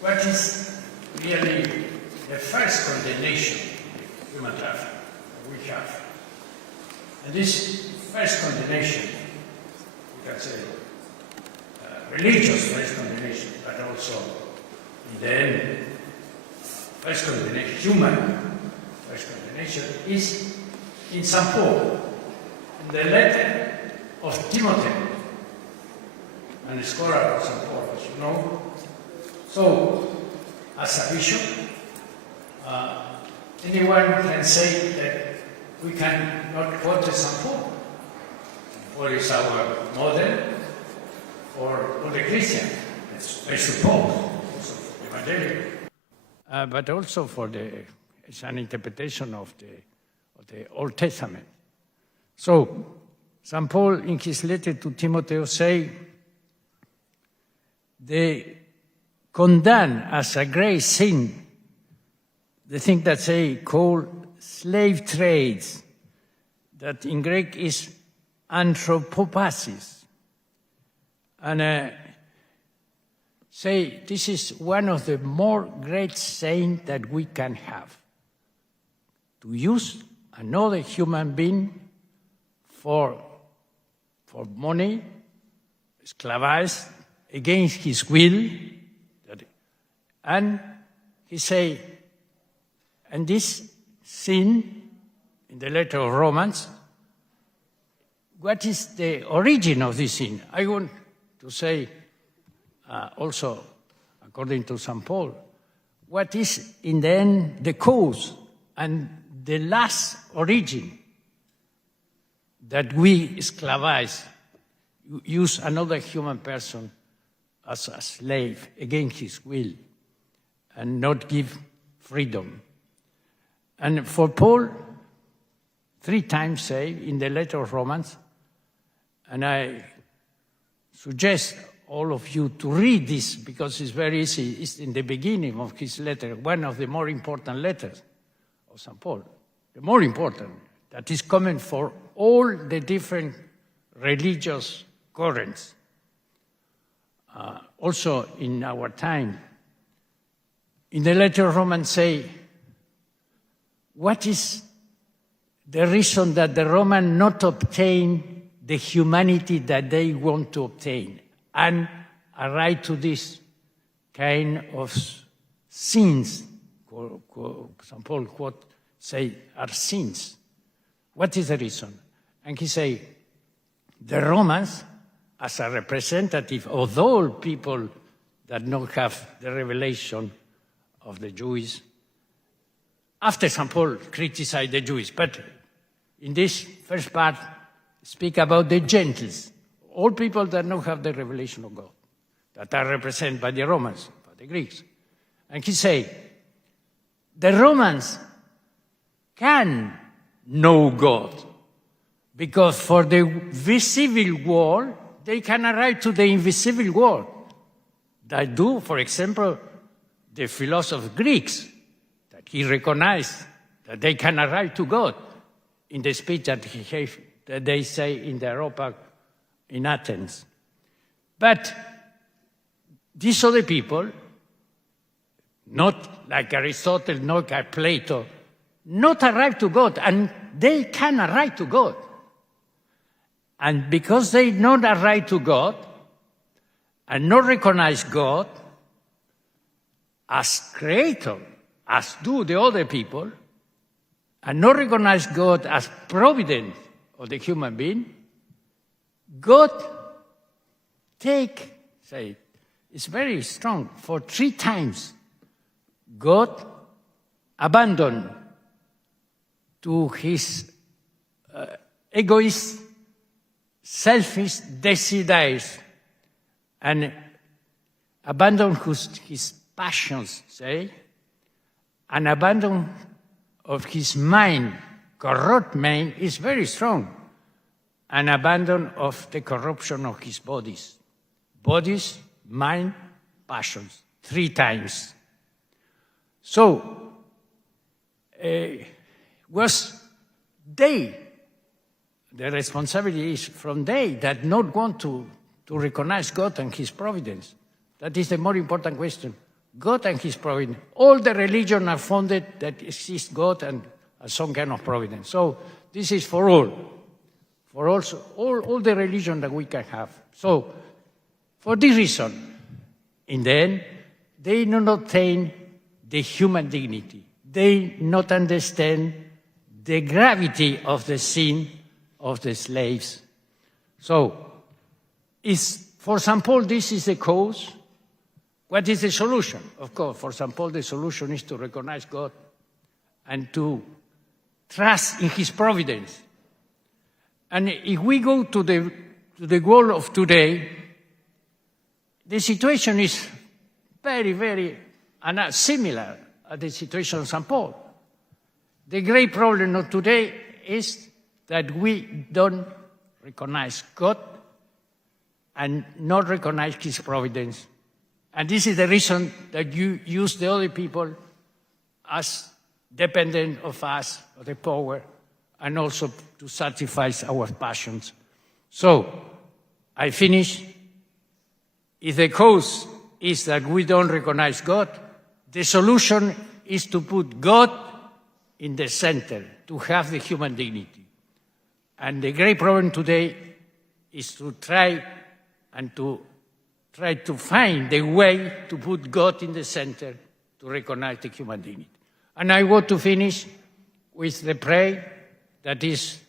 what is really the first condemnation of human trafficking we have. And this first condemnation, we can say, religious first condemnation, but also in the end, first condemnation, human first condemnation, is in St. Paul, in the letter of Timothy, and a scholar of St. Paul, as you know. So, as a bishop, anyone can say that we cannot quote St. Paul. St. Paul is our model for the Christian, I suppose, also for the evangelical, but also for it's an interpretation of the Old Testament. So, St. Paul, in his letter to Timothy, say, they condemn as a great sin the thing that they call slave trades, that in Greek is anthropopathis. And say this is one of the more great sins that we can have. To use another human being for money, esclavized, against his will, and he say, and this sin, in the letter of Romans, what is the origin of this sin? I want to say, also, according to St. Paul, what is in the end the cause and the last origin that we esclavize, use another human person as a slave against his will and not give freedom. And for Paul, 3 times say in the letter of Romans, and I suggest all of you to read this because it's very easy. It's in the beginning of his letter, one of the more important letters of St. Paul. The more important, that is common for all the different religious currents. Also in our time, in the letter of Romans say, what is the reason that the Romans not obtain the humanity that they want to obtain and arrive to this kind of sins, St. Paul quote, say, are sins. What is the reason? And he say, the Romans, as a representative of all people that don't have the revelation of the Jews, after St. Paul criticized the Jews, but in this first part, speak about the Gentiles, all people that don't have the revelation of God, that are represented by the Romans, by the Greeks. And he say, the Romans can know God, because for the visible world, they can arrive to the invisible world. That do, for example, the philosopher Greeks, that he recognized that they can arrive to God in the speech that he gave, that they say in the Epoch in Athens. But these other people, not like Aristotle, not like Plato, not arrive to God, and they can arrive to God. And because they not arrive to God, and not recognize God as creator, as do the other people, and not recognize God as providence of the human being, God it's very strong. For 3 times, God abandoned to his egoist, selfish desires and abandon his passions, and abandon of his mind, corrupt mind, is very strong, and abandon of the corruption of his bodies. Bodies, mind, passions, 3 times. So, was they, the responsibility is from they that not want to recognize God and his providence. That is the more important question. God and his providence. All the religions are founded that exists God and some kind of providence. So this is for all the religion that we can have. So for this reason, in the end, they do not attain the human dignity. They not understand the gravity of the sin of the slaves. So, for St. Paul, this is the cause. What is the solution? Of course, for St. Paul, the solution is to recognize God and to trust in his providence. And if we go to the world of today, the situation is very, very similar to the situation of St. Paul. The great problem of today is that we don't recognize God and not recognize his providence. And this is the reason that you use the other people as dependent of us, of the power, and also to satisfy our passions. So, I finish. If the cause is that we don't recognize God, the solution is to put God in the center, to have the human dignity. And the great problem today is to try to find the way to put God in the center, to recognize the human dignity. And I want to finish with the prayer that is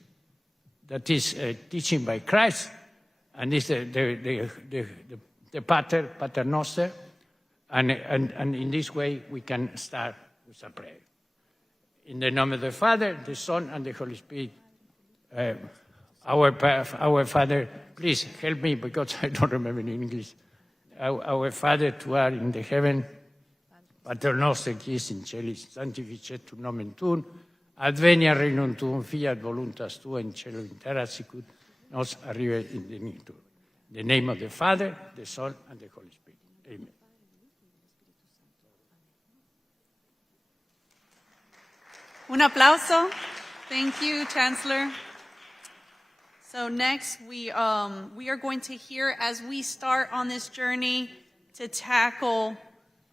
teaching by Christ, and is the Pater Noster, and in this way we can start with a prayer. In the name of the Father, the Son, and the Holy Spirit. Our Father, please help me because I don't remember in English. Our Father, who art in the heaven, Pater Noster, qui es in celis, sanctificetur nomen tuum, adveniat regnum tuum, fiat voluntas tua in cielo in terra, sicut nos arriva in the the name of the Father, the Son, and the Holy Spirit. Amen. Un aplauso. Thank you, Chancellor. So next, we are going to hear, as we start on this journey to tackle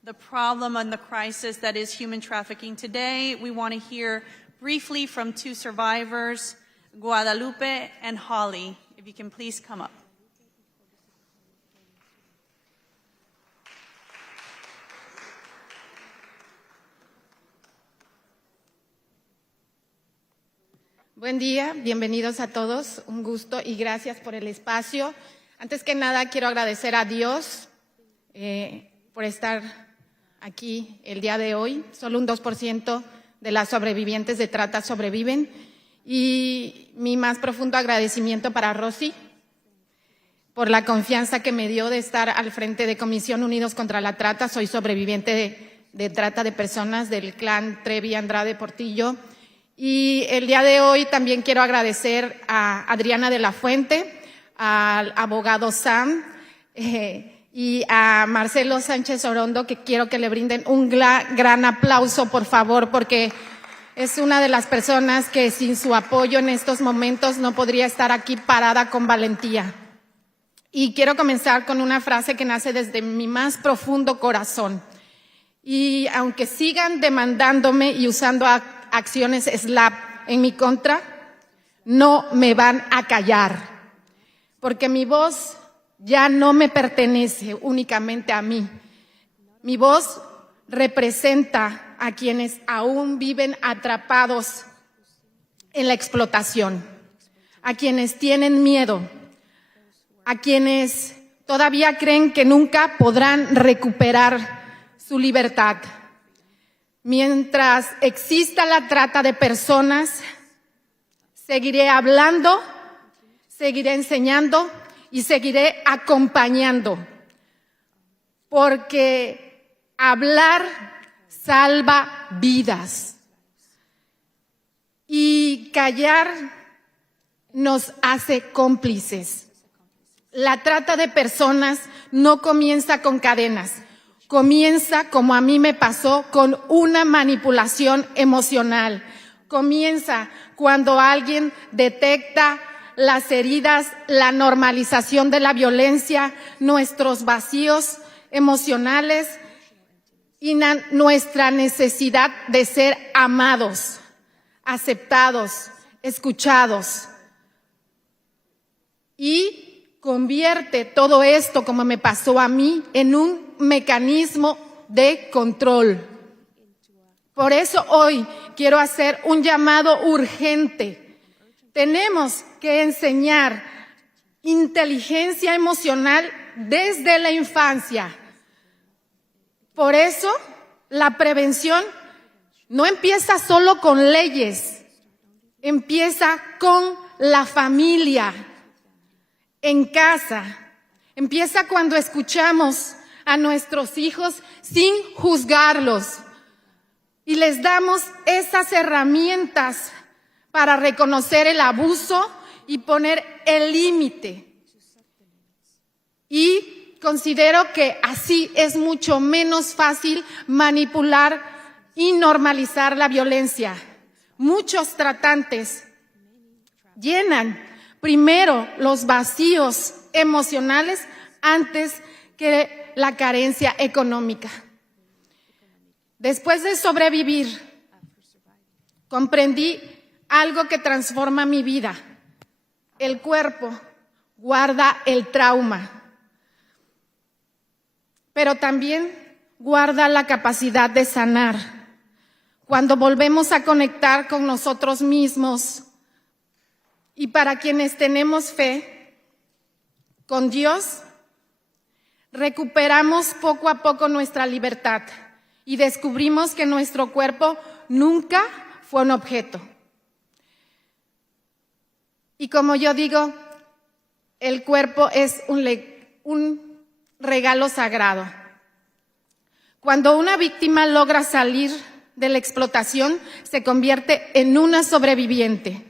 the problem and the crisis that is human trafficking today, we want to hear briefly from two survivors, Guadalupe and Holly. If you can please come up. Buen día, bienvenidos a todos, un gusto y gracias por el espacio. Antes que nada quiero agradecer a Dios por estar aquí el día de hoy. Solo un 2% de las sobrevivientes de trata sobreviven. Y mi más profundo agradecimiento para Rosy por la confianza que me dio de estar al frente de Comisión Unidos contra la Trata. Soy sobreviviente de trata de personas del clan Trevi Andrade Portillo. Y el día de hoy también quiero agradecer a Adriana de la Fuente, al abogado Sam y a Marcelo Sánchez Orondo, que quiero que le brinden un gran aplauso, por favor, porque es una de las personas que sin su apoyo en estos momentos no podría estar aquí parada con valentía. Y quiero comenzar con una frase que nace desde mi más profundo corazón. Y aunque sigan demandándome y usando acciones SLAP en mi contra, no me van a callar, porque mi voz ya no me pertenece únicamente a mí. Mi voz representa a quienes aún viven atrapados en la explotación, a quienes tienen miedo, a quienes todavía creen que nunca podrán recuperar su libertad. Mientras exista la trata de personas, seguiré hablando, seguiré enseñando y seguiré acompañando, porque hablar salva vidas y callar nos hace cómplices. La trata de personas no comienza con cadenas. Comienza, como a mí me pasó, con una manipulación emocional. Comienza cuando alguien detecta las heridas, la normalización de la violencia, nuestros vacíos emocionales y nuestra necesidad de ser amados, aceptados, escuchados. Y convierte todo esto, como me pasó a mí, en un mecanismo de control. Por eso hoy quiero hacer un llamado urgente. Tenemos que enseñar inteligencia emocional desde la infancia. Por eso la prevención no empieza solo con leyes, empieza con la familia, en casa. Empieza cuando escuchamos a nuestros hijos sin juzgarlos y les damos esas herramientas para reconocer el abuso y poner el límite. Y considero que así es mucho menos fácil manipular y normalizar la violencia. Muchos tratantes llenan primero los vacíos emocionales antes que la carencia económica. Después de sobrevivir, comprendí algo que transforma mi vida. El cuerpo guarda el trauma, pero también guarda la capacidad de sanar. Cuando volvemos a conectar con nosotros mismos y para quienes tenemos fe, con Dios, recuperamos poco a poco nuestra libertad y descubrimos que nuestro cuerpo nunca fue un objeto. Y como yo digo, el cuerpo es un regalo sagrado. Cuando una víctima logra salir de la explotación, se convierte en una sobreviviente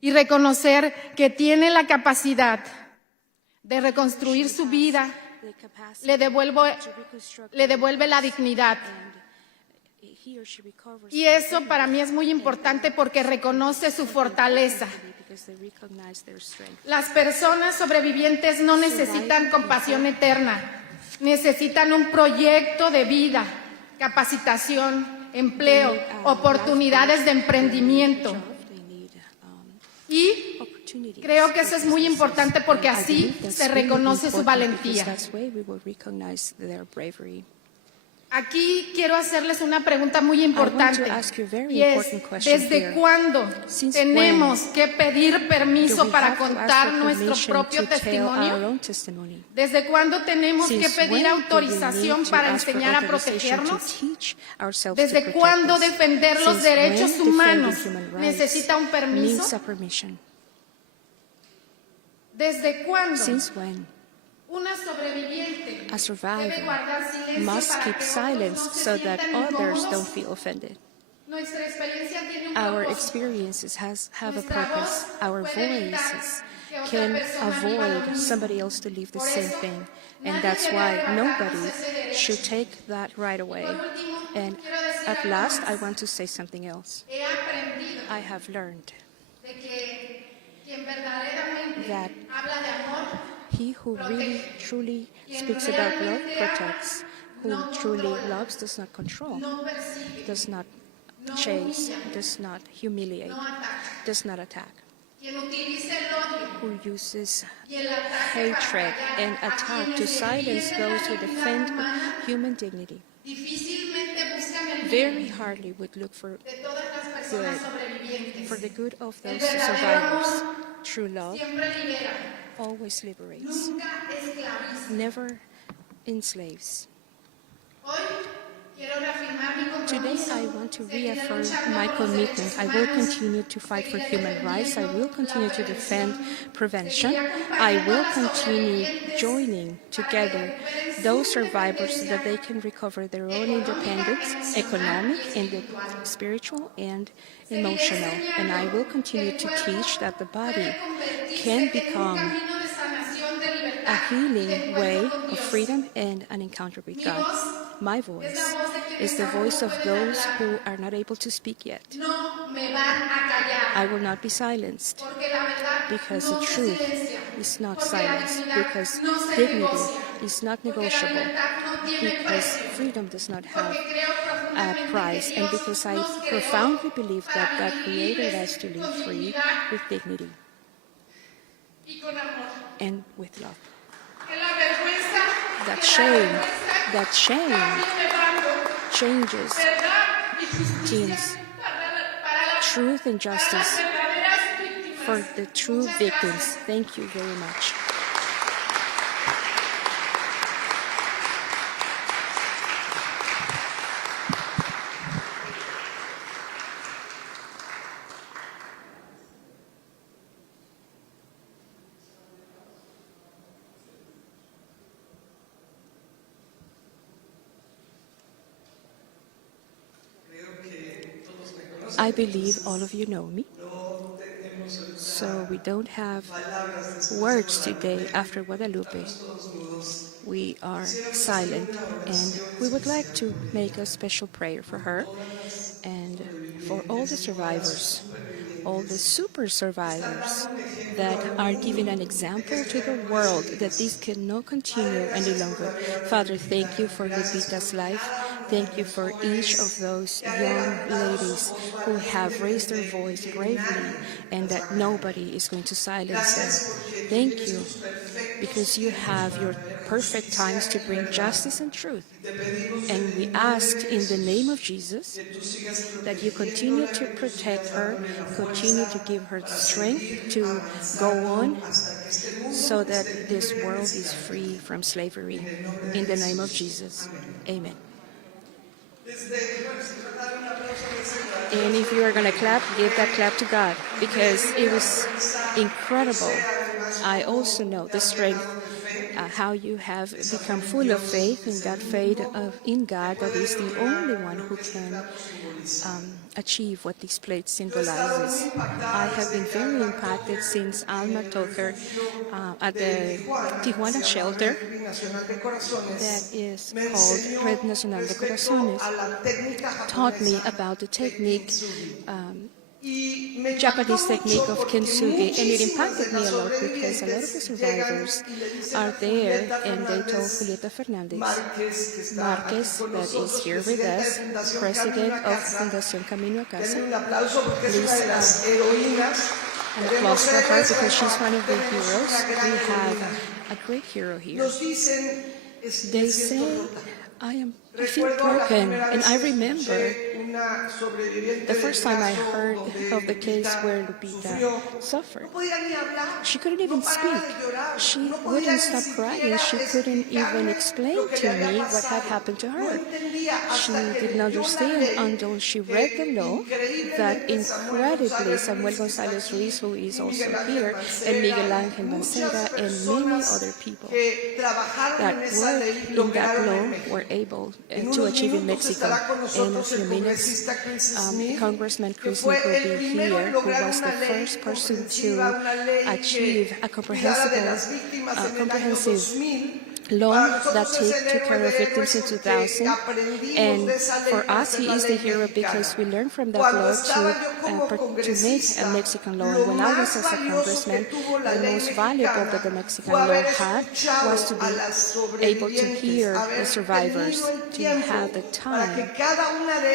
y reconocer que tiene la capacidad de reconstruir su vida, le devuelve la dignidad. Y eso para mí es muy importante porque reconoce su fortaleza. Las personas sobrevivientes no necesitan compasión eterna, necesitan un proyecto de vida, capacitación, empleo, oportunidades de emprendimiento. Y creo que eso es muy importante porque así se reconoce su valentía. Aquí quiero hacerles una pregunta muy importante y es, ¿desde cuándo tenemos que pedir permiso para contar nuestro propio testimonio? ¿Desde cuándo tenemos que pedir autorización para enseñar a protegernos? ¿Desde cuándo defender los derechos humanos necesita un permiso? ¿Desde cuándo? Una sobreviviente A survivor debe guardar silencio must para keep que silence otros no se so that sientan others incómodos? don't feel offended. Nuestra experiencia tiene un Our propósito. experiences have a Nuestra purpose. voz Our puede evitar voices que otra can persona viva lo avoid mismo. somebody else to live the Por same eso, thing. nadie And that's debe why arrebatarnos nobody ese derecho. should take that right away. Por último, And quiero decir at algo last, más. I want to say something else. He aprendido I have learned de que quien verdaderamente that habla de amor, he who really, truly speaks about love protects. Who truly loves does not control, no persigue, does not no chase, humilla, does not humiliate, no ataca. does not attack. Quien utiliza el odio Who uses y el ataque hatred para and callar a attack quienes to silence defienden la those who dignidad defend humana, human dignity difícilmente buscan el very bien hardly would look for de todas las personas good, for the sobrevivientes. good of El those verdadero survivors. amor True love siempre libera, always liberates, nunca esclaviza. never enslaves. Hoy quiero reafirmar mi Today compromiso I want to de seguir reaffirm luchando my por los commitment. derechos I will humanos, continue to fight for seguiré human rights. I will defendiendo continue la to defend prevention. seguiré I acompañando a will las continue sobrevivientes joining para que together recuperen su those survivors so independencia that they can recover their own independence, economic, spiritual, and emotional. And I will continue to teach that the body can become camino de sanación, de libertad, a healing de way encuentro con of Dios. freedom and an encounter with God. My voice is the voice of those who are not able to speak yet. No me van a callar, I will not be silenced porque la verdad because no the se truth silencia, is not porque la silenced, dignidad because no se dignity negocia, is not porque la negotiable, libertad no tiene because precio, freedom does not have porque creo price, and because I profoundly believe that God created us to live free with dignity and with love. That shame changes teams. Truth and justice for the true victims. Thank you very much. I believe all of you know me, so we don't have words today after Guadalupe. We are silent, and we would like to make a special prayer for her and for all the survivors, all the super survivors that are giving an example to the world that this cannot continue any longer. Father, thank you for Lupita's life. Thank you for each of those young ladies who have raised their voice bravely and that nobody is going to silence them. Thank you, because you have your perfect times to bring justice and truth. And we ask in the name of Jesus that you continue to protect her, continue to give her strength to go on so that this world is free from slavery. In the name of Jesus, amen. And if you are going to clap, give that clap to God, because it was incredible. I also know the strength, how you have become full of faith, in that faith in God that is the only one who can achieve what this plate symbolizes. I have been very impacted since Alma told her at the Tijuana shelter that is called Red Nacional de Corazones, taught me about the technique, Japanese technique of kintsugi, and it impacted me a lot because a lot of the survivors are there, and they told Julieta Fernandez Marquez, that is here with us, president of Fundación Camino a Casa. Please an applause for her, because she's one of the heroes. We have a great hero here. They say, I feel broken, and I remember the first time I heard of the case where Lupita suffered. She couldn't even speak. She wouldn't stop crying. She couldn't even explain to me what had happened to her. She didn't understand until she read the law that incredibly Samuel González Ruiz, who is also here, and Miguel Ángel Mancera, and many other people that worked in that law were able to achieve in Mexico. In a few minutes, Congressman Cruz will be here, who was the first person to achieve a comprehensive law that took care of victims in 2000. And for us, he is the hero because we learned from that law to make a Mexican law. And when I was as a congressman, the most valuable that the Mexican law had was to be able to hear the survivors, to have the time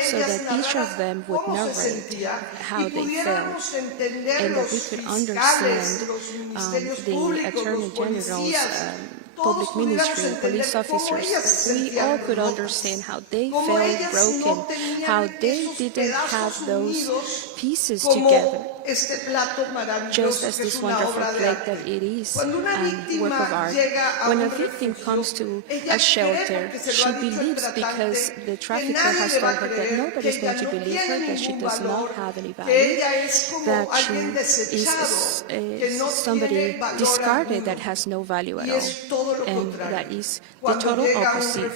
so that each of them would narrate how they felt, and that we could understand the Attorney General's public ministry, police officers, we all could understand how they felt broken, how they didn't have those pieces together, just as this wonderful plate that it is a work of art. When a victim comes to a shelter, she believes, because the trafficker has told her that nobody's going to believe her, that she does not have any value, that she is somebody discarded that has no value at all. And that is the total opposite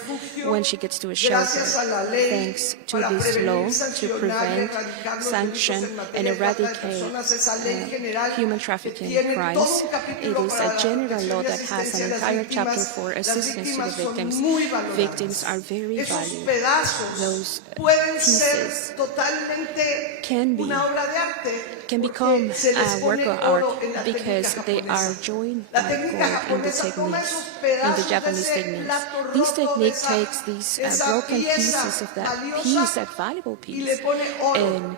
when she gets to a shelter. Thanks to this law to prevent, sanction, and eradicate human trafficking crimes, it is a general law that has an entire chapter for assistance to the victims. Victims are very valued. Those pieces can be can become a work of art because they are joined by gold in the techniques, in the Japanese techniques. This technique takes these broken pieces of that valuable piece, and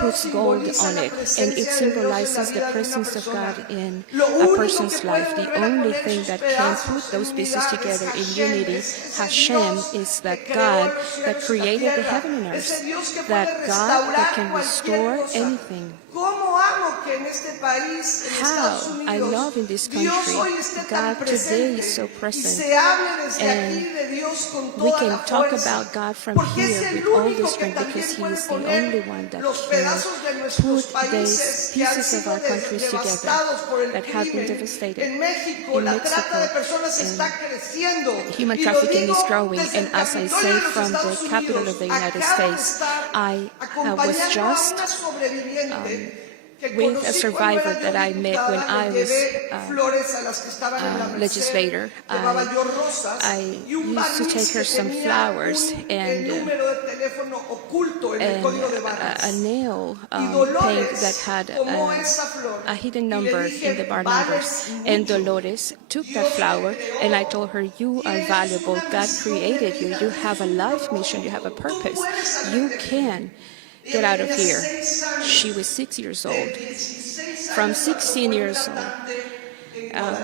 puts gold on it, and it symbolizes the presence of God in a person's life. The only thing that can put those pieces together in unity, Hashem, is that God that created the heaven and earth, that God that can restore anything. How I love in this country, God today is so present, and we can talk about God from here with all the strength because He is the only one that can put these pieces of our countries together that have been devastated. In Mexico, human trafficking is growing, and as I say from the capital of the United States, I was just with a survivor that I met when I was a legislator. I used to take her some flowers and a nail paint that had a hidden number in the bar numbers. And Dolores took that flower, and I told her, you are valuable. God created you. You have a life mission. You have a purpose. You can get out of here. She was 6 years old. From 16 years old,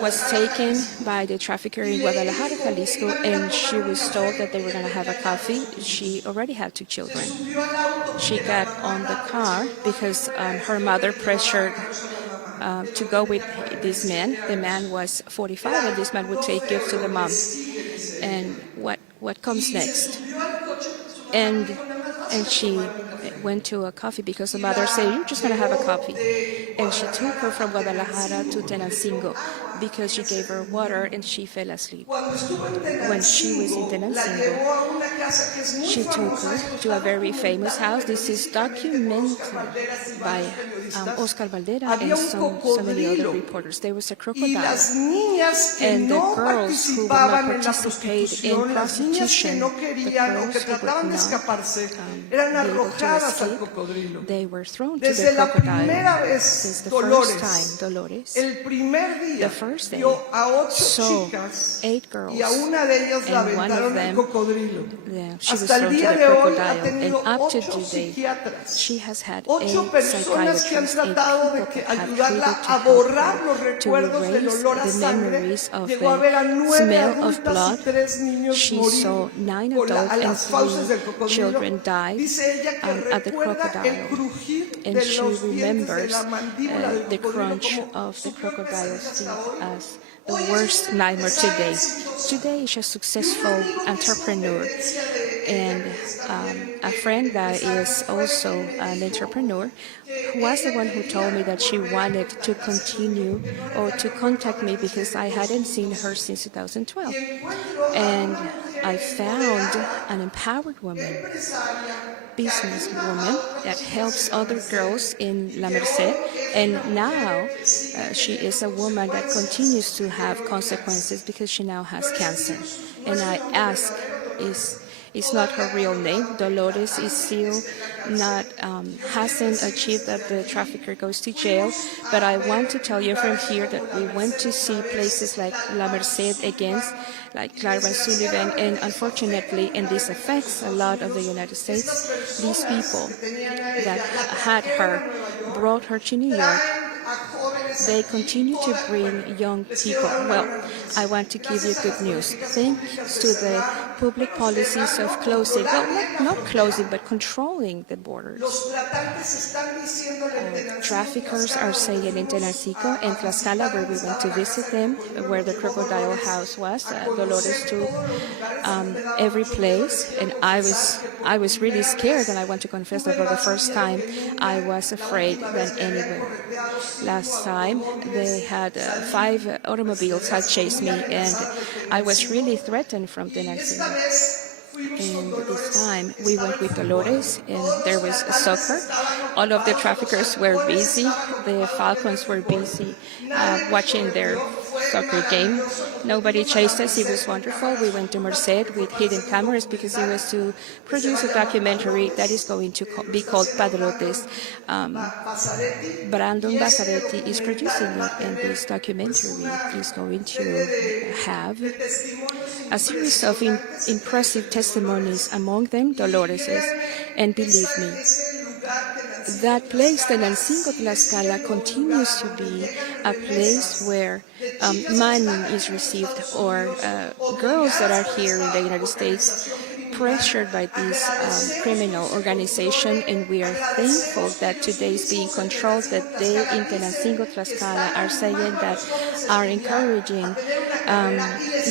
was taken by the trafficker in Guadalajara, Jalisco, and she was told that they were going to have a coffee. She already had 2 children. She got on the car because her mother pressured to go with this man. The man was 45, and this man would take gifts to the mom. And what comes next? And she went to a coffee because the mother said, you're just going to have a coffee. And she took her from Guadalajara to Tenancingo because she gave her water and she fell asleep. When she was in Tenancingo, she took her to a very famous house. This is documented by Oscar Valdera and so many other reporters. There was a crocodile, and the girls who would not participate in prostitution, the girls who would not be able to escape, they were thrown to the crocodile. Since the first time, Dolores, the first day, saw 8 girls, and one of them, she was thrown to the crocodile. And up to today, she has had 8 psychiatrists, 8 people that have treated to erase the memories of the smell of blood. She saw 9 adults and 3 children died at the crocodile, and she remembers the crunch of the crocodile's teeth as the worst nightmare today. Today, she's a successful entrepreneur, and a friend that is also an entrepreneur was the one who told me that she wanted to continue or to contact me because I hadn't seen her since 2012. And I found an empowered woman, businesswoman that helps other girls in La Merced, and now she is a woman that continues to have consequences because she now has cancer. And I ask, it's not her real name. Dolores is still not, hasn't achieved that the trafficker goes to jail. But I want to tell you from here that we went to see places like La Merced against, like Clara Sullivan, and unfortunately, and this affects a lot of the United States, these people that had her, brought her to New York, they continue to bring young people. Well, I want to give you good news. Thanks to the public policies of closing, well, not closing, but controlling the borders. Traffickers are saying in Tenancingo and Tlaxcala, where we went to visit them, where the crocodile house was, Dolores took every place, and I was really scared, and I want to confess that for the first time, I was afraid than anywhere. Last time, they had 5 automobiles had chased me, and I was really threatened from Tenancingo. And this time, we went with Dolores, and there was soccer. All of the traffickers were busy. The falcons were busy watching their soccer game. Nobody chased us. It was wonderful. We went to Merced with hidden cameras because it was to produce a documentary that is going to be called Padrotes. Brandon Bassaretti is producing it, and this documentary is going to have a series of impressive testimonies, among them Dolores's. And believe me, that place, the Nancingo Tlaxcala, continues to be a place where money is received, or girls that are here in the United States pressured by this criminal organization, and we are thankful that today is being controlled, that they in Tenancingo, Tlaxcala are saying that, are encouraging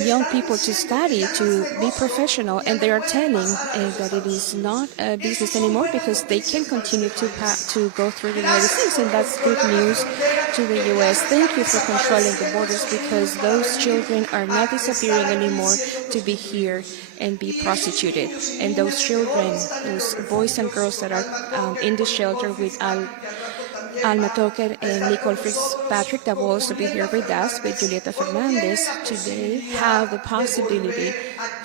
young people to study, to be professional, and they are telling that it is not a business anymore because they can continue to go through the United States, and that's good news to the U.S. Thank you for controlling the borders, because those children are not disappearing anymore to be here and be prostituted. And those children, those boys and girls that are in the shelter with Alma Toker and Nicole Fitzpatrick, that will also be here with us, with Julieta Fernandez, today have the possibility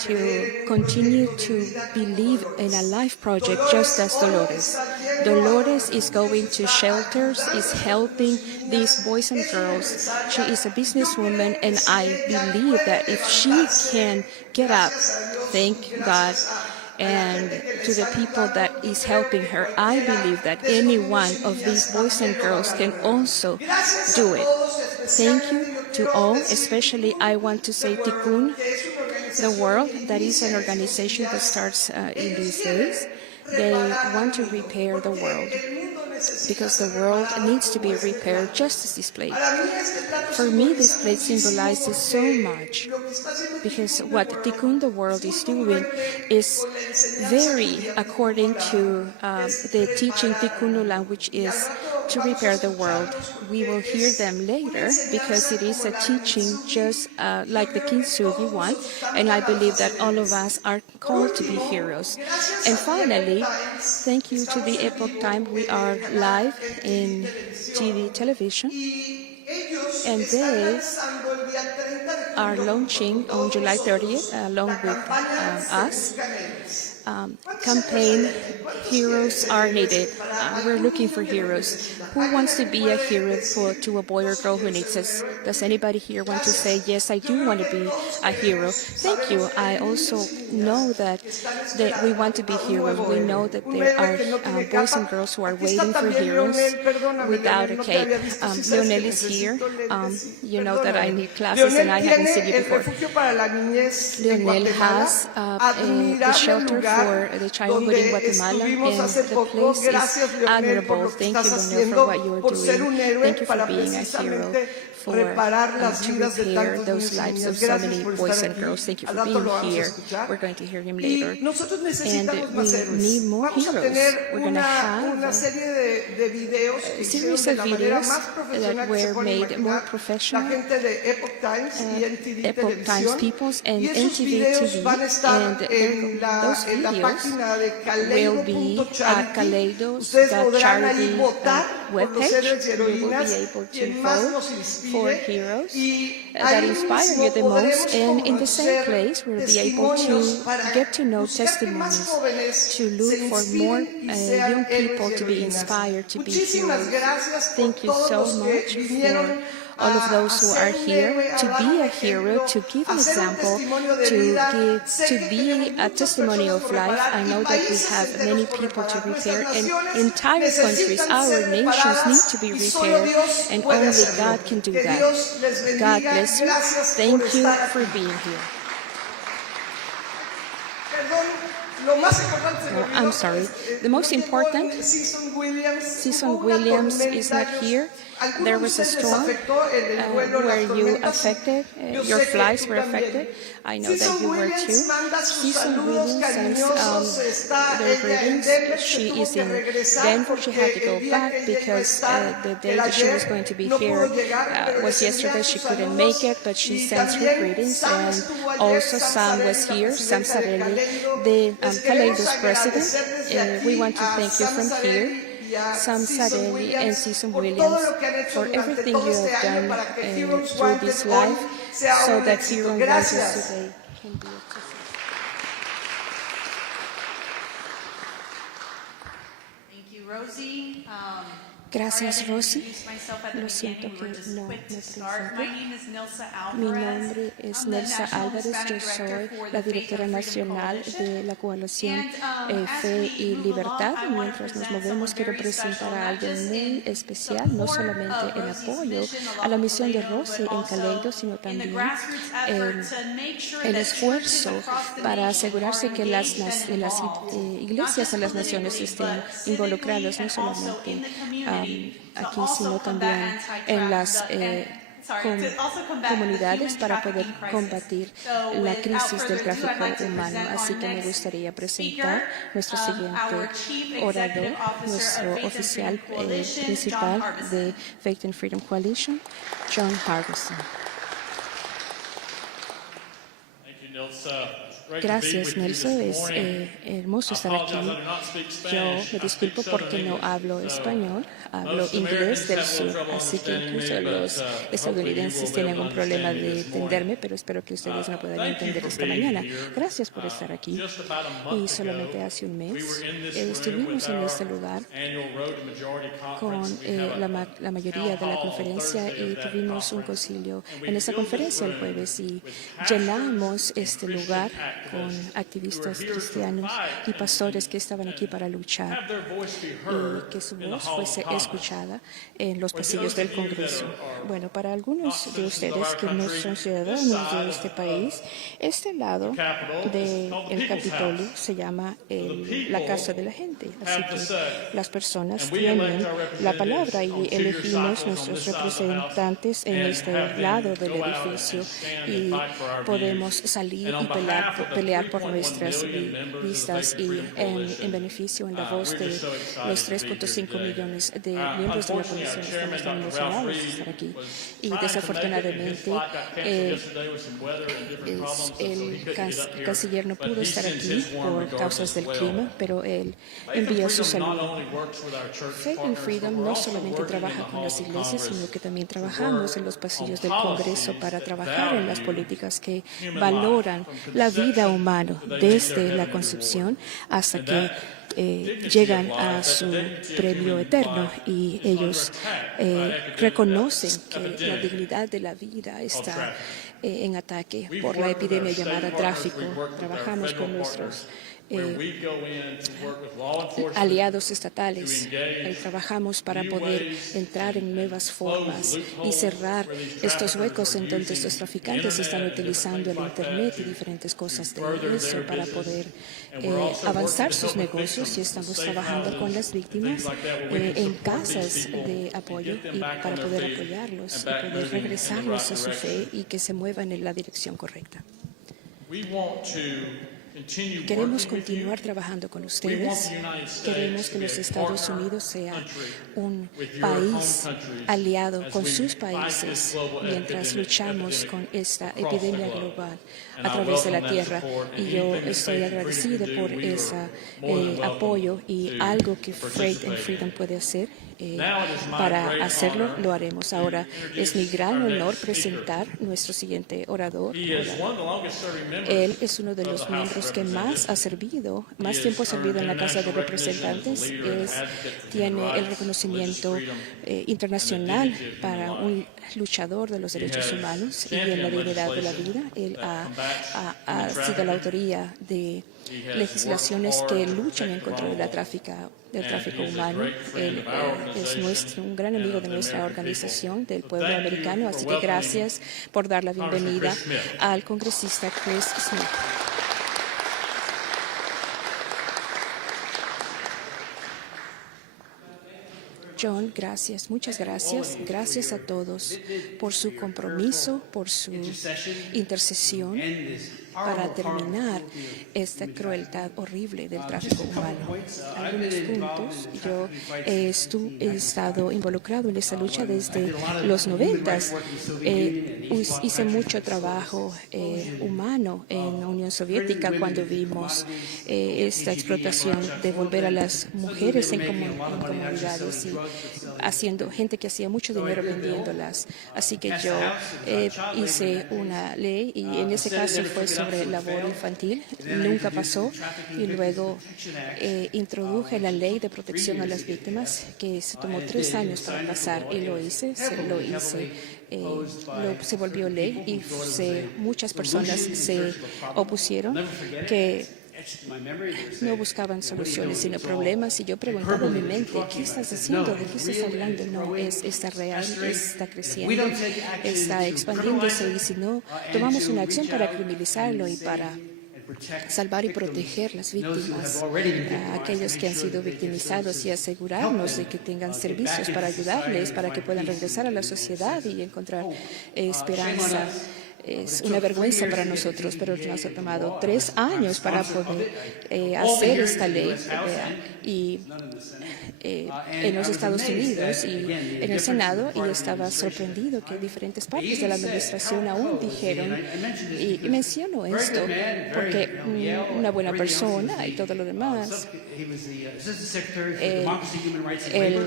to continue to believe in a life project just as Dolores. Dolores is going to shelters, is helping these boys and girls. She is a businesswoman, and I believe that if she can get up, thank God, and to the people that is helping her, I believe that any one of these boys and girls can also do it. Thank you to all. Especially I want to say Tikkun, the World, that is an organization that starts in these days. They want to repair the world, because the world needs to be repaired just as this plate. For me, this plate symbolizes so much, because what Tikkun the World is doing is very according to the teaching Tikkun Ulam, which is to repair the world. We will hear them later, because it is a teaching just like the Kintsugi one, and I believe that all of us are called to be heroes. And finally, thank you to the Epoch time. We are live in TV, television, and they are launching on July 30th, along with us, campaign Heroes Are Needed. We're looking for heroes. Who wants to be a hero to a boy or girl who needs us? Does anybody here want to say, yes, I do want to be a hero? Thank you. I also know that we want to be heroes. We know that there are boys and girls who are waiting for heroes without a cape. Leonel is here. You know that I need classes and I haven't seen you before. Leonel has a shelter for the childhood in Guatemala, and the place is admirable. Thank you, Leonel, for what you are doing. Thank you for being a hero, to repair those lives of so many boys and girls. Thank you for being here. We're going to hear him later. And we need more heroes. We're going to have a series of videos that were made more professional, Epoch Times peoples and NTV TV, and those videos will be at Kaleido Charity webpage. We will be able to vote for heroes that inspire you the most, and in the same place we'll be able to get to know testimonies, to look for more young people to be inspired to be heroes. Thank you so much for all of those who are here to be a hero, to give an example, to be a testimony of life. I know that we have many people to repair, and entire countries, our nations need to be repaired, and only God can do that. God bless you. Thank you for being here. Oh, I'm sorry. The most important, Season Williams is not here. There was a storm where you affected, your flights were affected. I know that you were too. Season Williams sends their greetings. She is in Denver. She had to go back because the day that she was going to be here was yesterday. She couldn't make it, but she sends her greetings. And also Sam was here, Sam Sarelli, the Kaleido's president. We want to thank you from here. Sam Sarelli and Susan Williams, for everything you have done through this life, so that Freedom Voices today can be a success. Thank you, Rosie. Gracias, Rosy. Lo siento que no me presenté. Mi nombre es Nelsa Álvarez. Yo soy la directora nacional de la coalición Fe y Libertad. Mientras nos movemos, quiero presentar a alguien muy especial, no solamente en apoyo a la misión de Rosy en Kaleido, sino también el esfuerzo para asegurarse que las iglesias en las naciones estén involucradas, no solamente aquí, sino también en las comunidades para poder combatir la crisis del tráfico humano. Así que me gustaría presentar nuestro siguiente orador, nuestro oficial principal de Faith and Freedom Coalition, John Harbison. Gracias, Nelson. Es hermoso estar aquí. Yo me disculpo porque no hablo español, hablo inglés del sur, así que incluso los estadounidenses tienen un problema de entenderme, pero espero que ustedes me puedan entender esta mañana. Gracias por estar aquí. Y solamente hace un mes estuvimos en este lugar con la mayoría de la conferencia y tuvimos un concilio en esa conferencia el jueves y llenamos este lugar con activistas cristianos y pastores que estaban aquí para luchar y que su voz fuese escuchada en los pasillos del Congreso. Bueno, para algunos de ustedes que no son ciudadanos de este país, este lado del Capitolio se llama la casa de la gente. Así que las personas tienen la palabra y elegimos nuestros representantes en este lado del edificio y podemos salir y pelear por nuestras vistas y en beneficio, en la voz de los 3.5 millones de miembros de la Comisión. Estamos tan emocionados de estar aquí. Y desafortunadamente el canciller no pudo estar aquí por causas del clima, pero él envió su saludo. Faith and Freedom no solamente trabaja con las iglesias, sino que también trabajamos en los pasillos del Congreso para trabajar en las políticas que valoran la vida humana desde la concepción hasta que llegan a su premio eterno y ellos reconocen que la dignidad de la vida está en ataque por la epidemia llamada tráfico. Trabajamos con nuestros aliados estatales. Trabajamos para poder entrar en nuevas formas y cerrar estos huecos en donde estos traficantes están utilizando el Internet y diferentes cosas de eso para poder avanzar sus negocios, y estamos trabajando con las víctimas en casas de apoyo y para poder apoyarlos y poder regresarlos a su fe y que se muevan en la dirección correcta. Queremos continuar trabajando con ustedes. Queremos que los Estados Unidos sea un país aliado con sus países mientras luchamos con esta epidemia global a través de la tierra. Y yo estoy agradecida por ese apoyo y algo que Faith and Freedom puede hacer. Para hacerlo, lo haremos. Ahora es mi gran honor presentar nuestro siguiente orador. Él es uno de los miembros que más tiempo ha servido en la Casa de Representantes. Tiene el reconocimiento internacional para un luchador de los derechos humanos y en la dignidad de la vida. Él ha sido la autoría de legislaciones que luchan en contra del tráfico humano. Él es un gran amigo de nuestra organización, del pueblo americano, así que gracias por dar la bienvenida al congresista Chris Smith. John, gracias, muchas gracias. Gracias a todos por su compromiso, por su intercesión para terminar esta crueldad horrible del tráfico humano. Algunos puntos, yo he estado involucrado en esta lucha desde los 90s. Hice mucho trabajo humano en la Unión Soviética cuando vimos esta explotación de volver a las mujeres en comunidades y haciendo gente que hacía mucho dinero vendiéndolas. Así que yo hice una ley y en ese caso fue sobre labor infantil. Nunca pasó. Y luego introduje la ley de protección a las víctimas, que se tomó 3 años para pasar y lo hice. Se volvió ley y muchas personas se opusieron, que no buscaban soluciones sino problemas, y yo preguntaba en mi mente, ¿qué estás haciendo? ¿De qué estás hablando? No, está real, está creciendo, está expandiéndose, y si no tomamos una acción para criminalizarlo y para salvar y proteger las víctimas, a aquellos que han sido victimizados, y asegurarnos de que tengan servicios para ayudarles, para que puedan regresar a la sociedad y encontrar esperanza. Es una vergüenza para nosotros, pero nos ha tomado 3 años para poder hacer esta ley y en los Estados Unidos y en el Senado, y estaba sorprendido que diferentes partes de la administración aún dijeron, y menciono esto porque una buena persona y todo lo demás, el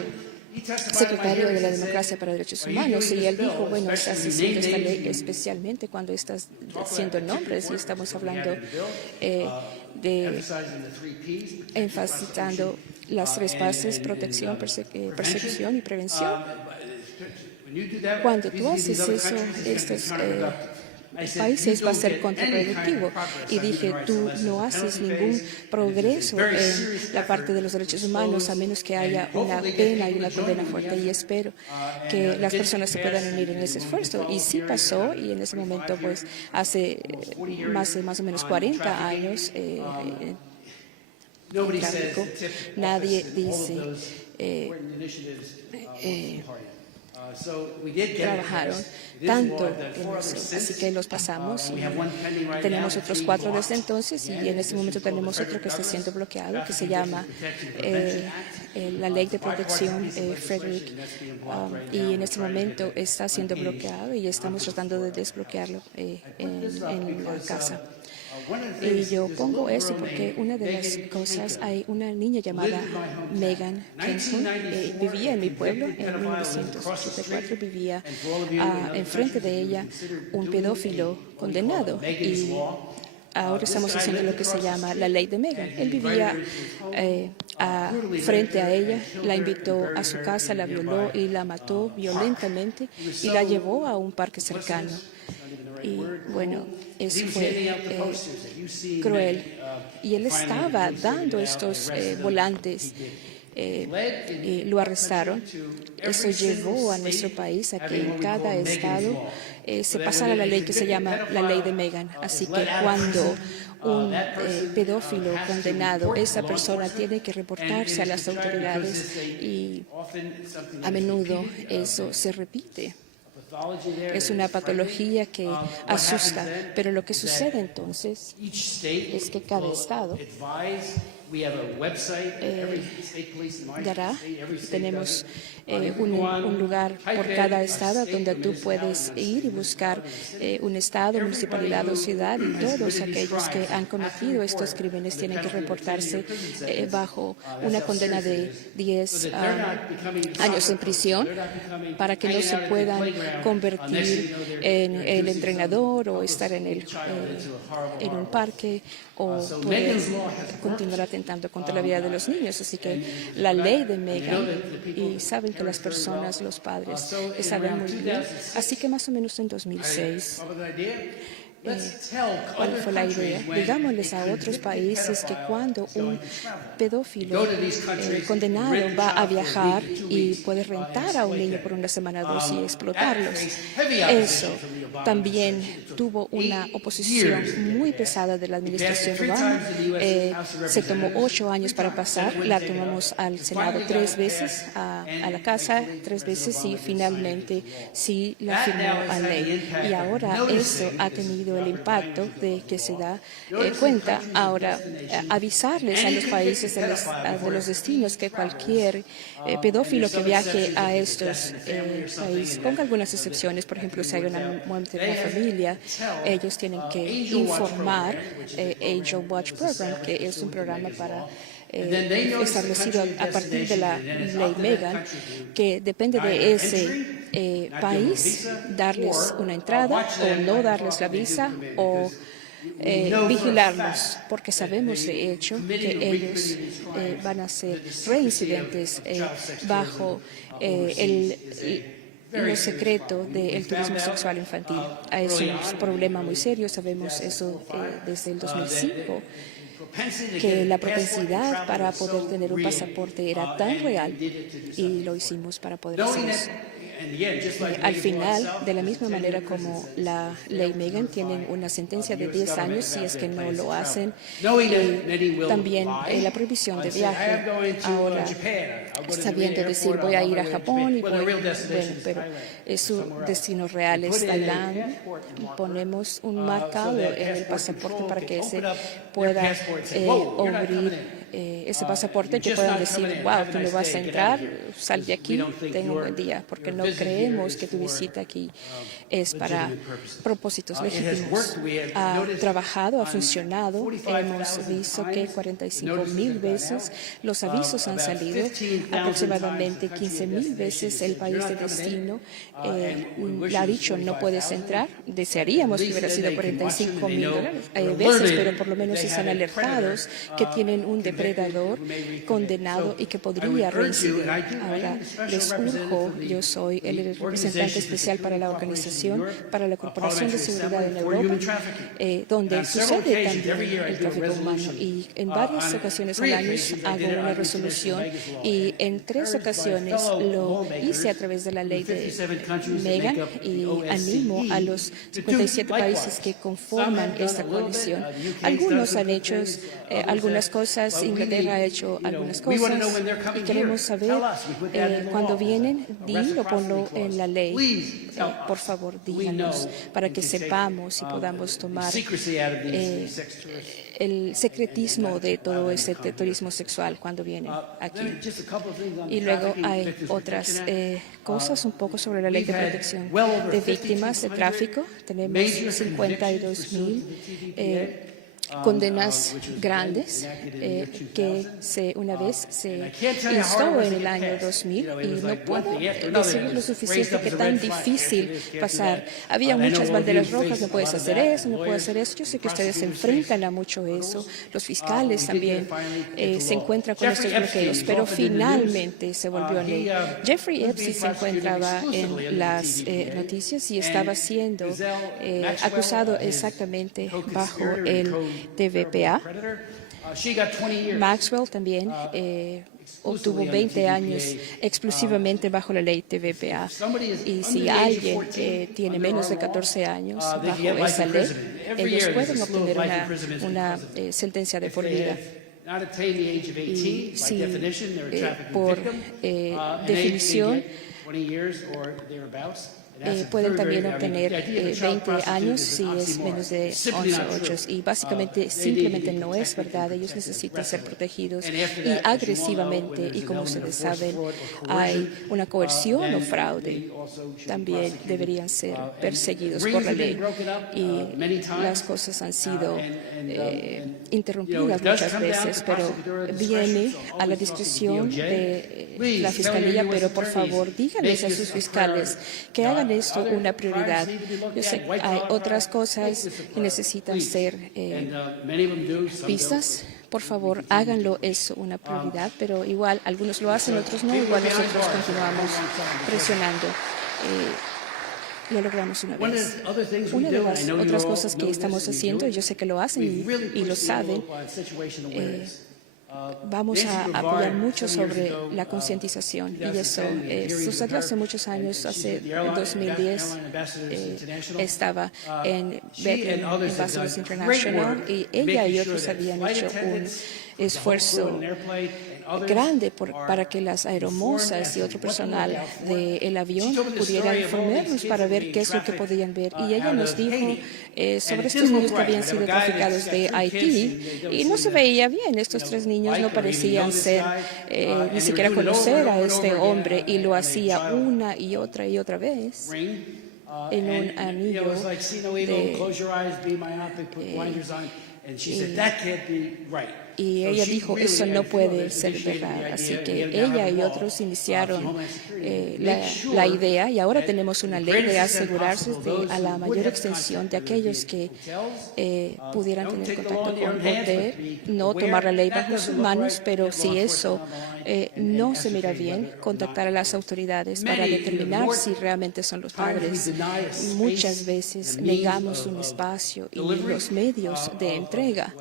secretario de la Democracia para Derechos Humanos, y él dijo, bueno, estás haciendo esta ley especialmente cuando estás haciendo nombres, y estamos hablando de enfatizando las 3 bases: protección, persecución y prevención. Cuando tú haces eso, estos países va a ser contraproductivo. Y dije, tú no haces ningún progreso en la parte de los derechos humanos a menos que haya una pena y una condena fuerte, y espero que las personas se puedan unir en ese esfuerzo. Y sí pasó, y en ese momento, pues, hace más o menos 40 años, tráfico, nadie dice trabajaron tanto en eso, así que los pasamos y tenemos otros 4 desde entonces, y en este momento tenemos otro que está siendo bloqueado, que se llama la Ley de Protección Frederick, y en este momento está siendo bloqueado y estamos tratando de desbloquearlo en la casa. Y yo pongo eso porque una de las cosas, hay una niña llamada Megan Kenton, vivía en mi pueblo en 1984, vivía enfrente de ella un pedófilo condenado, y ahora estamos haciendo lo que se llama la ley de Megan. Él vivía frente a ella, la invitó a su casa, la violó y la mató violentamente y la llevó a un parque cercano. Y bueno, eso fue cruel. Y él estaba dando estos volantes y lo arrestaron. Eso llevó a nuestro país a que en cada estado se pasara la ley que se llama la ley de Megan. Así que cuando un pedófilo condenado, esa persona tiene que reportarse a las autoridades, y a menudo eso se repite. Es una patología que asusta, pero lo que sucede entonces es que cada estado dará, tenemos un lugar por cada estado donde tú puedes ir y buscar un estado, municipalidad o ciudad, y todos aquellos que han cometido estos crímenes tienen que reportarse bajo una condena de 10 años en prisión, para que no se puedan convertir en el entrenador o estar en un parque o poder continuar atentando contra la vida de los niños. Así que la ley de Megan, y saben que las personas, los padres, saben muy bien. Así que más o menos en 2006, ¿cuál fue la idea? Digámosles a otros países que cuando un pedófilo condenado va a viajar y puede rentar a un niño por 1 semana o 2 y explotarlos, eso también tuvo una oposición muy pesada de la administración Obama. Se tomó 8 años para pasar, la tomamos al Senado 3 veces, a la casa 3 veces, y finalmente sí la firmó a ley. Y ahora eso ha tenido sido el impacto de que se da cuenta. Ahora, avisarles a los países de los destinos que cualquier pedófilo que viaje a estos países, con algunas excepciones, por ejemplo, si hay una muerte de una familia, ellos tienen que informar Angel Watch Program, que es un programa para establecido a partir de la ley Megan, que depende de ese país darles una entrada o no darles la visa o vigilarlos, porque sabemos de hecho que ellos van a ser reincidentes bajo lo secreto del turismo sexual infantil. Es un problema muy serio, sabemos eso desde el 2005, que la propensidad para poder tener un pasaporte era tan real y lo hicimos para poder hacer eso. Al final, de la misma manera como la ley Megan, tienen una sentencia de 10 años si es que no lo hacen. También la prohibición de viaje. Ahora, sabiendo decir, voy a ir a Japón, pero su destino real es Tailandia, ponemos un marcado en el pasaporte para que se pueda abrir ese pasaporte, que puedan decir, wow, tú no vas a entrar, sal de aquí, tenga un buen día, porque no creemos que tu visita aquí es para propósitos legítimos. Ha trabajado, ha funcionado, hemos visto que 45,000 veces los avisos han salido, aproximadamente 15,000 veces el país de destino le ha dicho no puedes entrar. Desearíamos que hubiera sido 45,000 veces, pero por lo menos están alertados que tienen un depredador condenado y que podría reincidir. Ahora les urjo, yo soy el representante especial para la organización, para la Corporación de Seguridad en Europa, donde sucede también el tráfico humano, y en varias ocasiones al año hago una resolución y en 3 ocasiones lo hice a través de la ley de Megan y animo a los 57 países que conforman esta coalición. Algunos han hecho algunas cosas, Inglaterra ha hecho algunas cosas y queremos saber cuando vienen, dilo, ponlo en la ley, por favor, díganos para que sepamos y podamos tomar el secretismo de todo ese turismo sexual cuando vienen aquí. Y luego hay otras cosas un poco sobre la ley de protección de víctimas de tráfico. Tenemos 52,000 condenas grandes que una vez se instó en el año 2000 y no puedo decir lo suficiente que tan difícil pasar. Había muchas banderas rojas, no puedes hacer eso, no puedes hacer eso. Yo sé que ustedes se enfrentan a mucho eso. Los fiscales también se encuentran con estos bloqueos, pero finalmente se volvió ley. Jeffrey Epstein se encontraba en las noticias y estaba siendo acusado exactamente bajo el TVPA. Maxwell también obtuvo 20 años exclusivamente bajo la ley TVPA. Y si alguien tiene menos de 14 años bajo esa ley, ellos pueden obtener una sentencia de por vida. Y si por definición pueden también obtener 20 años si es menos de 11 8. Y básicamente simplemente no es verdad. Ellos necesitan ser protegidos y agresivamente. Y como ustedes saben, hay una coerción o fraude. También deberían ser perseguidos por la ley. Y las cosas han sido interrumpidas muchas veces, pero viene a la discreción de la Fiscalía. Pero por favor, díganles a sus fiscales que hagan esto una prioridad. Yo sé que hay otras cosas que necesitan ser vistas. Por favor, háganlo eso una prioridad, pero igual algunos lo hacen, otros no. Igual nosotros continuamos presionando. Lo logramos una vez. Una de las otras cosas que estamos haciendo, y yo sé que lo hacen y lo saben, vamos a apoyar mucho sobre la concientización, y eso sucedió hace muchos años. Hace 2010 estaba en Beckman Ambassadors International y ella y otros habían hecho un esfuerzo grande para que las aeromosas y otro personal del avión pudieran informarnos para ver qué es lo que podían ver. Y ella nos dijo sobre estos niños que habían sido traficados de Haití y no se veía bien. Estos 3 niños no parecían ser, ni siquiera conocer a este hombre, y lo hacía una y otra vez en un anillo y ella dijo, eso no puede ser verdad. Así que ella y otros iniciaron la idea, y ahora tenemos una ley de asegurarse a la mayor extensión de aquellos que pudieran tener contacto con poder, no tomar la ley bajo sus manos, pero si eso no se mira bien, contactar a las autoridades para determinar si realmente son los padres. Muchas veces negamos un espacio y los medios de entrega,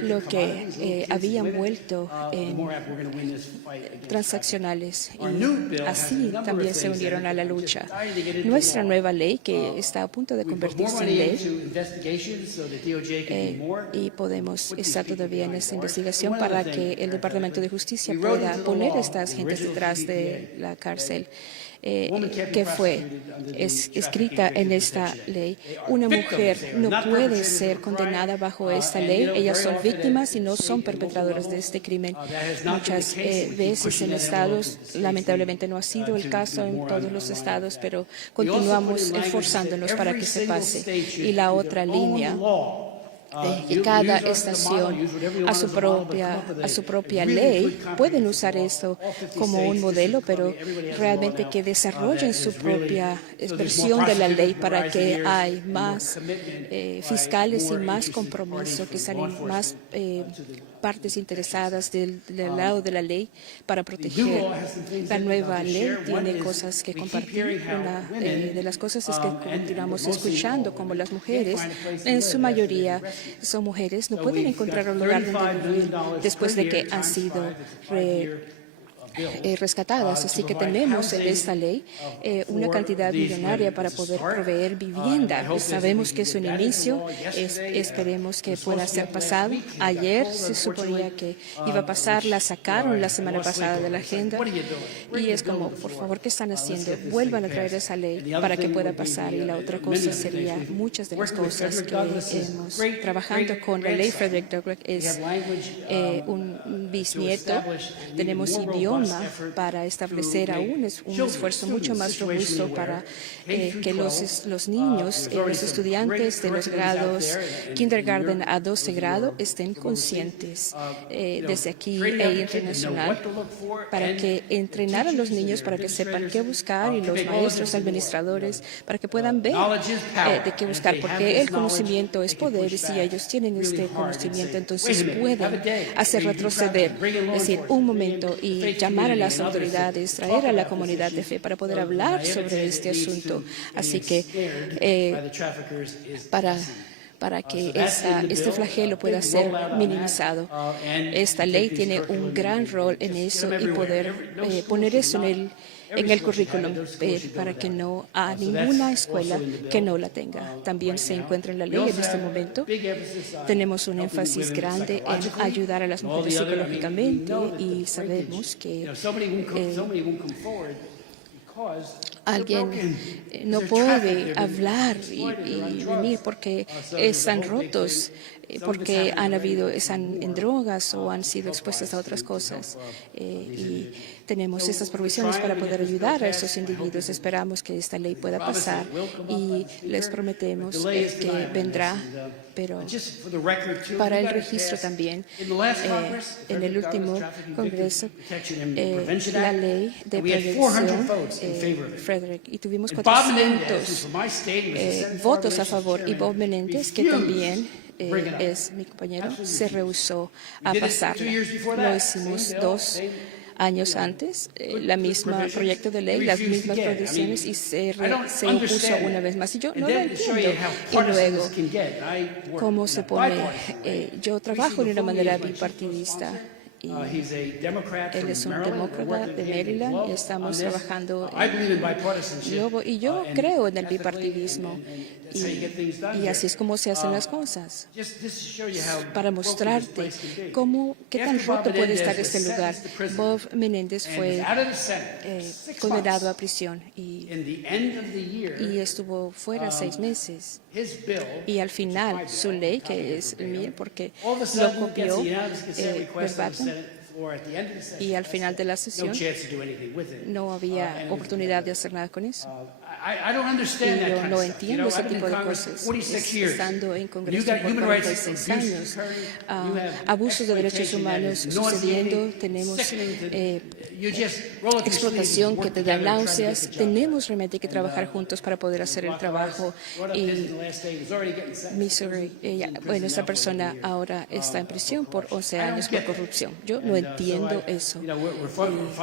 lo que habían vuelto transaccionales, y así también se unieron a la lucha. Nuestra nueva ley, que está a punto de convertirse en ley, y podemos estar todavía en esta investigación para que el Departamento de Justicia pueda poner a estas gentes detrás de la cárcel. Que fue escrita en esta ley. Una mujer no puede ser condenada bajo esta ley. Ellas son víctimas y no son perpetradoras de este crimen. Muchas veces en estados, lamentablemente no ha sido el caso en todos los estados, pero continuamos esforzándonos para que se pase. Y la otra línea, que cada estación a su propia ley pueden usar esto como un modelo, pero realmente que desarrollen su propia versión de la ley para que hay más fiscales y más compromiso, que salen más partes interesadas del lado de la ley para proteger. La nueva ley tiene cosas que compartir. Una de las cosas es que continuamos escuchando como las mujeres, en su mayoría son mujeres, no pueden encontrar un lugar donde vivir después de que han sido rescatadas. Así que tenemos en esta ley una cantidad millonaria para poder proveer vivienda. Sabemos que es un inicio, esperemos que pueda ser pasado. Ayer se suponía que iba a pasar, la sacaron la semana pasada de la agenda, y es como, por favor, ¿qué están haciendo? Vuelvan a traer esa ley para que pueda pasar. Y la otra cosa sería, muchas de las cosas que hemos trabajando con la ley Frederick Douglass es un bisnieto. Tenemos idioma para establecer aún un esfuerzo mucho más robusto para que los niños, los estudiantes de los grados kindergarten a 12 grado estén conscientes desde aquí internacional, para que entrenar a los niños para que sepan qué buscar, y los maestros, administradores, para que puedan ver de qué buscar, porque el conocimiento es poder, y si ellos tienen este conocimiento, entonces pueden hacer retroceder, es decir, un momento, y llamar a las autoridades, traer a la comunidad de fe para poder hablar sobre este asunto. Así que para que este flagelo pueda ser minimizado. Esta ley tiene un gran rol en eso, y poder poner eso en el currículum para que no haya ninguna escuela que no la tenga. También se encuentra en la ley en este momento. Tenemos un énfasis grande en ayudar a las mujeres psicológicamente, y sabemos que alguien no puede hablar y venir porque están rotos, porque están en drogas o han sido expuestos a otras cosas. Y tenemos estas provisiones para poder ayudar a esos individuos. Esperamos que esta ley pueda pasar, y les prometemos que vendrá. Pero para el registro también, en el último Congreso, la ley de prevención, Frederick, y tuvimos 400 votos a favor, y Bob Menéndez, que también es mi compañero, se rehusó a pasarla. Lo hicimos 2 años antes, la misma proyecto de ley, las mismas provisiones, y se opuso una vez más. Y yo no lo entiendo. Y luego, ¿cómo se pone? Yo trabajo de una manera bipartidista, Y él es un demócrata de Maryland y estamos trabajando en Lobo. Y yo creo en el bipartidismo. Y así es como se hacen las cosas. Para mostrarte qué tan roto puede estar este lugar. Bob Menéndez fue condenado a prisión y estuvo fuera 6 meses. Y al final, su ley, que es mía, porque lo copió verbatim, y al final de la sesión no había oportunidad de hacer nada con eso. Y yo no entiendo ese tipo de cosas. Estando en Congreso por 46 años, abusos de derechos humanos sucediendo, tenemos explotación que te da náuseas, tenemos realmente que trabajar juntos para poder hacer el trabajo. Y Missouri, esta persona ahora está en prisión por 11 años por corrupción. Yo no entiendo eso.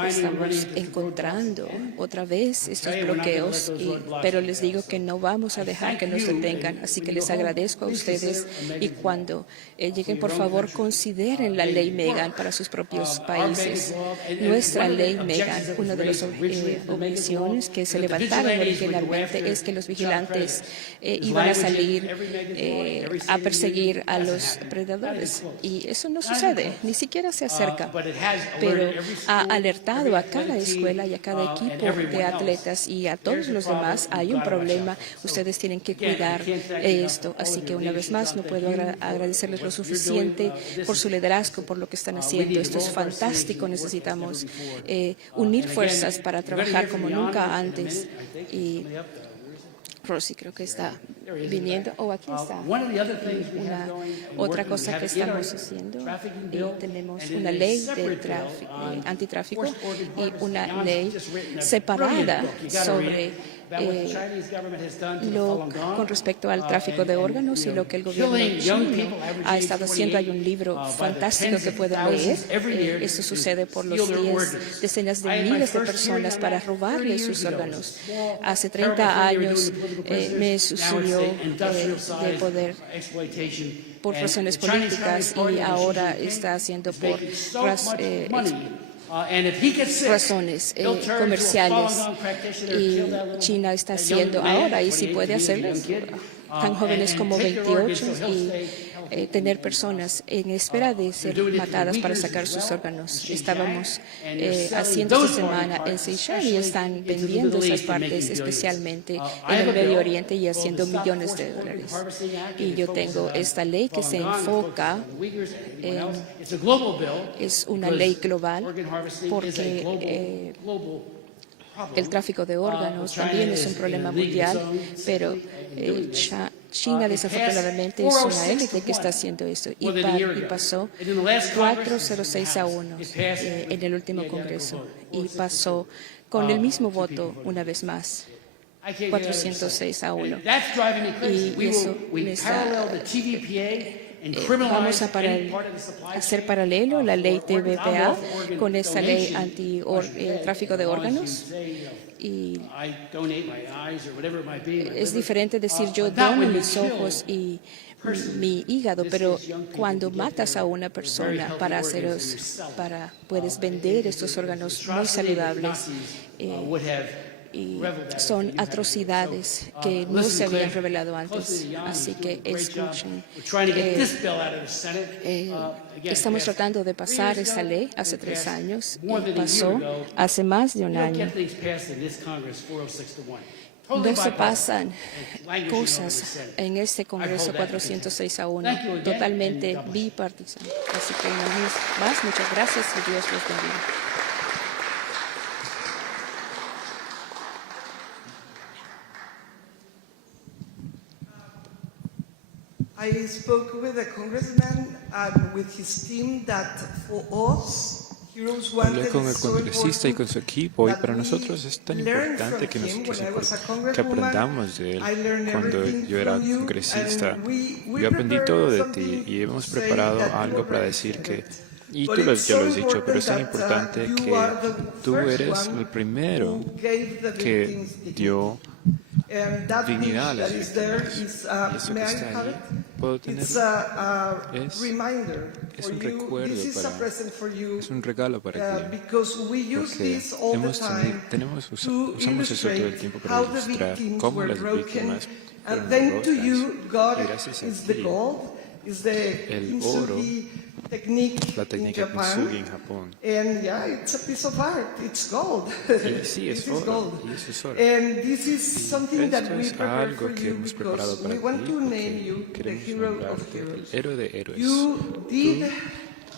Estamos encontrando otra vez estos bloqueos, pero les digo que no vamos a dejar que nos detengan. Así que les agradezco a ustedes y cuando lleguen, por favor, consideren la ley Megan para sus propios países. Nuestra ley Megan, una de las objeciones que se levantaron originalmente es que los vigilantes iban a salir a perseguir a los predadores. Y eso no sucede, ni siquiera se acerca. Pero ha alertado a cada escuela y a cada equipo de atletas y a todos los demás, hay un problema, ustedes tienen que cuidar esto. Así que una vez más no puedo agradecerles lo suficiente por su liderazgo, por lo que están haciendo. Esto es fantástico, necesitamos unir fuerzas para trabajar como nunca antes. Y Rosy creo que está viniendo. Aquí está. Otra cosa que estamos haciendo, tenemos una ley de antitráfico y una ley separada sobre con respecto al tráfico de órganos y lo que el gobierno chino ha estado haciendo. Hay un libro fantástico que pueden leer. Eso sucede por los días, decenas de miles de personas para robarle sus órganos. Hace 30 años me sucedió de poder por razones políticas y ahora está haciendo por razones comerciales, y China está haciendo ahora, y si puede hacerlo, tan jóvenes como 28 y tener personas en espera de ser matadas para sacar sus órganos. Estábamos haciendo esta semana en Seychelles y están vendiendo esas partes, especialmente en el Medio Oriente, y haciendo millones de dólares. Y yo tengo esta ley que se enfoca es una ley global, porque el tráfico de órganos también es un problema mundial, pero China desafortunadamente es una élite que está haciendo esto, y pasó 406-1 en el último Congreso, y pasó con el mismo voto una vez más, 406-1 y eso me está... vamos a hacer paralelo la ley TVPA con esta ley anti-tráfico de órganos. Y es diferente decir yo dono mis ojos y mi hígado, pero cuando matas a una persona puedes vender estos órganos muy saludables. Y son atrocidades que no se habían revelado antes. Así que escuchen. Estamos tratando de pasar esta ley hace 3 años y pasó hace más de un año. No se pasan cosas en este Congreso 406-1, totalmente bipartisano. Así que una vez más, muchas gracias y Dios los bendiga. I spoke with the congressman and with his team that for us, Heroes Hablé Wanted con el is so congresista y con su important equipo, y that para we nosotros es tan learn importante from que him. nosotros When I was a que congresswoman, aprendamos de él. I learned Cuando everything yo era from you, congresista, and we yo aprendí prepared todo de something ti y hemos to say preparado that you algo para are decir que, president. y But tú ya it's lo so has dicho, pero es tan important that, importante you que are the tú first eres one el primero who gave the que victims dignity. dio That dignidad a book las that is there víctimas. is, Eso que may I está have allí it? puedo tener It's a es reminder es for un you. recuerdo This is a para- present for you es un regalo para ti. because we use Porque this all the time to usamos eso todo el illustrate tiempo how para the ilustrar victims cómo were las broken. víctimas And fueron then to rotas. you, God Y gracias a is the ti, gold, is the el kintsugi technique la in técnica Japan. kintsugi en Japón. And yeah, it's a piece of art. It's gold. Y sí, es This is oro, gold. y eso es oro. And this is something that Esto we es prepare algo for que you hemos preparado because para we want ti, to name porque you the queremos hero of nombrarte heroes. el héroe de héroes. You did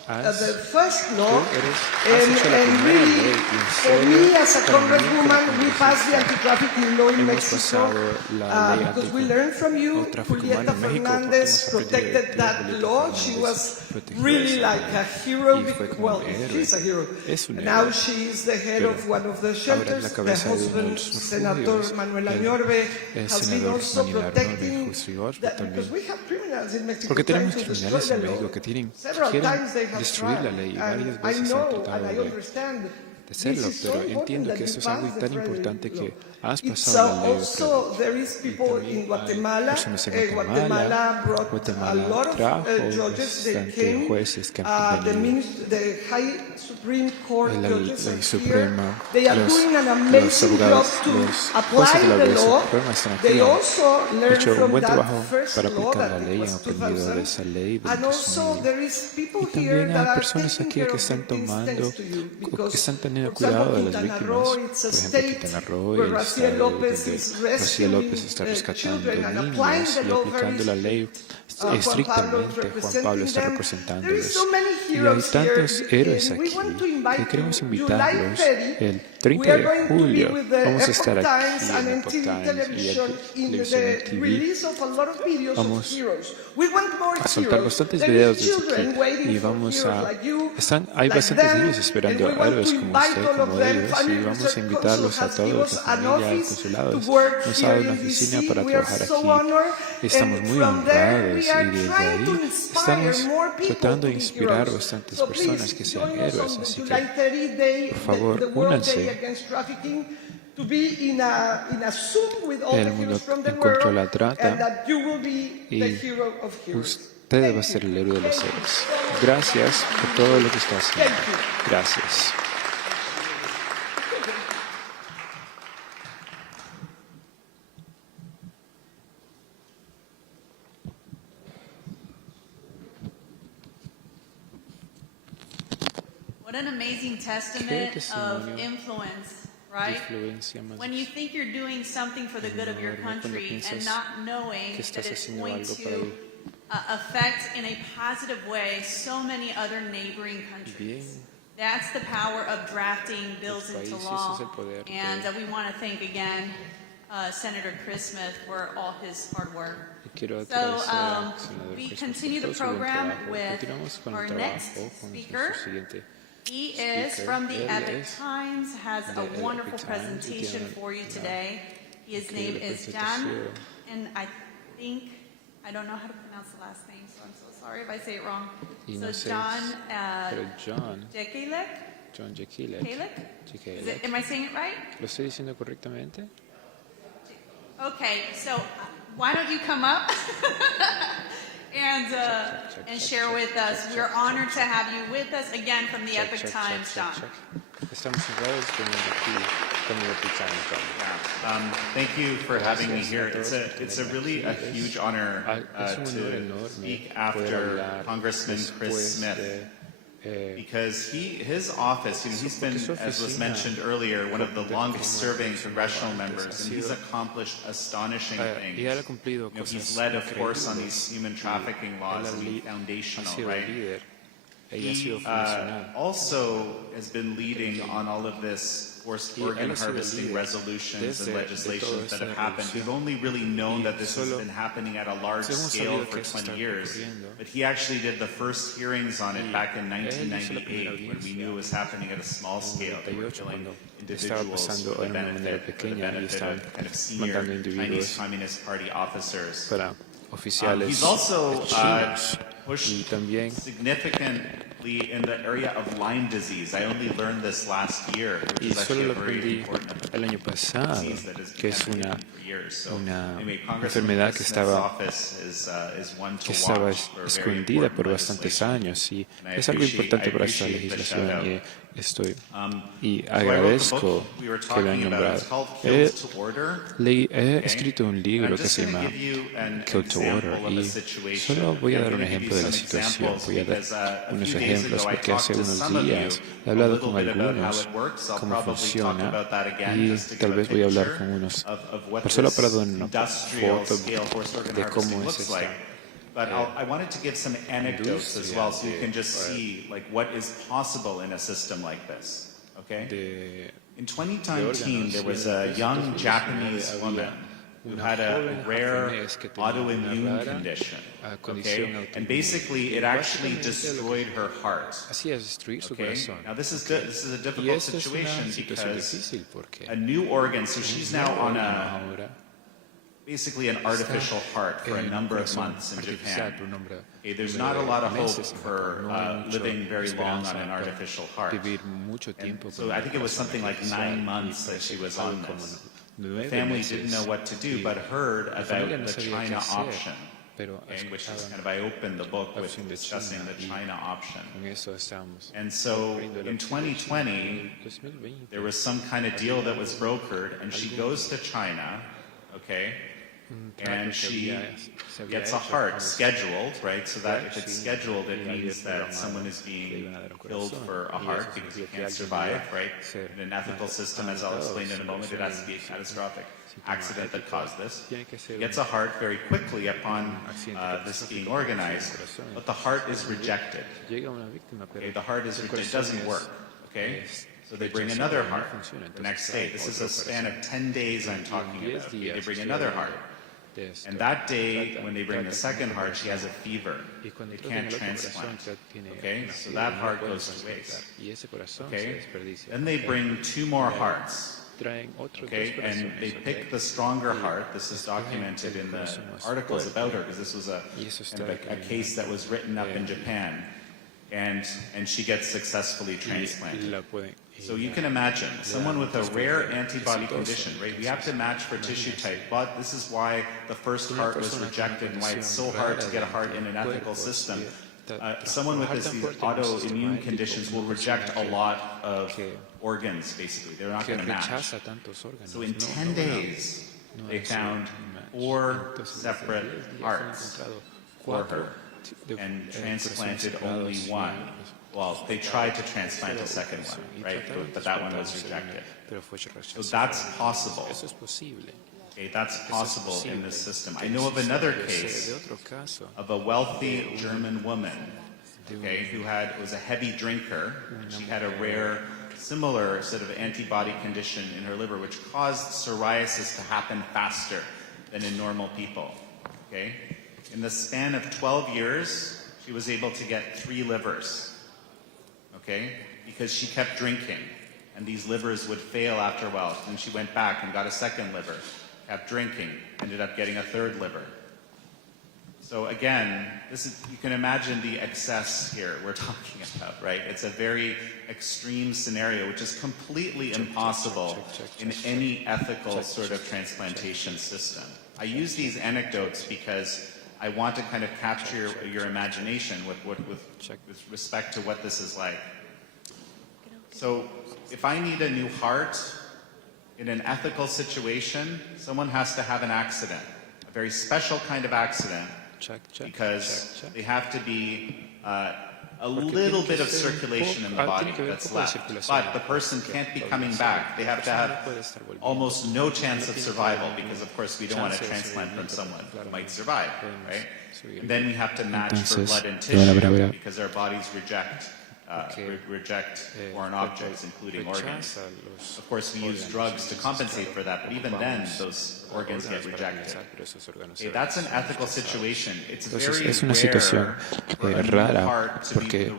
the first Tú law, has hecho la and primera really, ley, y en for serio, me as a para mí como congresswoman, we passed the congresista, anti-trafficking law in hemos Mexico pasado la ley because we learned from you. tráfico humano Julieta en México, porque Fernandez hemos aprendido de protected ti. that Julieta law. She Fernández was protegió really esa like ley. a hero. Y fue como Well, un héroe. she's a hero. Es un And now héroe. she is the head Pero of one of the ahora es shelters. la The cabeza de uno de husband, los Senator refugios. Manuel El Añorbe, has been senador also Manuel Añorbe, protecting José that también. because we have criminals in Mexico Porque trying tenemos to destroy criminales the en law. México que quieren Times they have destruir la tried. ley y And varias I veces han know tratado and I de understand. hacerlo, This is so pero important entiendo that que you eso es algo pass the tan Frederick importante law. que has It's pasado la ley de also Frederick. there is people también in Guatemala. hay personas en Guatemala brought a Guatemala lot of trajo judges. They bastante came. jueces que han venido. The High Supreme Court La judges ley are suprema, here. They are los- doing an los amazing job abogados, to los apply jueces de la the Audiencia law. Suprema están aquí. They also Han learn hecho un from buen that trabajo first para law aplicar la that it ley, han was aprendido de 2000. esa ley del And also 2000. there is people Y here también that hay are personas taking aquí care que of están victims tomando, thanks to you, que because, están teniendo for example, cuidado de las Quintana víctimas. Roo, Por it's a ejemplo, state Quintana Roo y where el Raciel estado López donde is Raciel rescuing López está rescatando children and applying niños the y law aplicando la ley Juan Pablo estrictamente. Juan Pablo está There representándolos. is so many Y hay heroes tantos here, héroes and we aquí want to invite que queremos you. invitarlos. July 30, El we 30 are de going to be julio with the vamos a Epoch estar Times aquí and en Epoch NTV Times y Television en in televisión the TV. release of a lot of videos of Vamos heroes. We want more a soltar heroes. bastantes There videos is desde children aquí waiting y for vamos heroes a like you, hay like bastantes them, niños esperando and we want héroes to como invite usted, all of como them. ellos, Family y vamos a Research invitarlos Council a has todos given los us que an familia del office consulado to work nos ha here dado una in oficina DC. para We are trabajar so aquí. honored, Estamos and muy from there honrados we y are desde trying to ahí inspire estamos more people tratando de to be inspirar heroes. bastantes So personas please que sean join us héroes, on the así July que 30 day, por favor, the World Day únanse. Against Trafficking, to be in a Zoom with all El the mundo heroes from the en contra de world, la trata, and that you will be the y hero of heroes. usted va a ser el héroe de los héroes. Gracias por todo lo que está haciendo. Thank you. Gracias. What an amazing testament of testimonio influence, de right? influencia más When you think you're doing something for the good of your enorme, cuando country and piensas not knowing que that estás it's haciendo going algo para to el affect in a positive way so many other neighboring countries. bien. That's the power of drafting bills Los into países law. es el poder de- And we want to thank again Senator Chris Smith for all his hard work. Y quiero So agradecer al senador we Chris continue por the todo su buen program trabajo. with Continuamos con our el next trabajo con speaker. nuestro siguiente He is speaker. from the Él Epoch es Times, has de a Epoch wonderful Times y presentation tiene for you una today. His name increíble is John, presentación. and I think, I don't know how to pronounce the last name, so I'm so sorry if I say it wrong. Y So no sé, John pero John Jekielek? Jekielek, Am I saying it right? ¿lo estoy diciendo correctamente? Okay, so why don't you come up and share with us? We're honored to have you with us again from the Epoch Times, John. Estamos honrados de tener aquí con el Epoch Times, John. Thank you for having me here. It's a really a huge honor Es un honor to enorme speak poder after hablar Congressman Chris después Smith. de, Because his office, he's been, as was mentioned earlier, one of the longest-serving congressional members, and he's accomplished astonishing things. y él ha cumplido You know, he's cosas led, of course, on increíbles. these human trafficking laws, Él and ha foundational, sido right? líder y ha He sido fundacional. also has been leading on all of this forced Y organ él ha sido harvesting líder resolutions desde- and de legislations toda that have esta happened. revolución. We've only really known Y that this has solo been happening at a large hemos scale sabido for que eso 20 está years. ocurriendo. But he actually did the first hearings on it back in él hizo la primera 1998 when we audiencia knew it was happening at a small scale. They were 98 killing cuando estaba individuals pasando for the en una manera benefit, for the pequeña y benefit estaban of kind of senior mandando Chinese individuos Communist Party officers. para oficiales He's also chinos pushed y también significant in the area of Lyme disease. I only learned this last year, which Y is solo actually lo a very aprendí important el año pasado, disease that has que es been una for years. So, una anyway, Congressman enfermedad que Smith's estaba office is one to que estaba watch for very escondida important por bastantes legislation. años y And I es algo importante I para esta appreciate the legislación shout-out. y So I wrote the agradezco book we were que lo han talking about. nombrado. It's called He, Killed to Order. he Okay? escrito un And libro I'm que just se going to llama give you an Kill to Order example of a y situation. solo voy a I'm dar un going to give ejemplo you de la some situación, examples voy a dar because a unos few days ejemplos ago I porque hace talked to unos some of you días he a hablado little con bit about how algunos it works. I'll cómo probably talk funciona about that again y just to tal give a vez voy a hablar picture con unos, of what pero solo this para dar una industrial foto scale horse organ de harvesting cómo es looks like. esta But I wanted to give some anecdotes as well, so you can just see like what is possible in a system like this. Okay. de In 2019, there was a young Japanese woman who had a rare autoimmune condition. Okay? And basically, it actually destroyed her heart. hacía destruir su Okay? corazón. Now, this is a Y difficult esto es una situation situación because difícil porque a new organ, so she's now on ahora basically an artificial heart for a number of months in artificial Japan. por un nombre Okay, there's de not a lot of hope meses en for Japón. No hay mucha living very long on esperanza an para artificial heart. vivir mucho tiempo So con I un think it was corazón something like artificial 9 y months that parece she que was fue on como this. The 9 family meses didn't know what to do, y but heard la about familia no the sabía qué China hacer, option, pero okay, which is escuchaban kind of, I opened the book la with opción de discussing China the y China option. con eso estábamos And so abriendo la in opción de China. 2020, En 2020 there was some kind of deal that was brokered, and she goes to China, okay, and she gets a heart scheduled, right? So that if it's scheduled, it means that someone is being killed for a heart because you can't survive, right? In an ethical system, as I'll explain in a moment, it has to be a catastrophic accident that caused this. She gets a heart very quickly upon this being organized, but the heart is rejected. llega una víctima pero Okay, the heart is rejected. It doesn't work. Okay, so they bring another heart the next day. This is a span of 10 days I'm talking about. Okay, they bring another heart. And that day, when they bring the second heart, she has a fever. They can't transplant. Okay, so that heart goes to waste. Okay, then they bring 2 more hearts. Okay, and they pick the stronger heart. This is documented in the articles about her because this was a case that was written up in Japan. And she gets successfully transplanted. So you can imagine someone with a rare antibody condition, right? We have to match for tissue type, but this is why the first heart was rejected and why it's so hard to get a heart in an ethical system. Someone with these autoimmune conditions will reject a lot of organs, basically. They're not going to match. So in 10 days, they found 4 separate hearts for her and transplanted only 1. Well, they tried to transplant a second one, right? But that one was rejected. So that's possible. Okay, that's possible in this system. I know of another case of a wealthy German woman, okay, who was a heavy drinker. She had a rare, similar sort of antibody condition in her liver, which caused psoriasis to happen faster than in normal people. Okay, in the span of 12 years, she was able to get 3 livers. Okay, because she kept drinking, and these livers would fail after a while. Then she went back and got a second liver, kept drinking, ended up getting a 3rd liver. So again, you can imagine the excess here we're talking about, right? It's a very extreme scenario, which is completely impossible in any ethical sort of transplantation system. I use these anecdotes because I want to kind of capture your imagination with respect to what this is like. So if I need a new heart in an ethical situation, someone has to have an accident, a very special kind of accident, because they have to be a little bit of circulation in the body that's left. But the person can't be coming back. They have to have almost no chance of survival because, of course, we don't want to transplant from someone who might survive, right? And then we have to match for blood and tissue because our bodies reject foreign objects, including organs. Of course, we use drugs to compensate for that, but even then, those organs get rejected. Okay, that's an ethical situation. It's very es una situación rara porque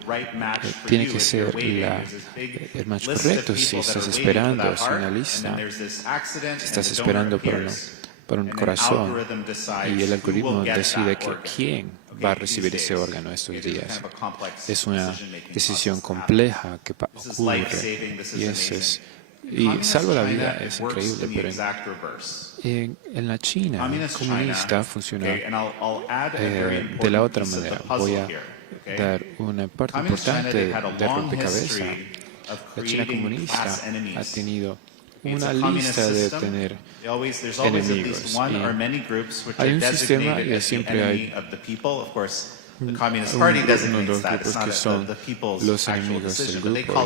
tiene que ser el match correcto si estás esperando, si una lista, si estás esperando para para un corazón y el algoritmo decide quién va a recibir ese órgano estos días. Es una decisión compleja que ocurre y salva la vida, es increíble, pero en la China comunista funciona de la otra manera. Voy a dar una parte importante de rompecabezas. La China comunista ha tenido una lista de tener enemigos. Y hay un sistema y siempre hay uno de los grupos que son los enemigos del grupo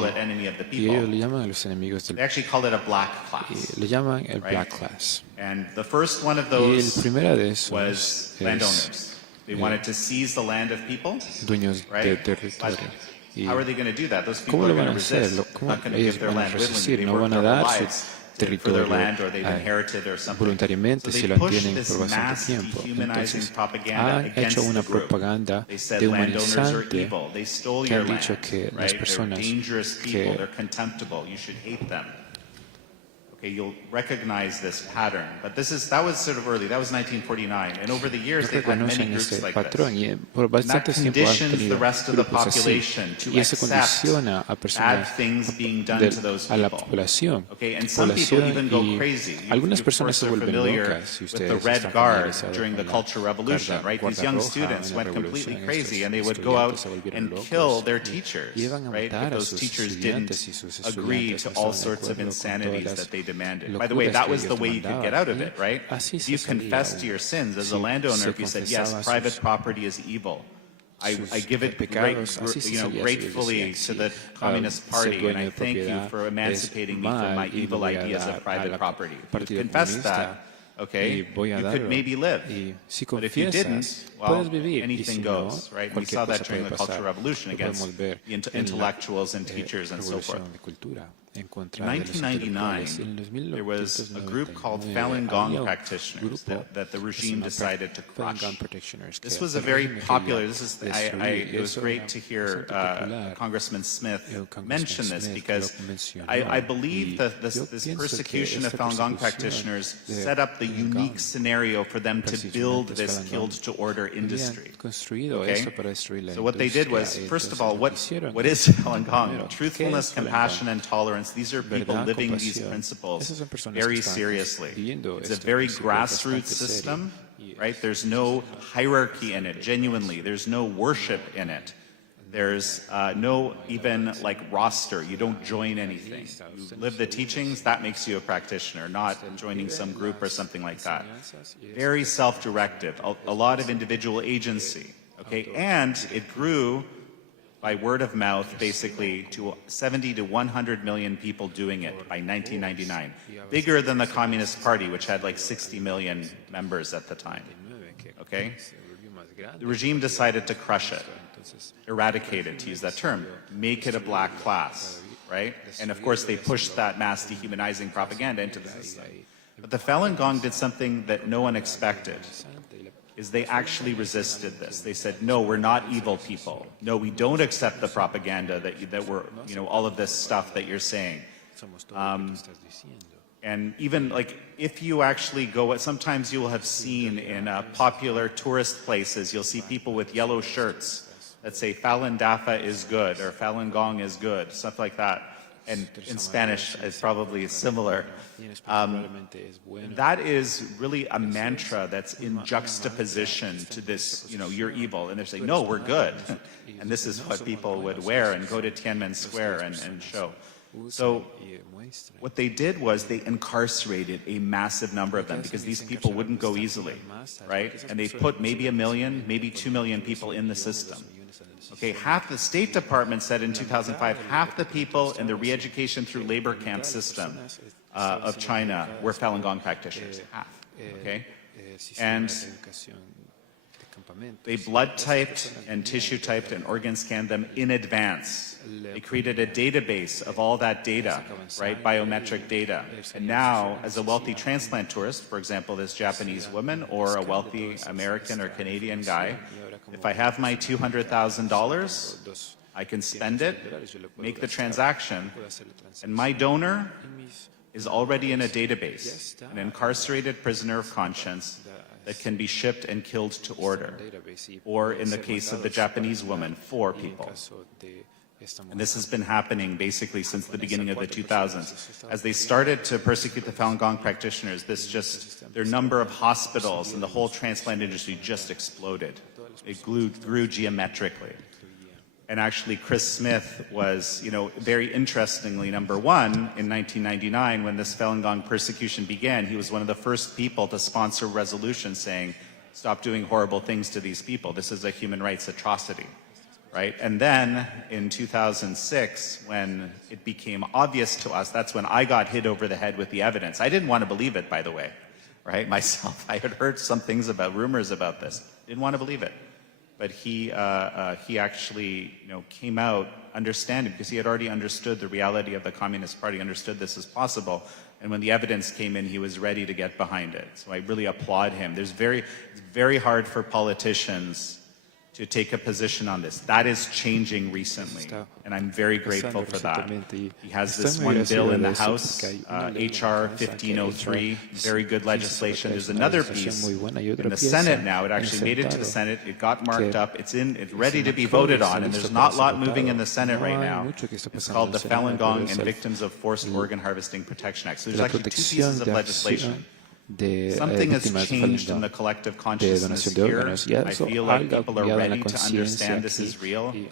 y ellos le llaman a los enemigos del grupo. Le llaman el Black Class. Y el primero de esos es dueños de territorio. ¿Cómo lo van a hacer? ¿Cómo ellos van a resistir? No van a dar su territorio voluntariamente si lo tienen por bastante tiempo. Entonces, han hecho una propaganda dehumanizante que han dicho que las personas que Okay, you'll recognize this pattern, but that was sort of early. That was 1949, and over the years they've had many groups like this. Y por bastante tiempo han tenido grupos así. Y eso condiciona a personas, a la población. Y algunas personas se vuelven locas. Si ustedes with the Red Guard during the Cultural Revolution, right? These young students went completely crazy, and they would go out and kill their teachers, right? But those teachers didn't agree to all sorts of insanities that they demanded. By the way, that was the way you could get out of it, right? If you confessed to your sins as a landowner, if you said, yes, private property is evil, I give it gratefully to the Communist Party, and I thank you for emancipating me from my evil ideas of private property. If you confessed that, okay, you could maybe live. But if you didn't, well, anything goes, right? We saw that during the Cultural Revolution against the intellectuals and teachers and so forth. In 1999, there was a group called Falun Gong practitioners that the regime decided to crush. This was a very popular, it was great to hear Congressman Smith mention this, because I believe that this persecution of Falun Gong practitioners set up the unique scenario for them to build this killed-to-order industry. Okay? So what they did was, first of all, what is Falun Gong? Truthfulness, compassion, and tolerance. These are people living these principles very seriously. It's a very grassroots system, right? There's no hierarchy in it, genuinely. There's no worship in it. There's no even like roster. You don't join anything. You live the teachings, that makes you a practitioner, not joining some group or something like that. Very self-directive, a lot of individual agency, okay? And it grew by word of mouth, basically, to 70 to 100 million people doing it by 1999. Bigger than the Communist Party, which had like 60 million members at the time. Okay? The regime decided to crush it, eradicate it, to use that term, make it a black class, right? And of course, they pushed that mass dehumanizing propaganda into the system. But the Falun Gong did something that no one expected. Is they actually resisted this. They said, no, we're not evil people. No, we don't accept the propaganda that we're, all of this stuff that you're saying. And even like, if you actually go, sometimes you will have seen in popular tourist places, you'll see people with yellow shirts that say Falun Dafa is good, or Falun Gong is good, stuff like that. And in Spanish, it's probably similar. That is really a mantra that's in juxtaposition to this, you're evil. And they're saying, no, we're good. And this is what people would wear and go to Tiananmen Square and show. So what they did was they incarcerated a massive number of them, because these people wouldn't go easily, right? And they put maybe 1 million, maybe 2 million people in the system. Okay, half the State Department said in 2005, half the people in the re-education through labor camp system of China were Falun Gong practitioners. Half, okay? And they blood typed and tissue typed and organ scanned them in advance. They created a database of all that data, right, biometric data. And now, as a wealthy transplant tourist, for example, this Japanese woman or a wealthy American or Canadian guy, if I have my $200,000, I can spend it, make the transaction, and my donor is already in a database, an incarcerated prisoner of conscience that can be shipped and killed to order, or in the case of the Japanese woman, 4 people. And this has been happening basically since the beginning of the 2000s. As they started to persecute the Falun Gong practitioners, their number of hospitals and the whole transplant industry just exploded. It grew geometrically. And actually, Chris Smith was, very interestingly, number one, in 1999, when this Falun Gong persecution began, he was one of the first people to sponsor a resolution saying, stop doing horrible things to these people. This is a human rights atrocity, right? And then in 2006, when it became obvious to us, that's when I got hit over the head with the evidence. I didn't want to believe it, by the way, right? Myself, I had heard some things rumors about this. Didn't want to believe it. But he actually, came out understanding, because he had already understood the reality of the Communist Party, understood this is possible. And when the evidence came in, he was ready to get behind it. So I really applaud him. It's very hard for politicians to take a position on this. That is changing recently, and I'm very grateful for that. He has this one bill in the House, HR 1503, very good legislation. There's another piece in the Senate now. It actually made it to the Senate. It got marked up. It's ready to be voted on, and there's not a lot moving in the Senate right now. It's called the Falun Gong and Victims of Forced Organ Harvesting Protection Act. So there's actually 2 pieces of legislation. Something has changed in the collective consciousness here. I feel like people are ready to understand this is real. And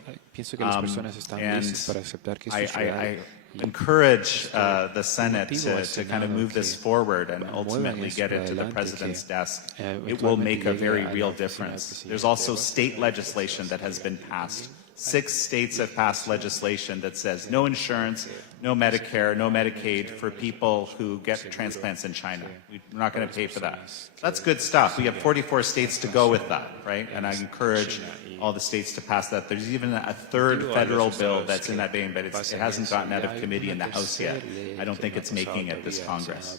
I encourage the Senate to kind of move this forward and ultimately get it to the President's desk. It will make a very real difference. There's also state legislation that has been passed. 6 states have passed legislation that says no insurance, no Medicare, no Medicaid for people who get transplants in China. We're not going to pay for that. That's good stuff. We have 44 states to go with that, right? And I encourage all the states to pass that. There's even a 3rd federal bill that's in that vein, but it hasn't gotten out of committee in the House yet. I don't think it's making it this Congress.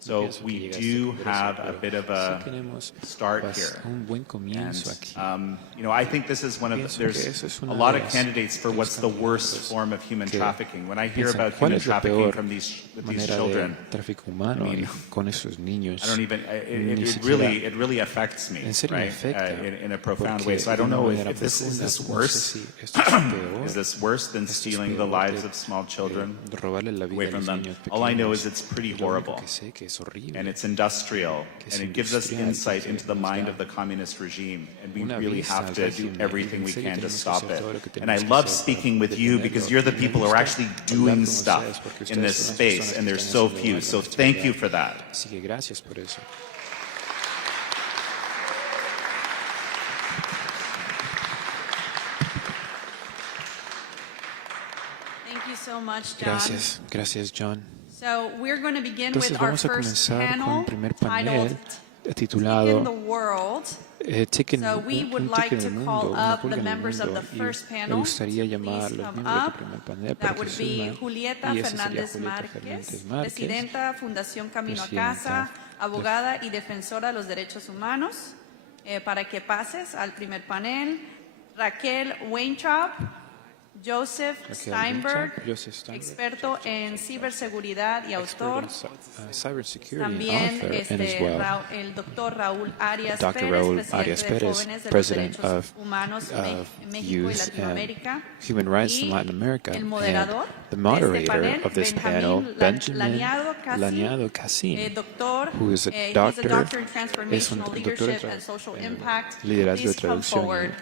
So we do have a bit of a start here. And, I think this is there's a lot of candidates for what's the worst form of human trafficking. When I hear about human trafficking with these children, I mean, I don't even, it really affects me, right, in a profound way. So I don't know if is this worse? Is this worse than stealing the lives of small children away from them? All I know is it's pretty horrible. And it's industrial, and it gives us insight into the mind of the communist regime, and we really have to do everything we can to stop it. And I love speaking with you because you're the people who are actually doing stuff in this space, and there's so few. So thank you for that. Thank you so much, John. Gracias, John. So we're going to begin Entonces with our vamos a first comenzar con panel el primer titled panel titulado In the World. So we would like to call up the members of the first panel. Please come up. That would be Julieta Fernández Márquez, Presidenta Fundación Camino a Casa, abogada y defensora de los derechos humanos. Para que pases al primer panel, Raquel Weintraub, Joseph Steinberg, experto en ciberseguridad y autor. También el doctor Raúl Arias Pérez, presidente de Jóvenes de los Derechos Humanos México y Latinoamérica. Y el moderador de este panel, Benjamin Laniado Cassin, doctor, he's a doctor in transformational leadership and social impact. Please come forward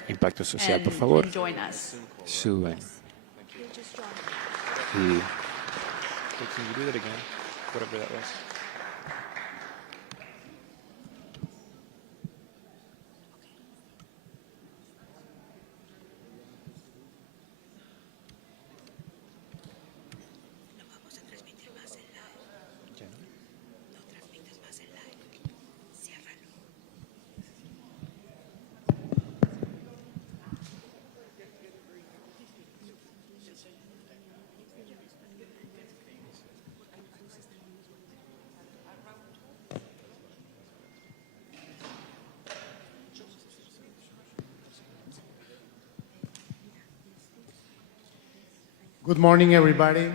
and join us. Suben. Can you do that again? Whatever that was. Good morning, everybody.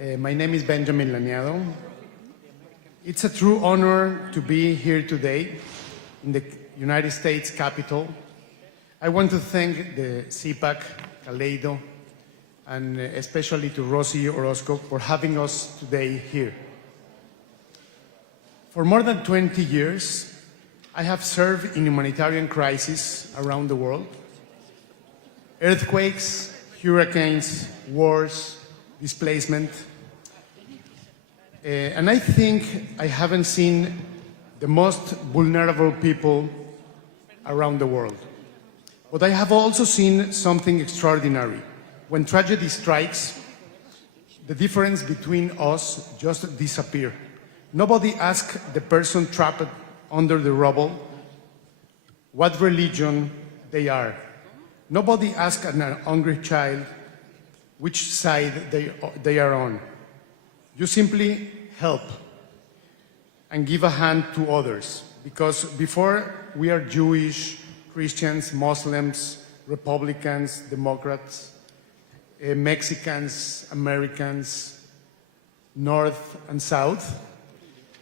My name is Benjamin Laniado. It's a true honor to be here today in the United States Capitol. I want to thank the CPAC, Kaleido, and especially to Rosie Orozco for having us today here. For more than 20 years, I have served in humanitarian crises around the world. Earthquakes, hurricanes, wars, displacement. And I think I haven't seen the most vulnerable people around the world. But I have also seen something extraordinary. When tragedy strikes, the difference between us just disappears. Nobody asks the person trapped under the rubble what religion they are. Nobody asks an hungry child which side they are on. You simply help and give a hand to others, because before we are Jewish, Christians, Muslims, Republicans, Democrats, Mexicans, Americans, North and South,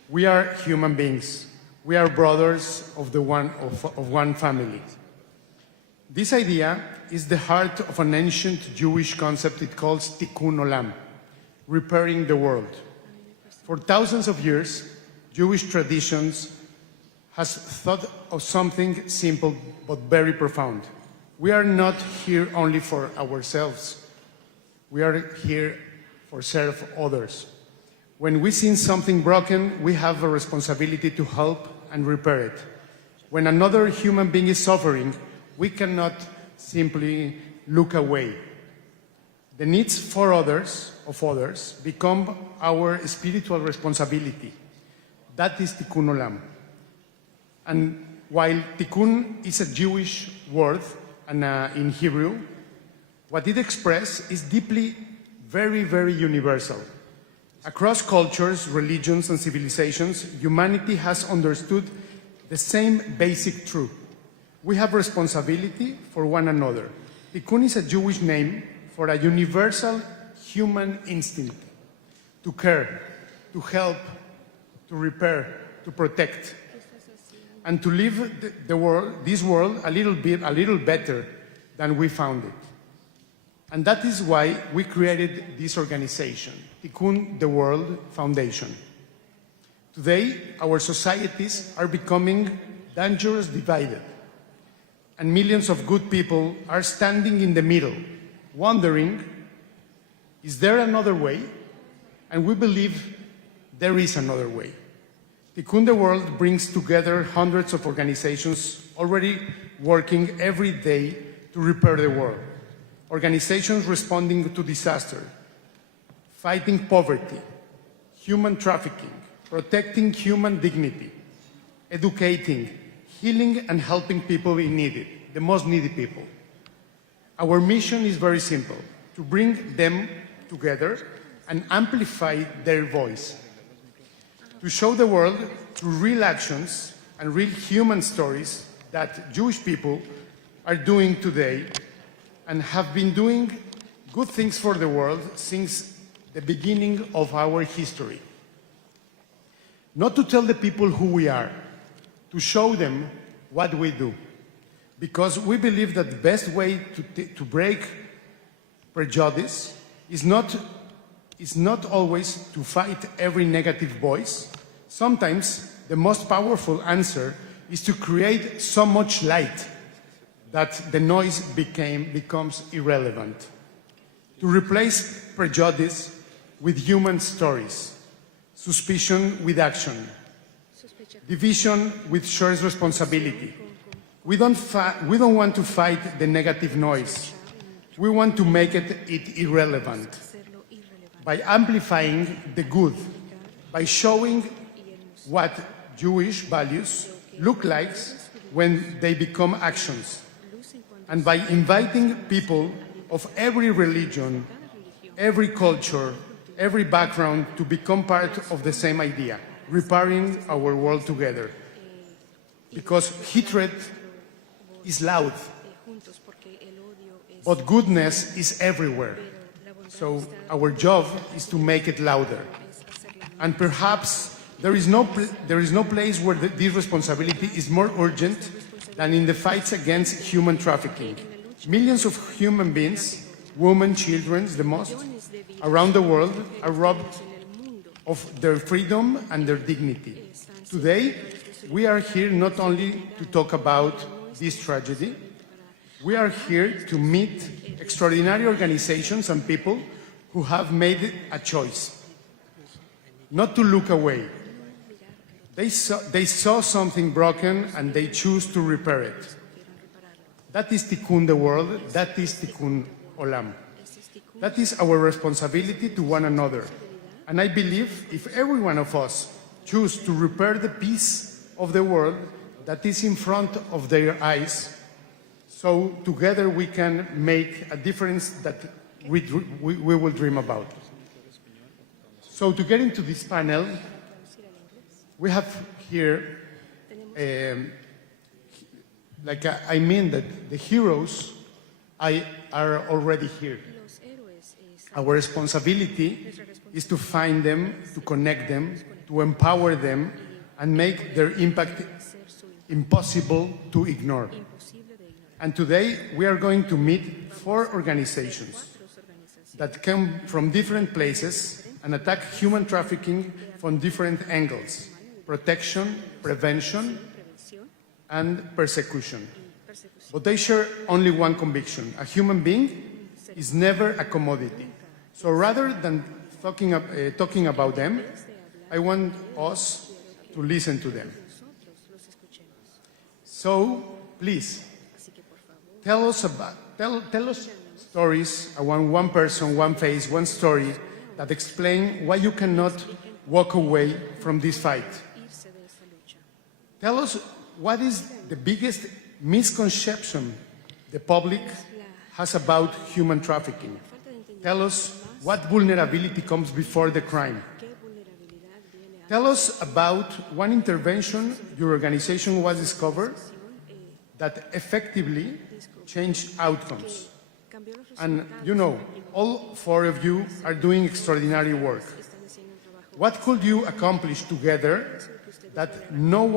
we are human beings. We are brothers of one family. This idea is the heart of an ancient Jewish concept it calls Tikkun Olam, repairing the world. For thousands of years, Jewish traditions has thought of something simple but very profound. We are not here only for ourselves. We are here for serve others. When we see something broken, we have a responsibility to help and repair it. When another human being is suffering, we cannot simply look away. The needs for others become our spiritual responsibility. That is Tikkun Olam. And while Tikkun is a Jewish word and in Hebrew, what it expresses is deeply, very, very universal. Across cultures, religions, and civilizations, humanity has understood the same basic truth. We have responsibility for one another. Tikkun is a Jewish name for a universal human instinct to care, to help, to repair, to protect, and to live this world a little better than we found it. And that is why we created this organization, Tikkun the World Foundation. Today, our societies are becoming dangerously divided, and millions of good people are standing in the middle, wondering, is there another way? And we believe there is another way. Tikkun the World brings together hundreds of organizations already working every day to repair the world. Organizations responding to disaster, fighting poverty, human trafficking, protecting human dignity, educating, healing and helping people in need, the most needy people. Our mission is very simple, to bring them together and amplify their voice, to show the world through real actions and real human stories that Jewish people are doing today and have been doing good things for the world since the beginning of our history. Not to tell the people who we are, to show them what we do. Because we believe that the best way to break prejudice is not always to fight every negative voice. Sometimes the most powerful answer is to create so much light that the noise becomes irrelevant. To replace prejudice with human stories, suspicion with action, division with shared responsibility. We don't want to fight the negative noise. We want to make it irrelevant by amplifying the good, by showing what Jewish values look like when they become actions, and by inviting people of every religion, every culture, every background to become part of the same idea, repairing our world together. Because hatred is loud, but goodness is everywhere. So our job is to make it louder. And perhaps there is no place where this responsibility is more urgent than in the fights against human trafficking. Millions of human beings, women, children, the most, around the world are robbed of their freedom and their dignity. Today, we are here not only to talk about this tragedy, we are here to meet extraordinary organizations and people who have made a choice, not to look away. They saw something broken and they choose to repair it. That is Tikkun the world, that is Tikkun Olam. That is our responsibility to one another. And I believe if every one of us choose to repair the piece of the world that is in front of their eyes, so together we can make a difference that we will dream about. So to get into this panel, we have here, I mean that the heroes are already here. Our responsibility is to find them, to connect them, to empower them, and make their impact impossible to ignore. And today we are going to meet 4 organizations that come from different places and attack human trafficking from different angles: protection, prevention, and persecution. But they share only one conviction: a human being is never a commodity. So rather than talking about them, I want us to listen to them. So please, tell us stories, one person, one face, one story that explain why you cannot walk away from this fight. Tell us what is the biggest misconception the public has about human trafficking. Tell us what vulnerability comes before the crime. Tell us about one intervention your organization was discovered that effectively changed outcomes. And you know, all 4 of you are doing extraordinary work. What could you accomplish together that no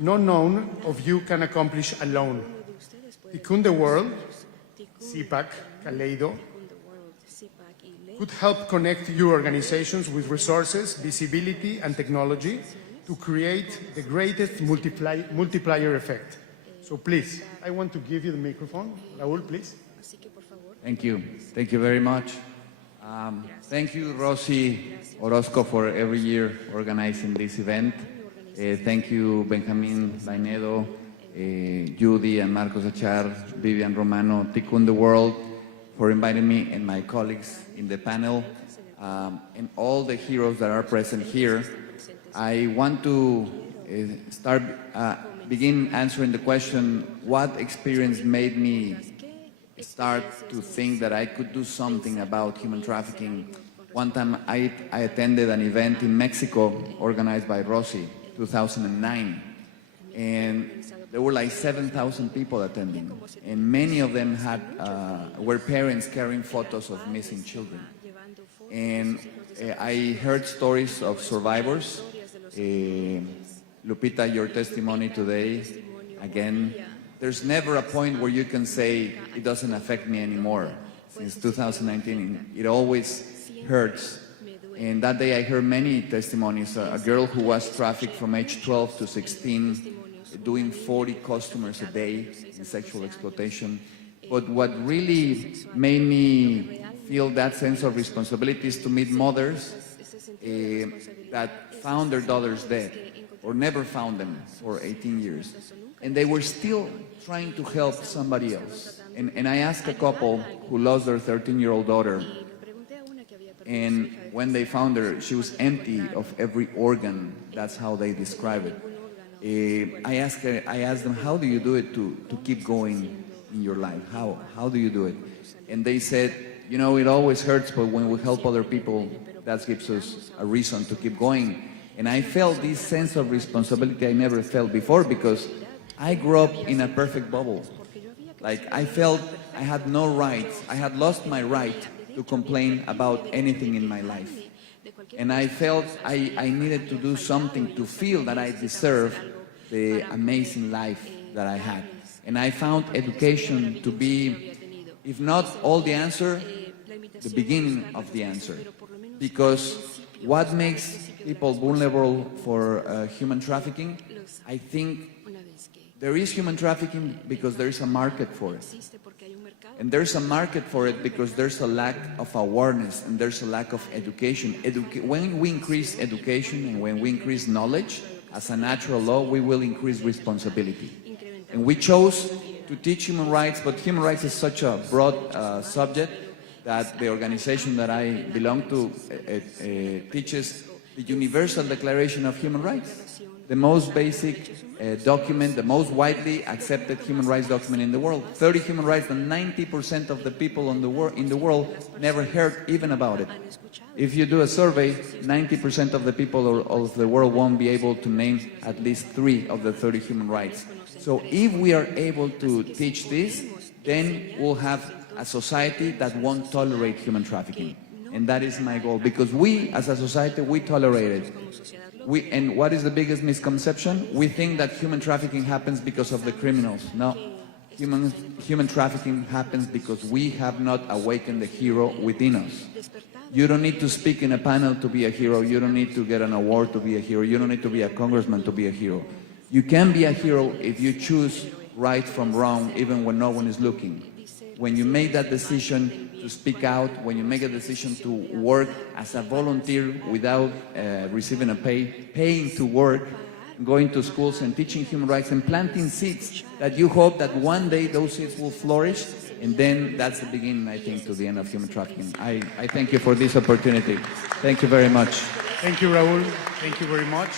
known of you can accomplish alone? Tikkun the world, Civic, Kaleido, could help connect your organizations with resources, visibility, and technology to create the greatest multiplier effect. So please, I want to give you the microphone. Raúl, please. Thank you. Thank you very much. Thank you, Rosy Orozco, for every year organizing this event. Thank you, Benjamin Lainedo, Judy and Marcos Achar, Vivian Romano, Tikkun the World, for inviting me and my colleagues in the panel, and all the heroes that are present here. I want to begin answering the question, what experience made me start to think that I could do something about human trafficking? One time I attended an event in Mexico organized by Rosy, 2009, and there were like 7,000 people attending, and many of them were parents carrying photos of missing children. And I heard stories of survivors. Lupita, your testimony today, again, there's never a point where you can say it doesn't affect me anymore. Since 2019, it always hurts. And that day I heard many testimonies. A girl who was trafficked from age 12 to 16, doing 40 customers a day in sexual exploitation. But what really made me feel that sense of responsibility is to meet mothers that found their daughters dead or never found them for 18 years. And they were still trying to help somebody else. And I asked a couple who lost their 13-year-old daughter, and when they found her, she was empty of every organ. That's how they describe it. I asked them, how do you do it to keep going in your life? How do you do it? And they said, you know, it always hurts, but when we help other people, that gives us a reason to keep going. And I felt this sense of responsibility I never felt before, because I grew up in a perfect bubble. Like, I felt I had no rights. I had lost my right to complain about anything in my life. And I felt I needed to do something to feel that I deserve the amazing life that I had. And I found education to be, if not all the answer, the beginning of the answer. Because what makes people vulnerable for human trafficking, I think there is human trafficking because there is a market for it. And there's a market for it because there's a lack of awareness and there's a lack of education. When we increase education and when we increase knowledge, as a natural law, we will increase responsibility. And we chose to teach human rights, but human rights is such a broad subject that the organization that I belong to teaches the Universal Declaration of Human Rights, the most basic document, the most widely accepted human rights document in the world. 30 human rights, and 90% of the people in the world never heard even about it. If you do a survey, 90% of the people of the world won't be able to name at least 3 of the 30 human rights. So if we are able to teach this, then we'll have a society that won't tolerate human trafficking. And that is my goal, because we, as a society, we tolerate it. And what is the biggest misconception? We think that human trafficking happens because of the criminals. No, human trafficking happens because we have not awakened the hero within us. You don't need to speak in a panel to be a hero. You don't need to get an award to be a hero. You don't need to be a congressman to be a hero. You can be a hero if you choose right from wrong, even when no one is looking. When you make that decision to speak out, when you make a decision to work as a volunteer without receiving a paying to work, going to schools and teaching human rights and planting seeds that you hope that one day those seeds will flourish, and then that's the beginning, I think, to the end of human trafficking. I thank you for this opportunity. Thank you very much. Thank you, Raul. Thank you very much.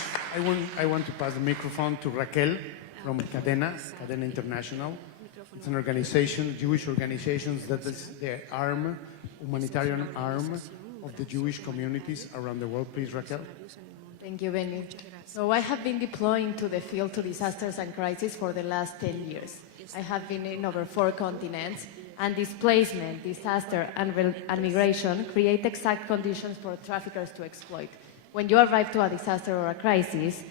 I want to pass the microphone to Raquel from Cadena International. It's an organization, Jewish organizations, that is the arm, humanitarian arm of the Jewish communities around the world. Please, Raquel. Thank you, Benny. So I have been deploying to the field to disasters and crises for the last 10 years. I have been in over 4 continents, and displacement, disaster, and migration create exact conditions for traffickers to exploit. When you arrive to a disaster or a crisis,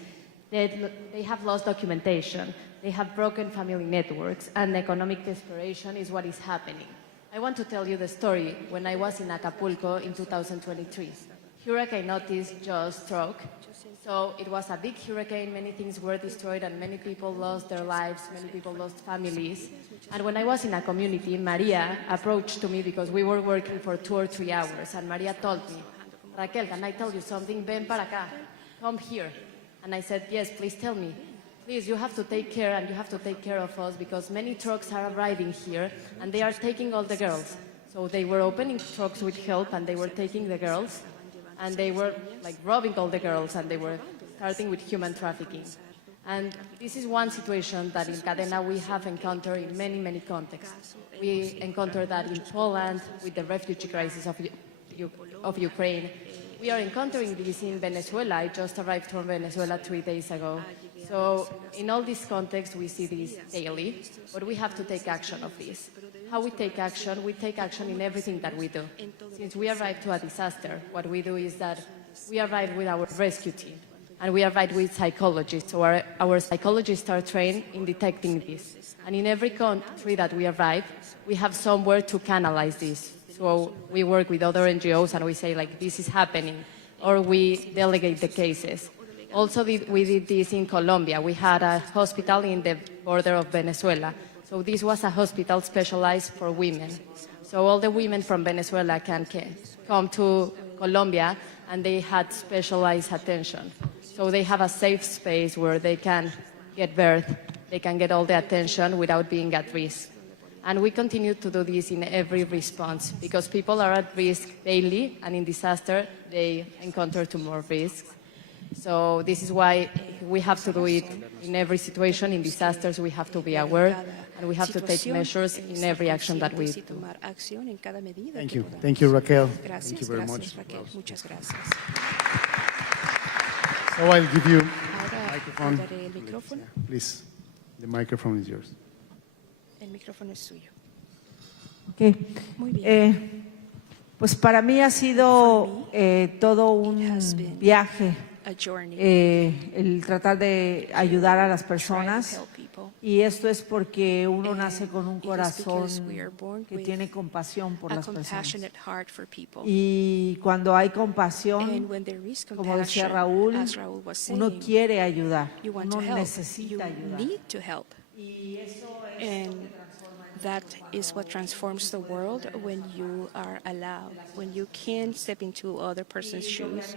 they have lost documentation, they have broken family networks, and economic desperation is what is happening. I want to tell you the story when I was in Acapulco in 2023. Hurricane Otis just struck. So it was a big hurricane, many things were destroyed, and many people lost their lives, many people lost families. And when I was in a community, Maria approached to me because we were working for 2 or 3 hours, and Maria told me, Raquel, can I tell you something? Ven para acá, come here. And I said, yes, please tell me. Please, you have to take care, and you have to take care of us, because many trucks are arriving here, and they are taking all the girls. So they were opening trucks with help, and they were taking the girls, and they were like robbing all the girls, and they were starting with human trafficking. And this is one situation that in Cadena we have encountered in many, many contexts. We encountered that in Poland with the refugee crisis of Ukraine. We are encountering this in Venezuela. I just arrived from Venezuela 3 days ago. So in all these contexts, we see this daily, but we have to take action of this. How we take action in everything that we do. Since we arrive to a disaster, what we do is that we arrive with our rescue team, and we arrive with psychologists. So our psychologists are trained in detecting this. And in every country that we arrive, we have somewhere to canalize this. So we work with other NGOs and we say, like, this is happening, or we delegate the cases. Also, we did this in Colombia. We had a hospital in the border of Venezuela. So this was a hospital specialized for women. So all the women from Venezuela can come to Colombia, and they had specialized attention. So they have a safe space where they can get birth, they can get all the attention without being at risk. And we continue to do this in every response, because people are at risk daily, and in disaster, they encounter to more risks. So this is why we have to do it in every situation. In disasters, we have to be aware, and we have to take measures in every action that we do. Thank you. Thank you, Raquel. Thank you very much. So I'll give you the microphone. Please, the microphone is yours. El micrófono es suyo. Okay. Pues para mí ha sido todo un viaje, el tratar de ayudar a las personas, y esto es porque uno nace con un corazón que tiene compasión por las personas. Y cuando hay compasión, como decía Raúl, uno quiere ayudar, uno necesita ayudar. Y eso es that is what transforms the world when you are allowed, when you can step into other person's shoes.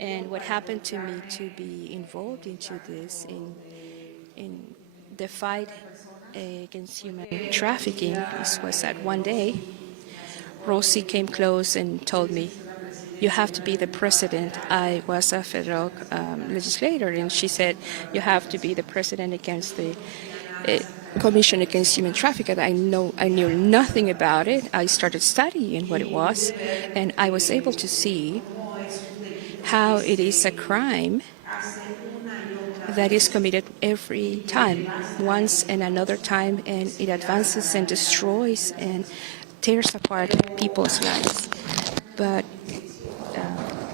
And what happened to me to be involved into this in the fight against human trafficking was that one day Rosie came close and told me, "You have to be the president." I was a federal legislator, and she said, "You have to be the president against the Commission Against Human Trafficking." I knew nothing about it. I started studying what it was, and I was able to see how it is a crime that is committed every time, once and another time, and it advances and destroys and tears apart people's lives. But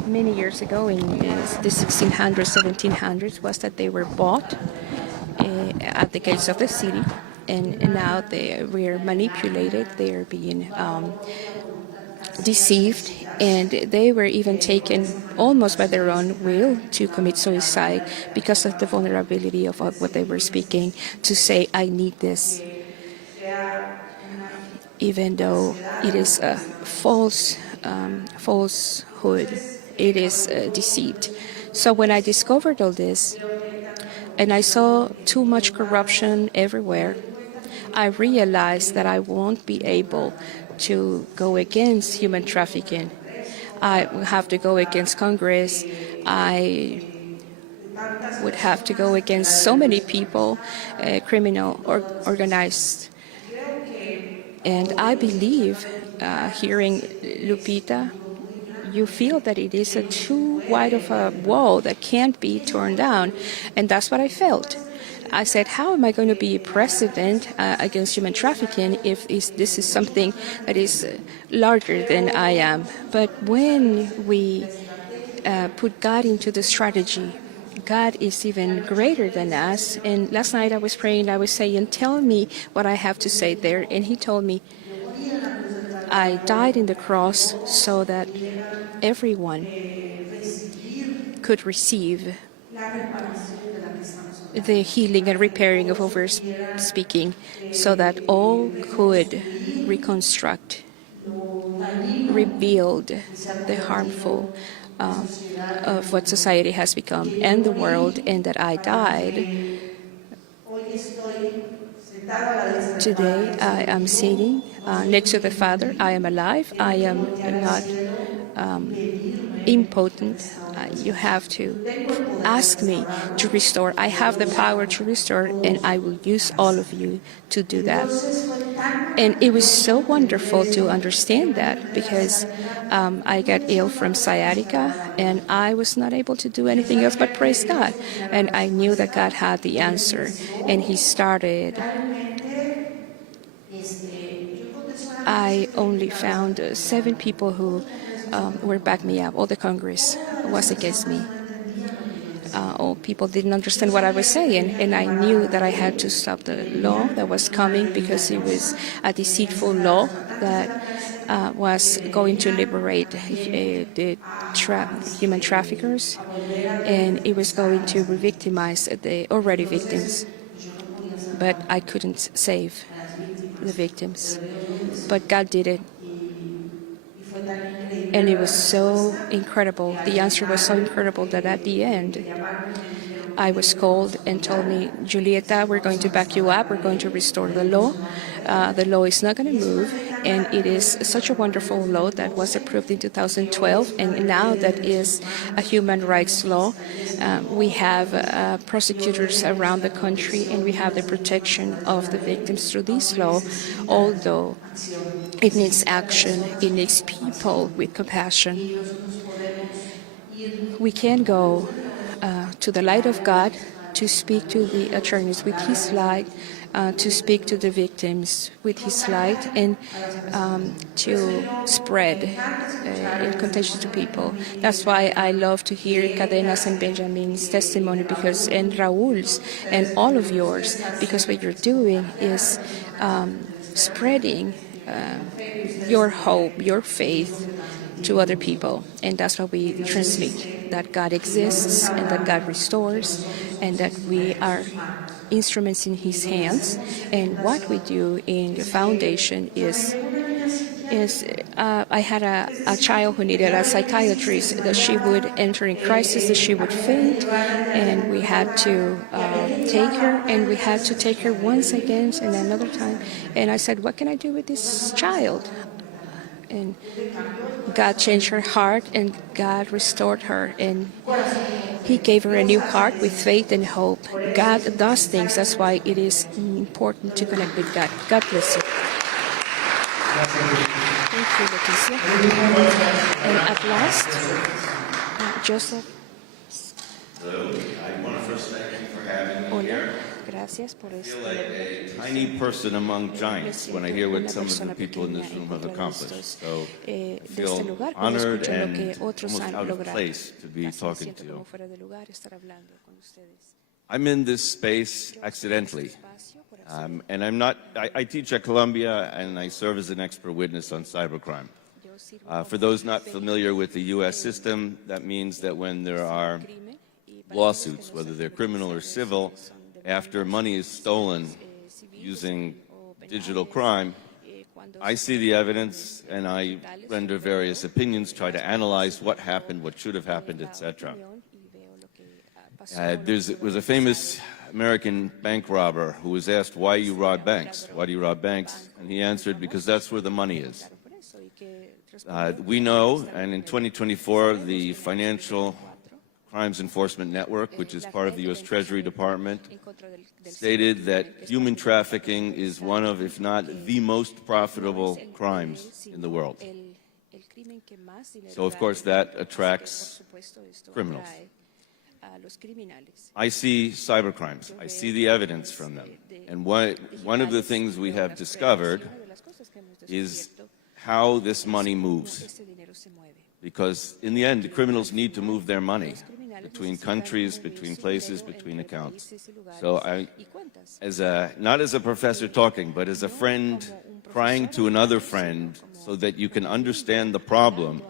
many years ago, in the 1600s, 1700s, was that they were bought at the gates of the city, and now they were manipulated, they are being deceived, and they were even taken almost by their own will to commit suicide because of the vulnerability of what they were speaking, to say, "I need this," even though it is a falsehood, it is deceived. So when I discovered all this, and I saw too much corruption everywhere, I realized that I won't be able to go against human trafficking. I would have to go against Congress. I would have to go against so many people, criminal or organized. And I believe, hearing Lupita, you feel that it is too wide of a wall that can't be torn down. And that's what I felt. I said, how am I going to be president against human trafficking if this is something that is larger than I am? But when we put God into the strategy, God is even greater than us. And last night I was praying, I was saying, "Tell me what I have to say there." And he told me, "I died in the cross so that everyone could receive the healing and repairing of over speaking, so that all could reconstruct, rebuild the harmful of what society has become and the world, and that I died." Today I am sitting next to the Father. I am alive. I am not impotent. You have to ask me to restore. I have the power to restore, and I will use all of you to do that. And it was so wonderful to understand that, because I got ill from sciatica, and I was not able to do anything else but praise God. And I knew that God had the answer, and He started. I only found 7 people who were backing me up. All the Congress was against me. All people didn't understand what I was saying, and I knew that I had to stop the law that was coming, because it was a deceitful law that was going to liberate the human traffickers, and it was going to re-victimize the already victims. But I couldn't save the victims. But God did it. And it was so incredible. The answer was so incredible that at the end, I was called and told me, "Julieta, we're going to back you up. We're going to restore the law. The law is not going to move." And it is such a wonderful law that was approved in 2012. And now that is a human rights law. We have prosecutors around the country, and we have the protection of the victims through this law, although it needs action. It needs people with compassion. We can go to the light of God to speak to the attorneys with his light, to speak to the victims with his light, and to spread and contagious to people. That's why I love to hear Cadenas and Benjamin's testimony, because, and Raul's, and all of yours, because what you're doing is spreading your hope, your faith to other people. And that's what we transmit, that God exists and that God restores and that we are instruments in his hands. And what we do in the foundation is I had a child who needed a psychiatrist, that she would enter in crisis, that she would faint, and we had to take her, and we had to take her once again and another time. And I said, what can I do with this child? And God changed her heart, and God restored her, and he gave her a new heart with faith and hope. God does things. That's why it is important to connect with God. God bless you. Thank you, Leticia. And at last, Joseph. Hello. I want to first thank you for having me here. Gracias por I feel like a tiny person among giants when I hear what some of the people in this room have accomplished. So I feel honored and almost out of place to be talking to you. I'm in this space accidentally. And I teach at Columbia, and I serve as an expert witness on cybercrime. For those not familiar with the U.S. system, that means that when there are lawsuits, whether they're criminal or civil, after money is stolen using digital crime, I see the evidence and I render various opinions, try to analyze what happened, what should have happened, etc. There was a famous American bank robber who was asked, why you rob banks? Why do you rob banks? And he answered, because that's where the money is. We know, and in 2024, the Financial Crimes Enforcement Network, which is part of the U.S. Treasury Department, stated that human trafficking is one of, if not the most profitable crimes in the world. So, of course, that attracts criminals. I see cybercrimes. I see the evidence from them. And one of the things we have discovered is how this money moves. Because in the end, the criminals need to move their money between countries, between places, between accounts. So I, not as a professor talking, but as a friend crying to another friend so that you can understand the problem,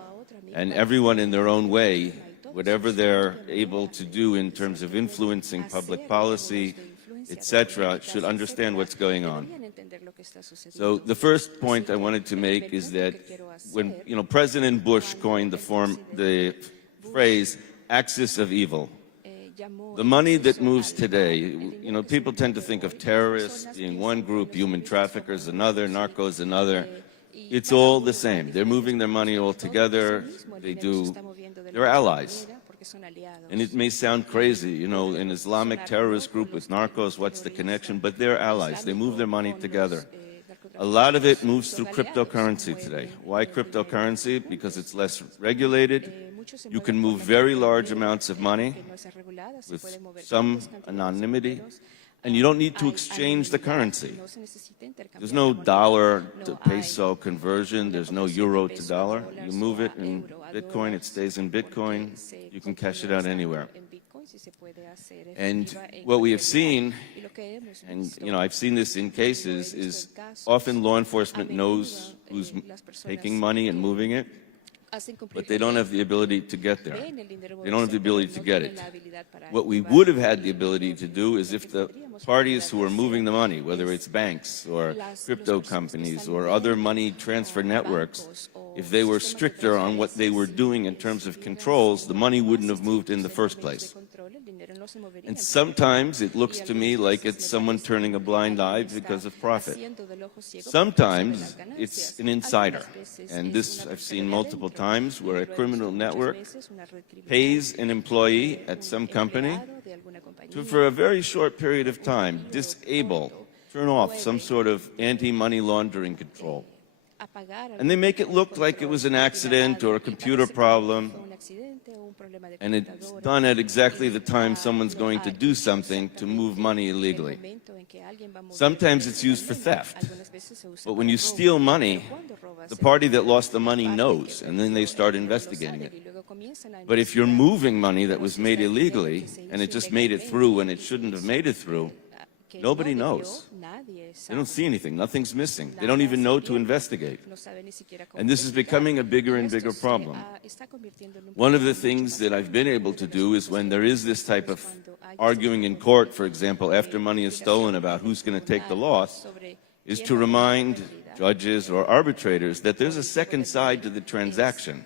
and everyone in their own way, whatever they're able to do in terms of influencing public policy, etc., should understand what's going on. So the first point I wanted to make is that when President Bush coined the phrase axis of evil, the money that moves today, people tend to think of terrorists being one group, human traffickers another, narcos another. It's all the same. They're moving their money all together. They're allies. And it may sound crazy, an Islamic terrorist group with narcos, what's the connection? But they're allies. They move their money together. A lot of it moves through cryptocurrency today. Why cryptocurrency? Because it's less regulated. You can move very large amounts of money with some anonymity, and you don't need to exchange the currency. There's no dollar to peso conversion. There's no euro to dollar. You move it in Bitcoin, it stays in Bitcoin. You can cash it out anywhere. And what we have seen, and I've seen this in cases, is often law enforcement knows who's taking money and moving it, but they don't have the ability to get there. They don't have the ability to get it. What we would have had the ability to do is if the parties who are moving the money, whether it's banks or crypto companies or other money transfer networks, if they were stricter on what they were doing in terms of controls, the money wouldn't have moved in the first place. And sometimes it looks to me like it's someone turning a blind eye because of profit. Sometimes it's an insider. And this I've seen multiple times where a criminal network pays an employee at some company to, for a very short period of time, turn off some sort of anti-money laundering control. And they make it look like it was an accident or a computer problem. And it's done at exactly the time someone's going to do something to move money illegally. Sometimes it's used for theft. But when you steal money, the party that lost the money knows, and then they start investigating it. But if you're moving money that was made illegally, and it just made it through when it shouldn't have made it through, nobody knows. They don't see anything. Nothing's missing. They don't even know to investigate. And this is becoming a bigger and bigger problem. One of the things that I've been able to do is when there is this type of arguing in court, for example, after money is stolen about who's going to take the loss, is to remind judges or arbitrators that there's a second side to the transaction,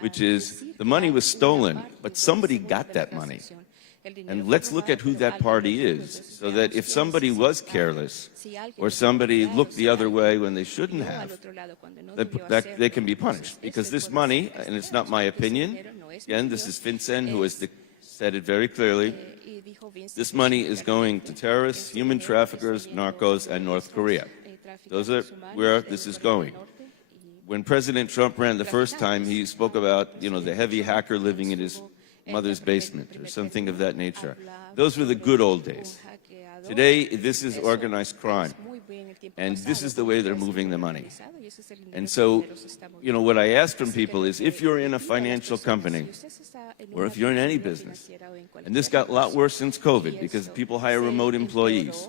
which is the money was stolen, but somebody got that money. And let's look at who that party is, so that if somebody was careless or somebody looked the other way when they shouldn't have, that they can be punished. Because this money, and it's not my opinion, again, this is FinCEN who has said it very clearly, this money is going to terrorists, human traffickers, narcos, and North Korea. Those are where this is going. When President Trump ran the first time, he spoke about, the heavy hacker living in his mother's basement or something of that nature. Those were the good old days. Today, this is organized crime. And this is the way they're moving the money. And so, what I ask from people is if you're in a financial company or if you're in any business, and this got a lot worse since COVID because people hire remote employees.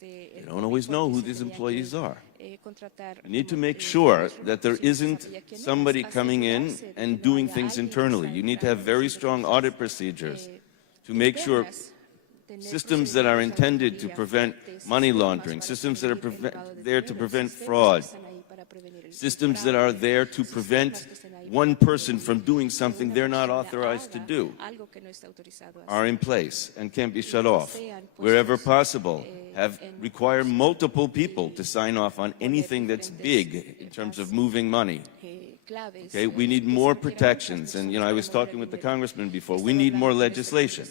You don't always know who these employees are. You need to make sure that there isn't somebody coming in and doing things internally. You need to have very strong audit procedures to make sure systems that are intended to prevent money laundering, systems that are there to prevent fraud, systems that are there to prevent one person from doing something they're not authorized to do are in place and can't be shut off. Wherever possible, require multiple people to sign off on anything that's big in terms of moving money. Okay, we need more protections. And, I was talking with the congressman before. We need more legislation.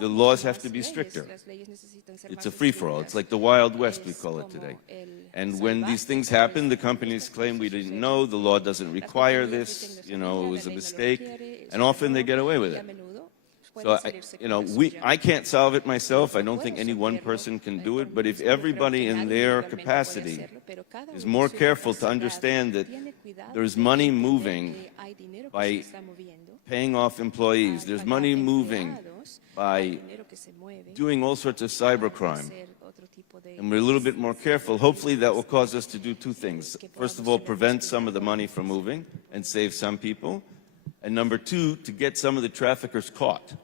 The laws have to be stricter. It's a free-for-all. It's like the Wild West, we call it today. And when these things happen, the companies claim we didn't know, the law doesn't require this, it was a mistake, and often they get away with it. So, I can't solve it myself. I don't think any one person can do it, but if everybody in their capacity is more careful to understand that there's money moving by paying off employees, there's money moving by doing all sorts of cybercrime, and we're a little bit more careful, hopefully that will cause us to do two things. First of all, prevent some of the money from moving and save some people. And number two, to get some of the traffickers caught.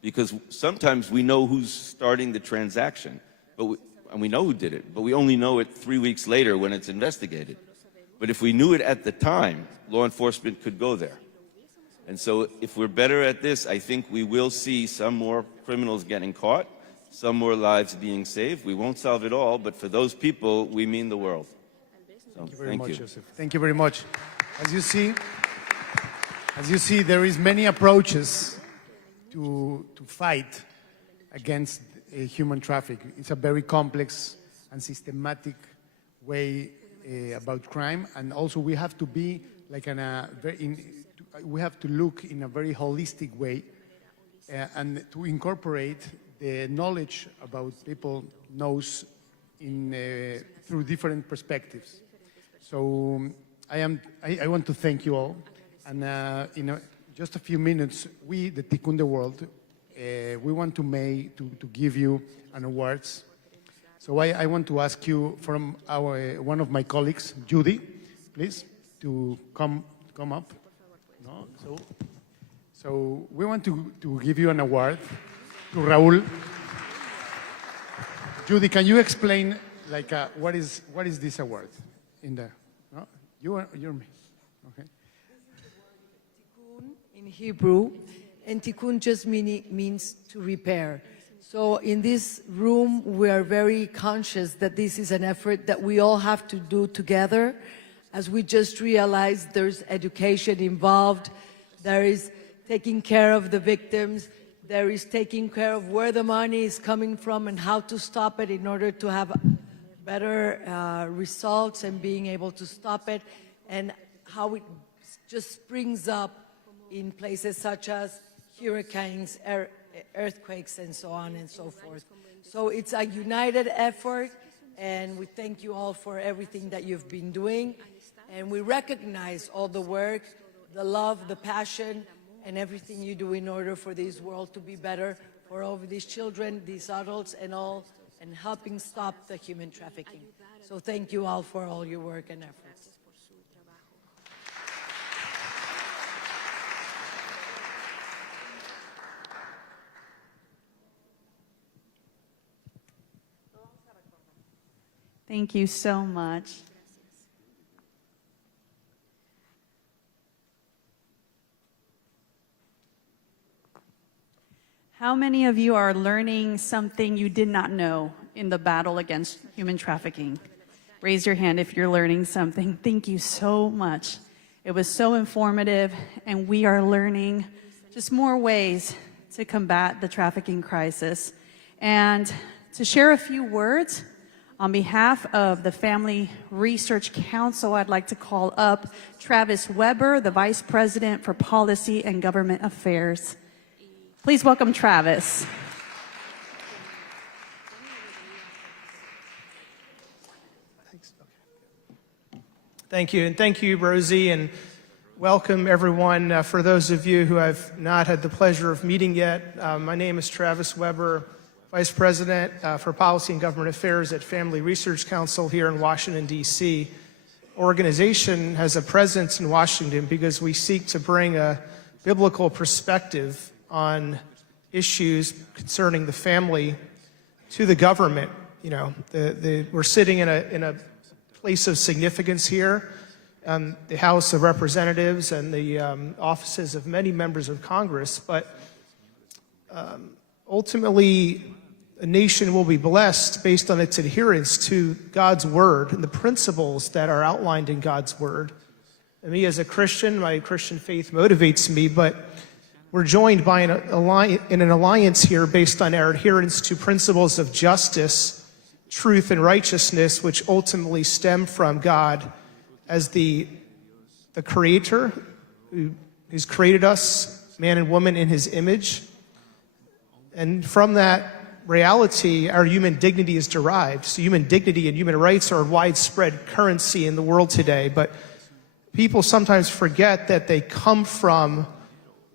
Because sometimes we know who's starting the transaction, and we know who did it, but we only know it 3 weeks later when it's investigated. But if we knew it at the time, law enforcement could go there. And so if we're better at this, I think we will see some more criminals getting caught, some more lives being saved. We won't solve it all, but for those people, we mean the world. So, thank you very much, Joseph. Thank you very much. As you see, there is many approaches to fight against human trafficking. It's a very complex and systematic way about crime, and also we have to be like we have to look in a very holistic way and to incorporate the knowledge about people knows through different perspectives. So I want to thank you all, and in just a few minutes, we, the Tikkun World, we want to give you an awards. So I want to ask you from one of my colleagues, Judy, please, to come up. No? So we want to give you an award to Raúl. Judy, can you explain what is this award in there? No? You're me. Okay. In Hebrew, and tikkun just means to repair. So in this room, we are very conscious that this is an effort that we all have to do together. As we just realized, there's education involved, there is taking care of the victims, there is taking care of where the money is coming from and how to stop it in order to have better results and being able to stop it, and how it just springs up in places such as hurricanes, earthquakes, and so on and so forth. So it's a united effort, and we thank you all for everything that you've been doing. And we recognize all the work, the love, the passion, and everything you do in order for this world to be better for all of these children, these adults, and all, and helping stop the human trafficking. So thank you all for all your work and efforts. Thank you so much. How many of you are learning something you did not know in the battle against human trafficking? Raise your hand if you're learning something. Thank you so much. It was so informative, and we are learning just more ways to combat the trafficking crisis. And to share a few words, on behalf of the Family Research Council, I'd like to call up Travis Weber, the Vice President for Policy and Government Affairs. Please welcome Travis. Thank you, and thank you, Rosie, and welcome everyone. For those of you who I've not had the pleasure of meeting yet, my name is Travis Weber, Vice President for Policy and Government Affairs at Family Research Council here in Washington, D.C. Organization has a presence in Washington because we seek to bring a biblical perspective on issues concerning the family to the government. You know, we're sitting in a place of significance here, the House of Representatives and the offices of many members of Congress, but ultimately a nation will be blessed based on its adherence to God's Word and the principles that are outlined in God's Word. And me as a Christian, my Christian faith motivates me, but we're joined by an alliance here based on our adherence to principles of justice, truth, and righteousness, which ultimately stem from God as the Creator who's created us, man and woman, in His image. And from that reality, our human dignity is derived. So human dignity and human rights are a widespread currency in the world today, but people sometimes forget that they come from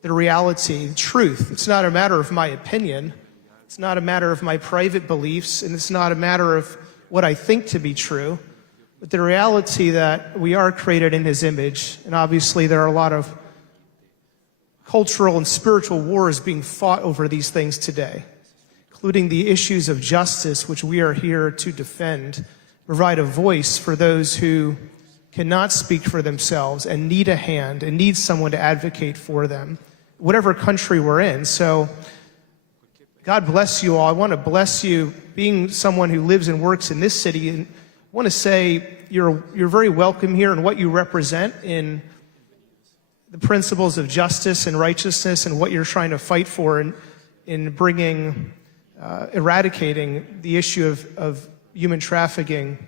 the reality, truth. It's not a matter of my opinion. It's not a matter of my private beliefs, and it's not a matter of what I think to be true, but the reality that we are created in His image. And obviously there are a lot of cultural and spiritual wars being fought over these things today, including the issues of justice, which we are here to defend, provide a voice for those who cannot speak for themselves and need a hand and need someone to advocate for them, whatever country we're in. So God bless you all. I want to bless you being someone who lives and works in this city. And I want to say you're very welcome here in what you represent in the principles of justice and righteousness and what you're trying to fight for in bringing, eradicating the issue of human trafficking.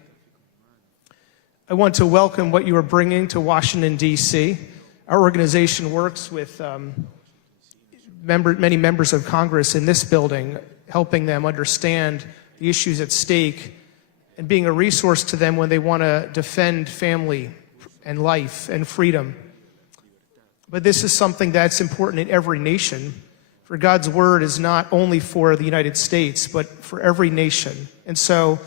I want to welcome what you are bringing to Washington, D.C. Our organization works with many members of Congress in this building, helping them understand the issues at stake and being a resource to them when they want to defend family and life and freedom. But this is something that's important in every nation, for God's Word is not only for the United States, but for every nation. And so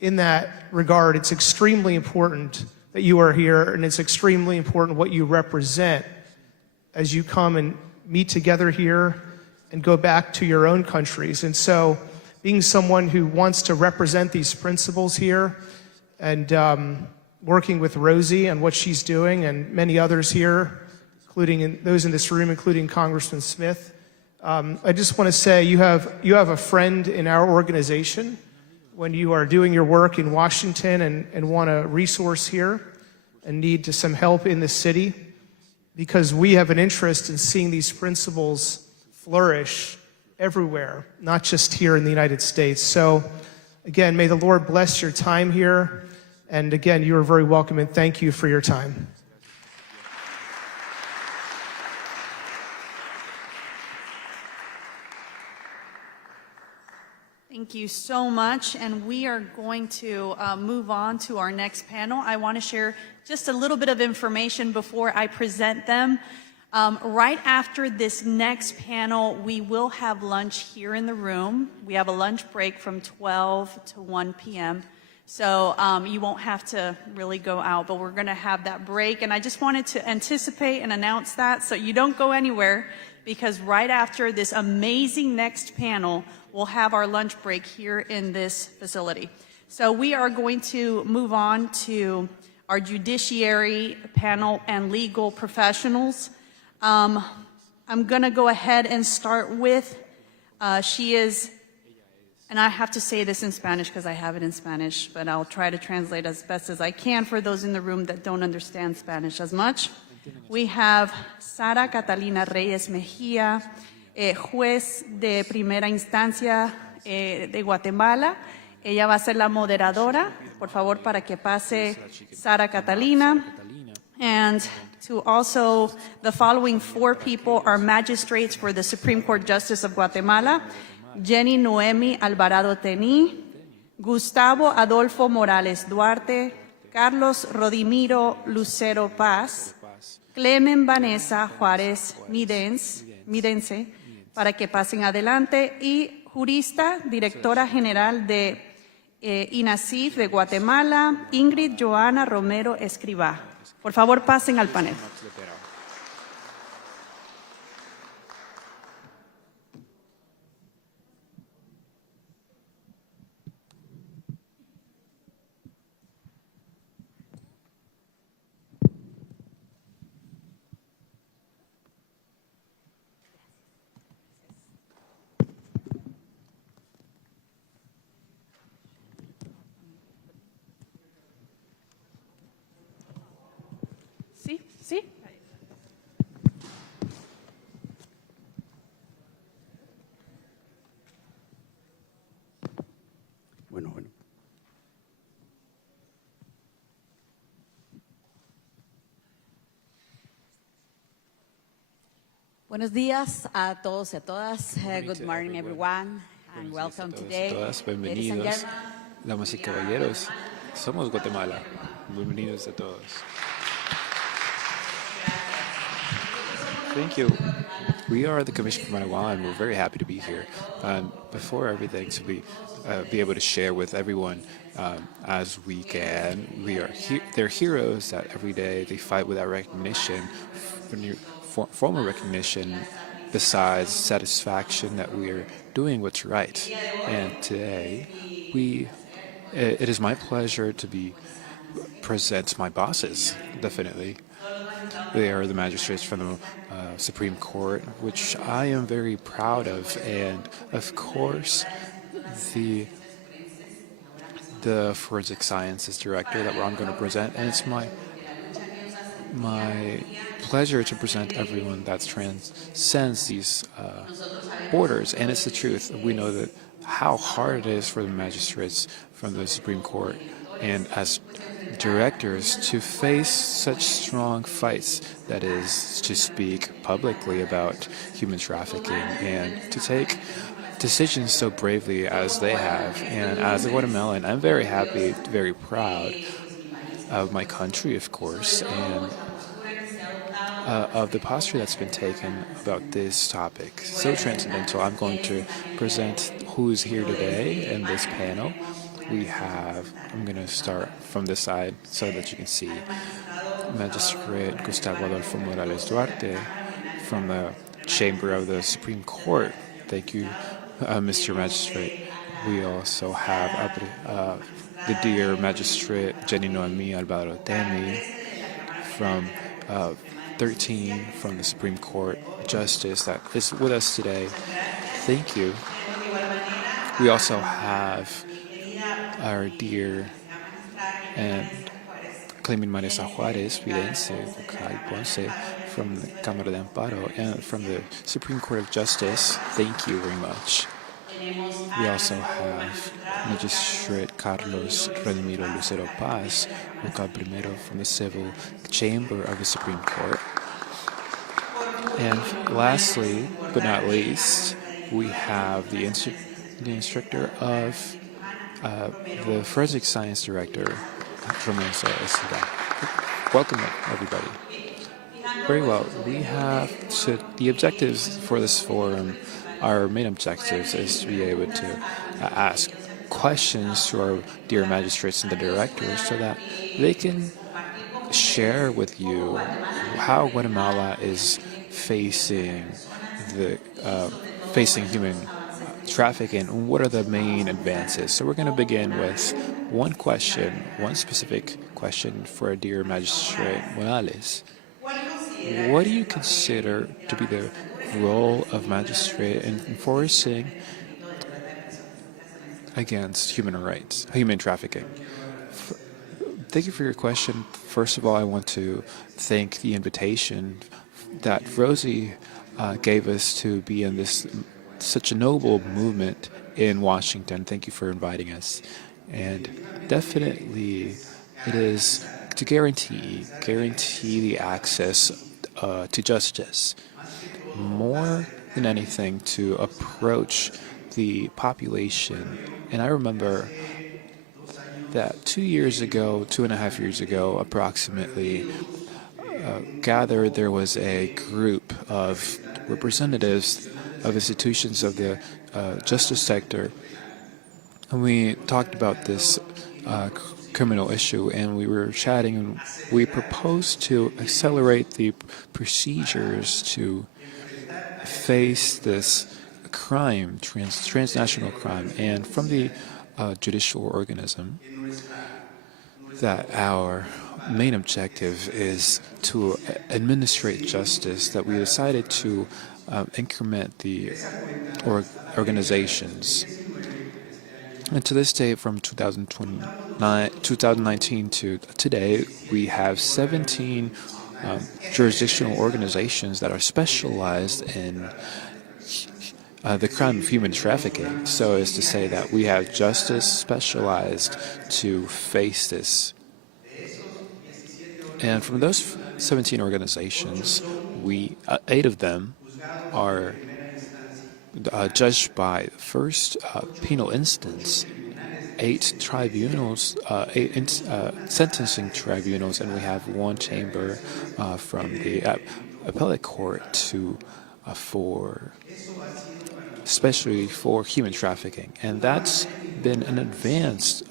in that regard, it's extremely important that you are here, and it's extremely important what you represent as you come and meet together here and go back to your own countries. And so being someone who wants to represent these principles here and working with Rosie and what she's doing and many others here, including those in this room, including Congressman Smith, I just want to say you have a friend in our organization when you are doing your work in Washington and want a resource here and need some help in the city, because we have an interest in seeing these principles flourish everywhere, not just here in the United States. So again, may the Lord bless your time here. And again, you are very welcome, and thank you for your time. Thank you so much, and we are going to move on to our next panel. I want to share just a little bit of information before I present them. Right after this next panel, we will have lunch here in the room. We have a lunch break from 12 to 1 p.m., so you won't have to really go out, but we're going to have that break, and I just wanted to anticipate and announce that so you don't go anywhere, because right after this amazing next panel, we'll have our lunch break here in this facility. So we are going to move on to our judiciary panel and legal professionals. I'm going to go ahead and start with, she is, and I have to say this in Spanish because I have it in Spanish, but I'll try to translate as best as I can for those in the room that don't understand Spanish as much. We have Sara Catalina Reyes Mejía, juez de primera instancia de Guatemala. Ella va a ser la moderadora. Por favor, para que pase Sara Catalina. And to also, the following 4 people are magistrates for the Supreme Court Justice of Guatemala: Jenny Noemi Alvarado Tení, Gustavo Adolfo Morales Duarte, Carlos Rodimiro Lucero Paz, Clemen Vanessa Juárez Midense, para que pasen adelante, y jurista, directora general de INASIF de Guatemala, Ingrid Joana Romero Escribá. Por favor, pasen al panel. ¿Sí? Bueno. Buenos días a todos y a todas. Good morning, everyone, and welcome today. Bienvenidos, damas y caballeros. Somos Guatemala. Bienvenidos a todos. Thank you. We are the Commission for Guatemala, and we're very happy to be here. Before everything, to be able to share with everyone as we can. They're heroes that every day they fight without recognition, formal recognition, besides satisfaction that we are doing what's right. And today, it is my pleasure to present my bosses, definitely. They are the magistrates from the Supreme Court, which I am very proud of, and of course, the Forensic Sciences Director that I'm going to present, and it's my pleasure to present everyone that transcends these borders, and it's the truth. We know that how hard it is for the magistrates from the Supreme Court and as directors to face such strong fights, that is, to speak publicly about human trafficking and to take decisions so bravely as they have. And as a Guatemalan, I'm very happy, very proud of my country, of course, and of the posture that's been taken about this topic. So transcendental. I'm going to present who's here today in this panel. I'm going to start from this side so that you can see Magistrate Gustavo Adolfo Morales Duarte from the Chamber of the Supreme Court. Thank you, Mr. Magistrate. We also have the dear Magistrate Jenny Noemi Alvarado Tení from 13 from the Supreme Court Justice that is with us today. Thank you. We also have our dear and Clemen Vanessa Juárez Midense from the Cámara de Amparo and from the Supreme Court of Justice. Thank you very much. We also have Magistrate Carlos Rodimiro Lucero Paz, vocal primero from the Civil Chamber of the Supreme Court. And lastly, but not least, we have the the instructor of the Forensic Science Director, Romenzo Esida. Welcome, everybody. Very well. We have the objectives for this forum. Our main objectives is to be able to ask questions to our dear magistrates and the directors so that they can share with you how Guatemala is facing human trafficking and what are the main advances. So we're going to begin with one question, one specific question for our dear Magistrate Morales. What do you consider to be the role of magistrate in enforcing against human trafficking? Thank you for your question. First of all, I want to thank the invitation that Rosie gave us to be in such a noble movement in Washington. Thank you for inviting us. And definitely it is to guarantee the access to justice. More than anything, to approach the population. And I remember that 2.5 years ago, approximately, there was a group of representatives of institutions of the justice sector, and we talked about this criminal issue, and we were chatting, and we proposed to accelerate the procedures to face this crime, transnational crime, and from the judicial organism, that our main objective is to administrate justice, that we decided to increment the organizations. And to this day, from 2019 to today, we have 17 jurisdictional organizations that are specialized in the crime of human trafficking. So as to say that we have justice specialized to face this. And from those 17 organizations, 8 of them are judged by first penal instance, 8 tribunals, 8 sentencing tribunals, and we have 1 chamber from the appellate court especially for human trafficking. And that's been an advance,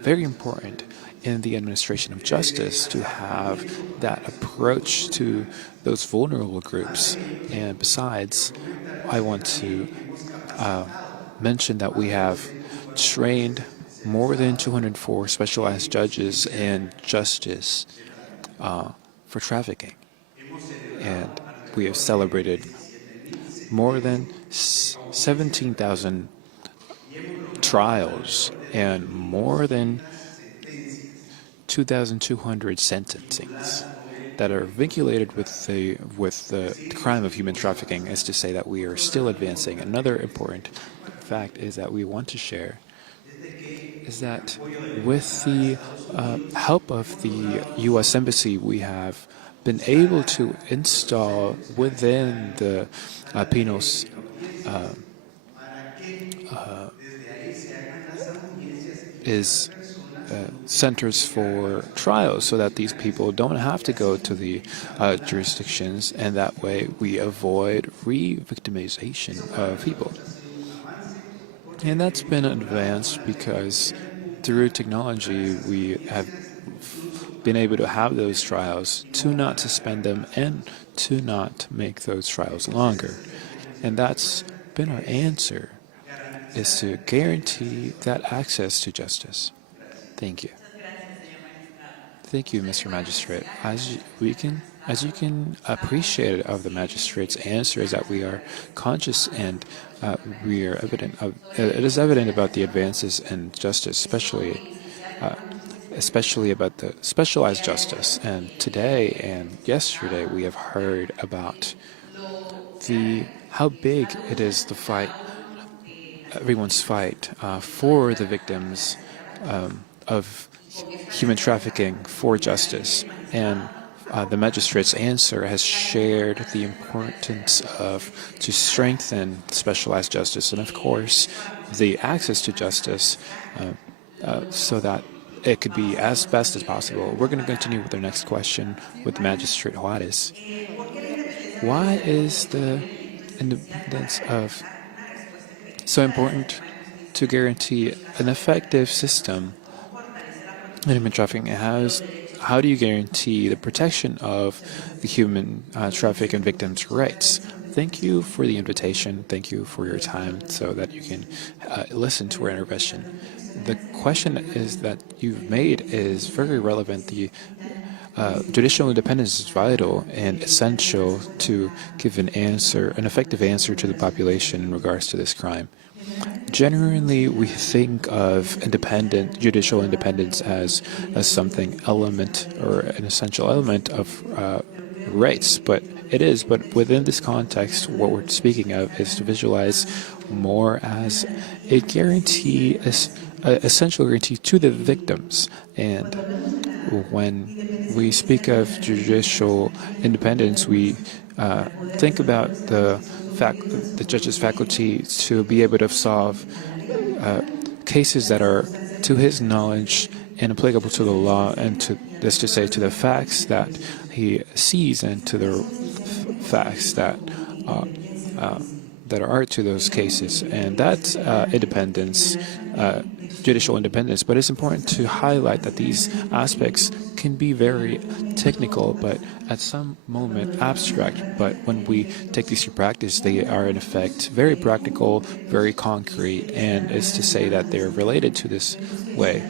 very important in the administration of justice, to have that approach to those vulnerable groups. And besides, I want to mention that we have trained more than 204 specialized judges in justice for trafficking. And we have celebrated more than 17,000 trials and more than 2,200 sentencings that are vinculated with the crime of human trafficking, is to say that we are still advancing. Another important fact is that we want to share is that with the help of the U.S. Embassy, we have been able to install within the penal centers for trials, so that these people don't have to go to the jurisdictions, and that way we avoid re-victimization of people. And that's been advanced because through technology we have been able to have those trials, to not suspend them and to not make those trials longer. And that's been our answer, is to guarantee that access to justice. Thank you. Thank you, Mr. Magistrate. As you can appreciate it of the magistrate's answer, is that we are conscious and we are evident of. It is evident about the advances in justice, especially about the specialized justice. And today and yesterday, we have heard about how big it is, the fight, everyone's fight for the victims of human trafficking, for justice. And the magistrate's answer has shared the importance to strengthen specialized justice and, of course, the access to justice so that it could be as best as possible. We're going to continue with our next question with Magistrate Juarez. Why is the independence of so important to guarantee an effective system in human trafficking? How do you guarantee the protection of the human trafficking victims' rights? Thank you for the invitation. Thank you for your time so that you can listen to our intervention. The question is that you've made is very relevant. The judicial independence is vital and essential to give an effective answer to the population in regards to this crime. Generally, we think of judicial independence as something element or an essential element of rights, but it is. But within this context, what we're speaking of is to visualize more as a guarantee, essential guarantee to the victims. And when we speak of judicial independence, we think about the judge's faculty to be able to solve cases that are, to his knowledge, and applicable to the law, and to the facts that he sees, and to the facts that are to those cases. And that's independence, judicial independence. But it's important to highlight that these aspects can be very technical, but at some moment abstract. But when we take these to practice, they are in effect very practical, very concrete, and is to say that they're related to this way.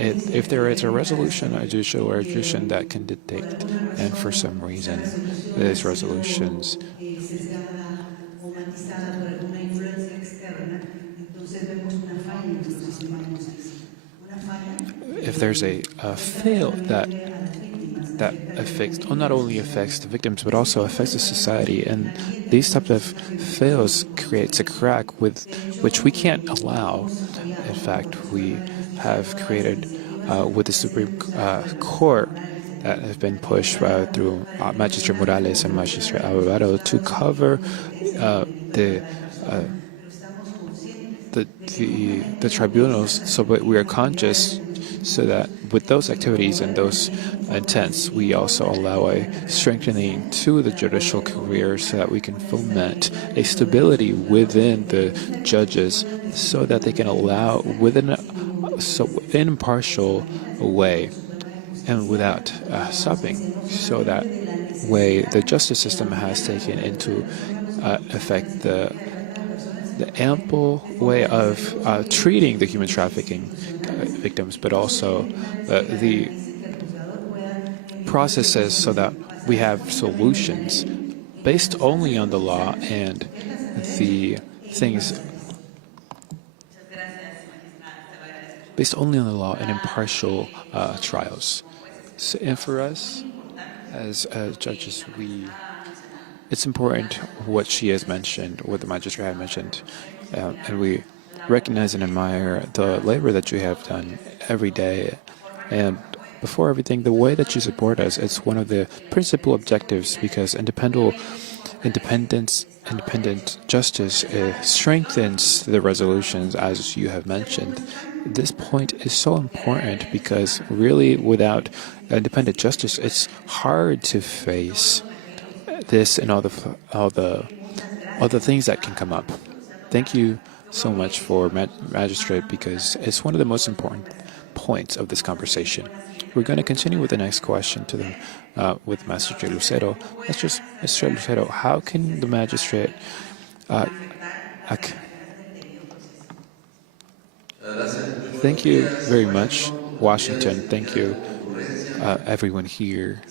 If there is a resolution, a judicial resolution that can dictate, and for some reason these resolutions if there's a fail that affects, not only affects the victims but also affects the society, and these types of fails creates a crack with which we can't allow. In fact, we have created with the Supreme Court that have been pushed through Magistrate Morales and Magistrate Alvarado to cover the tribunals, so that we are conscious, so that with those activities and those intents, we also allow a strengthening to the judicial career, so that we can foment a stability within the judges, so that they can allow within an impartial way and without stopping, so that way the justice system has taken into effect the ample way of treating the human trafficking victims, but also the processes, so that we have solutions based only on the law and the things based only on the law and impartial trials. So, and for us as judges, it's important what she has mentioned, what the magistrate had mentioned, and we recognize and admire the labor that you have done every day. And before everything, the way that you support us, it's one of the principal objectives, because independent justice strengthens the resolutions, as you have mentioned. This point is so important, because really without independent justice, it's hard to face this and all the things that can come up. Thank you so much for Magistrate, because it's one of the most important points of this conversation. We're going to continue with the next question with Magistrate Lucero. Magistrate Lucero, how can the magistrate Thank you very much, Washington. Thank you, everyone here.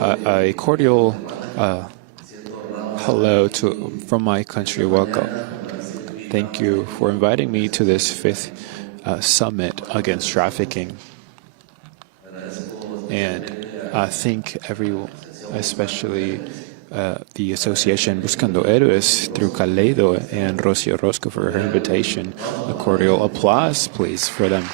A cordial hello from my country. Welcome. Thank you for inviting me to this 5th summit against trafficking. And I thank everyone, especially the association Buscando Héroes through Kaleido and Rocio Rosco for her invitation. A cordial applause, please, for them.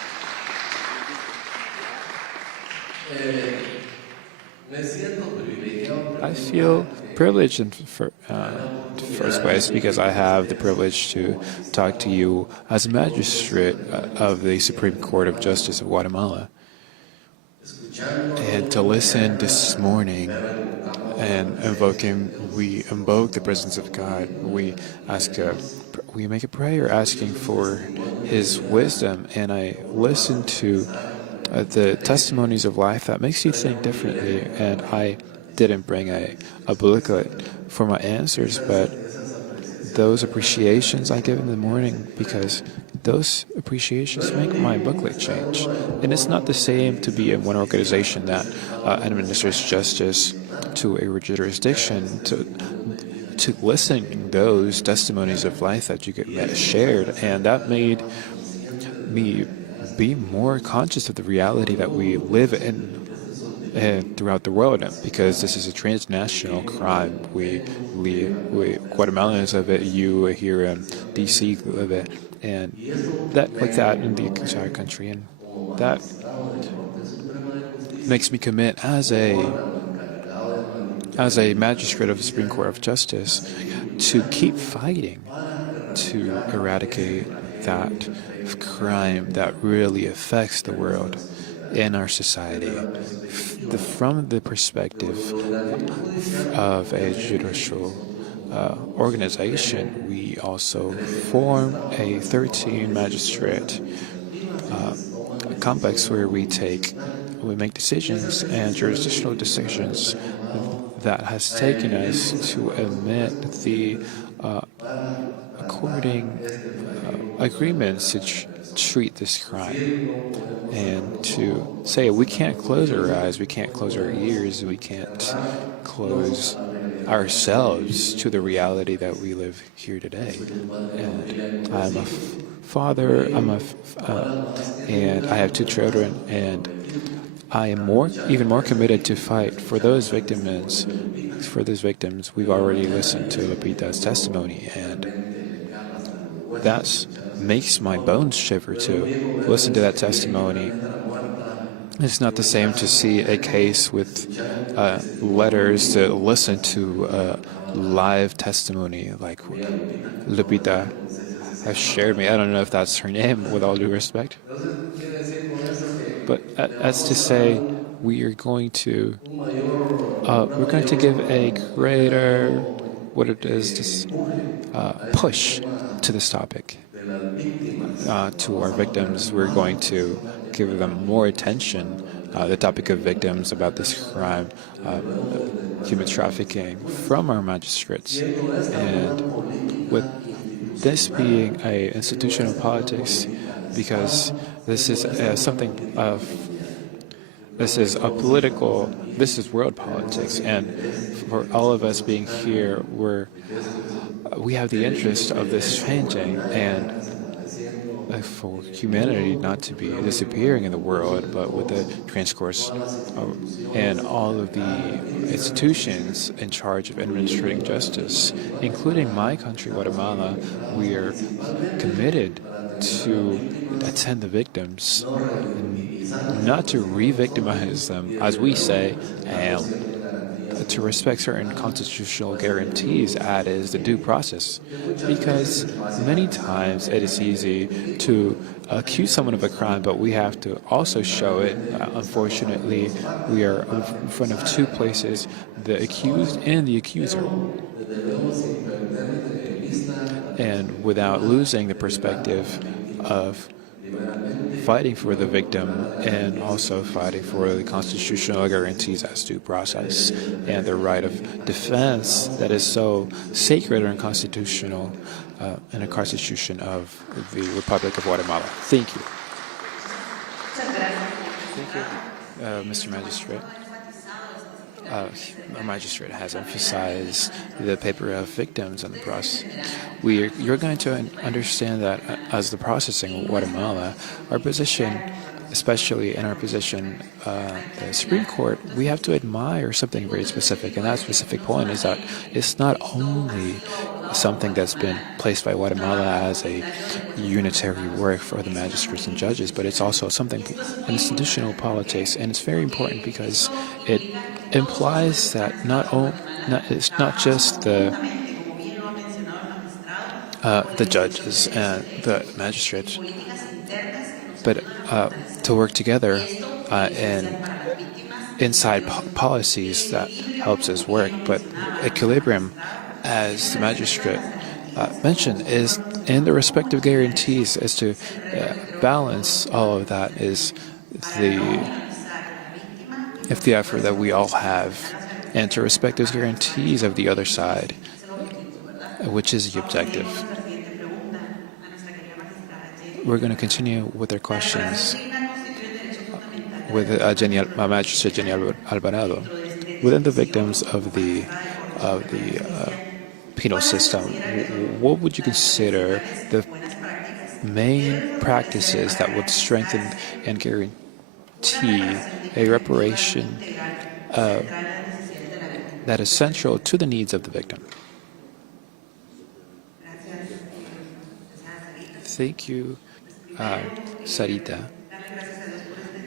feel privileged in first place because I have the privilege to talk to you as a magistrate of the Supreme Court of Justice of Guatemala. And to listen this morning and we invoke the presence of God. We make a prayer asking for His wisdom, and I listen to the testimonies of life that makes you think differently. And I didn't bring a booklet for my answers, but those appreciations I give in the morning, because those appreciations make my booklet change. And it's not the same to be in one organization that administers justice to a jurisdiction, to listen those testimonies of life that you get shared. And that made me be more conscious of the reality that we live in throughout the world, because this is a transnational crime. We Guatemalans live it, you here in DC live it, and that in the entire country, and that makes me commit as a magistrate of the Supreme Court of Justice to keep fighting to eradicate that crime that really affects the world in our society. From the perspective of a judicial organization, we also form a 13 magistrate complex where we make decisions and jurisdictional decisions that has taken us to admit the according agreements to treat this crime, and to say we can't close our eyes, we can't close our ears, we can't close ourselves to the reality that we live here today. And I'm a father, and I have 2 children, and I am even more committed to fight for those victims. We've already listened to Lupita's testimony, and that makes my bones shiver to listen to that testimony. It's not the same to see a case with letters, to listen to live testimony like Lupita has shared me. I don't know if that's her name, with all due respect. But as to say, we're going to give a greater, push to this topic. To our victims, we're going to give them more attention. The topic of victims about this crime, human trafficking, from our magistrates. And with this being a institutional politics, because this is this is world politics, and for all of us being here, we have the interest of this changing, and for humanity not to be disappearing in the world, but with the transcourse and all of the institutions in charge of administrating justice, including my country, Guatemala, we are committed to attend the victims, not to re-victimize them, as we say, and to respect certain constitutional guarantees, that is the due process. Because many times it is easy to accuse someone of a crime, but we have to also show it. Unfortunately, we are in front of 2 places, the accused and the accuser. And without losing the perspective of fighting for the victim and also fighting for the constitutional guarantees as due process and the right of defense that is so sacred and constitutional in the Constitution of the Republic of Guatemala. Thank you. Thank you, Mr. Magistrate. Our magistrate has emphasized the paper of victims and the process. You're going to understand that as the processing of Guatemala, our position, especially in our position, the Supreme Court, we have to admire something very specific, and that specific point is that it's not only something that's been placed by Guatemala as a unitary work for the magistrates and judges, but it's also something institutional politics, and it's very important because it implies that it's not just the judges and the magistrates, but to work together in inside policies that helps us work. But equilibrium, as the magistrate mentioned, is in the respective guarantees as to balance all of that is the effort that we all have, and to respect those guarantees of the other side, which is the objective. We're going to continue with their questions with Magistrate Jenny Alvarado. Within the victims of the penal system, what would you consider the main practices that would strengthen and guarantee a reparation that is central to the needs of the victim? Thank you, Sarita.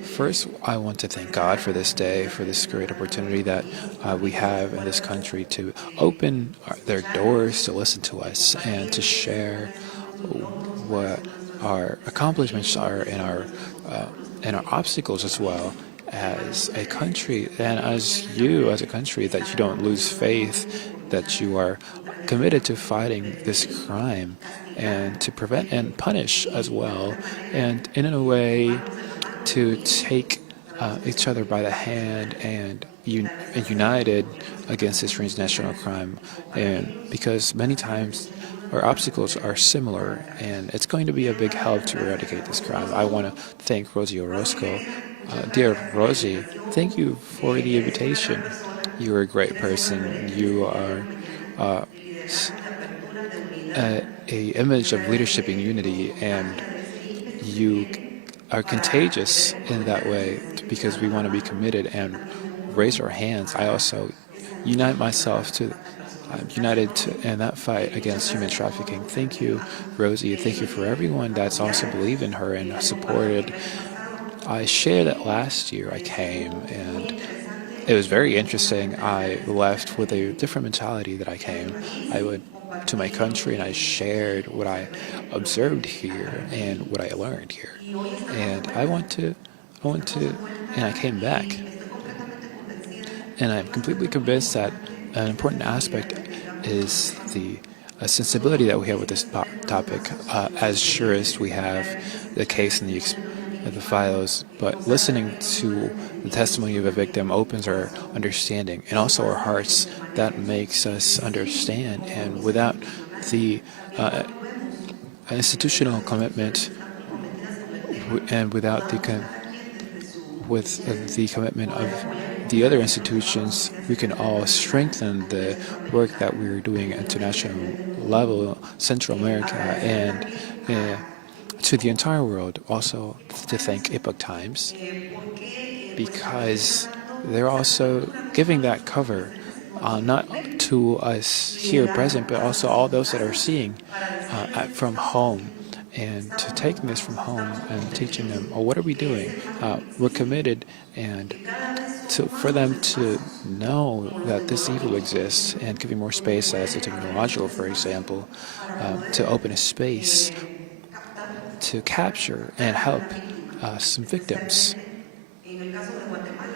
First, I want to thank God for this day, for this great opportunity that we have in this country to open their doors to listen to us and to share what our accomplishments are and our obstacles as well as a country, and as a country, that you don't lose faith, that you are committed to fighting this crime and to prevent and punish as well, and in a way to take each other by the hand and united against this transnational crime. And because many times our obstacles are similar, and it's going to be a big help to eradicate this crime. I want to thank Rosie Orozco. Dear Rosie, thank you for the invitation. You're a great person. You are an image of leadership and unity, and you are contagious in that way, because we want to be committed and raise our hands. I also unite myself to united in that fight against human trafficking. Thank you, Rosie. Thank you for everyone that's also believed in her and supported. I shared that last year I came, and it was very interesting. I left with a different mentality that I came. I went to my country and I shared what I observed here and what I learned here. And and I came back. And I'm completely convinced that an important aspect is the sensibility that we have with this topic. As jurists, we have the case and the files, but listening to the testimony of a victim opens our understanding and also our hearts. That makes us understand. And without the institutional commitment, and without the commitment of the other institutions, we can all strengthen the work that we're doing at international level, Central America, and to the entire world. Also to thank Epoch Times, because they're also giving that cover, not to us here present, but also all those that are seeing from home, and to taking this from home and teaching them, what are we doing? We're committed, and for them to know that this evil exists, and giving more space as a technological, for example, to open a space to capture and help some victims.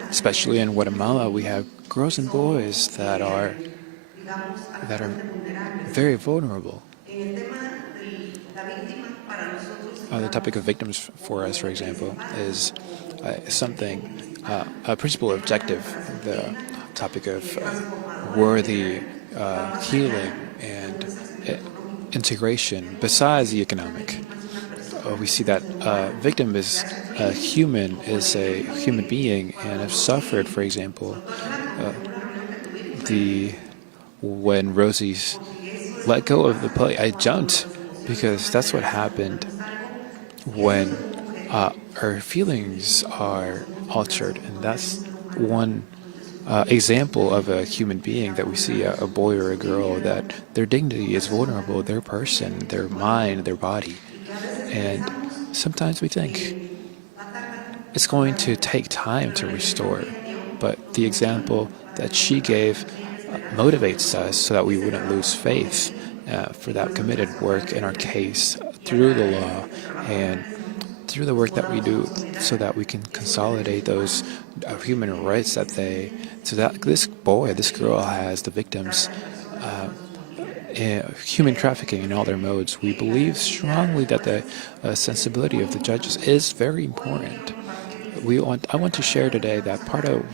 Especially in Guatemala, we have girls and boys that are very vulnerable. The topic of victims for us, for example, is something, a principal objective, the topic of worthy healing and integration besides the economic. We see that victim is a human being, and have suffered, for example, when Rosie's let go of the plate, I jumped, because that's what happened when her feelings are altered. And that's one example of a human being that we see, a boy or a girl, that their dignity is vulnerable, their person, their mind, their body. And sometimes we think it's going to take time to restore, but the example that she gave motivates us so that we wouldn't lose faith for that committed work in our case through the law and through the work that we do so that we can consolidate those human rights that so that this girl has, the victims, human trafficking in all their modes. We believe strongly that the sensibility of the judges is very important. I want to share today that part of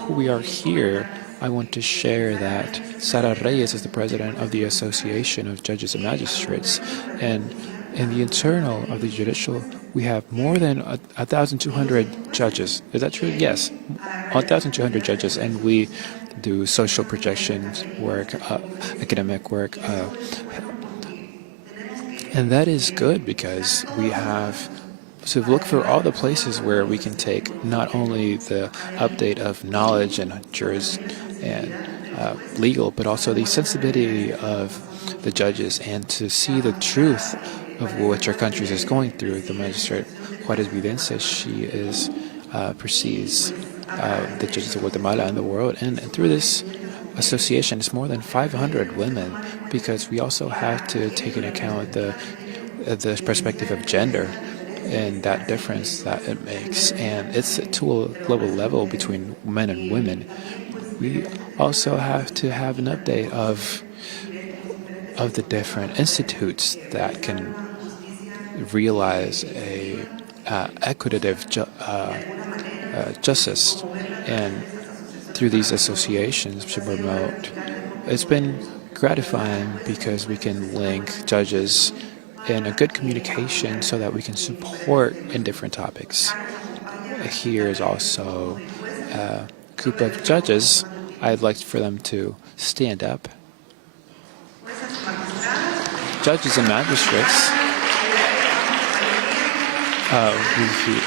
who we are here. I want to share that Sara Reyes is the president of the Association of Judges and Magistrates, and in the internal of the judicial, we have more than 1,200 judges. Is that true? Yes, 1,200 judges, and we do social projections work, academic work, and that is good because we have to look for all the places where we can take not only the update of knowledge and jurors and legal, but also the sensibility of the judges and to see the truth of what our country is going through. The magistrate Juarez Vidense, she perceives the judges of Guatemala and the world, and through this association, it's more than 500 women because we also have to take into account the perspective of gender and that difference that it makes, and it's to a global level between men and women. We also have to have an update of the different institutes that can realize a equitative justice, and through these associations to promote. It's been gratifying because we can link judges in a good communication so that we can support in different topics. Here is also a group of judges. I'd like for them to stand up. Judges and magistrates.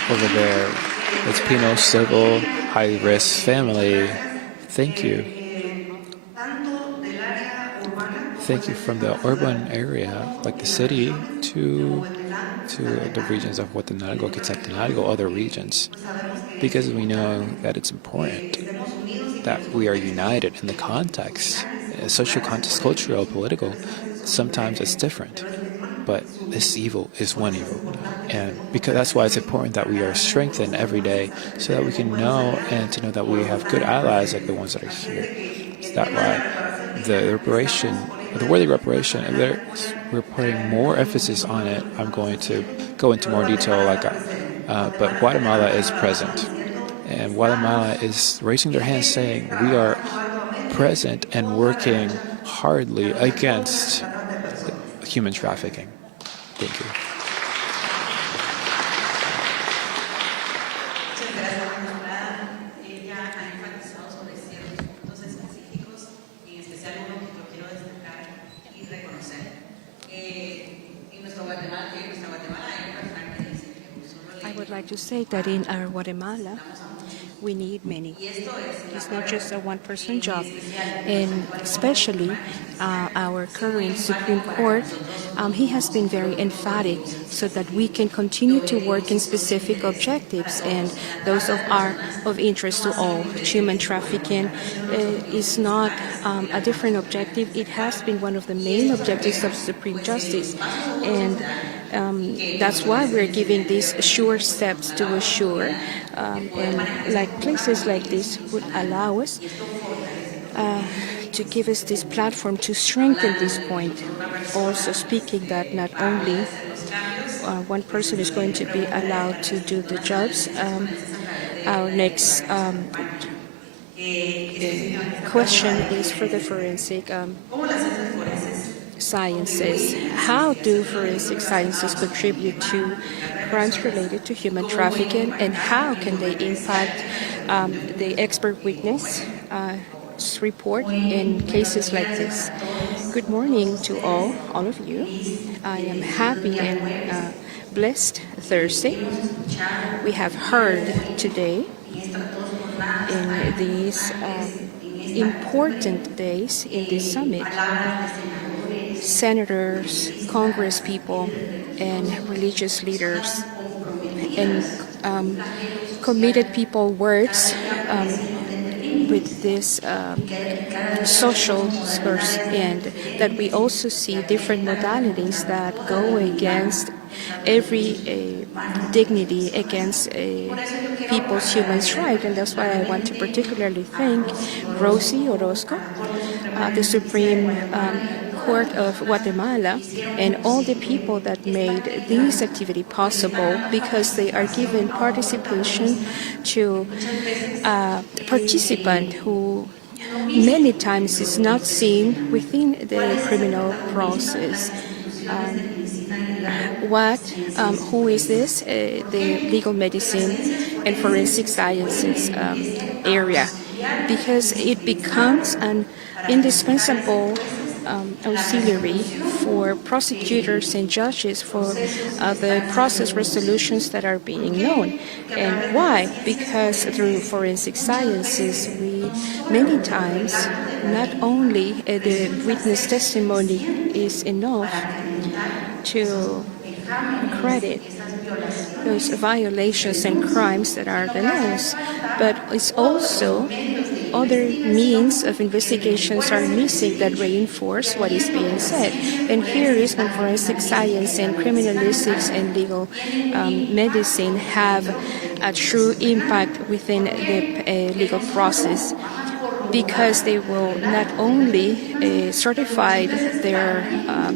Over there, it's Penal, Civil, High Risk Family. Thank you. Thank you from the urban area, like the city, to the regions of Guatemala, Quetzaltenango, other regions, because we know that it's important that we are united in the context, social context, cultural, political. Sometimes it's different, but this evil is one evil, and because that's why it's important that we are strengthened every day, so that we can know and to know that we have good allies like the ones that are here. So that's why the word reparation, we're putting more emphasis on it. I'm going to go into more detail, but Guatemala is present, and Guatemala is raising their hands saying we are present and working hardly against human trafficking. Thank you. I would like to say that in our Guatemala, we need many. It's not just a one-person job, and especially our current Supreme Court, he has been very emphatic so that we can continue to work in specific objectives, and those are of interest to all. Human trafficking is not a different objective. It has been one of the main objectives of Supreme Justice, and that's why we're giving these sure steps to assure, and like places like this would allow us to give us this platform to strengthen this point. Also speaking that not only one person is going to be allowed to do the jobs. Our next question is for the forensic sciences. How do forensic sciences contribute to crimes related to human trafficking, and how can they impact the expert witness report in cases like this? Good morning to all of you. I am happy and blessed Thursday. We have heard today in these important days in this summit, senators, Congress people, and religious leaders and committed people words with this social scores, and that we also see different modalities that go against every dignity, against people's human rights. And that's why I want to particularly thank Rosie Orozco, the Supreme Court of Guatemala, and all the people that made this activity possible, because they are given participation to a participant who many times is not seen within the criminal process. Who is this? The legal medicine and forensic sciences area, because it becomes an indispensable auxiliary for prosecutors and judges for the process resolutions that are being known. And why? Because through forensic sciences, we many times, not only the witness testimony is enough to credit those violations and crimes that are denounced, but it's also other means of investigations are missing that reinforce what is being said. And here is when forensic science and criminalistics and legal medicine have a true impact within the legal process, because they will not only certify their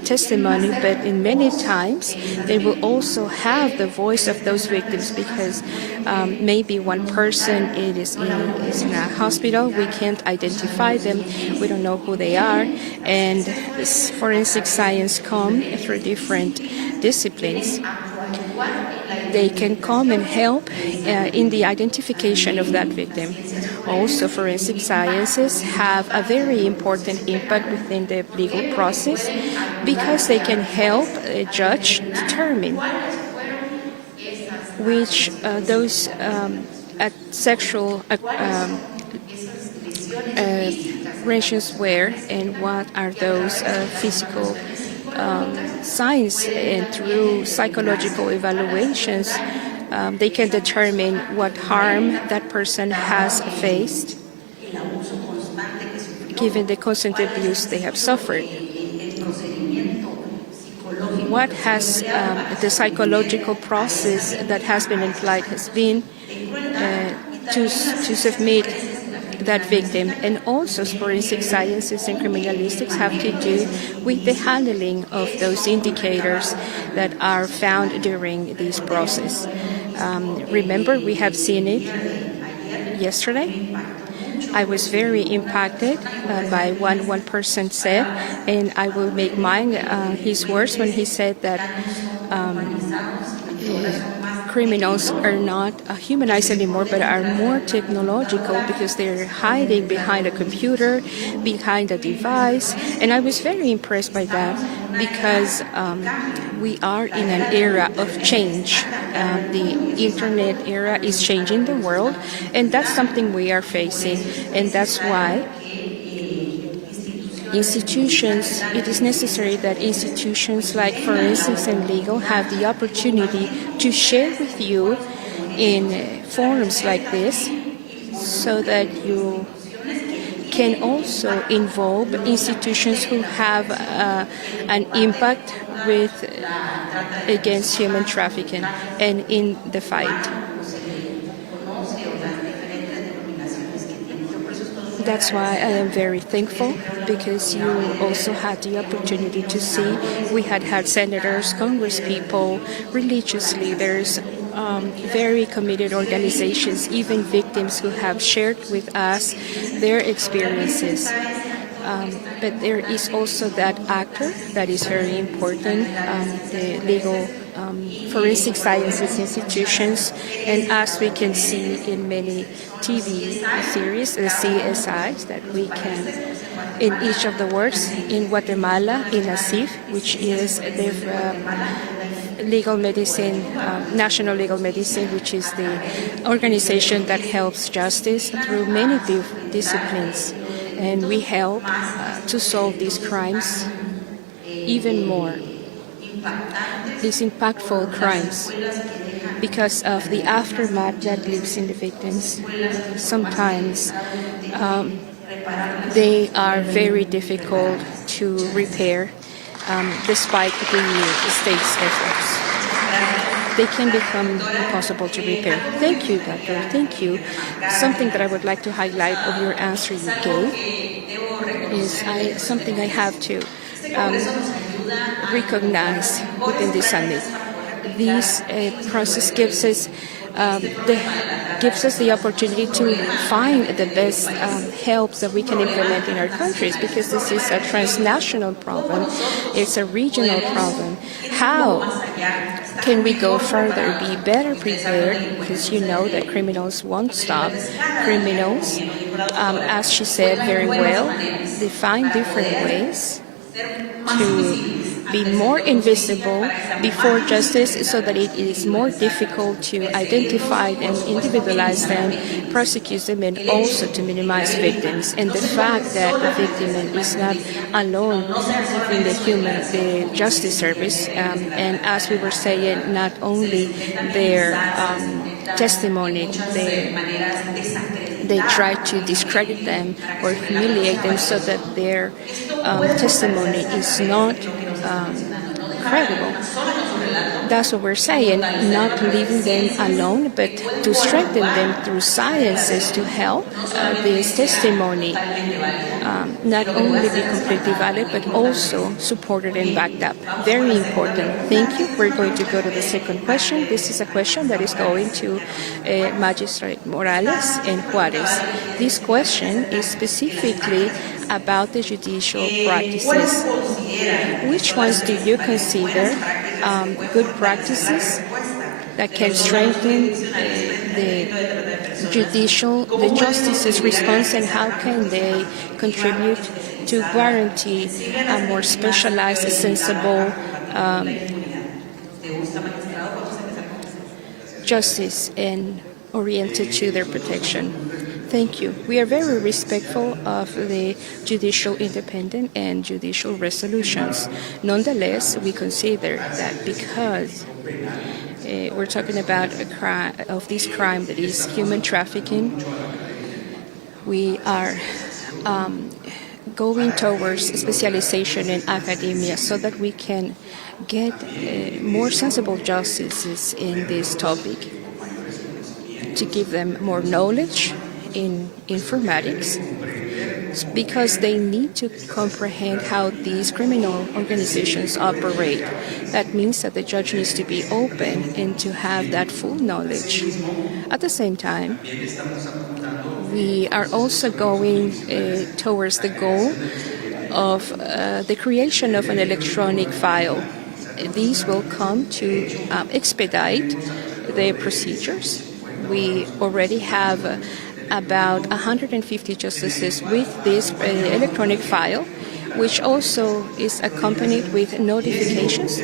testimony, but in many times they will also have the voice of those victims, because maybe one person is in a hospital, we can't identify them, we don't know who they are, and forensic science come through different disciplines. They can come and help in the identification of that victim. Also, forensic sciences have a very important impact within the legal process, because they can help a judge determine which those sexual relations were, and what are those physical signs, and through psychological evaluations, they can determine what harm that person has faced, given the constant abuse they have suffered. What has the psychological process that has been implied has been to submit that victim. And also forensic sciences and criminalistics have to do with the handling of those indicators that are found during this process. Remember, we have seen it yesterday. I was very impacted by what one person said, and I will make mine his words when he said that criminals are not humanized anymore, but are more technological, because they're hiding behind a computer, behind a device. And I was very impressed by that, because we are in an era of change. The internet era is changing the world, and that's something we are facing. And that's why institutions, it is necessary that institutions like forensics and legal have the opportunity to share with you in forums like this, so that you can also involve institutions who have an impact against human trafficking and in the fight. That's why I am very thankful, because you also had the opportunity to see. We had senators, congresspeople, religious leaders, very committed organizations, even victims who have shared with us their experiences. But there is also that actor that is very important, the legal forensic sciences institutions, and as we can see in many TV series, the CSIs, that we can, in each of the works, in Guatemala, in ASIF, which is the legal medicine, national legal medicine, which is the organization that helps justice through many disciplines. And we help to solve these crimes even more, these impactful crimes. because of the aftermath that lives in the victims. Sometimes they are very difficult to repair despite the state's efforts. They can become impossible to repair. Thank you, Doctor. Thank you. Something that I would like to highlight of your answer you gave is something I have to recognize within this summit. This process gives us the opportunity to find the best helps that we can implement in our countries, because this is a transnational problem. It's a regional problem. How can we go further, be better prepared? Because you know that criminals won't stop. Criminals, as she said very well, they find different ways to be more invisible before justice, so that it is more difficult to identify them, individualize them, prosecute them, and also to minimize victims. And the fact that the victim is not alone in the justice service, and as we were saying, not only their testimony, they try to discredit them or humiliate them so that their testimony is not credible. That's what we're saying, not leaving them alone, but to strengthen them through sciences to help this testimony not only be completely valid, but also supported and backed up. Very important. Thank you. We're going to go to the second question. This is a question that is going to Magistrate Morales and Juarez. This question is specifically about the judicial practices. Which ones do you consider good practices that can strengthen the justice's response, and how can they contribute to guarantee a more specialized, sensible justice and oriented to their protection? Thank you. We are very respectful of the judicial independence and judicial resolutions. Nonetheless, we consider that because we're talking about this crime that is human trafficking, we are going towards specialization in academia so that we can get more sensible justices in this topic, to give them more knowledge in informatics, because they need to comprehend how these criminal organizations operate. That means that the judge needs to be open and to have that full knowledge. At the same time, we are also going towards the goal of the creation of an electronic file. These will come to expedite the procedures. We already have about 150 justices with this electronic file, which also is accompanied with notifications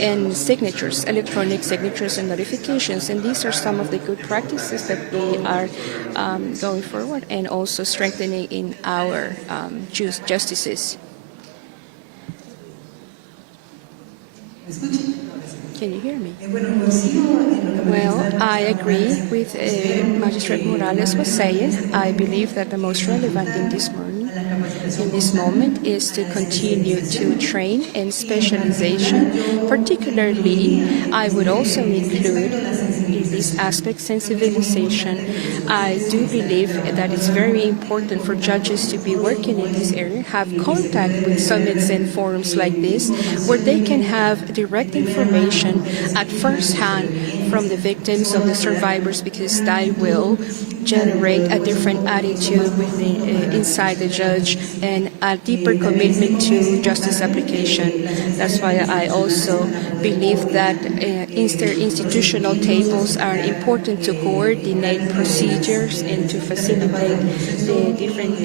and signatures, electronic signatures and notifications. And these are some of the good practices that we are going forward and also strengthening in our justices. Can you hear me? Well, I agree with Magistrate Morales was saying. I believe that the most relevant in this moment is to continue to train in specialization. Particularly, I would also include in this aspect sensibilization. I do believe that it's very important for judges to be working in this area, have contact with summits and forums like this, where they can have direct information at first hand from the victims of the survivors, because that will generate a different attitude inside the judge and a deeper commitment to justice application. That's why I also believe that institutional tables are important to coordinate procedures and to facilitate the different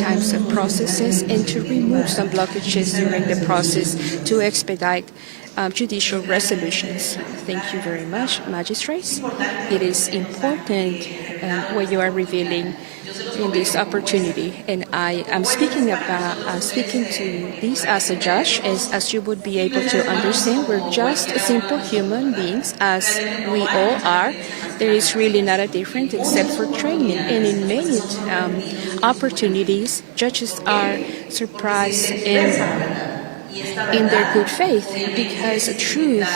types of processes, and to remove some blockages during the process to expedite judicial resolutions. Thank you very much, magistrates. It is important what you are revealing in this opportunity, and I am speaking to this as a judge, as you would be able to understand. We're just simple human beings, as we all are. There is really not a difference except for training, and in many opportunities, judges are surprised in their good faith because the truth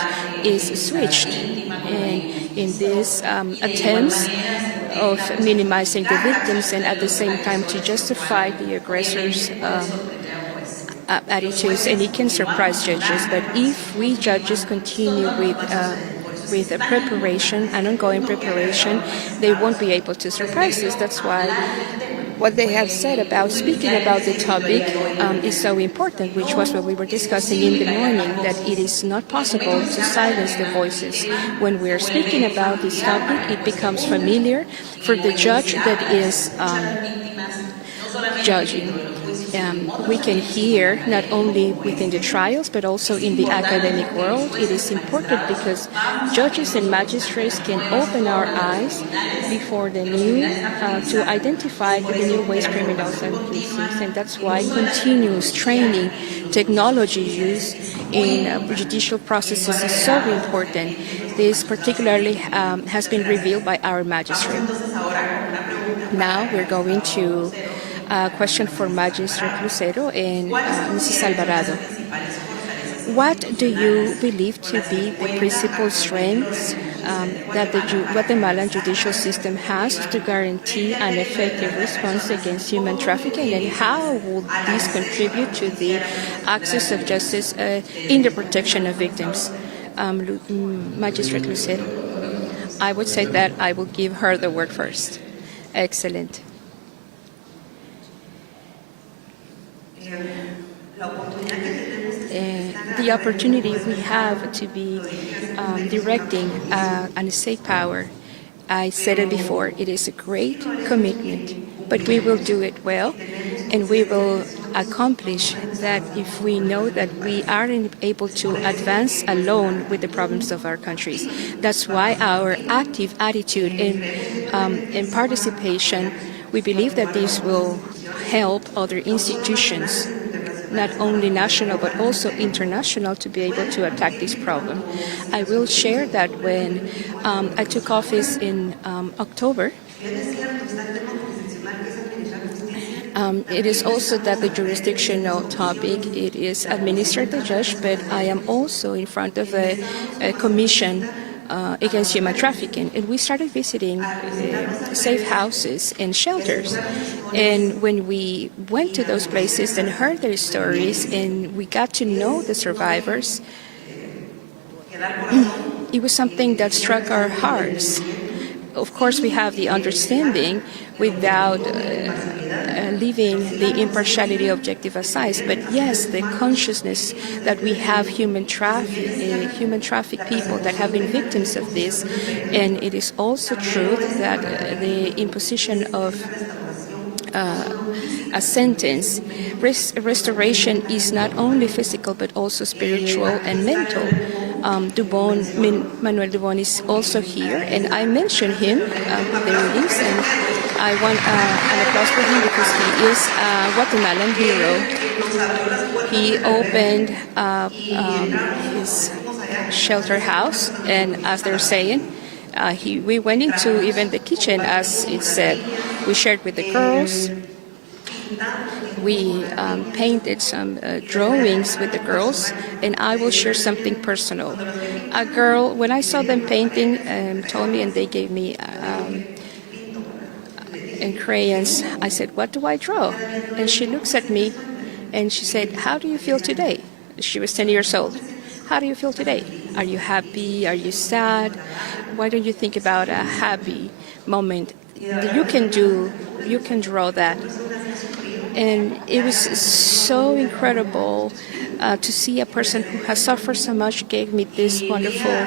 is switched. And in these attempts of minimizing the victims and at the same time to justify the aggressors' attitudes, and it can surprise judges. But if we judges continue with a preparation, an ongoing preparation, they won't be able to surprise us. That's why what they have said about speaking about the topic is so important, which was what we were discussing in the morning, that it is not possible to silence the voices. When we are speaking about this topic, it becomes familiar for the judge that is judging. We can hear not only within the trials but also in the academic world. It is important because judges and magistrates can open our eyes before the new to identify the new ways criminals are using, and that's why continuous training, technology use in judicial processes is so important. This particularly has been revealed by our magistrate. Now we're going to question for Magistrate Lucero and Mrs. Alvarado. What do you believe to be the principal strengths that the Guatemalan judicial system has to guarantee an effective response against human trafficking, and how will this contribute to the access of justice in the protection of victims? Magistrate Lucero. I would say that I will give her the word first. Excellent. The opportunity we have to be directing an state power, I said it before, it is a great commitment, but we will do it well, and we will accomplish that if we know that we aren't able to advance alone with the problems of our countries. That's why our active attitude and participation, we believe that this will help other institutions, not only national but also international, to be able to attack this problem. I will share that when I took office in October, it is also that the jurisdictional topic, it is administered by the judge, but I am also in front of a commission against human trafficking, and we started visiting safe houses and shelters. And when we went to those places and heard their stories and we got to know the survivors, it was something that struck our hearts. Of course, we have the understanding without leaving the impartiality objective aside. But yes, the consciousness that we have human traffic people that have been victims of this. And it is also true that the imposition of a sentence, restoration is not only physical but also spiritual and mental. Manuel Dubon is also here, and I mentioned him there it is, and I want an applause for him because he is a Guatemalan hero. He opened his shelter house, and as they're saying, we went into even the kitchen, as it said. We shared with the girls. We painted some drawings with the girls, and I will share something personal. A girl, when I saw them painting, told me, and they gave me in crayons. I said, "What do I draw?" And she looks at me, and she said, "How do you feel today?" She was 10 years old. "How do you feel today? Are you happy? Are you sad? Why don't you think about a happy moment? You can draw that." And it was so incredible to see a person who has suffered so much gave me this wonderful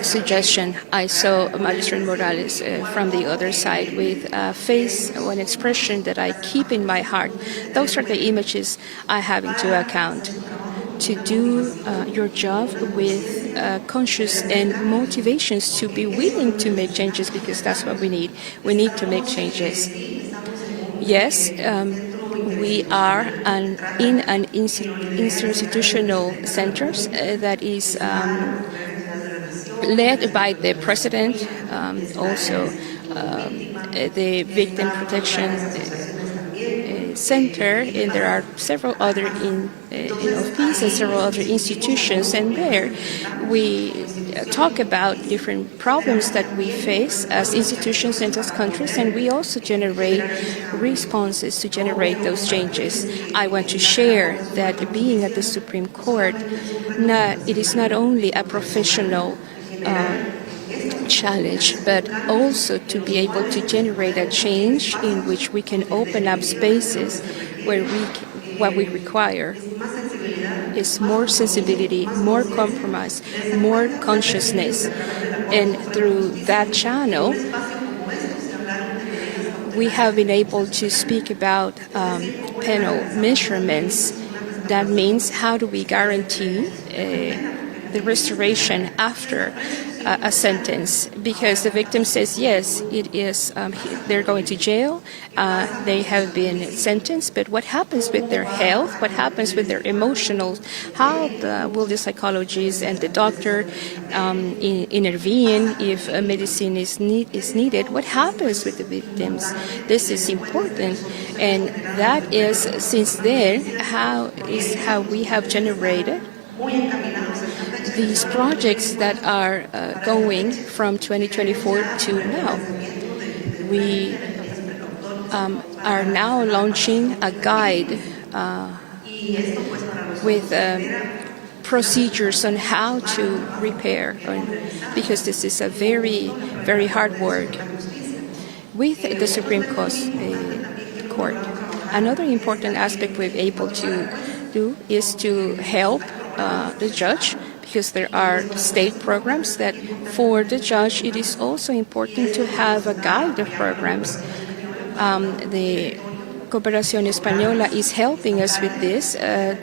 suggestion. I saw Magistrate Morales from the other side with a face, an expression that I keep in my heart. Those are the images I have into account. to do your job with conscious and motivations to be willing to make changes, because that's what we need. We need to make changes. Yes, we are in an institutional centers that is led by the president, also the victim protection center, and there are several other offices and several other institutions, and there we talk about different problems that we face as institutions and as countries, and we also generate responses to generate those changes. I want to share that being at the Supreme Court, it is not only a professional challenge, but also to be able to generate a change in which we can open up spaces where what we require is more sensibility, more compromise, more consciousness. And through that channel, we have been able to speak about penal measurements. That means, how do we guarantee the restoration after a sentence? Because the victim says, yes, it is, they're going to jail, they have been sentenced, but what happens with their health? What happens with their emotional? How will the psychologist and the doctor intervene if medicine is needed? What happens with the victims? This is important, and that is, since then, how we have generated these projects that are going from 2024 to now. We are now launching a guide with procedures on how to repair, because this is a very, very hard work with the Supreme Court. Another important aspect we're able to do is to help the judge, because there are state programs that for the judge it is also important to have a guide of programs. The Cooperación Española is helping us with this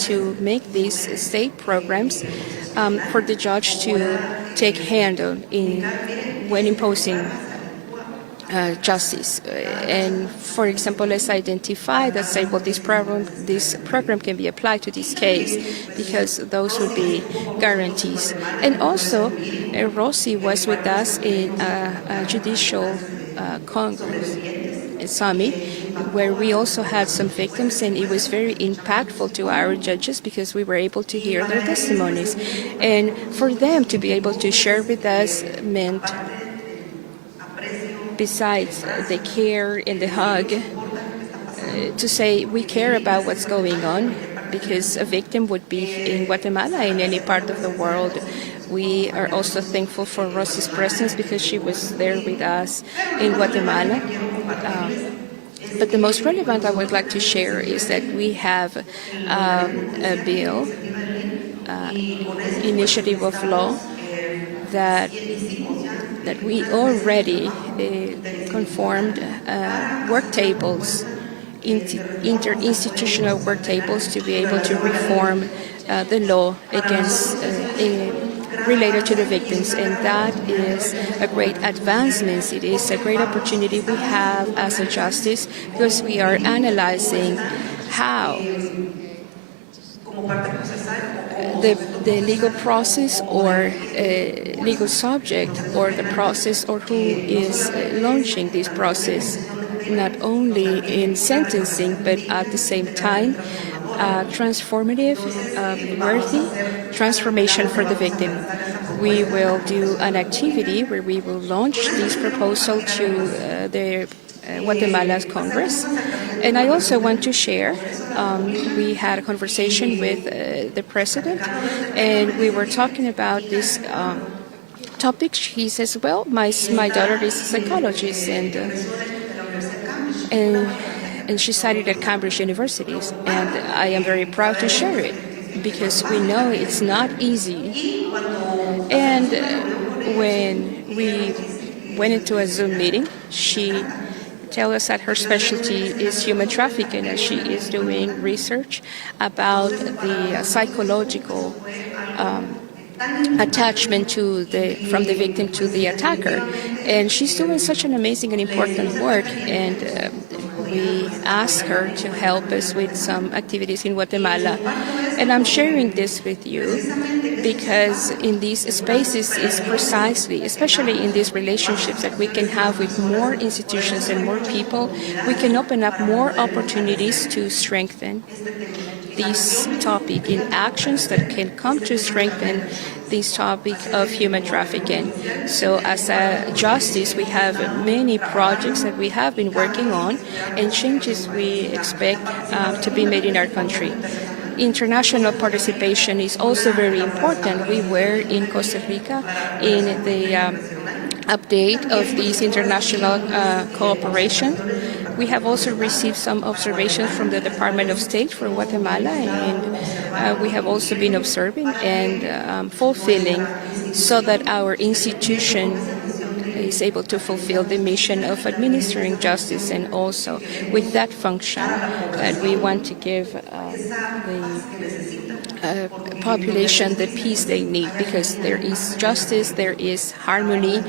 to make these state programs for the judge to take hand on when imposing justice. And for example, let's identify that, say, well, this program can be applied to this case, because those would be guarantees. And also, Rossi was with us in a judicial Congress summit, where we also had some victims, and it was very impactful to our judges because we were able to hear their testimonies. And for them to be able to share with us meant, besides the care and the hug, to say we care about what's going on, because a victim would be in Guatemala, in any part of the world. We are also thankful for Rossi's presence, because she was there with us in Guatemala. But the most relevant I would like to share is that we have a bill, initiative of law, that we already conformed work tables, interinstitutional work tables, to be able to reform the law against related to the victims, and that is a great advancement. It is a great opportunity we have as a justice, because we are analyzing how the legal process or legal subject, or the process, or who is launching this process, not only in sentencing, but at the same time transformative, worthy transformation for the victim. We will do an activity where we will launch this proposal to the Guatemala's Congress. And I also want to share, we had a conversation with the president, and we were talking about this topic. He says, well, my daughter is a psychologist, and she studied at Cambridge University, and I am very proud to share it, because we know it's not easy. And when we went into a Zoom meeting, she tell us that her specialty is human trafficking, and she is doing research about the psychological attachment from the victim to the attacker. And she's doing such an amazing and important work, and we asked her to help us with some activities in Guatemala. And I'm sharing this with you because in these spaces is precisely, especially in these relationships that we can have with more institutions and more people, we can open up more opportunities to strengthen this topic in actions that can come to strengthen this topic of human trafficking. So as a justice, we have many projects that we have been working on and changes we expect to be made in our country. International participation is also very important. We were in Costa Rica in the update of this international cooperation. We have also received some observations from the Department of State for Guatemala, and we have also been observing and fulfilling so that our institution is able to fulfill the mission of administering justice, and also with that function that we want to give the population the peace they need, because there is justice, there is harmony,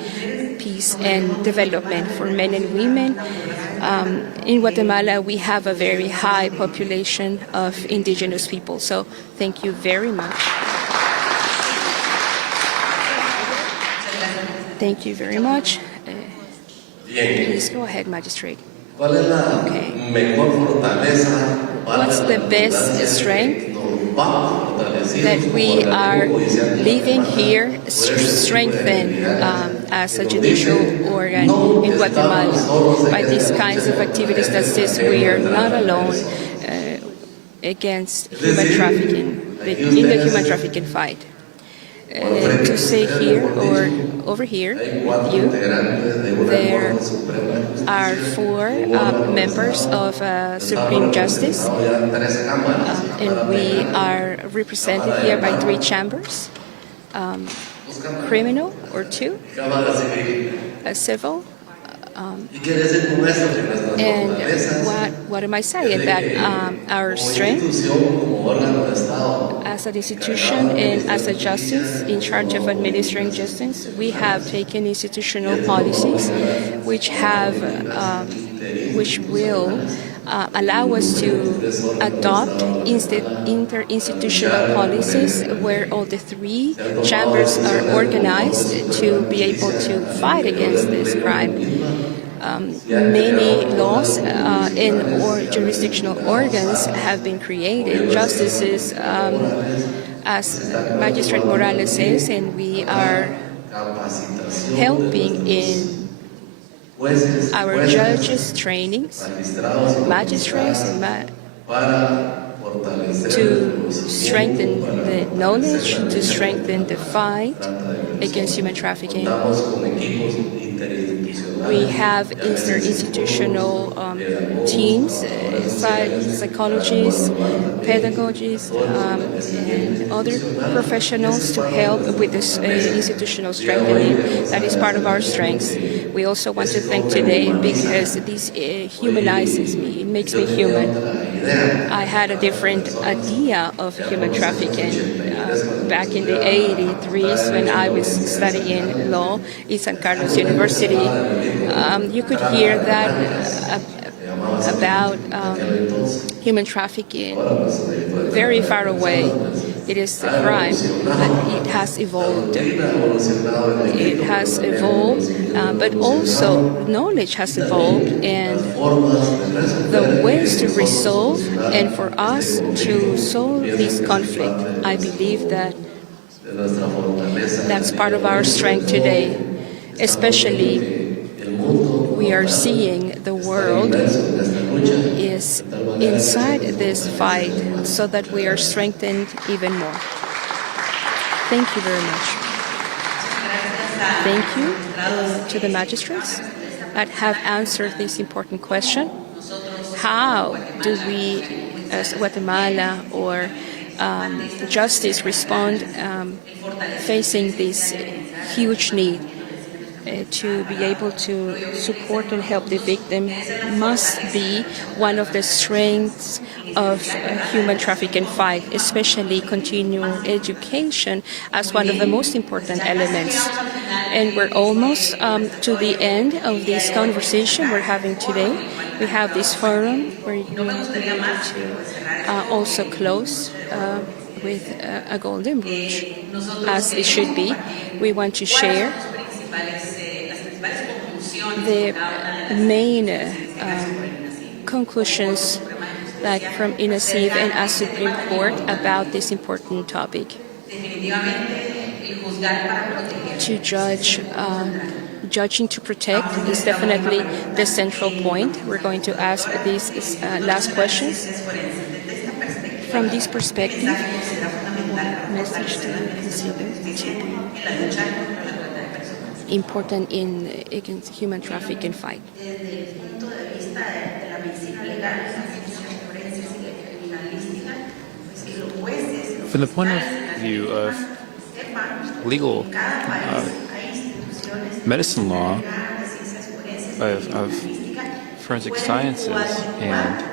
peace and development for men and women. In Guatemala, we have a very high population of indigenous people. So thank you very much. Thank you very much. Please go ahead, Magistrate. Okay. What's the best strength that we are living here, strengthened as a judicial organ in Guatemala by these kinds of activities that says we are not alone against human trafficking, in the human trafficking fight. To say here or over here with you, there are 4 members of Supreme Justice, and we are represented here by 3 chambers, criminal or 2, civil. And what am I saying? That our strength as an institution and as a justice in charge of administering justice, we have taken institutional policies which will allow us to adopt interinstitutional policies where all the 3 chambers are organized to be able to fight against this crime. Many laws or jurisdictional organs have been created. Justices, as Magistrate Morales says, and we are helping in our judges' trainings, magistrates, to strengthen the knowledge, to strengthen the fight against human trafficking. We have interinstitutional teams, psychologists, pedagogists, and other professionals to help with this institutional strengthening. That is part of our strengths. We also want to thank today because this humanizes me. It makes me human. I had a different idea of human trafficking back in the 80s when I was studying law in San Carlos University. You could hear that about human trafficking very far away. It is a crime, but it has evolved. It has evolved, but also knowledge has evolved, and the ways to resolve and for us to solve this conflict, I believe that that's part of our strength today, especially we are seeing the world is inside this fight so that we are strengthened even more. Thank you very much. Thank you to the magistrates that have answered this important question. How do we, as Guatemala or justice, respond facing this huge need? to be able to support and help the victim must be one of the strengths of human trafficking fight, especially continuing education as one of the most important elements. And we're almost to the end of this conversation we're having today. We have this forum where you will be able to also close with a golden brooch, as it should be. We want to share the main conclusions like from INASIV and as Supreme Court about this important topic. To judge, judging to protect is definitely the central point. We're going to ask these last questions. From this perspective, what message do you consider to be important against human trafficking fight? From the point of view of legal medicine law, of forensic sciences, and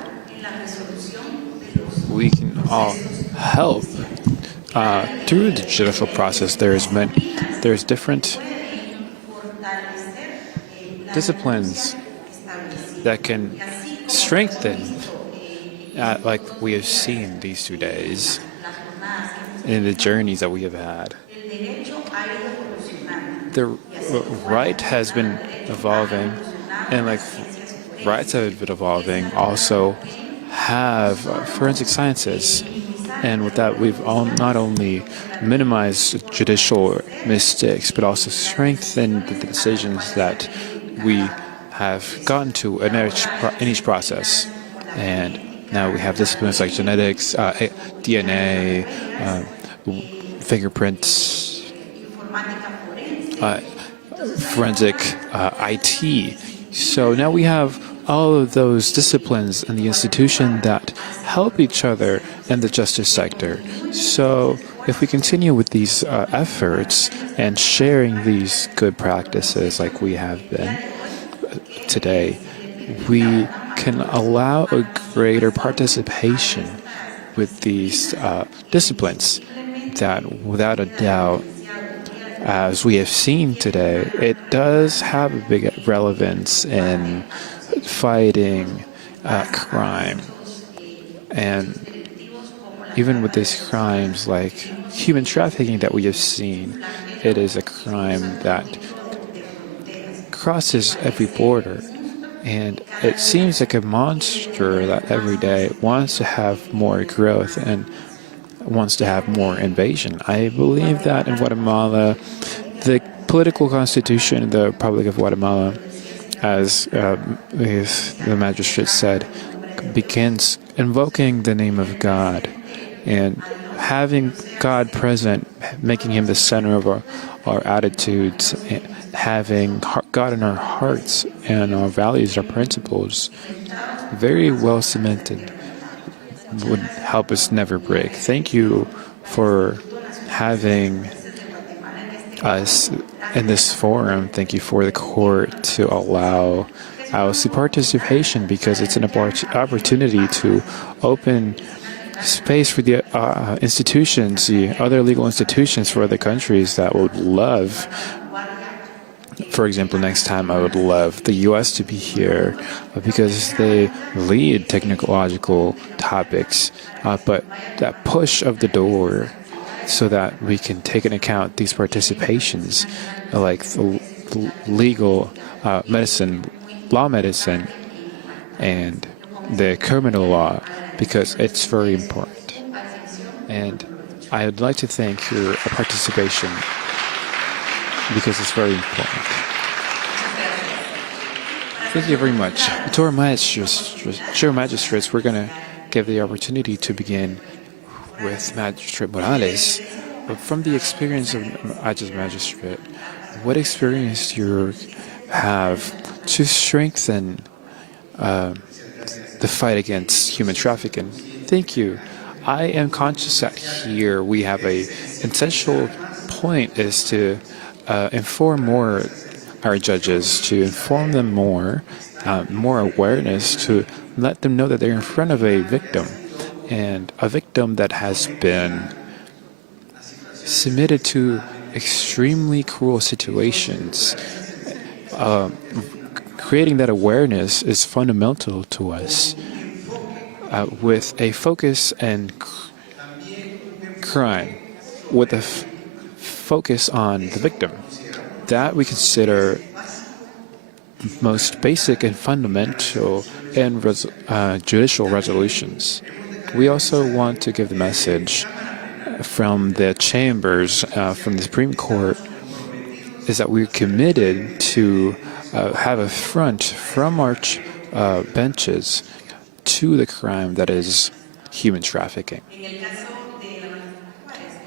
we can all help through the judicial process. There's different disciplines that can strengthen, like we have seen these 2 days, in the journeys that we have had. The right has been evolving, and like rights have been evolving, also have forensic sciences. And with that, we've not only minimized judicial mistakes, but also strengthened the decisions that we have gotten to in each process. And now we have disciplines like genetics, DNA, fingerprints, forensic, IT. So now we have all of those disciplines in the institution that help each other in the justice sector. So if we continue with these efforts and sharing these good practices like we have been today, we can allow a greater participation with these disciplines that, without a doubt, as we have seen today, it does have a big relevance in fighting crime. And even with these crimes like human trafficking that we have seen, it is a crime that crosses every border. And it seems like a monster that every day wants to have more growth and wants to have more invasion. I believe that in Guatemala, the political constitution in the Republic of Guatemala, as the magistrate said, begins invoking the name of God and having God present, making him the center of our attitudes, having God in our hearts and our values, our principles, very well cemented, would help us never break. Thank you for having us in this forum. Thank you for the court to allow us participation, because it's an opportunity to open space for the institutions, the other legal institutions for other countries that would love. For example, next time I would love the U.S. to be here because they lead technological topics, but that push of the door so that we can take into account these participations like the legal medicine, law medicine, and the criminal law, because it's very important. And I would like to thank your participation, because it's very important. Thank you very much. To our magistrates, we're going to give the opportunity to begin with Magistrate Morales. But from the experience of magistrate, what experience do you have to strengthen the fight against human trafficking? Thank you. I am conscious that here we have a essential point is to inform more our judges, to inform them more awareness, to let them know that they're in front of a victim, and a victim that has been submitted to extremely cruel situations. Creating that awareness is fundamental to us, with a focus and crime, with a focus on the victim. That we consider most basic and fundamental in judicial resolutions. We also want to give the message from the chambers, from the Supreme Court, is that we're committed to have a front from our benches to the crime that is human trafficking.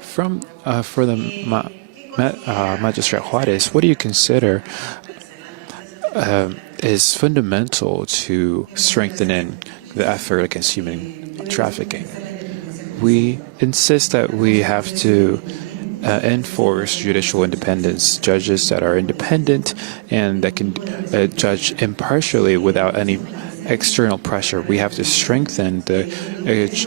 For the Magistrate Juarez, what do you consider is fundamental to strengthening the effort against human trafficking? We insist that we have to enforce judicial independence, judges that are independent and that can judge impartially without any external pressure. We have to strengthen the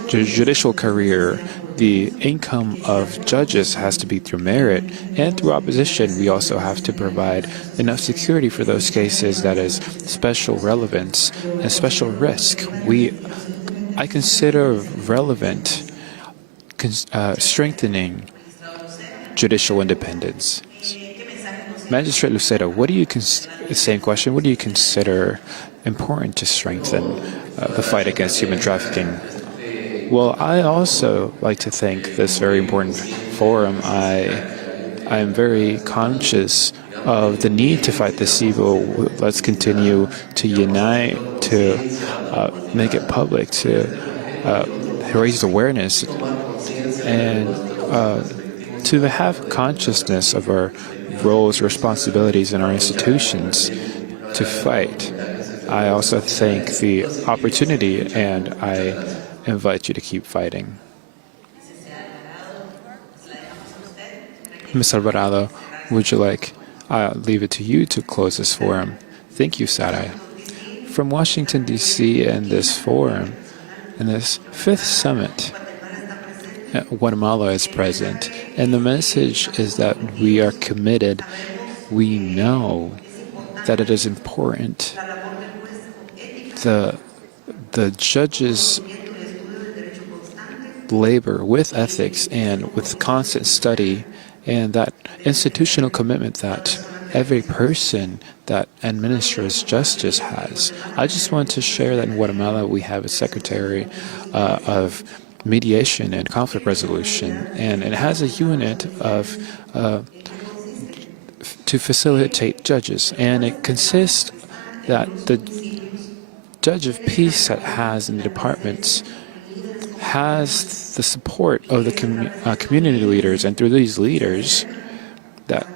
judicial career. The income of judges has to be through merit, and through opposition we also have to provide enough security for those cases that is special relevance and special risk. I consider relevant strengthening judicial independence. Magistrate Lucero, same question, what do you consider important to strengthen the fight against human trafficking? Well, I also like to thank this very important forum. I am very conscious of the need to fight this evil. Let's continue to unite, to make it public, to raise awareness, and to have consciousness of our roles, responsibilities in our institutions to fight. I also thank the opportunity, and I invite you to keep fighting. Ms. Alvarado, would you like, I'll leave it to you to close this forum. Thank you, Sarai. From Washington, D.C. and this forum, in this 5th summit, Guatemala is present, and the message is that we are committed. We know that it is important. The judges labor with ethics and with constant study, and that institutional commitment that every person that administers justice has. I just want to share that in Guatemala we have a Secretary of Mediation and Conflict Resolution, and it has a unit of to facilitate judges, and it consists that the judge of peace that has in the departments has the support of the community leaders, and through these leaders that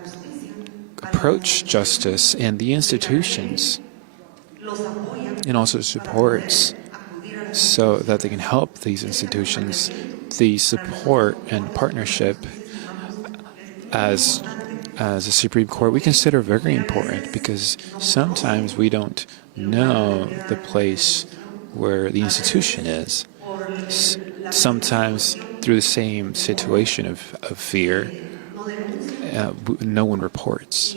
approach justice and the institutions, and also supports so that they can help these institutions. The support and partnership as a Supreme Court we consider very important, because sometimes we don't know the place where the institution is. Sometimes through the same situation of fear, no one reports.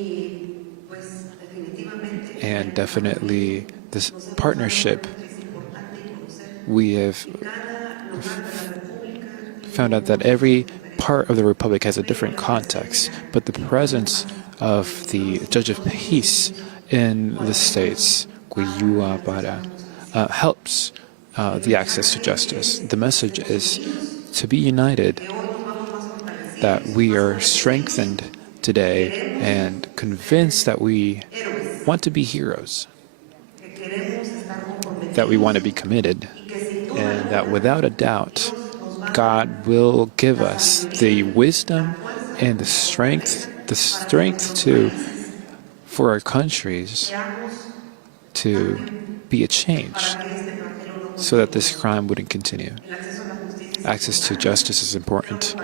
And definitely this partnership, we have found out that every part of the Republic has a different context, but the presence of the Judge of Peace in the states, helps the access to justice. The message is to be united, that we are strengthened today and convinced that we want to be heroes, that we want to be committed, and that without a doubt, God will give us the wisdom and the strength for our countries to be a change, so that this crime wouldn't continue. Access to justice is important.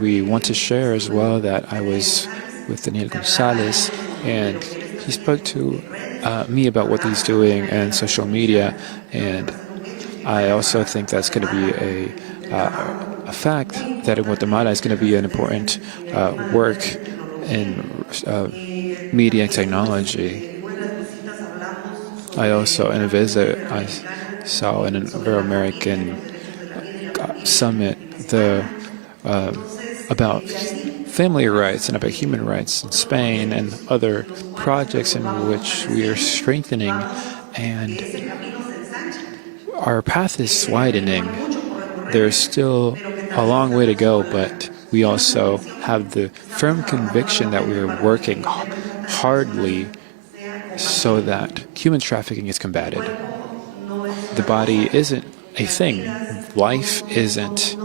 We want to share as well that I was with Daniel Gonzalez, and he spoke to me about what he's doing in social media, and I also think that's going to be a fact that in Guatemala is going to be an important work in media and technology. I also, in a visit, I saw in an Ibero-American summit about family rights and about human rights in Spain and other projects in which we are strengthening, and our path is widening. There's still a long way to go, but we also have the firm conviction that we are working hardly so that human trafficking is combated. The body isn't a thing. Life isn't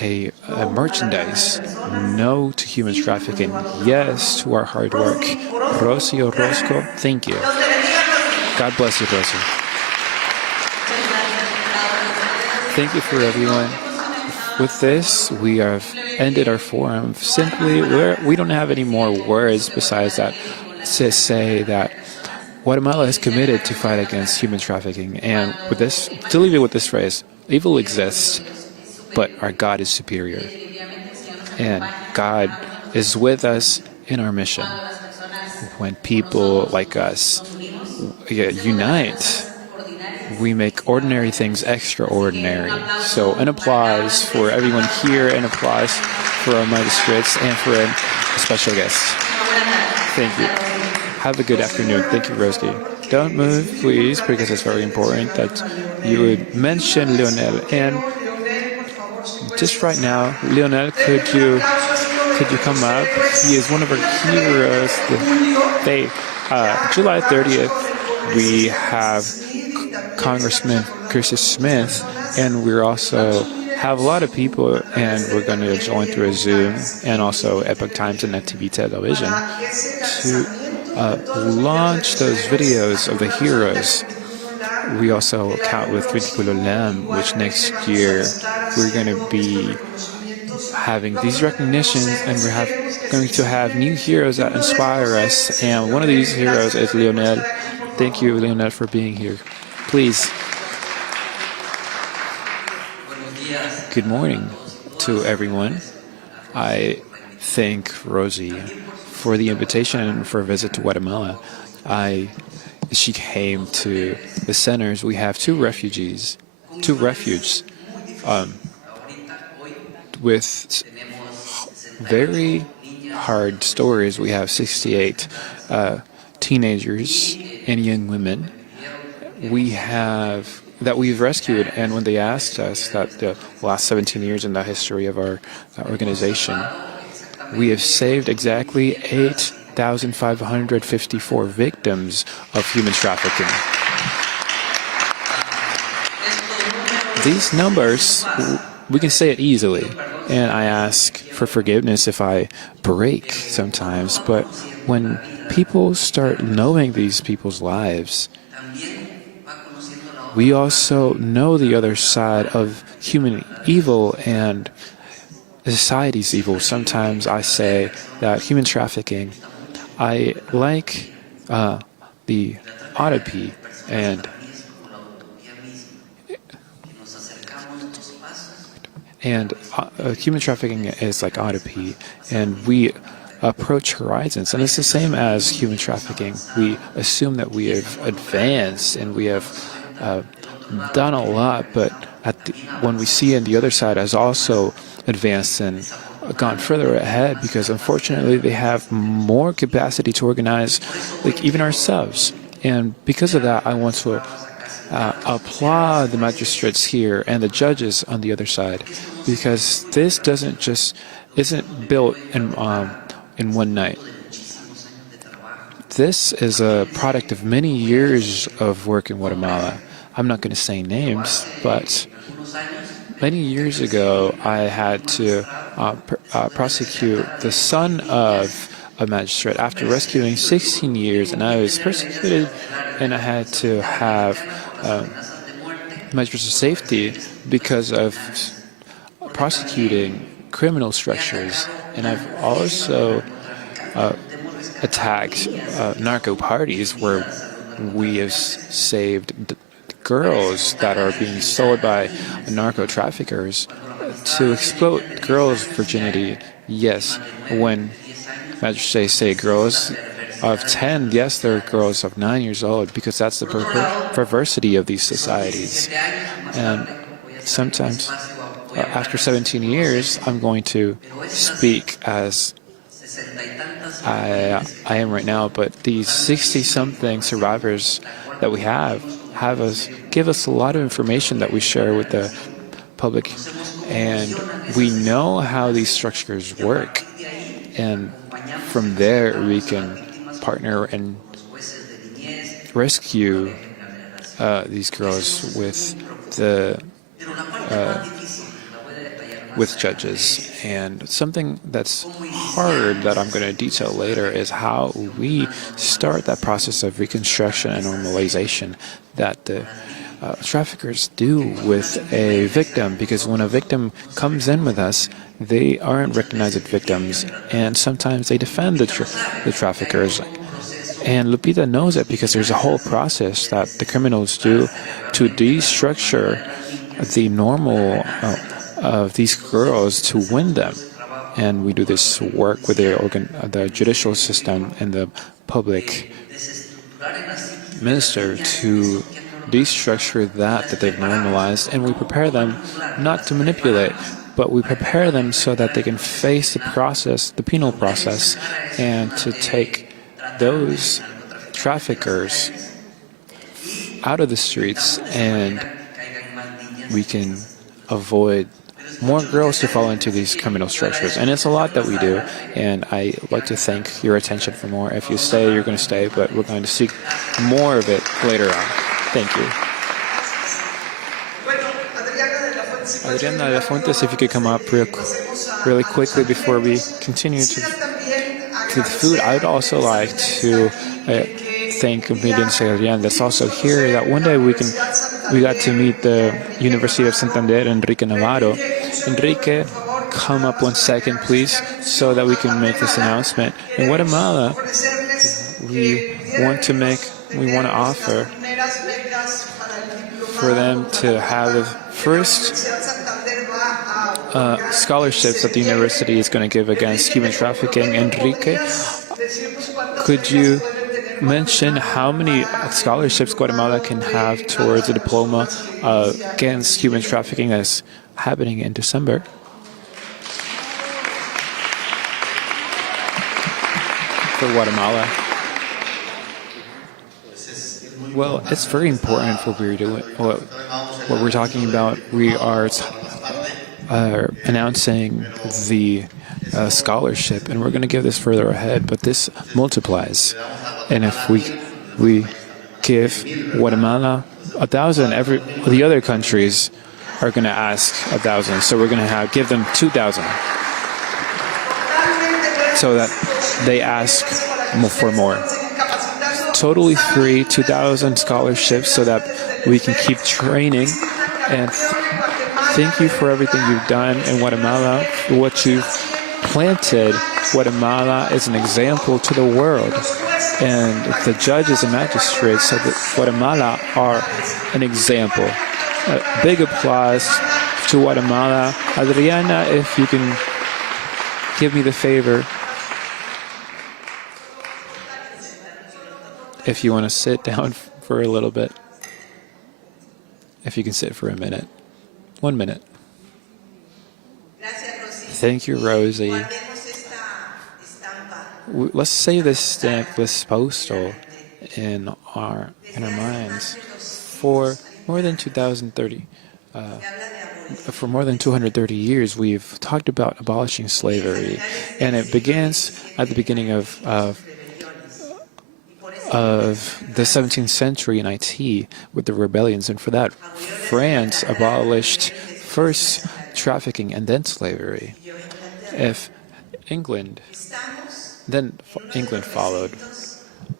a merchandise. No to human trafficking. Yes to our hard work. Rosy Orozco, thank you. God bless you, Rosy. Thank you for everyone. With this, we have ended our forum. Simply, we don't have any more words besides that to say that Guatemala is committed to fight against human trafficking. And with this, to leave it with this phrase, evil exists, but our God is superior. And God is with us in our mission. When people like us unite, we make ordinary things extraordinary. So an applause for everyone here, an applause for our magistrates, and for a special guest. Thank you. Have a good afternoon. Thank you, Roski. Don't move, please, because it's very important that you would mention Leonel. And just right now, Leonel, could you come up? He is one of our heroes. July 30th, we have Congressman Chris Smith, and we also have a lot of people, and we're going to join through a Zoom and also Epoch Times and TV television to launch those videos of the heroes. We also count with Ridicule Lamb, which next year we're going to be having these recognitions, and we're going to have new heroes that inspire us. And one of these heroes is Leonel. Thank you, Leonel, for being here. Please. Good morning to everyone. I thank Rosie for the invitation and for a visit to Guatemala. She came to the centers. We have two refuges with very hard stories. We have 68 teenagers and young women that we've rescued, and when they asked us that the last 17 years in the history of our organization, we have saved exactly 8,554 victims of human trafficking. These numbers, we can say it easily, and I ask for forgiveness if I break sometimes, but when people start knowing these people's lives, we also know the other side of human evil and society's evil. Sometimes I say that human trafficking, I like the autopsy, and human trafficking is like autopsy, and we approach horizons, and it's the same as human trafficking. We assume that we have advanced and we have done a lot, but when we see on the other side has also advanced and gone further ahead, because unfortunately they have more capacity to organize, like even ourselves. And because of that, I want to applaud the magistrates here and the judges on the other side, because this isn't built in one night. This is a product of many years of work in Guatemala. I'm not going to say names, but many years ago, I had to prosecute the son of a magistrate after rescuing 16 years, and I was persecuted, and I had to have measures of safety because of prosecuting criminal structures. And I've also attacked narco parties where we have saved girls that are being sold by narco traffickers to exploit girls' virginity. Yes, when magistrates say girls of 10, yes, they're girls of 9 years old, because that's the perversity of these societies. And sometimes, after 17 years, I'm going to speak as I am right now, but these 60-something survivors that we give us a lot of information that we share with the public, and we know how these structures work, and from there we can partner and rescue these girls with judges. And something that's hard that I'm going to detail later is how we start that process of reconstruction and normalization that the traffickers do with a victim, because when a victim comes in with us, they aren't recognized as victims, and sometimes they defend the traffickers. And Lupita knows it because there's a whole process that the criminals do to destructure the normal of these girls to win them. And we do this work with the judicial system and the public minister to destructure that they've normalized, and we prepare them not to manipulate, but we prepare them so that they can face the process, the penal process, and to take those traffickers out of the streets, and we can avoid more girls to fall into these criminal structures. And it's a lot that we do, and I like to thank your attention for more. If you stay, you're going to stay, but we're going to seek more of it later on. Thank you. Adriana de la Fuentes, if you could come up really quickly before we continue to the food. I would also like to thank comedian Adriana that's also here, that one day we got to meet the University of Santander, Enrique Navarro. Enrique, come up 1 second, please, so that we can make this announcement. In Guatemala, we want to offer for them to have the first scholarships that the university is going to give against human trafficking. Enrique, could you mention how many scholarships Guatemala can have towards a diploma against human trafficking that's happening in December? For Guatemala. Well, it's very important what we're doing. What we're talking about. We are announcing the scholarship, and we're going to give this further ahead. But this multiplies, and if we give Guatemala 1,000, the other countries are going to ask 1,000. So we're going to give them 2,000, so that they ask for more. Totally free 2,000 scholarships so that we can keep training. And thank you for everything you've done in Guatemala, for what you've planted. Guatemala is an example to the world, and the judges and magistrates of Guatemala are an example. A big applause to Guatemala. Adriana, if you can give me the favor, if you want to sit down for a little bit. If you can sit for a minute. 1 minute. Thank you, Rosie. Let's save this stamp, this postal, in our minds for more than 230. For more than 230 years, we've talked about abolishing slavery, and it begins at the beginning of the 17th century in Haiti with the rebellions, and for that, France abolished first trafficking and then slavery. Then England followed,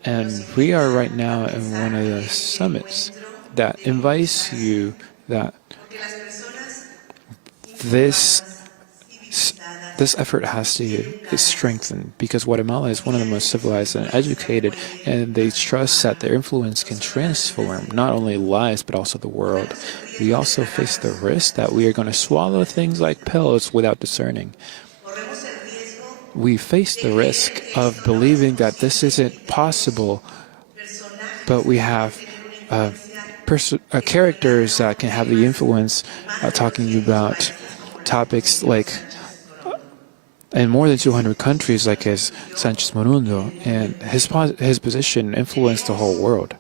and we are right now in one of the summits that invites you that this this effort has to be strengthened because Guatemala is one of the most civilized and educated, and they trust that their influence can transform not only lives but also the world. We also face the risk that we are going to swallow things like pills without discerning. We face the risk of believing that this isn't possible, but we have characters that can have the influence talking about topics like in more than 200 countries, like as Sanchez Morundo, and his position influenced the whole world.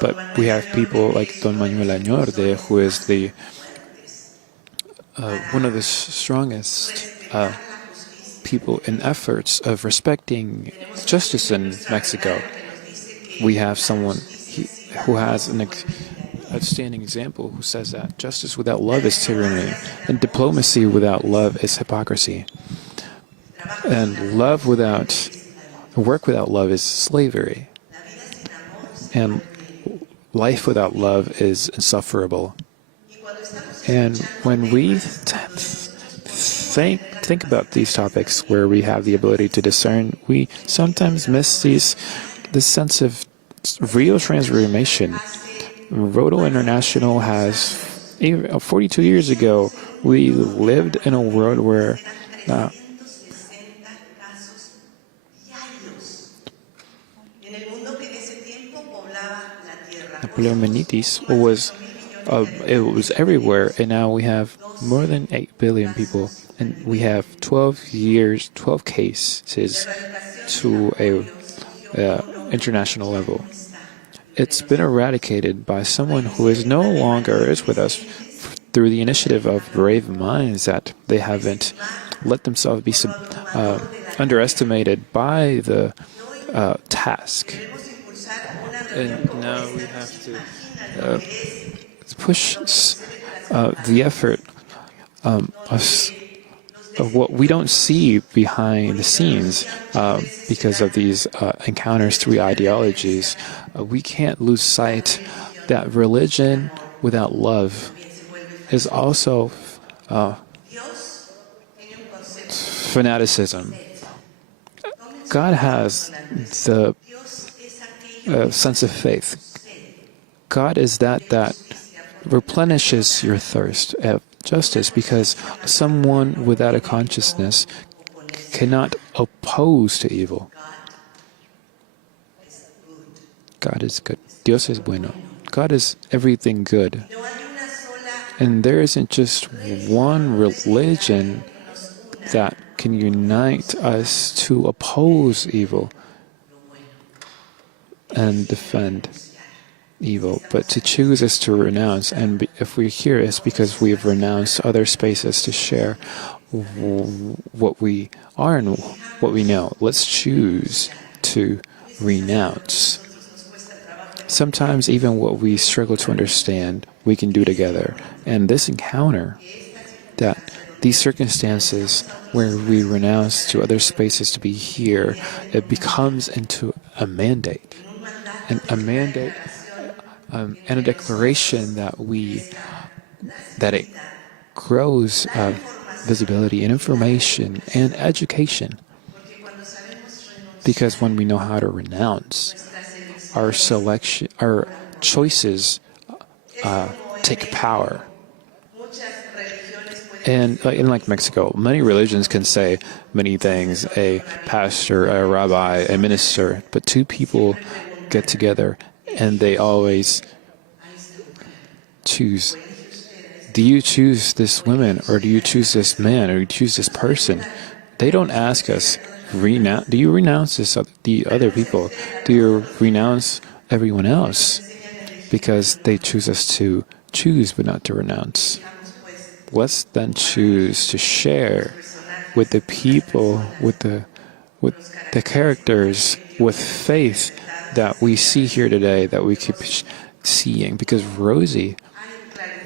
But we have people like Don Manuel Añorde, who is the one of the strongest people in efforts of respecting justice in Mexico. We have someone who has an outstanding example who says that justice without love is tyranny, and diplomacy without love is hypocrisy, and work without love is slavery, and life without love is insufferable. And when we think about these topics where we have the ability to discern, we sometimes miss this sense of real transformation. Roto International has, 42 years ago, we lived in a world where poliomyelitis was everywhere, and now we have more than 8 billion people, and we have 12 cases to a international level. It's been eradicated by someone who is no longer with us through the initiative of brave minds that they haven't let themselves be underestimated by the task. And now we have to push the effort of what we don't see behind the scenes because of these encounters through ideologies. We can't lose sight that religion without love is also fanaticism. God has the sense of faith. God is that replenishes your thirst at justice, because someone without a consciousness cannot oppose to evil. God is good. Dios es bueno. God is everything good. And there isn't just one religion that can unite us to oppose evil and defend evil, but to choose is to renounce. And if we're here, it's because we've renounced other spaces to share what we are and what we know. Let's choose to renounce. Sometimes even what we struggle to understand, we can do together. And this encounter, that these circumstances where we renounce to other spaces to be here, it becomes into a mandate. And a mandate and a declaration that it grows visibility and information and education. Because when we know how to renounce, our choices take power. And like Mexico, many religions can say many things, a pastor, a rabbi, a minister, but two people get together and they always choose. Do you choose this woman, or do you choose this man, or do you choose this person? They don't ask us, do you renounce the other people? Do you renounce everyone else? Because they choose us to choose but not to renounce. Let's then choose to share with the people, with the characters, with faith that we see here today, that we keep seeing. Because Rosie,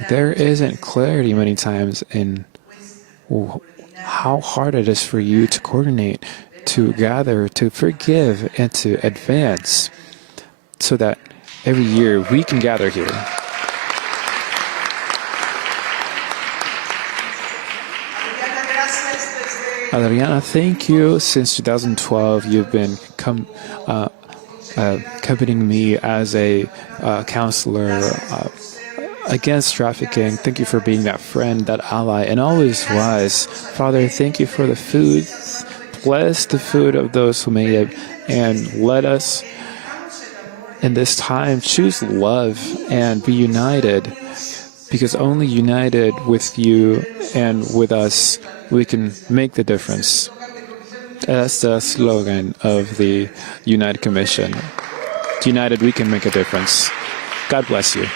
there isn't clarity many times in how hard it is for you to coordinate, to gather, to forgive, and to advance, so that every year we can gather here. Adriana, thank you. Since 2012, you've been accompanying me as a counselor against trafficking. Thank you for being that friend, that ally, and always was. Father, thank you for the food. Bless the food of those who made it, and let us, in this time, choose love and be united, because only united with you and with us, we can make the difference. That's the slogan of the United Commission. United, we can make a difference. God bless you.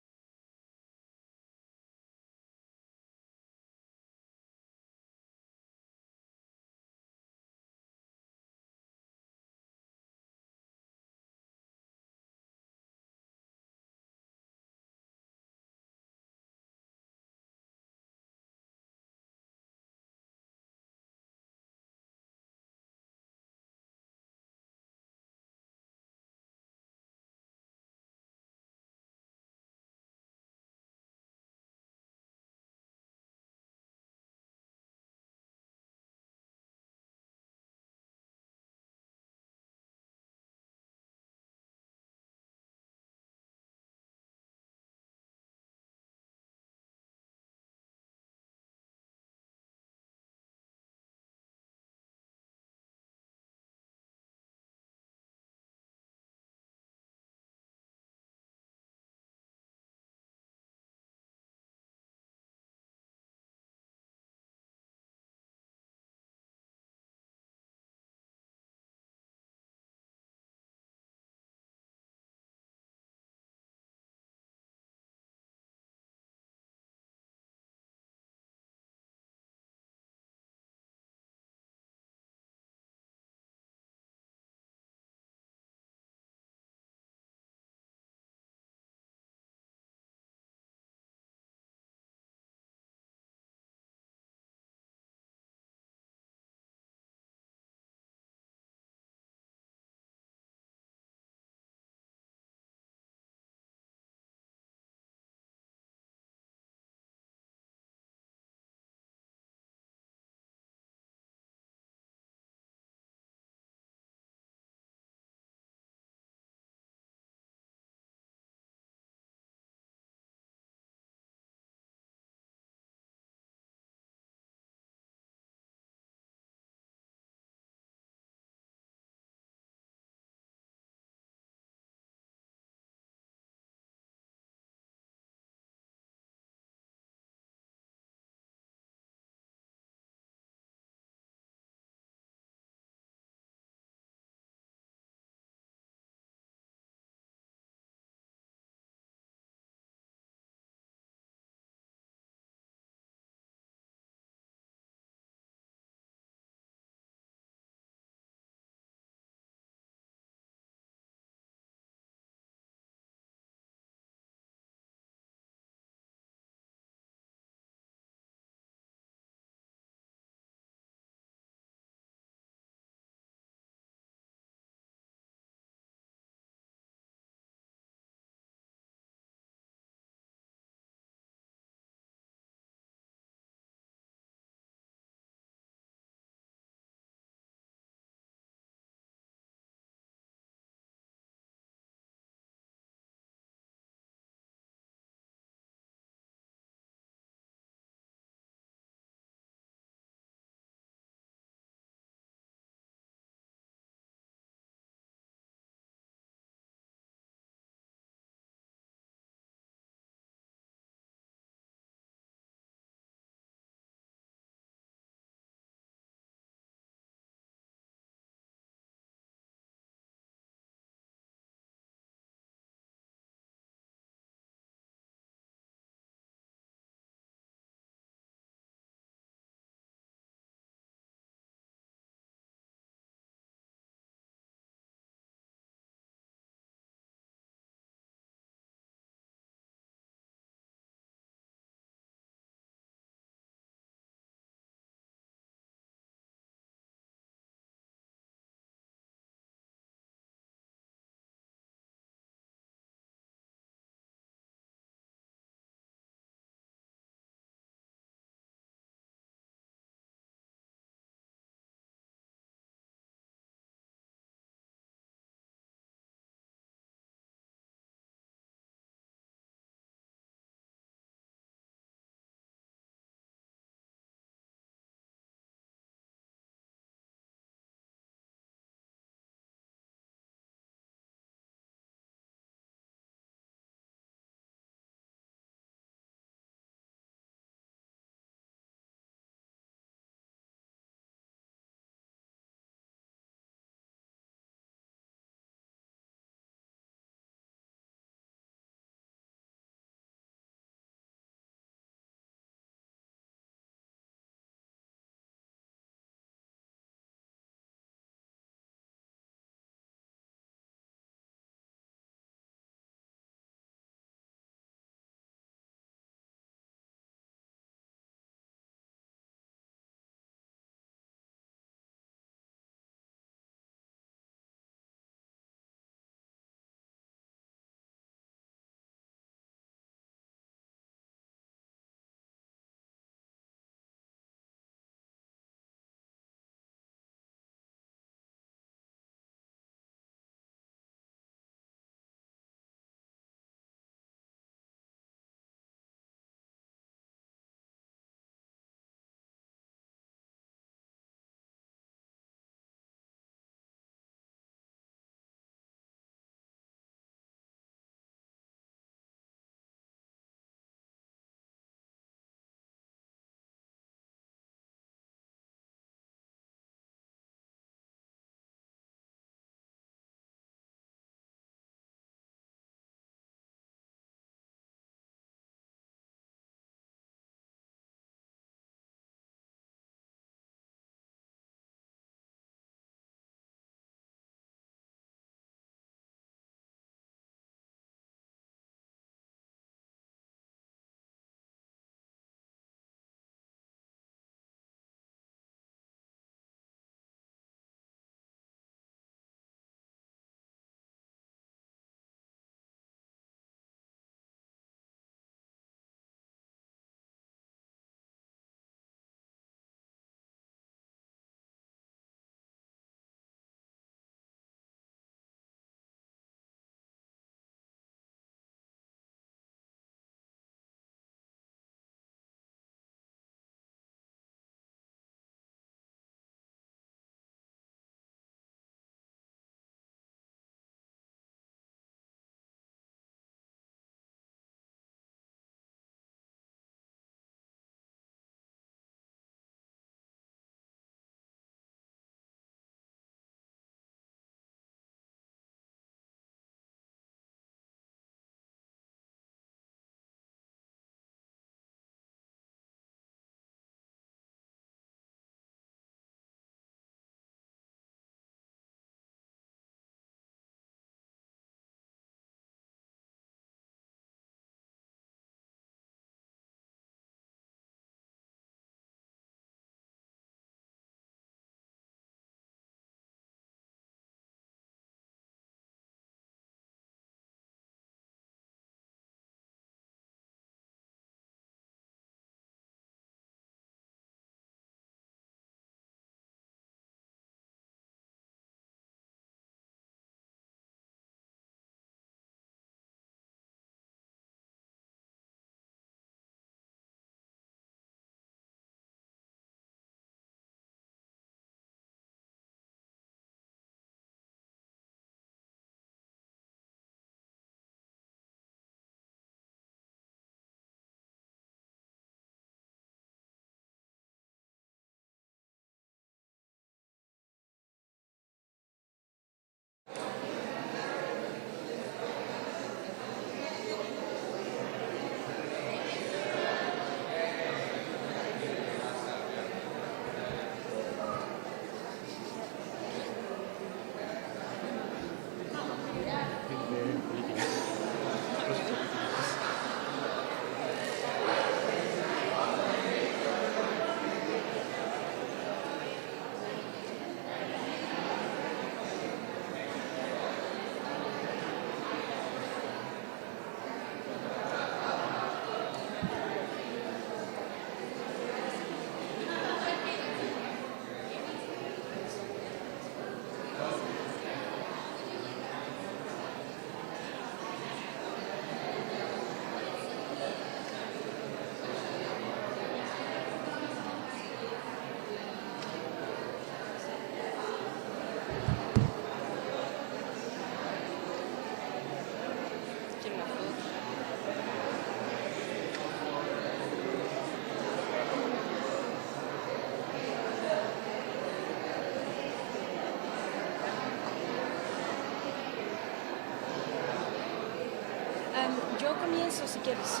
Yo comienzo si quieres.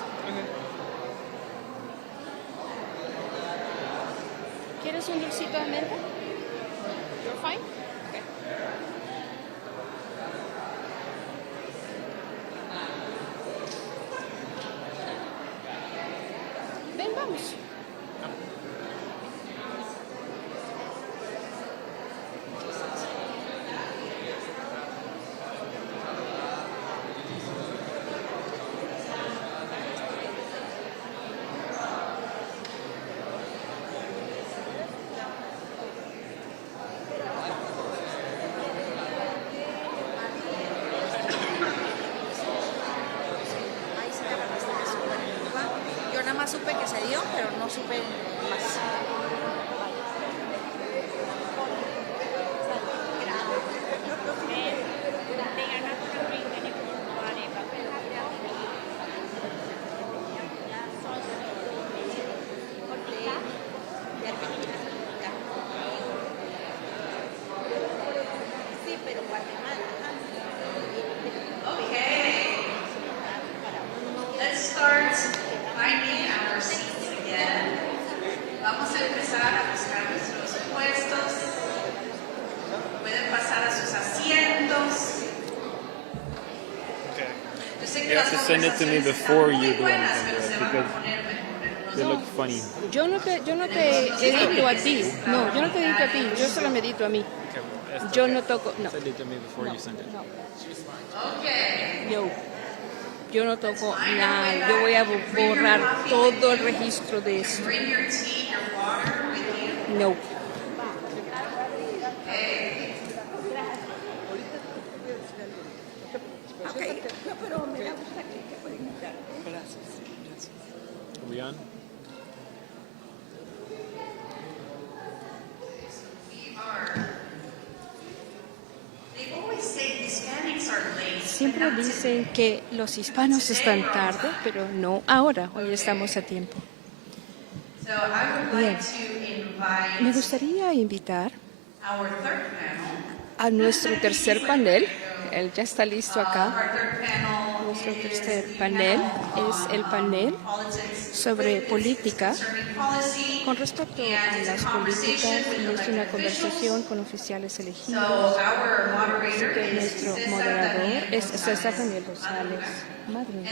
¿Quieres un dulcito de menta? You're fine? Okay. Ven, vamos. Supe que se dio, pero no supe más. Sí, pero Guatemala. Okay. Let's start finding our seats again. Vamos a empezar a buscar nuestros puestos. Pueden pasar a sus asientos. Yo sé que You have to send it to me before you do buenas, anything, pero se van a because poner mejor. they look funny. Yo no te edito a ti. No, yo no te edito a ti. Yo solo me edito a mí. Yo no toco. No. Send it to me before you send it. Okay. Yo no toco nada. Yo voy a borrar todo el registro de esto. Bring your tea, your water with you. No. Okay. Are we on? They always say Hispanics are late. Siempre dicen que los hispanos están tarde, pero no ahora. Hoy estamos a tiempo. So I would Bien. like to invite Me gustaría invitar our third panel. a nuestro tercer panel. Él ya está listo acá. Our third panel Nuestro tercer panel es el panel sobre política con respecto a las políticas y es una conversación con oficiales elegidos. Así que nuestro moderador es César Daniel Rosales Madrid.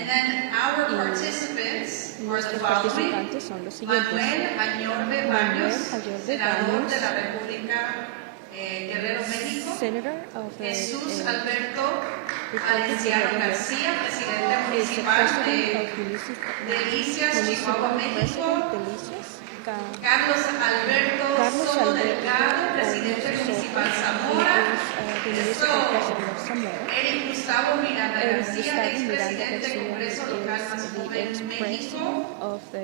Y nuestros participantes son los siguientes. Manuel Añor de Manuel Baños, Añor de senador Baños, de la República Guerrero, México. Senator of the Jesús Alberto Republic of Aliciano Guerrero. García, presidente is the municipal president of Delicias, Chihuahua, México. Delicias, Carlos Alberto Carlos Soto Alberto Delgado, presidente municipal Zamora. Eric Gustavo Miranda García, expresidente del Congreso Local Más Joven México.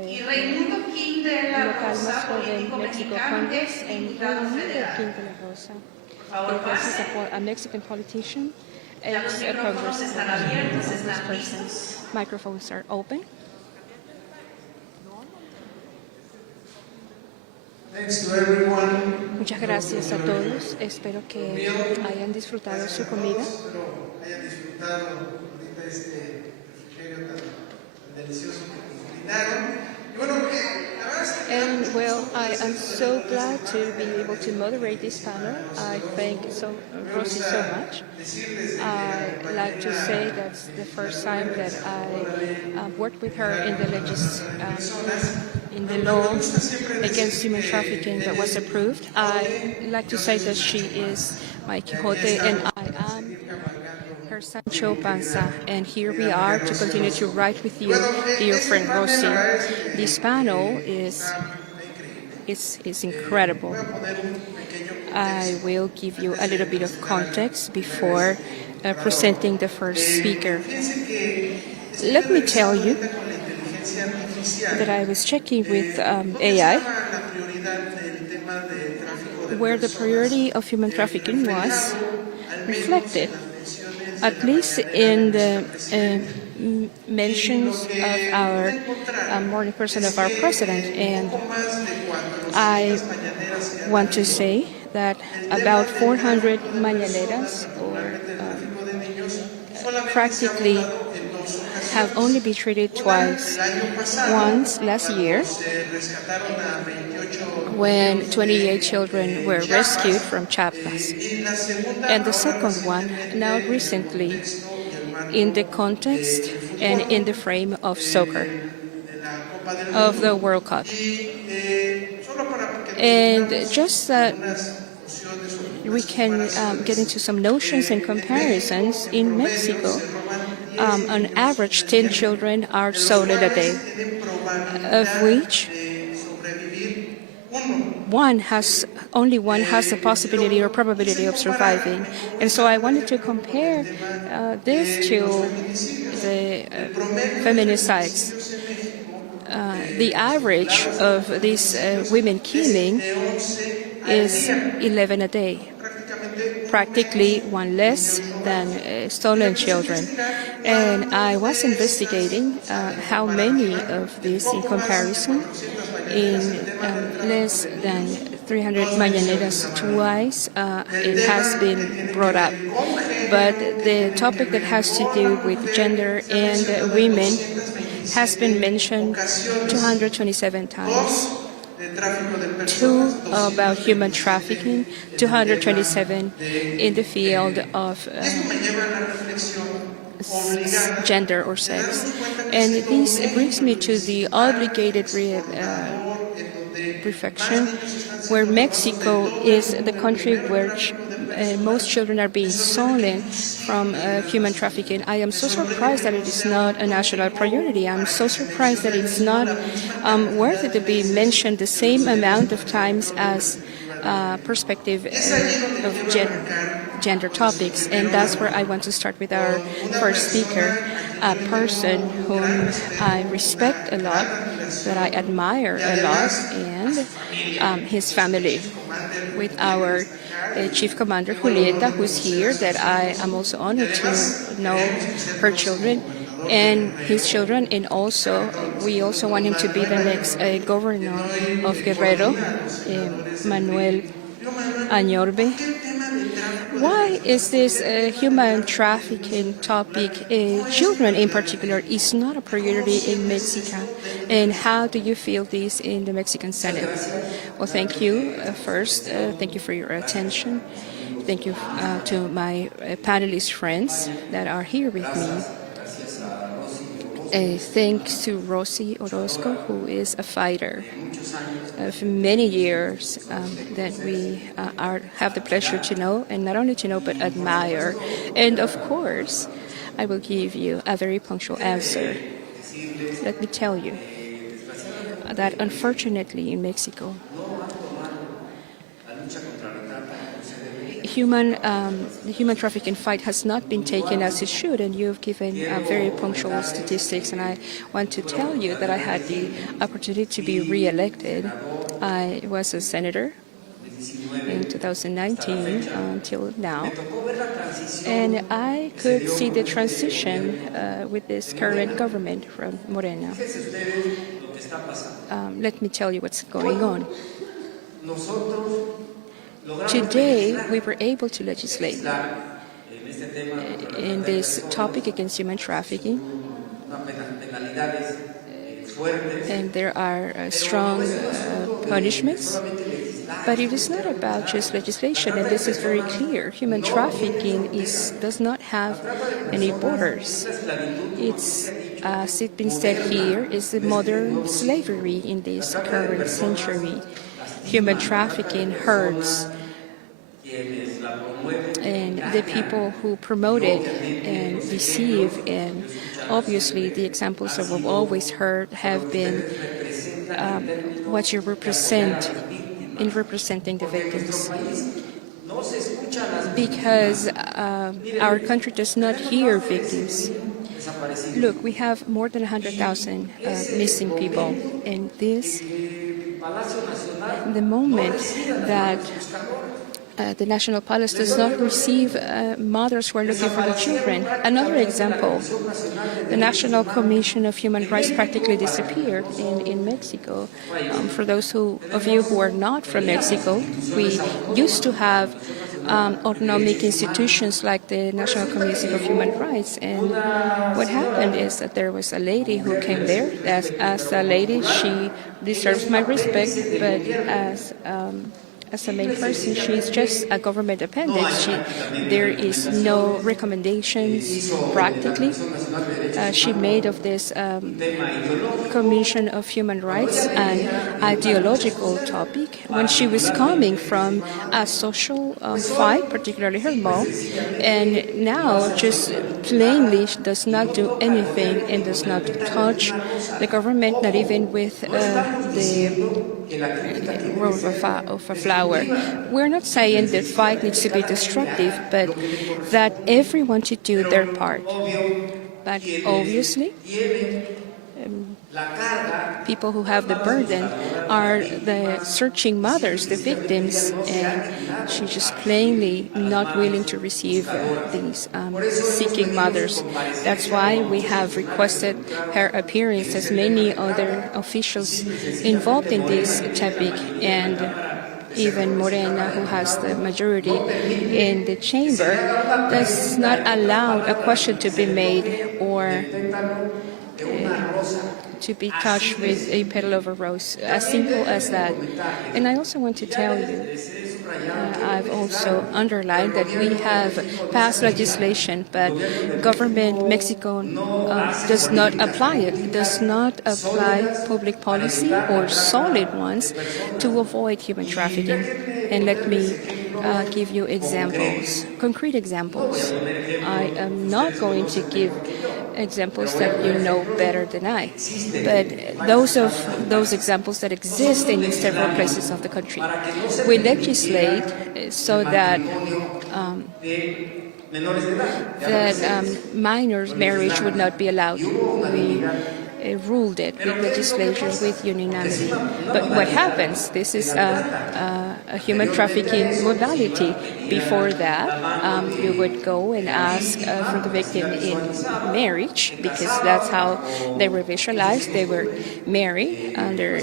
Y Raimundo King de la Rosa, político mexicano, ex diputado federal. Por favor, pase. a Mexican politician, Ya los micrófonos están abiertos, están listos. Microphones are open. Muchas gracias a todos. Espero que hayan disfrutado su comida. Hayan disfrutado ahorita este refrigerio tan delicioso que nos brindaron. Y bueno, porque la verdad es que And well, I am so glad to be able to moderate this panel. I thank Rosie so much. I like to say that's the first time that I worked with her in the law against human trafficking that was approved. I like to say that she is my Quixote and I am her Sancho Panza. And here we are to continue to write with you, dear friend Rosie. This panel is incredible. I will give you a little bit of context before presenting the first speaker. Let me tell you that I was checking with AI where the priority of human trafficking was reflected, at least in the mentions of our morning person of our president. And I want to say that about 400 mañaneras, or practically have only been treated twice. Once last year, when 28 children were rescued from Chiapas. And the second one, now recently, in the context and in the frame of soccer, of the World Cup. And just that we can get into some notions and comparisons, in Mexico, on average, 10 children are sold in a day, of which only one has the possibility or probability of surviving. And so I wanted to compare this to the feminicides. The average of these women killing is 11 a day, practically one less than stolen children. And I was investigating how many of these in comparison. In less than 300 mañaneras twice, it has been brought up. But the topic that has to do with gender and women has been mentioned 227 times. 2 about human trafficking, 227 in the field of gender or sex. And this brings me to the obligated reflection, where Mexico is the country where most children are being stolen from human trafficking. I am so surprised that it is not a national priority. I'm so surprised that it's not worthy to be mentioned the same amount of times as perspective of gender topics. And that's where I want to start with our first speaker, a person whom I respect a lot, that I admire a lot, and his family, with our Chief Commander Julieta, who's here, that I am also honored to know her children and his children, and also we also want him to be the next governor of Guerrero, Manuel Añorbe. Why is this human trafficking topic, children in particular, is not a priority in Mexico? And how do you feel this in the Mexican Senate? Well, thank you. First, thank you for your attention. Thank you to my panelist friends that are here with me. Thanks to Rosy Orozco, who is a fighter of many years that we have the pleasure to know, and not only to know, but admire. And of course, I will give you a very punctual answer. Let me tell you that unfortunately in Mexico, the human trafficking fight has not been taken as it should, and you've given very punctual statistics. And I want to tell you that I had the opportunity to be re-elected. I was a senator in 2019 until now, and I could see the transition with this current government from Morena. Let me tell you what's going on. Today, we were able to legislate in this topic against human trafficking, and there are strong punishments, but it is not about just legislation, and this is very clear. Human trafficking does not have any borders. It's, as it's been said here, is the modern slavery in this current century. Human trafficking hurts, and the people who promote it and deceive, and obviously the examples that we've always heard have been what you represent in representing the victims. Because our country does not hear victims. Look, we have more than 100,000 missing people, and this, the moment that the National Palace does not receive mothers who are looking for their children. Another example, the National Commission of Human Rights practically disappeared in Mexico. For those of you who are not from Mexico, we used to have autonomic institutions like the National Commission of Human Rights. And what happened is that there was a lady who came there. As a lady, she deserves my respect, but as a main person, she's just a government appendix. There is no recommendations practically. She made of this Commission of Human Rights an ideological topic when she was coming from a social fight, particularly her mom, and now just plainly does not do anything and does not touch the government, not even with the rose of a flower. We're not saying that fight needs to be destructive, but that everyone should do their part. But obviously, people who have the burden are the searching mothers, the victims, and she's just plainly not willing to receive these seeking mothers. That's why we have requested her appearance, as many other officials involved in this topic, and even Morena, who has the majority in the chamber, does not allow a question to be made or to be touched with a petal of a rose, as simple as that. And I also want to tell you, I've also underlined that we have passed legislation, but government Mexico does not apply it. It does not apply public policy or solid ones to avoid human trafficking. And let me give you examples, concrete examples. I am not going to give examples that you know better than I, but those examples that exist in several places of the country. We legislate so that minors' marriage would not be allowed. We ruled it with legislation with unanimity. But what happens? This is a human trafficking modality. Before that, you would go and ask for the victim in marriage, because that's how they were visualized. They were married under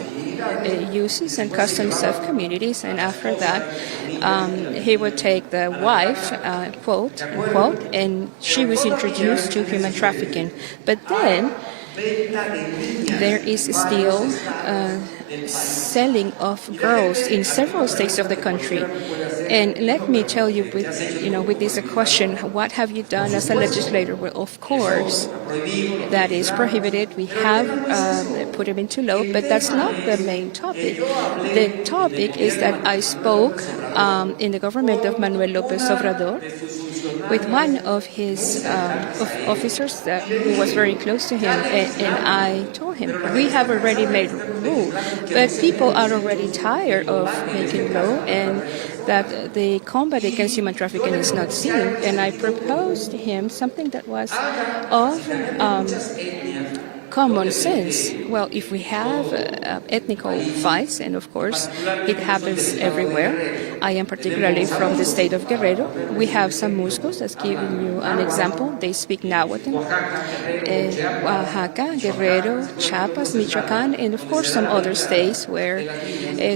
uses and customs of communities, and after that, he would take the wife, quote unquote, and she was introduced to human trafficking. But then there is still selling of girls in several states of the country. And let me tell you, with this question, what have you done as a legislator? Well, of course, that is prohibited. We have put them into law, but that's not the main topic. The topic is that I spoke in the government of Manuel López Obrador with one of his officers who was very close to him, and I told him, we have already made a rule, but people are already tired of making law, and that the combat against human trafficking is not seen. And I proposed to him something that was of common sense. Well, if we have ethnical fights, and of course it happens everywhere, I am particularly from the state of Guerrero. We have some Muscos, as giving you an example. They speak Nahuatl. Oaxaca, Guerrero, Chiapas, Michoacán, and of course some other states where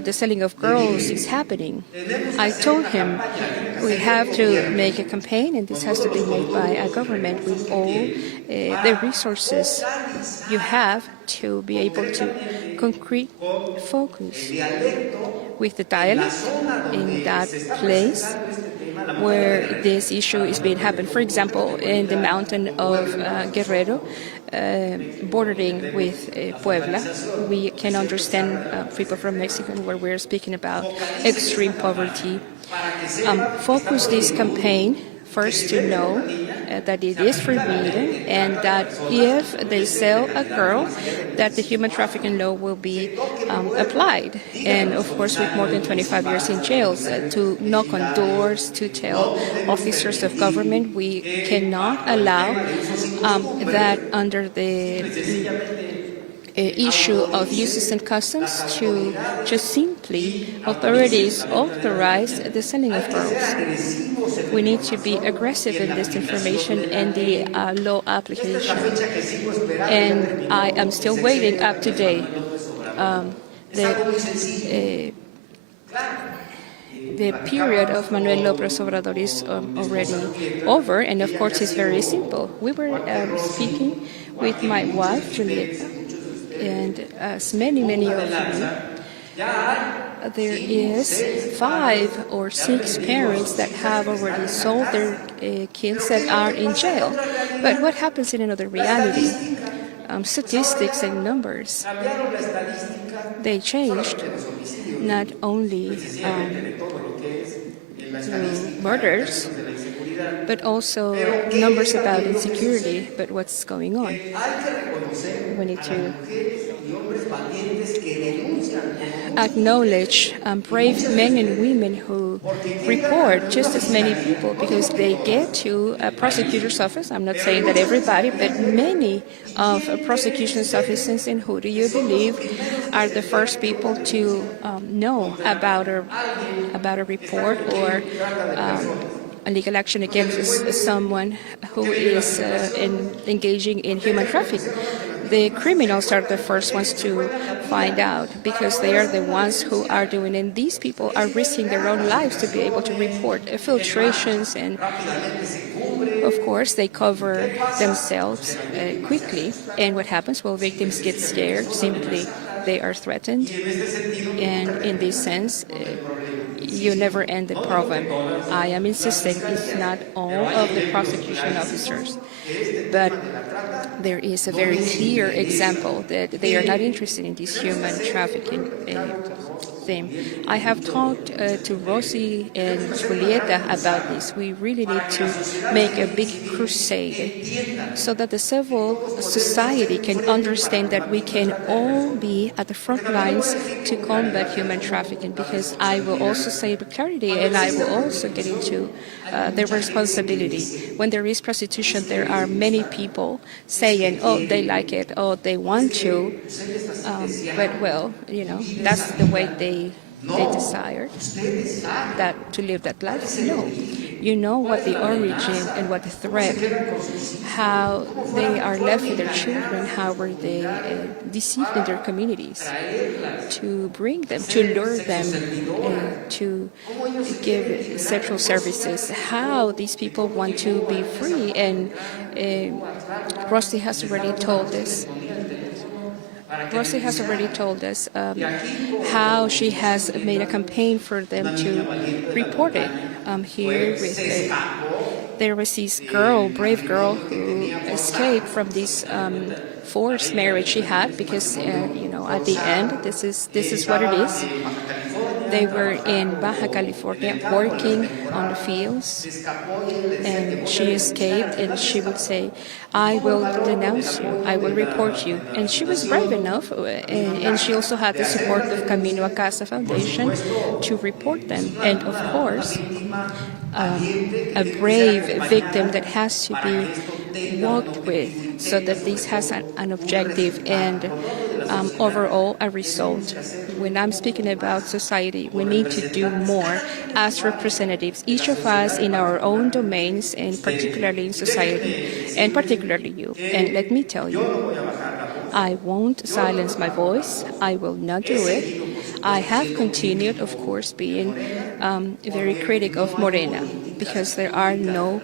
the selling of girls is happening. I told him we have to make a campaign, and this has to be made by a government with all the resources you have to be able to concrete focus with the dialogue in that place where this issue is being happened. For example, in the mountain of Guerrero, bordering with Puebla, we can understand people from Mexico where we're speaking about extreme poverty. Focus this campaign first to know that it is forbidden, and that if they sell a girl, that the human trafficking law will be applied. And of course, with more than 25 years in jails, to knock on doors, to tell officers of government, we cannot allow that under the issue of uses and customs to just simply authorities authorize the selling of girls. We need to be aggressive in this information and the law application. And I am still waiting up to date. the period of Manuel López Obrador is already over, and of course it's very simple. We were speaking with my wife, Julieta, and as many of you, there is 5 or 6 parents that have already sold their kids that are in jail. But what happens in another reality? Statistics and numbers, they changed not only through murders, but also numbers about insecurity, but what's going on. We need to acknowledge brave men and women who report just as many people, because they get to a prosecutor's office. I'm not saying that everybody, but many of prosecution's offices, and who do you believe are the first people to know about a report or a legal action against someone who is engaging in human trafficking? The criminals are the first ones to find out, because they are the ones who are doing it. And these people are risking their own lives to be able to report infiltrations, and of course they cover themselves quickly. And what happens? Well, victims get scared, simply they are threatened, and in this sense, you never end the problem. I am insisting it's not all of the prosecution officers, but there is a very clear example that they are not interested in this human trafficking thing. I have talked to Rosie and Julieta about this. We really need to make a big crusade so that the civil society can understand that we can all be at the front lines to combat human trafficking, because I will also say with clarity, and I will also get into the responsibility. When there is prostitution, there are many people saying, oh, they like it, oh, they want to, but well, you know, that's the way they desire that to live that life. No, you know what the origin and what the threat, how they are left with their children, how were they deceived in their communities to bring them, to lure them, to give sexual services, how these people want to be free. And Rosie has already told us. Rosie has already told us how she has made a campaign for them to report it. Here with there was this girl, brave girl, who escaped from this forced marriage she had, because you know, at the end, this is what it is. They were in Baja California working on the fields, and she escaped, and she would say, I will denounce you, I will report you. And she was brave enough, and she also had the support of Camino a Casa Foundation to report them. And of course, a brave victim that has to be worked with so that this has an objective and overall a result. When I'm speaking about society, we need to do more as representatives, each of us in our own domains, and particularly in society, and particularly you. And let me tell you, I won't silence my voice. I will not do it. I have continued, of course, being very critical of Morena, because there are no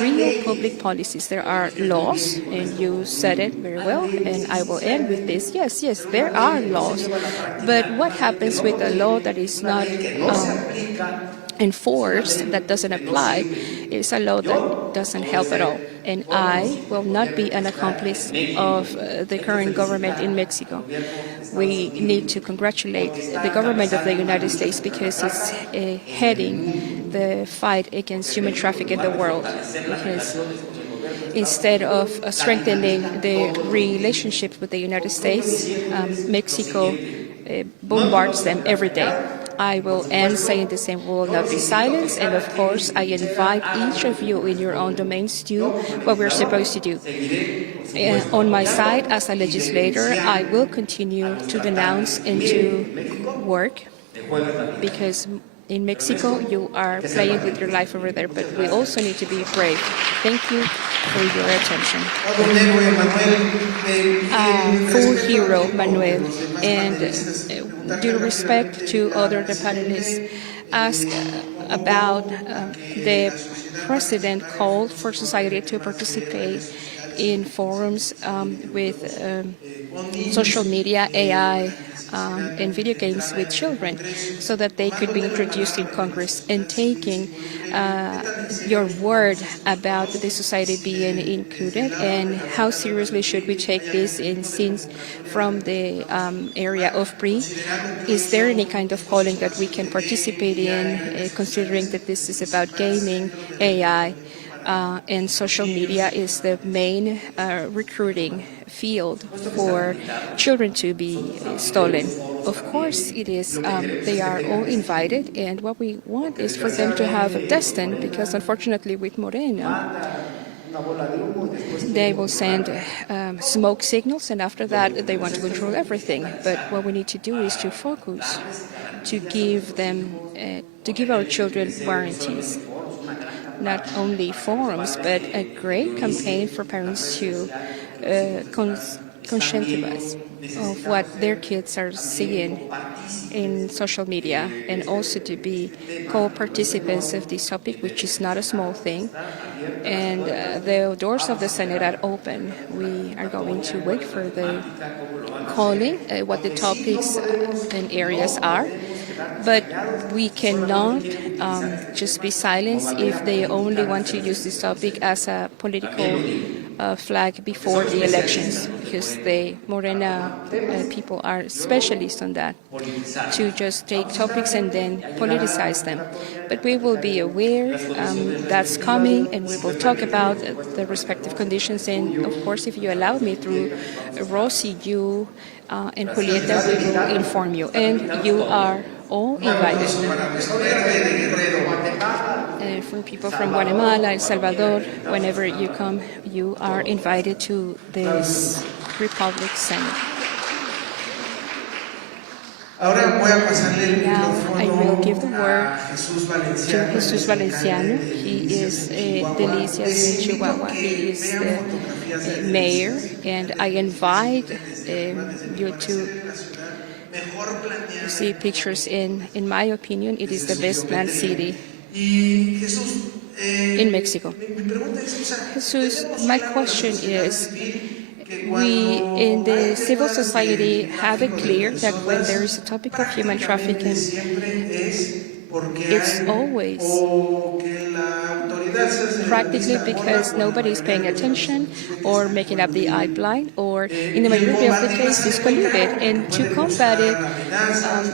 real public policies. There are laws, and you said it very well, and I will end with this. Yes, there are laws, but what happens with a law that is not enforced, that doesn't apply, is a law that doesn't help at all. And I will not be an accomplice of the current government in Mexico. We need to congratulate the government of the United States, because it's heading the fight against human trafficking in the world. Because instead of strengthening the relationship with the United States, Mexico bombards them every day. I will end saying the same. We will not be silenced, and of course I invite each of you in your own domains to do what we're supposed to do. On my side, as a legislator, I will continue to denounce and to work, because in Mexico you are playing with your life over there, but we also need to be brave. Thank you for your attention. Full hero, Manuel, and due respect to other panelists, ask about the president called for society to participate in forums with social media, AI, and video games with children so that they could be introduced in Congress, and taking your word about the society being included and how seriously should we take this in since from the area of PRI. Is there any kind of calling that we can participate in, considering that this is about gaming, AI, and social media is the main recruiting field for children to be stolen? Of course it is. They are all invited, and what we want is for them to have a destiny, because unfortunately with Morena, they will send smoke signals, and after that they want to control everything. But what we need to do is to focus, to give them, to give our children guarantees. Not only forums, but a great campaign for parents to conscientize of what their kids are seeing in social media, and also to be co-participants of this topic, which is not a small thing. And the doors of the Senate are open. We are going to wait for the calling, what the topics and areas are. But we cannot just be silenced if they only want to use this topic as a political flag before the elections, because the Morena people are specialists on that, to just take topics and then politicize them. But we will be aware that's coming, and we will talk about the respective conditions. And of course, if you allow me, through Rosy, you and Julieta, we will inform you, and you are all invited. For people from Guatemala, El Salvador, whenever you come, you are invited to this Republic Senate. Now I will give the word to Jesus Valenciano. He is Delicias, Chihuahua. He is the mayor, and I invite you to see pictures. In my opinion, it is the best planned city in Mexico. Jesus, my question is, we in the civil society have it clear that when there is a topic of human trafficking, it's always practically because nobody is paying attention or making up the eye blind, or in the majority of the cases colluded. And to combat it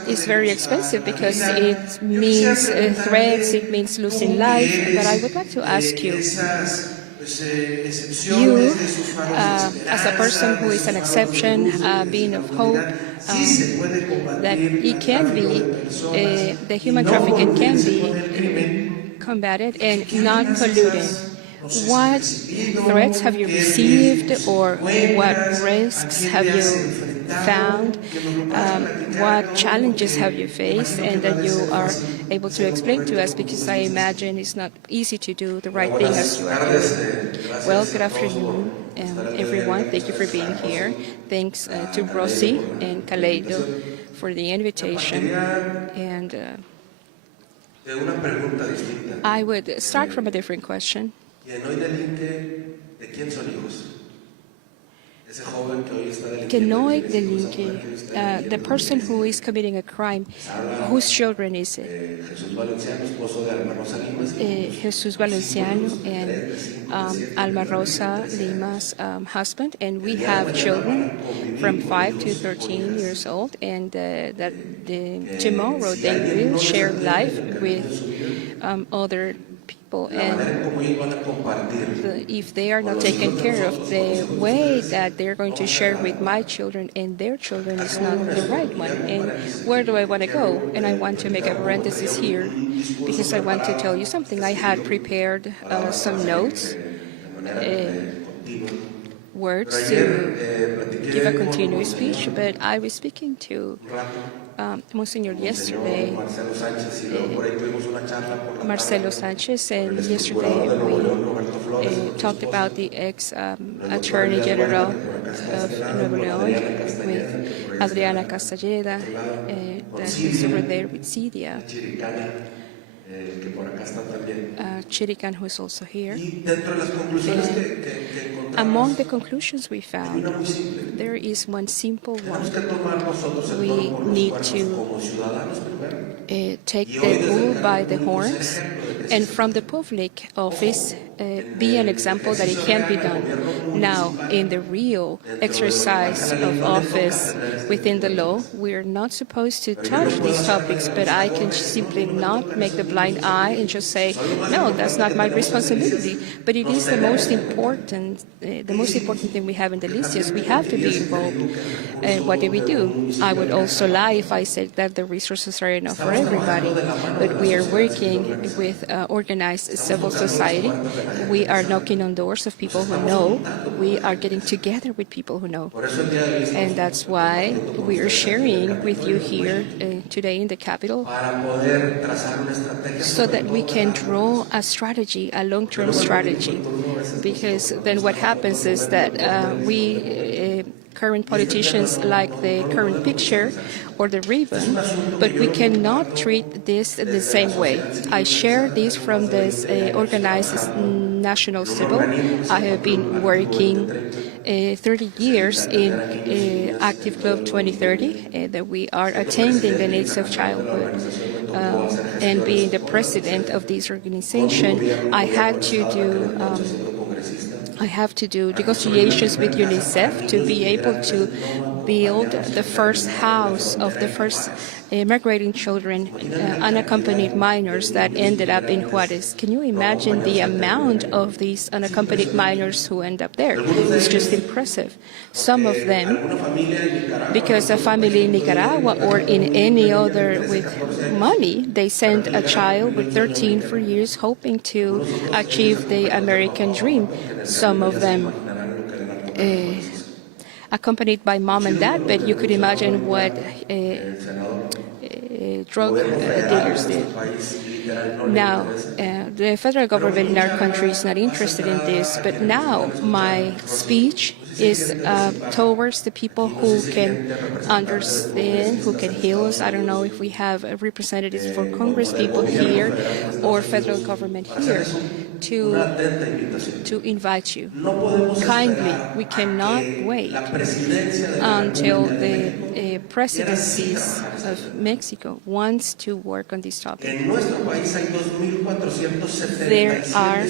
is very expensive because it means threats, it means losing life. But I would like to ask you, as a person who is an exception, being of hope, that it can be, the human trafficking can be combated and not polluted. What threats have you received, or what risks have you found? What challenges have you faced, and that you are able to explain to us, because I imagine it's not easy to do the right thing as you are doing. Well, good afternoon, everyone. Thank you for being here. Thanks to Rosy and Kaleido for the invitation. And I would start from a different question. Keynote Delinque, the person who is committing a crime, whose children is it? Jesus Valenciano and Alma Rosa Lima's husband, and we have children from 5 to 13 years old, and tomorrow they will share life with other people, and if they are not taken care of, the way that they're going to share with my children and their children is not the right one. And where do I want to go? And I want to make a parenthesis here, because I want to tell you something. I had prepared some notes, words to give a continuous speech, but I was speaking to Monsignor yesterday, Marcelo Sanchez, and yesterday we talked about the ex-Attorney General of Nuevo León with Adriana Castelleda, that is over there with Cidia. Chirican, who is also here. Among the conclusions we found, there is one simple one. We need to take the bull by the horns, and from the public office, be an example that it can be done. Now, in the real exercise of office within the law, we are not supposed to touch these topics, but I can simply not make the blind eye and just say, no, that's not my responsibility. But it is the most important thing we have in the list is we have to be involved. And what do we do? I would also lie if I said that the resources are enough for everybody, but we are working with organized civil society. We are knocking on doors of people who know. We are getting together with people who know. And that's why we are sharing with you here today in the Capitol so that we can draw a strategy, a long-term strategy. Because then what happens is that current politicians like the current picture or the ribbon, but we cannot treat this the same way. I share this from this organized national civil. I have been working 30 years in Active Club 2030, that we are attending the needs of childhood. And being the president of this organization, I have to do negotiations with UNICEF to be able to build the first house of the first migrating children, unaccompanied minors that ended up in Juarez. Can you imagine the amount of these unaccompanied minors who end up there? It's just impressive. Some of them, because a family in Nicaragua or in any other with money, they send a child with 13 for years hoping to achieve the American dream. Some of them accompanied by mom and dad, but you could imagine what drug dealers did. Now, the federal government in our country is not interested in this, but now my speech is towards the people who can understand, who can heal us. I don't know if we have representatives for Congress people here or federal government here to invite you. Kindly, we cannot wait until the presidencies of Mexico wants to work on this topic. There are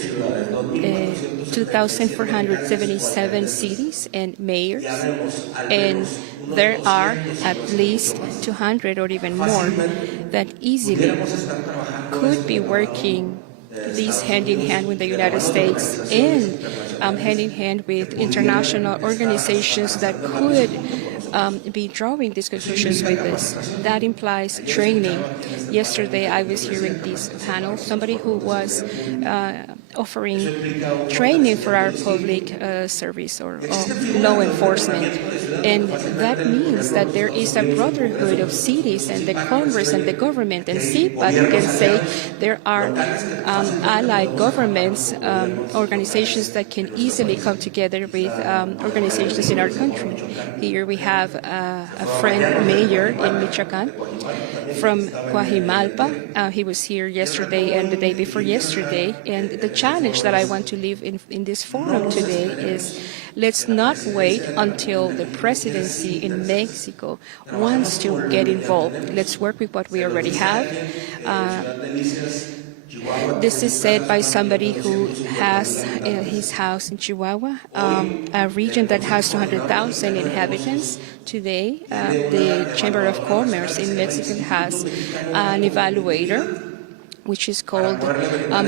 2,477 cities and mayors, and there are at least 200 or even more that easily could be working these hand-in-hand with the United States and hand-in-hand with international organizations that could be drawing these conclusions with us. That implies training. Yesterday, I was hearing this panel, somebody who was offering training for our public service or law enforcement. And that means that there is a brotherhood of cities and the Congress and the government and CIPAC can say there are allied governments, organizations that can easily come together with organizations in our country. Here we have a friend mayor in Michoacan from Coajimalpa. He was here yesterday and the day before yesterday. And the challenge that I want to leave in this forum today is let's not wait until the presidency in Mexico wants to get involved. Let's work with what we already have. This is said by somebody who has his house in Chihuahua, a region that has 200,000 inhabitants. Today, the Chamber of Commerce in Mexico has an evaluator, which is called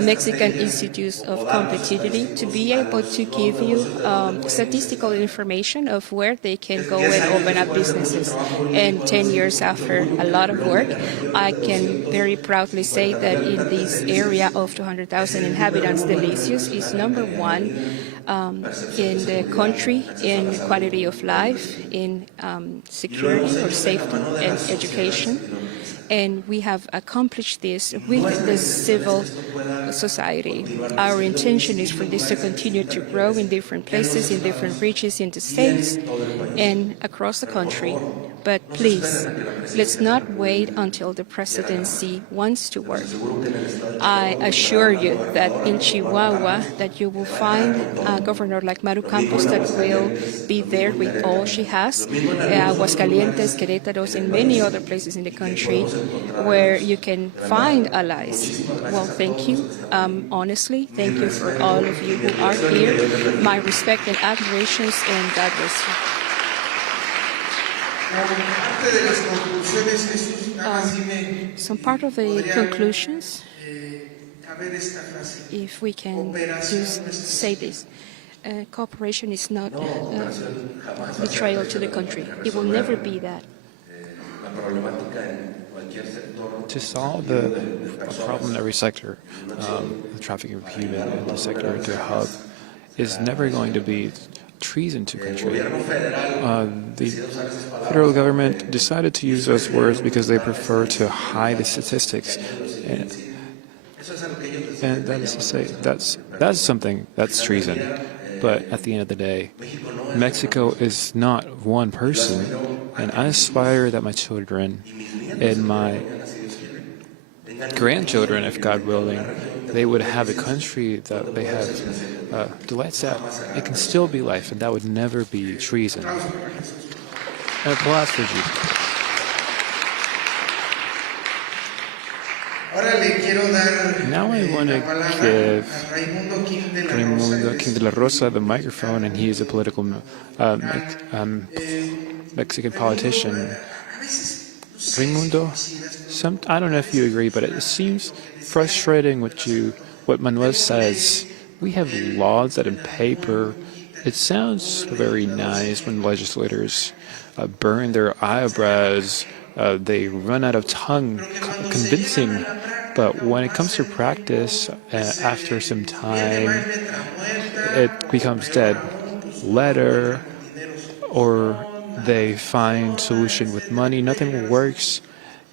Mexican Institute of Competitivity, to be able to give you statistical information of where they can go and open up businesses. And 10 years after a lot of work, I can very proudly say that in this area of 200,000 inhabitants, Delicios is #1 in the country, in quality of life, in security or safety and education. And we have accomplished this with the civil society. Our intention is for this to continue to grow in different places, in different regions, in the states, and across the country. But please, let's not wait until the presidency wants to work. I assure you that in Chihuahua, that you will find a governor like Maru Campos that will be there with all she has, Aguascalientes, Querétaro, and many other places in the country where you can find allies. Well, thank you. Honestly, thank you for all of you who are here. My respect and admirations, and God bless you. Some part of the conclusions, if we can just say this, cooperation is not betrayal to the country. It will never be that. To solve the problem in every sector, the trafficking of human in the sector to hub, is never going to be treason to country. The federal government decided to use those words because they prefer to hide the statistics. And that is to say, that's something, that's treason. But at the end of the day, Mexico is not one person, and I aspire that my children and my grandchildren, if God willing, they would have a country that they have delights that it can still be life, and that would never be treason. And applause for Jesus. Now I want to give Raimundo King de la Rosa the microphone, and he is a political Mexican politician. Raimundo, I don't know if you agree, but it seems frustrating what Manuel says. We have laws that in paper, it sounds very nice when legislators burn their eyebrows, they run out of tongue convincing, but when it comes to practice, after some time, it becomes dead letter, or they find solution with money, nothing works,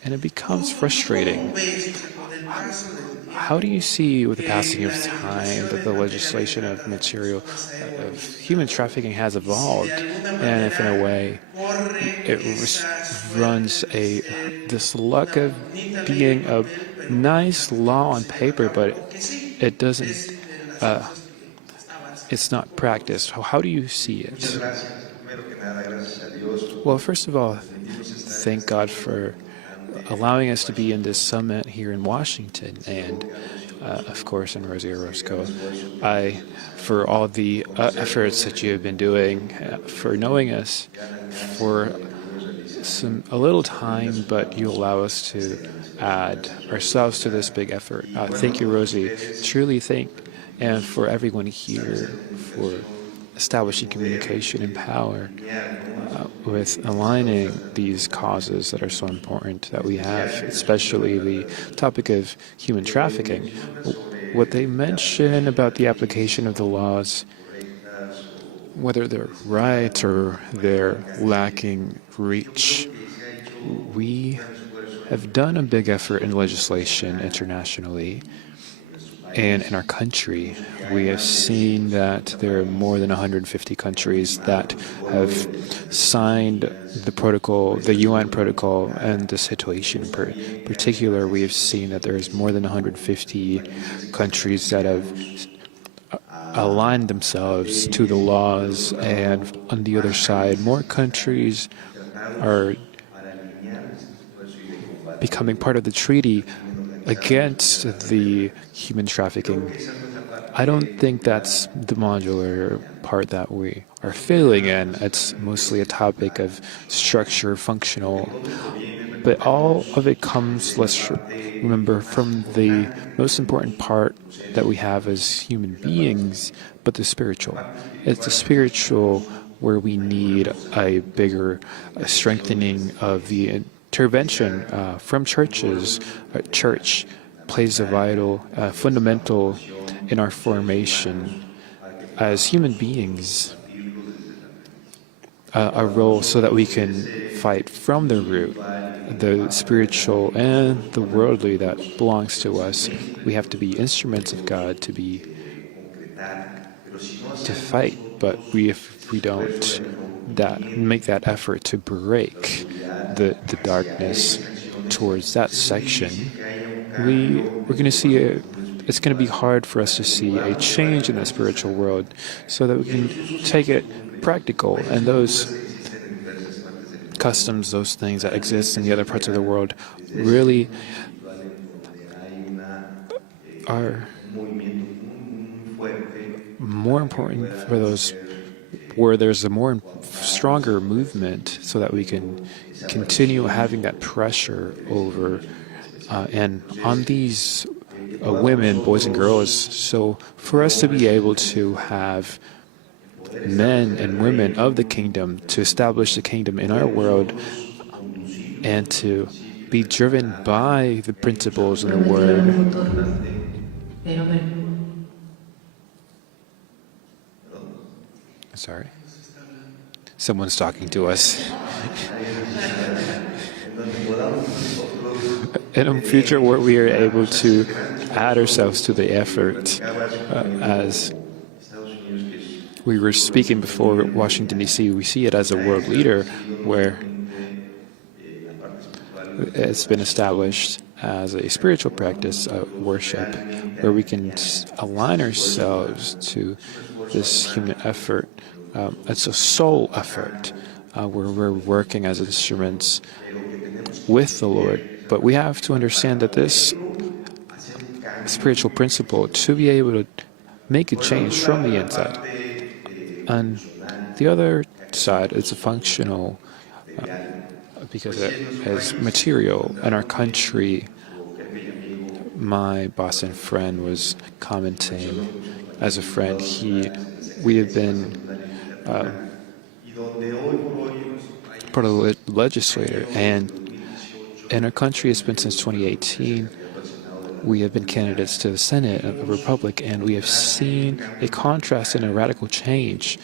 and it becomes frustrating. How do you see, with the passing of time, that the legislation of material of human trafficking has evolved, and if in a way it runs this luck of being a nice law on paper, but it doesn't, it's not practiced? How do you see it? Well, first of all, thank God for allowing us to be in this summit here in Washington, and of course in Rosie Orozco. For all the efforts that you have been doing, for knowing us for a little time, but you allow us to add ourselves to this big effort. Thank you, Rosie. Truly thank, and for everyone here for establishing communication and power with aligning these causes that are so important that we have, especially the topic of human trafficking. What they mention about the application of the laws, whether they're right or they're lacking reach, we have done a big effort in legislation internationally. And in our country, we have seen that there are more than 150 countries that have signed the protocol, the UN protocol, and the situation in particular. We have seen that there is more than 150 countries that have aligned themselves to the laws, and on the other side, more countries are becoming part of the treaty against the human trafficking. I don't think that's the modular part that we are failing in. It's mostly a topic of structure, functional, but all of it comes, let's remember, from the most important part that we have as human beings, but the spiritual. It's the spiritual where we need a bigger strengthening of the intervention from churches. Church plays a vital, fundamental in our formation. as human beings, a role so that we can fight from the root, the spiritual and the worldly that belongs to us. We have to be instruments of God to fight, but if we don't make that effort to break the darkness towards that section, we're going to see it's going to be hard for us to see a change in the spiritual world, so that we can take it practical, and those customs, those things that exist in the other parts of the world really are more important for those where there's a more stronger movement, so that we can continue having that pressure over and on these women, boys and girls. So for us to be able to have men and women of the kingdom, to establish the kingdom in our world, and to be driven by the principles of the word. Sorry. Someone's talking to us. In a future where we are able to add ourselves to the effort, as we were speaking before Washington, D.C., we see it as a world leader where it's been established as a spiritual practice of worship, where we can align ourselves to this human effort. It's a soul effort where we're working as instruments with the Lord. But we have to understand that this spiritual principle, to be able to make a change from the inside. On the other side, it's a functional, because it is material. In our country, my boss and friend was commenting as a friend. We have been part of the legislature, and in our country, it's been since 2018. We have been candidates to the Senate of the Republic, and we have seen a contrast and a radical change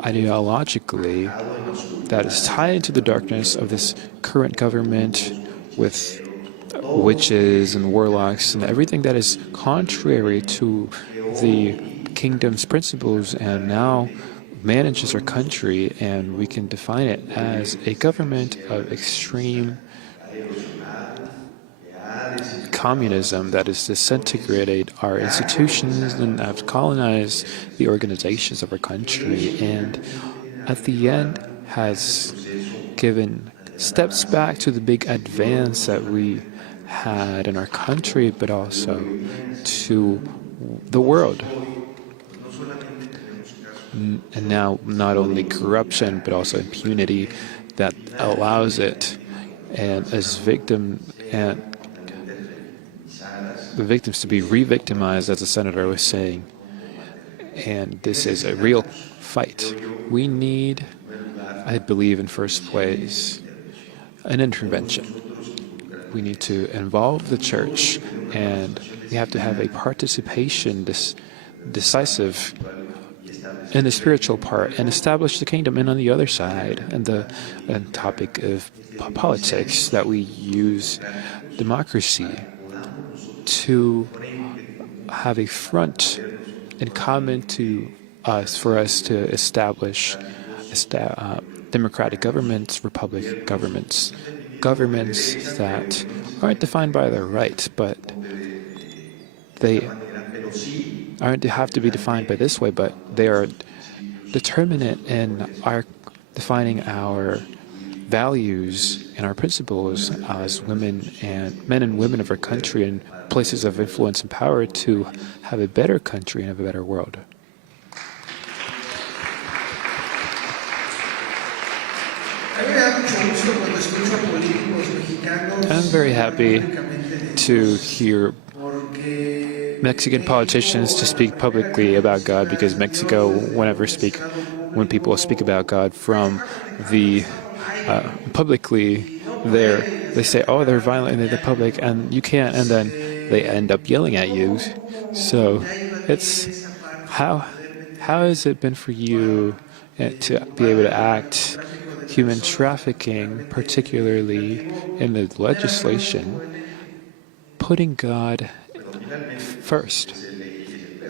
ideologically that is tied to the darkness of this current government with witches and warlocks and everything that is contrary to the kingdom's principles, and now manages our country, and we can define it as a government of extreme communism that has disintegrated our institutions and have colonized the organizations of our country, and at the end has given steps back to the big advance that we had in our country, but also to the world. And now not only corruption, but also impunity that allows it, and as the victims to be re-victimized, as the senator was saying. And this is a real fight. We need, I believe, in first place, an intervention. We need to involve the church, and we have to have a participation decisive in the spiritual part, and establish the kingdom. And on the other side, and the topic of politics, that we use democracy to have a front in common to us, for us to establish democratic governments, republic governments that aren't defined by their rights, but they aren't have to be defined by this way, but they are determinate in our defining our values and our principles as women and men and women of our country, and places of influence and power to have a better country and have a better world. I'm very happy to hear Mexican politicians to speak publicly about God, because Mexico, when people speak about God from the publicly, they say, oh, they're violent in the public, and you can't, and then they end up yelling at you. So it's how How has it been for you to be able to act human trafficking, particularly in the legislation, putting God first?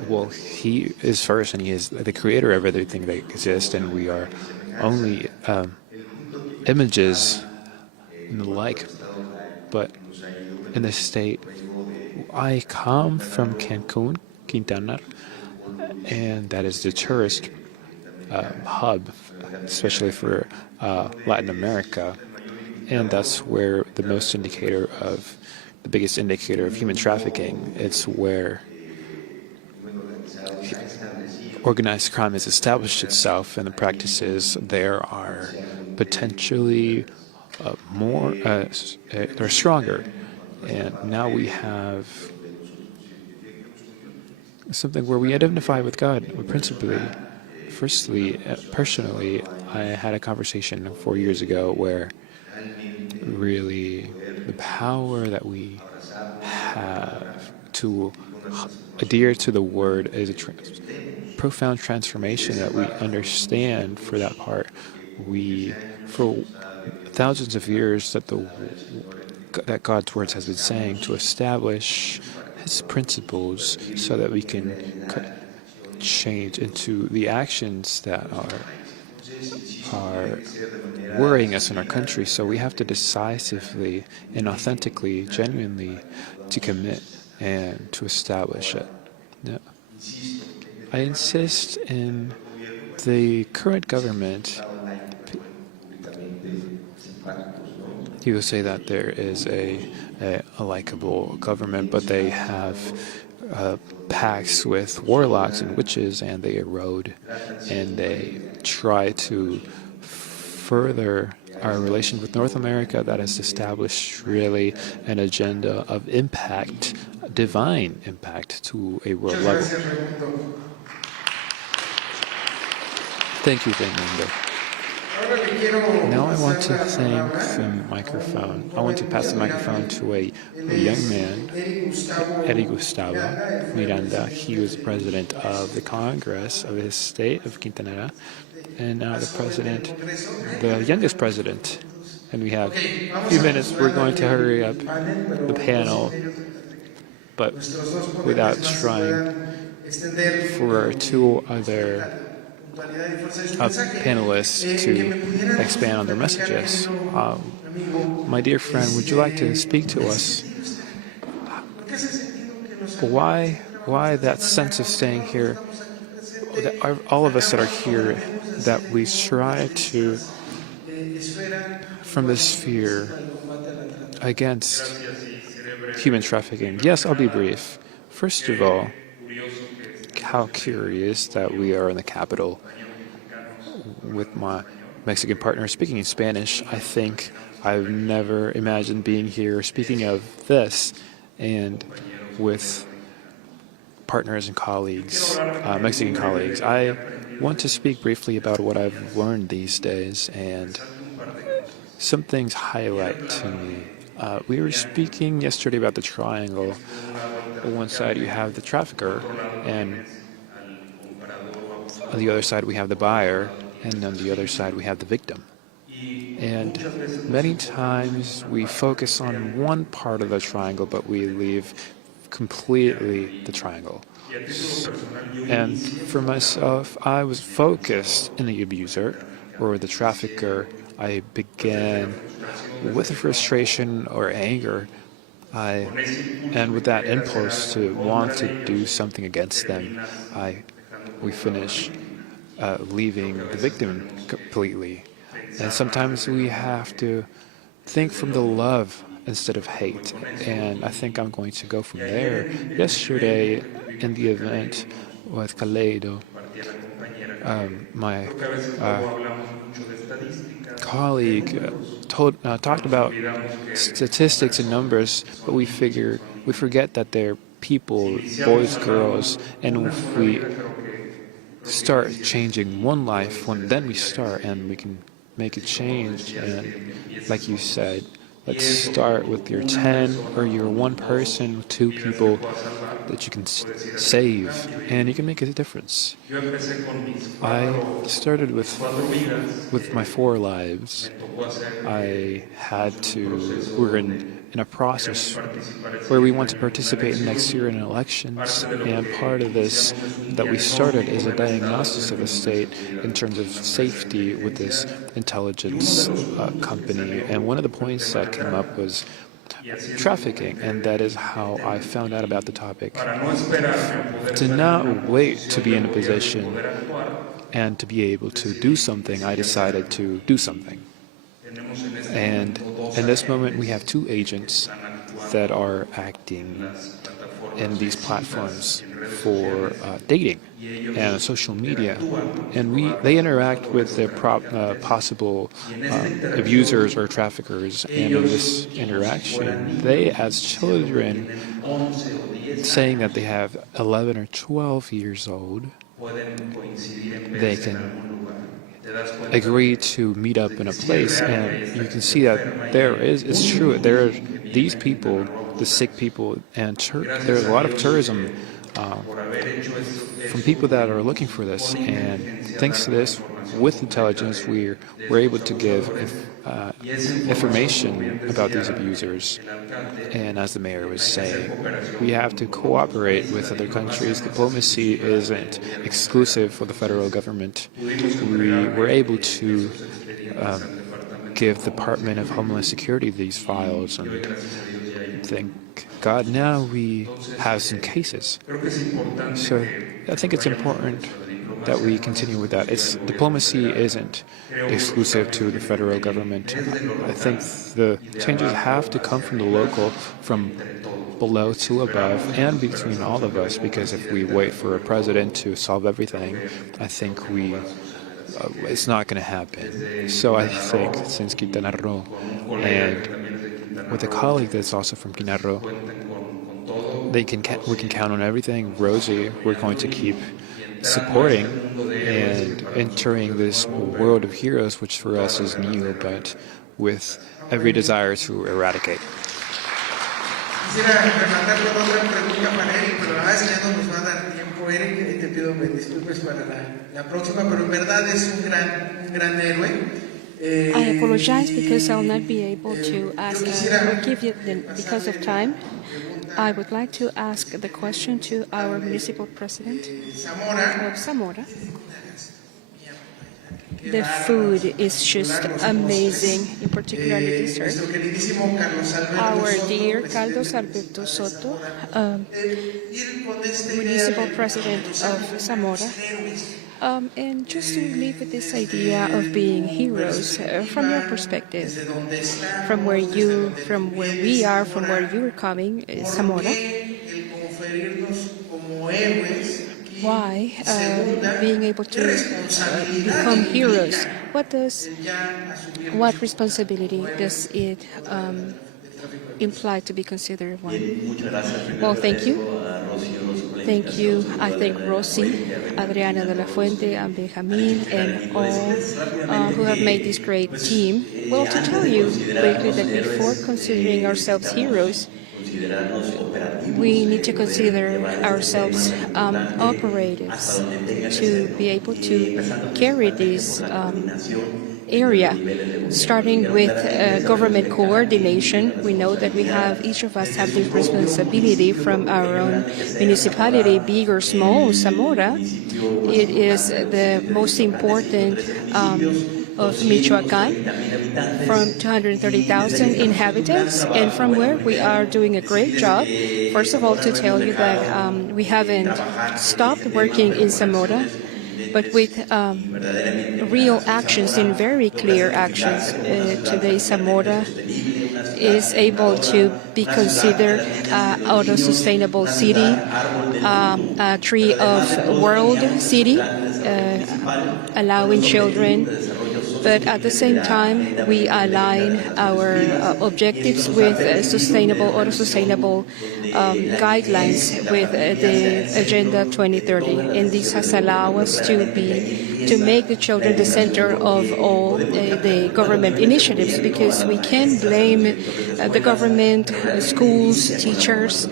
Well, He is first, and He is the creator of everything that exists, and we are only images and the like. But in the state, I come from Cancun, Quintana, and that is the tourist hub, especially for Latin America, and that's where the biggest indicator of human trafficking. It's where organized crime has established itself, and the practices there are potentially they're stronger. And now we have something where we identify with God principally. Firstly, personally, I had a conversation 4 years ago where really the power that we have to adhere to the word is a profound transformation that we understand for that part. For thousands of years that God's words has been saying to establish His principles so that we can change into the actions that are worrying us in our country. So we have to decisively and authentically, genuinely, to commit and to establish it. Yeah. I insist in the current government. People say that there is a likable government, but they have pacts with warlocks and witches, and they erode and they try to further our relation with North America that has established really an agenda of impact, divine impact to a world level. Thank you, Fernando. Now I want to thank the microphone. I want to pass the microphone to a young man, Eddie Gustavo Miranda. He was president of the Congress of the state of Quintana, and now the youngest president. And we have a few minutes. We're going to hurry up the panel, but without trying for two other panelists to expand on their messages. My dear friend, would you like to speak to us? Why that sense of staying here? All of us that are here, that we try to, from this fear against human trafficking. Yes, I'll be brief. First of all, how curious that we are in the capital with my Mexican partner speaking in Spanish. I think I've never imagined being here speaking of this and with partners and colleagues, Mexican colleagues. I want to speak briefly about what I've learned these days, and some things highlight to me. We were speaking yesterday about the triangle. On one side you have the trafficker, and on the other side we have the buyer, and on the other side we have the victim. And many times we focus on one part of the triangle, but we leave completely the triangle. And for myself, I was focused in the abuser or the trafficker. I began with frustration or anger, and with that impulse to want to do something against them, we finish leaving the victim completely. And sometimes we have to think from the love instead of hate, and I think I'm going to go from there. Yesterday, in the event with Kaleido, my colleague talked about statistics and numbers, but we forget that they're people, boys, girls, and if we start changing one life, then we start and we can make a change. And like you said, Let's start with your 10 or your one person, 2 people that you can save, and you can make a difference. I started with my 4 lives. We're in a process where we want to participate next year in elections, and part of this that we started is a diagnosis of the state in terms of safety with this intelligence company. And one of the points that came up was trafficking, and that is how I found out about the topic. To not wait to be in a position and to be able to do something, I decided to do something. And in this moment, we have 2 agents that are acting in these platforms for dating and social media, and they interact with the possible abusers or traffickers, and in this interaction, they, as children, saying that they have 11 or 12 years old, they can agree to meet up in a place, and you can see that it's true, there are these people, the sick people, and there's a lot of tourism from people that are looking for this, and thanks to this, with intelligence, we're able to give information about these abusers. And as the mayor was saying, we have to cooperate with other countries. Diplomacy isn't exclusive for the federal government. We were able to give the Department of Homeland Security these files, and thank God now we have some cases. So I think it's important that we continue with that. Diplomacy isn't exclusive to the federal government. I think the changes have to come from the local, from below to above, and between all of us, because if we wait for a president to solve everything, I think it's not going to happen. So I think since Quintana Roo, and with a colleague that's also from Quintana Roo, we can count on everything. Rosie, we're going to keep supporting and entering this world of heroes, which for us is new, but with every desire to eradicate. Quisiera rematar con otra pregunta para Eric, pero la verdad es que ya no nos va a dar tiempo, Eric, y te pido me disculpes para la próxima, pero en verdad es un gran héroe. I apologize because I'll not be able to ask, forgive you because of time. I would like to ask the question to our municipal president of Zamora. The food is just amazing, in particular the dessert. Our dear Carlos Alberto Soto, municipal president of Zamora, and just to leave with this idea of being heroes from your perspective, from where we are, from where you are coming, Zamora. Why being able to become heroes? What responsibility does it imply to be considered one? Well, thank you. Thank you. I thank Rosie, Adriana de la Fuente, and Benjamin, and all who have made this great team. Well, to tell you quickly that before considering ourselves heroes, we need to consider ourselves operatives to be able to carry this area, starting with government coordination. We know that each of us have this responsibility from our own municipality, big or small. Zamora, it is the most important of Michoacán, from 230,000 inhabitants, and from where we are doing a great job. First of all, to tell you that we haven't stopped working in Zamora, but with real actions and very clear actions. Today, Zamora is able to be considered an auto-sustainable city, a tree of world city, allowing children but at the same time, we align our objectives with sustainable, auto-sustainable guidelines with the Agenda 2030. And this has allowed us to make the children the center of all the government initiatives, because we can't blame the government, schools, teachers,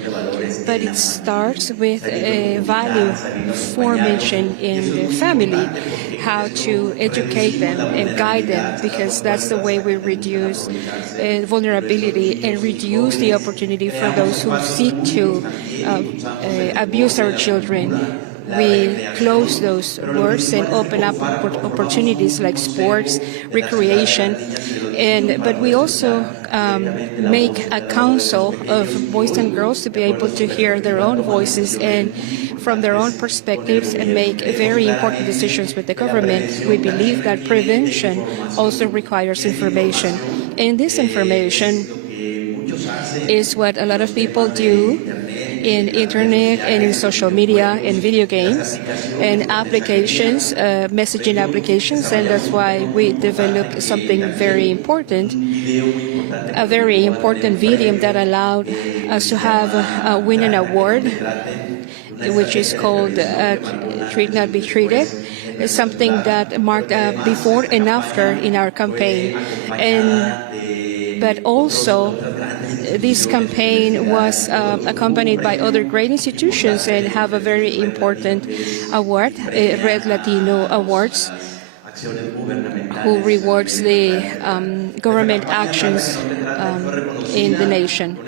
but it starts with a value formation in the family, how to educate them and guide them, because that's the way we reduce vulnerability and reduce the opportunity for those who seek to abuse our children. We close those doors and open up opportunities like sports, recreation, but we also make a council of boys and girls to be able to hear their own voices and from their own perspectives and make very important decisions with the government. We believe that prevention also requires information, and this information is what a lot of people do in internet and in social media and video games and applications, messaging applications, and that's why we developed something very important, a very important video that allowed us to win an award, which is called Treat Not Be Treated. It's something that marked before and after in our campaign. But also, this campaign was accompanied by other great institutions and have a very important award, Red Latino Awards, who rewards the government actions in the nation.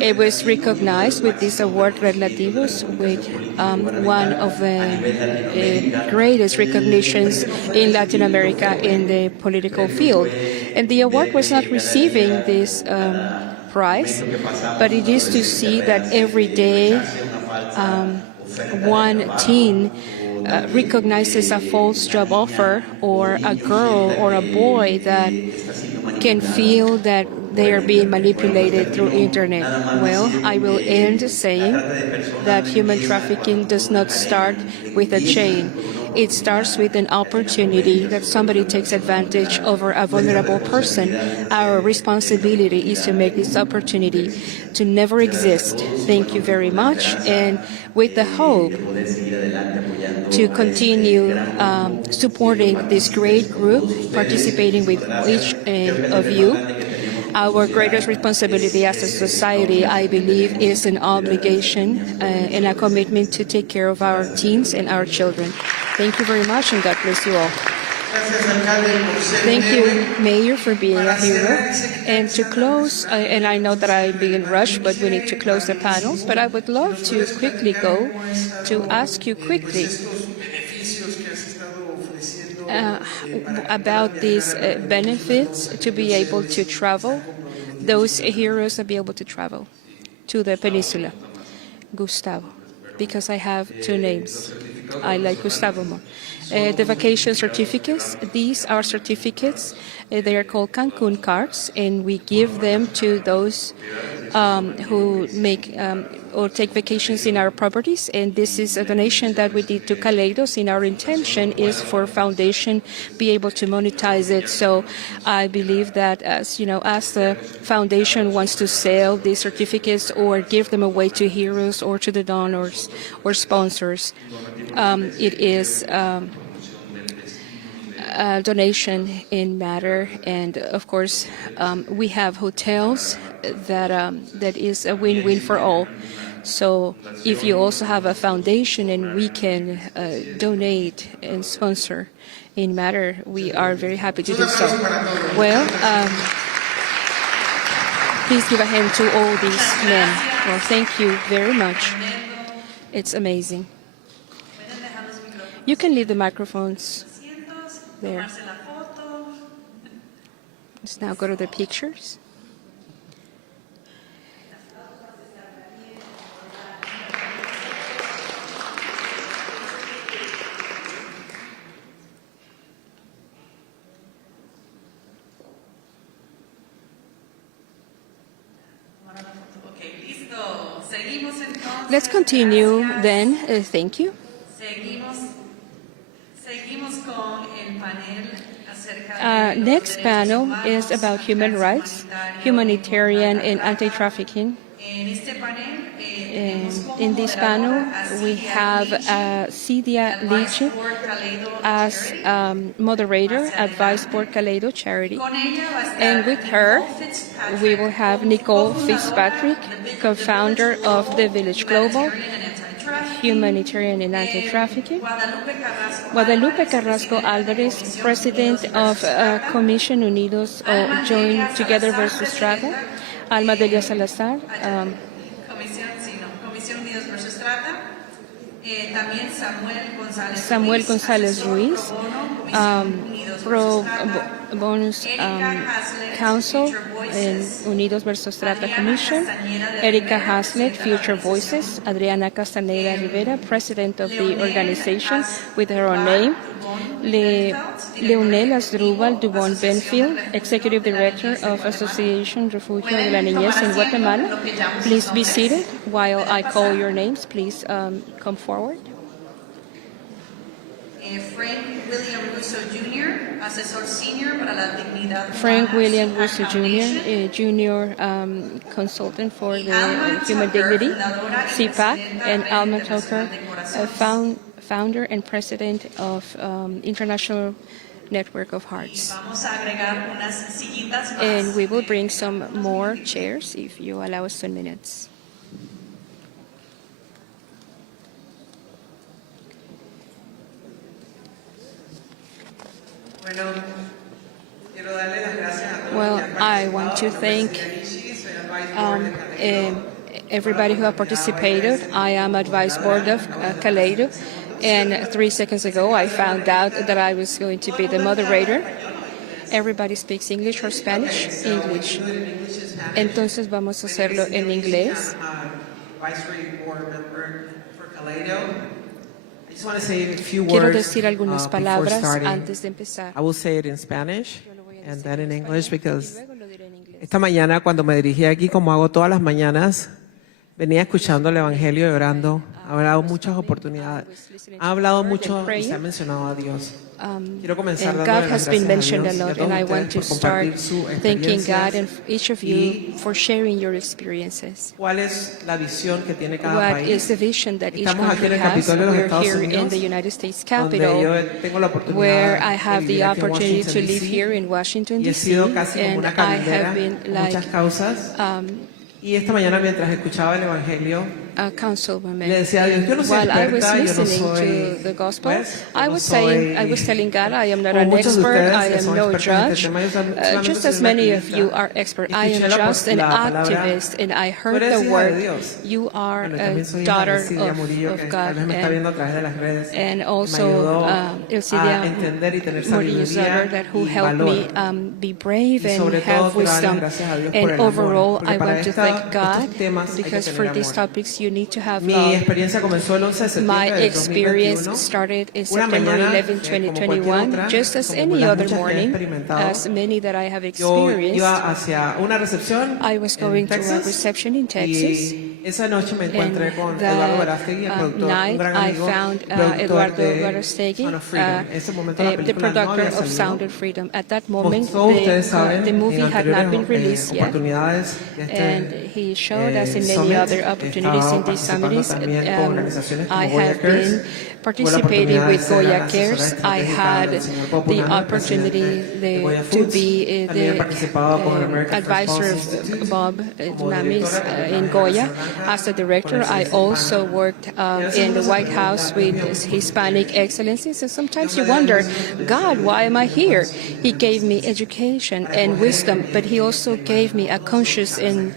It was recognized with this award, Red Latinos, with one of the greatest recognitions in Latin America in the political field. And the award was not receiving this prize, but it is to see that every day one teen recognizes a false job offer, or a girl or a boy that can feel that they are being manipulated through internet. Well, I will end saying that human trafficking does not start with a chain. It starts with an opportunity that somebody takes advantage over a vulnerable person. Our responsibility is to make this opportunity to never exist. Thank you very much. And with the hope to continue supporting this great group, participating with each of you, our greatest responsibility as a society, I believe, is an obligation and a commitment to take care of our teens and our children. Thank you very much, and God bless you all. Thank you, Mayor, for being a hero. And to close, and I know that I'm being rushed, but we need to close the panels, but I would love to quickly go to ask you quickly about these benefits to be able to travel, those heroes to be able to travel to the peninsula. Gustavo, because I have two names. I like Gustavo more. The vacation certificates, these are certificates. They are called Cancun cards, and we give them to those who make or take vacations in our properties. And this is a donation that we did to Kaleidos, and our intention is for foundation be able to monetize it. So I believe that as the foundation wants to sell these certificates or give them away to heroes or to the donors or sponsors, it is donation in matter. And of course, we have hotels that is a win-win for all. So if you also have a foundation and we can donate and sponsor in matter, we are very happy to do so. Well, please give a hand to all these men. Well, thank you very much. It's amazing. You can leave the microphones there. Let's now go to the pictures. Let's continue then. Thank you. Next panel is about human rights, humanitarian, and anti-trafficking. In this panel, we have Cidia Lichi as moderator at Vice Board Kaleido Charity. And with her, we will have Nicole Fitzpatrick, co-founder of The Village Global, Humanitarian and Anti-trafficking. Guadalupe Carrasco Alvarez, president of Comisión Unidos o Join Together versus Trata. Alma Delia Salazar, Samuel González Ruiz, Pro Bonus Council in Unidos versus Trata Commission, Erika Hazlet, Future Voices, Adriana Castaneda Rivera, president of the organization with her own name, Leonel Asdrúbal Dubón Benfield, executive director of Association Refugio de la Niñez in Guatemala. Please be seated while I call your names. Please come forward. Frank William Russo Jr., asesor senior para la dignidad. Frank William Russo Jr., a junior consultant for the human dignity, CPAC, and Alma Tucker, founder and president of International Network of Hearts. And we will bring some more chairs if you allow us 10 minutes. Well, I want to thank everybody who have participated. I am advice board of Kaleido, and 3 seconds ago I found out that I was going to be the moderator. Everybody speaks English or Spanish? English. Entonces vamos a hacerlo en inglés. Quiero decir algunas palabras antes de empezar. I will say it in Spanish and then in English because esta mañana cuando me dirigí aquí, como hago todas las mañanas, venía escuchando el Evangelio y orando. Ha hablado muchas oportunidades. Ha hablado mucho y se ha mencionado a Dios. Quiero comenzar And dándole God las has gracias been a mentioned a Dios y a lot, todos and I want ustedes to por start compartir su thanking God and experiencia each of you for sharing your experiences. ¿Cuál es la visión que tiene cada What país? is the vision that each Estamos aquí country en el has? Capitolio de los We're Estados here in Unidos, the United States donde Capitol, yo tengo la oportunidad where I de have the vivir aquí en opportunity to Washington, live D.C. here in Washington, y he D.C., sido casi como and una I caminera have been con like muchas causas. Y esta mañana mientras escuchaba el Evangelio, a councilwoman. le decía a Dios, yo no soy While I was experta, yo no listening soy to the gospel, juez, I no was soy telling God, I am not como an muchos de expert, ustedes I que am son no expertos en este judge, tema. Yo solamente just soy as un many of activista. you are expert. Y I escuché am just an la palabra, activist, and I tú heard eres the hija word, de Dios. you are Bueno, y a también soy hija de daughter Silvia Murillo, que of tal God. vez me está viendo a través de las redes. And Me also ayudó a Elcidia entender y tener Murillo's daughter, sabiduría that who y helped valor. me be brave Y and sobre todo have quiero darle wisdom. gracias a Dios por And el amor, overall, porque I para want to thank God, estos temas hay que because tener for these amor. topics you need to have Mi love. experiencia comenzó el 11 de My septiembre del experience 2021. started in Una September mañana, 11, como cualquier 2021, otra, just as como any las other muchas que he morning, experimentado. as many that I have Yo experienced. iba hacia una recepción I was going en to a Texas reception in Texas. y esa noche me And encontré con Eduardo Verástegui, el productor, un night gran I amigo, found productor Eduardo de Verástegui, Sound of Freedom. En ese momento la the película no producer había of salido. Sound of Freedom. At that Como moment, todos ustedes saben, the movie en had not been anteriores released yet. oportunidades And he showed us in many summit, other opportunities estaba in these participando summits. también con organizaciones como I Goya have Cares. been participating with Goya Cares. I had the opportunity to be the advisor of Bob Namis in Goya. As a director, I also worked in the White House with Hispanic excellencies. And sometimes you wonder, God, why am I here? He gave me education and wisdom, but he also gave me a conscience and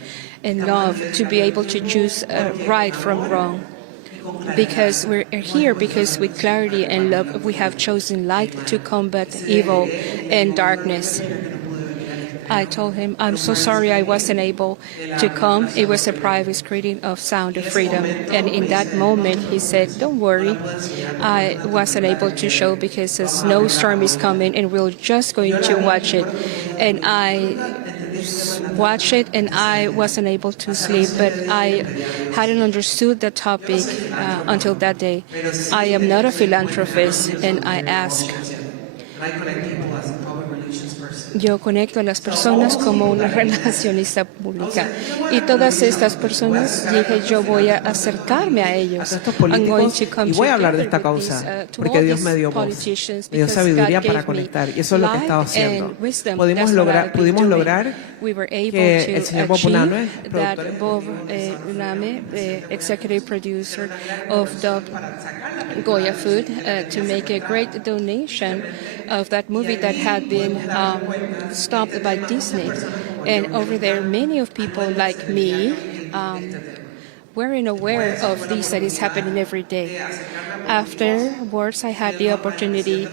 love to be able to choose right from wrong. Because we're here because with clarity and love we have chosen light to combat evil and darkness. I told him, I'm so sorry I wasn't able to come. It was a private screening of Sound of Freedom. And in that moment, he said, don't worry. I wasn't able to show because a snowstorm is coming and we're just going to watch it. And I watched it and I wasn't able to sleep, but I hadn't understood the topic until that day. I am not a philanthropist, and I ask. yo conecto a las personas como una relacionista pública. Y todas estas personas dije, yo voy a acercarme a ellos. I'm going to come y voy a hablar de together esta with causa, these, to porque all Dios these me dio voz, politicians, me dio because sabiduría God para gave me conectar, y eso es lo que he estado light haciendo. and wisdom. Pudimos That's what I've been pudimos doing. lograr We were able que el to señor Bob Uname, achieve that Bob Uname, the executive producer of the Goya Food, to make a great donation of that movie that had been stopped by Disney. And over there, many of people like me weren't aware of this that is happening every day. Afterwards, I had the opportunity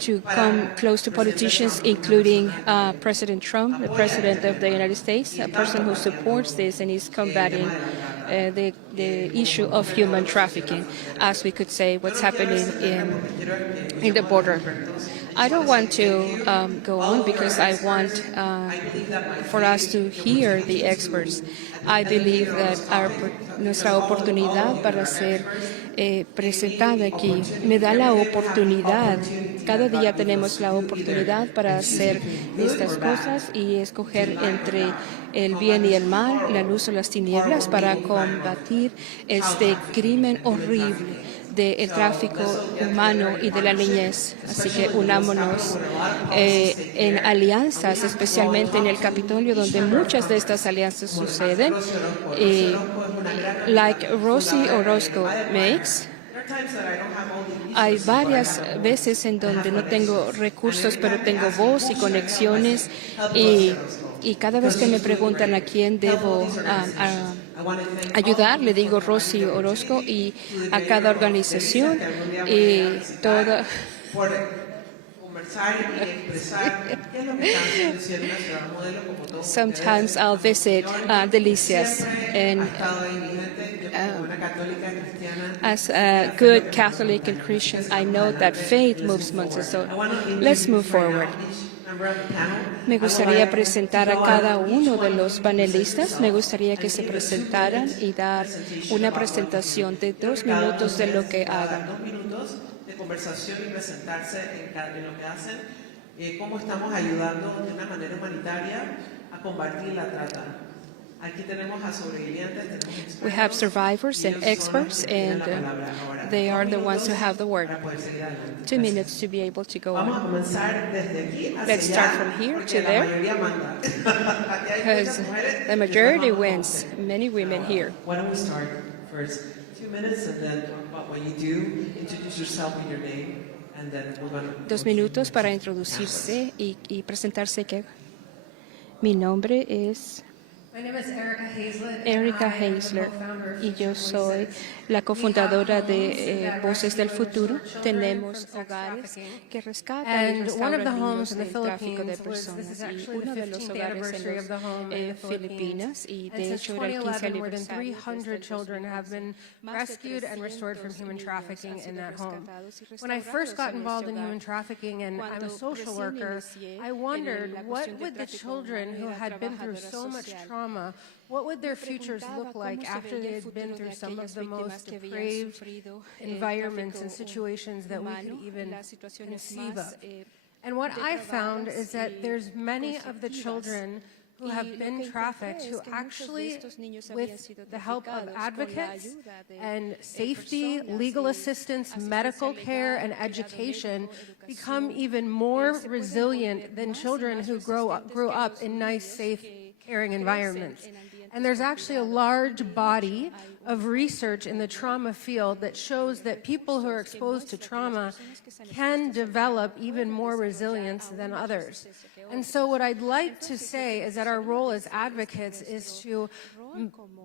to come close to politicians, including President Trump, the President of the United States, a person who supports this and is combating the issue of human trafficking, as we could say, what's happening in the border. I don't want to go on because I want for us to hear the experts. I believe that nuestra oportunidad para ser presentada aquí me da la oportunidad. Cada día tenemos la oportunidad para hacer estas cosas y escoger entre el bien y el mal, la luz o las tinieblas, para combatir este crimen horrible del tráfico humano y de la niñez. Así que unámonos en alianzas, especialmente en el Capitolio, donde muchas de estas alianzas suceden. Like Rosie Orozco makes, hay varias veces en donde no tengo recursos, pero tengo voz y conexiones, y cada vez que me preguntan a quién debo ayudar, le digo Rosie Orozco, y a cada organización y toda. Sometimes I'll visit Delicias, and as a good Catholic and Christian, I know that faith moves mountains. So let's move forward. Me gustaría presentar a cada uno de los panelistas. Me gustaría que se presentaran y dar una presentación de 2 minutos de lo que hagan. 2 minutos de conversación y presentarse en lo que hacen, cómo estamos ayudando de una manera humanitaria a combatir la trata. Aquí tenemos a sobrevivientes, tenemos expertos. We have survivors and experts, and they are the ones who have the word. 2 minutes to be able to go on. Let's start from here to there, because the majority wins. Many women here. Why don't we start first 2 minutes and then talk about what you do, introduce yourself in your name, and then we're going to... 2 minutos para introducirse y presentarse. Que mi nombre es Erica Haisler, y yo soy la cofundadora de Voces del Futuro. Tenemos hogares que rescatan y restauran niños del tráfico de personas, y uno de los hogares en las Filipinas, y de hecho era el 15 aniversario. Rescued and restored from human trafficking in that home. When I first got involved in human trafficking, and I'm a social worker, I wondered, what would the children who had been through so much trauma, what would their futures look like after they had been through some of the most depraved environments and situations that we could even conceive of? And what I found is that there's many of the children who have been trafficked who actually, with the help of advocates and safety, legal assistance, medical care, and education, become even more resilient than children who grew up in nice, safe, caring environments. And there's actually a large body of research in the trauma field that shows that people who are exposed to trauma can develop even more resilience than others. And so what I'd like to say is that our role as advocates is to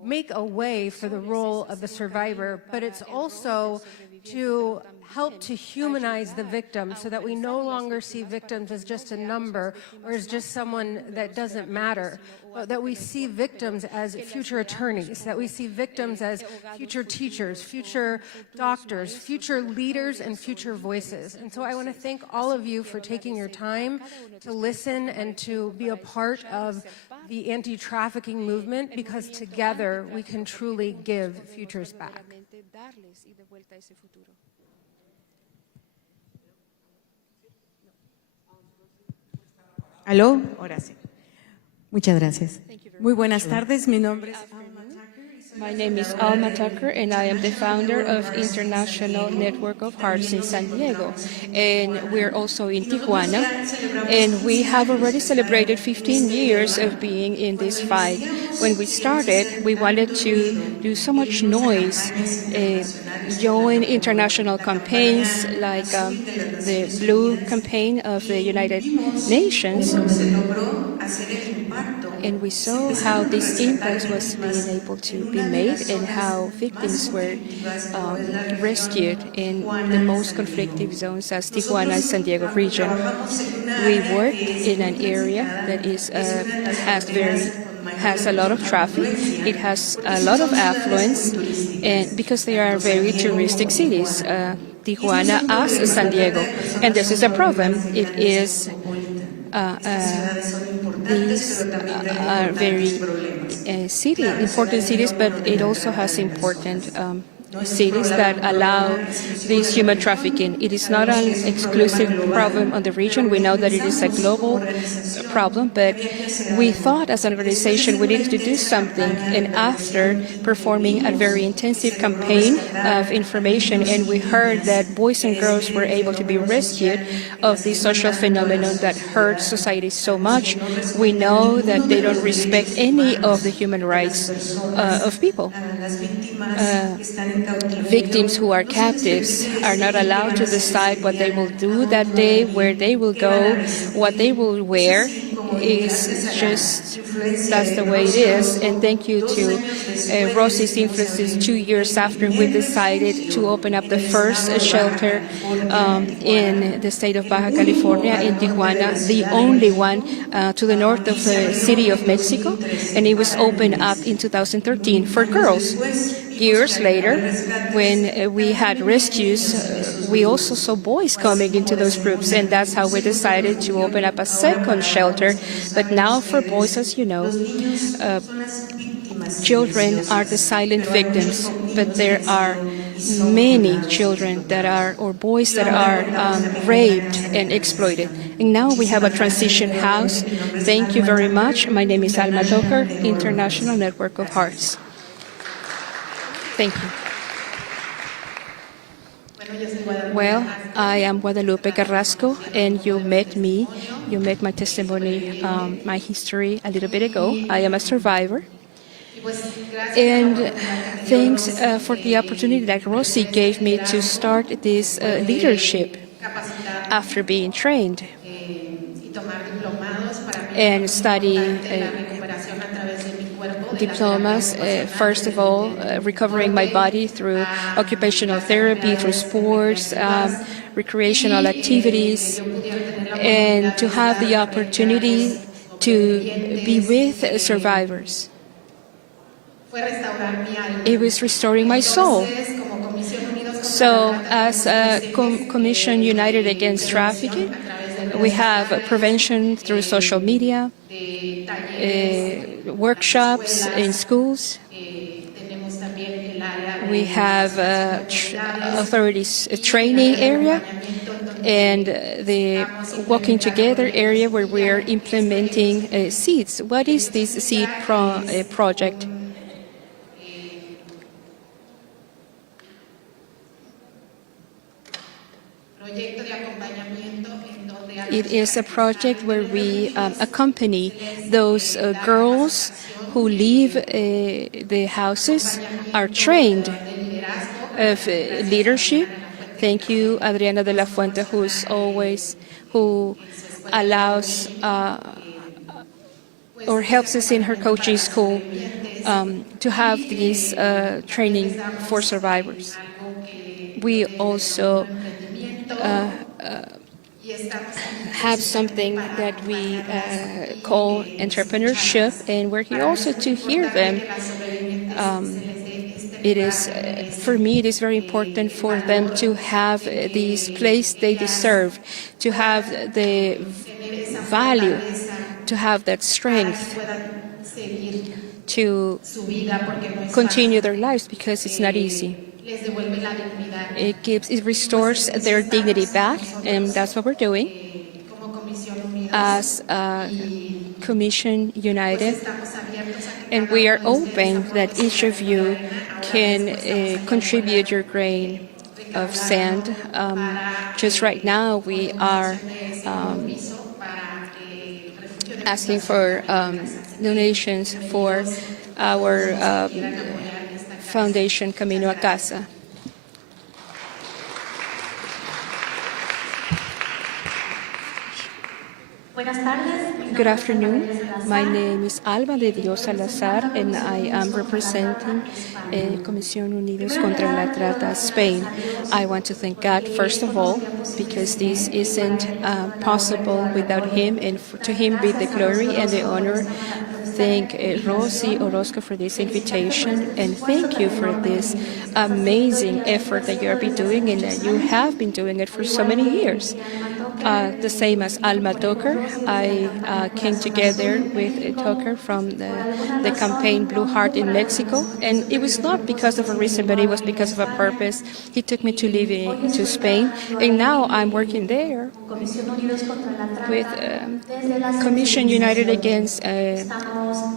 make a way for the role of the survivor, but it's also to help to humanize the victim so that we no longer see victims as just a number or as just someone that doesn't matter, but that we see victims as future attorneys, that we see victims as future teachers, future doctors, future leaders, and future voices. And so I want to thank all of you for taking your time to listen and to be a part of the anti-trafficking movement, because together we can truly give futures back. ¿Aló? Ahora sí. Muchas gracias. Muy buenas tardes. Mi nombre es My name is Alma Tucker, and I am the founder of International Network of Hearts in San Diego. And we're also in Tijuana. And we have already celebrated 15 years of being in this fight. When we started, we wanted to do so much noise, join international campaigns like the Blue Campaign of the United Nations. And we saw how this impact was being able to be made and how victims were rescued in the most conflictive zones as Tijuana and San Diego region. We worked in an area that is has a lot of traffic. It has a lot of affluence, and because they are very touristic cities, Tijuana as San Diego, and this is a problem. It is these are very important cities, but it also has important cities that allow this human trafficking. It is not an exclusive problem on the region. We know that it is a global problem, but we thought as an organization we needed to do something. And after performing a very intensive campaign of information, and we heard that boys and girls were able to be rescued of this social phenomenon that hurts society so much, we know that they don't respect any of the human rights of people. Victims who are captives are not allowed to decide what they will do that day, where they will go, what they will wear. It's just, that's the way it is. And thank you to Rosie's influences. 2 years after we decided to open up the first shelter in the state of Baja California, in Tijuana, the only one to the north of the city of Mexico, and it was opened up in 2013 for girls. Years later, when we had rescues, we also saw boys coming into those groups, and that's how we decided to open up a second shelter. But now for boys, as you know, children are the silent victims, but there are many children that are, or boys that are raped and exploited. And now we have a transition house. Thank you very much. My name is Alma Tucker, International Network of Hearts. Thank you. Well, I am Guadalupe Carrasco, and you met me. You met my testimony, my history a little bit ago. I am a survivor. And thanks for the opportunity that Rosie gave me to start this leadership after being trained and study diplomas, first of all, recovering my body through occupational therapy, through sports, recreational activities, and to have the opportunity to be with survivors. It was restoring my soul. So as Commission United Against Trafficking, we have prevention through social media, workshops in schools. We have authorities training area and the Walking Together area where we are implementing seeds. What is this seed project? It is a project where we accompany those girls who leave the houses, are trained of leadership. Thank you, Adriana de la Fuente, who allows or helps us in her coaching school to have this training for survivors. We also have something that we call entrepreneurship, and we're here also to hear them. It is, for me, it is very important for them to have this place they deserve, to have the value, to have that strength to continue their lives, because it's not easy. It restores their dignity back, and that's what we're doing. as Commission United, and we are open that each of you can contribute your grain of sand. Just right now, we are asking for donations for our foundation, Camino a Casa. Good afternoon. My name is Alba de Dios Salazar, and I am representing Comisión Unidos contra la Trata Spain. I want to thank God, first of all, because this isn't possible without Him, and to Him be the glory and the honor. Thank Rosy Orozco for this invitation, and thank you for this amazing effort that you have been doing, and that you have been doing it for so many years. The same as Alma Toker, I came together with Toker from the campaign Blue Heart in Mexico, and it was not because of a reason, but it was because of a purpose. He took me to live to Spain, and now I'm working there with Commission United Against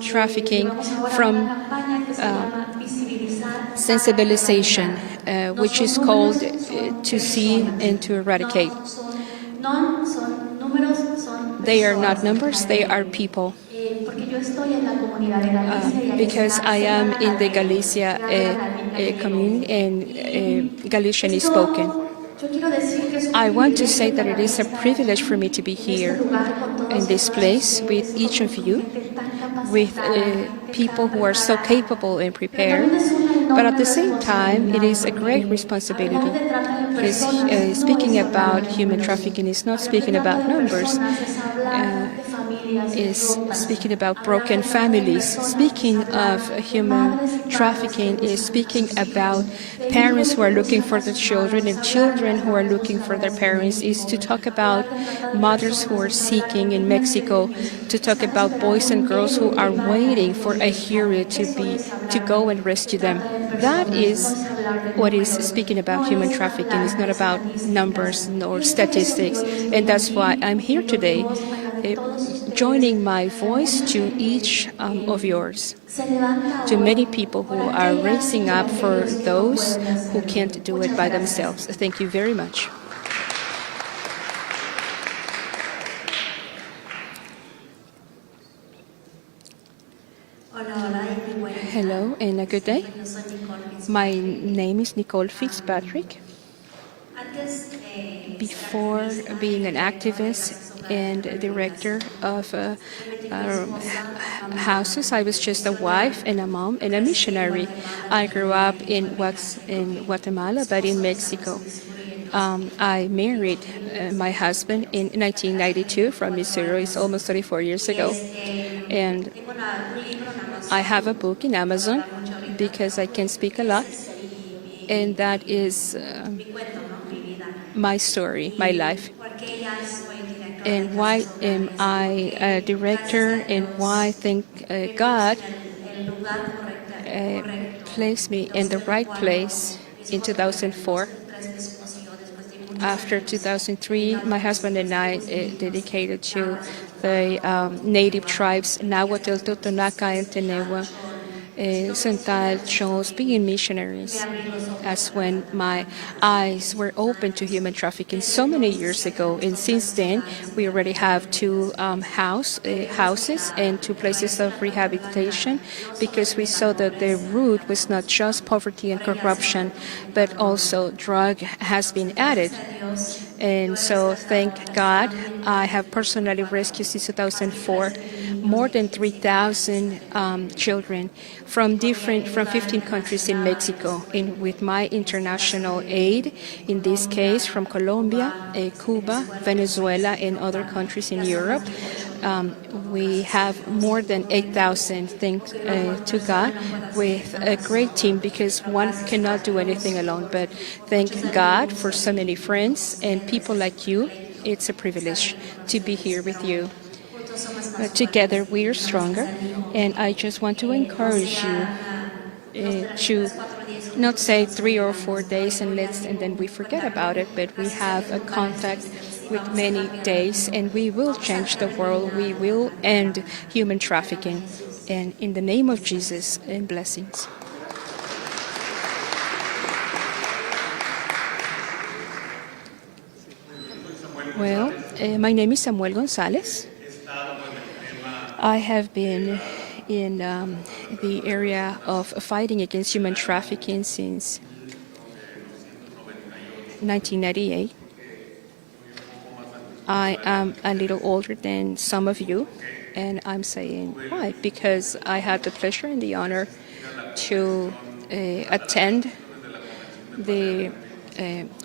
Trafficking from sensibilization, which is called to see and to eradicate. They are not numbers, they are people. Because I am in the Galicia commune and Galician is spoken. I want to say that it is a privilege for me to be here in this place with each of you, with people who are so capable and prepared, but at the same time, it is a great responsibility. Because speaking about human trafficking is not speaking about numbers, is speaking about broken families. Speaking of human trafficking is speaking about parents who are looking for their children and children who are looking for their parents, is to talk about mothers who are seeking in Mexico, to talk about boys and girls who are waiting for a hero to go and rescue them. That is what is speaking about human trafficking. It's not about numbers or statistics, and that's why I'm here today, joining my voice to each of yours, to many people who are raising up for those who can't do it by themselves. Thank you very much. Hello and a good day. My name is Nicole Fitzpatrick. Before being an activist and director of houses, I was just a wife and a mom and a missionary. I grew up in Guatemala, but in Mexico. I married my husband in 1992 from Missouri. It's almost 34 years ago. And I have a book in Amazon because I can speak a lot. And that is my story, my life. And why am I a director, and why thank God placed me in the right place in 2004. After 2003, my husband and I dedicated to the native tribes, Nahuatl, Totonaca, and Tenewa, Santal, Chos, being missionaries. That's when my eyes were open to human trafficking so many years ago. And since then, we already have two houses and 2 places of rehabilitation, because we saw that the root was not just poverty and corruption, but also drug has been added. And so, thank God, I have personally rescued since 2004 more than 3,000 children from 15 countries in Mexico, with my international aid, in this case from Colombia, Cuba, Venezuela, and other countries in Europe. We have more than 8,000, thanks to God, with a great team, because one cannot do anything alone. But thank God for so many friends and people like you. It's a privilege to be here with you. Together we are stronger, and I just want to encourage you to not say 3 or 4 days and then we forget about it, but we have a contact with many days, and we will change the world. We will end human trafficking. And in the name of Jesus, and blessings. Well, my name is Samuel Gonzalez. I have been in the area of fighting against human trafficking since 1998. I am a little older than some of you, and I'm saying why? Because I had the pleasure and the honor to attend the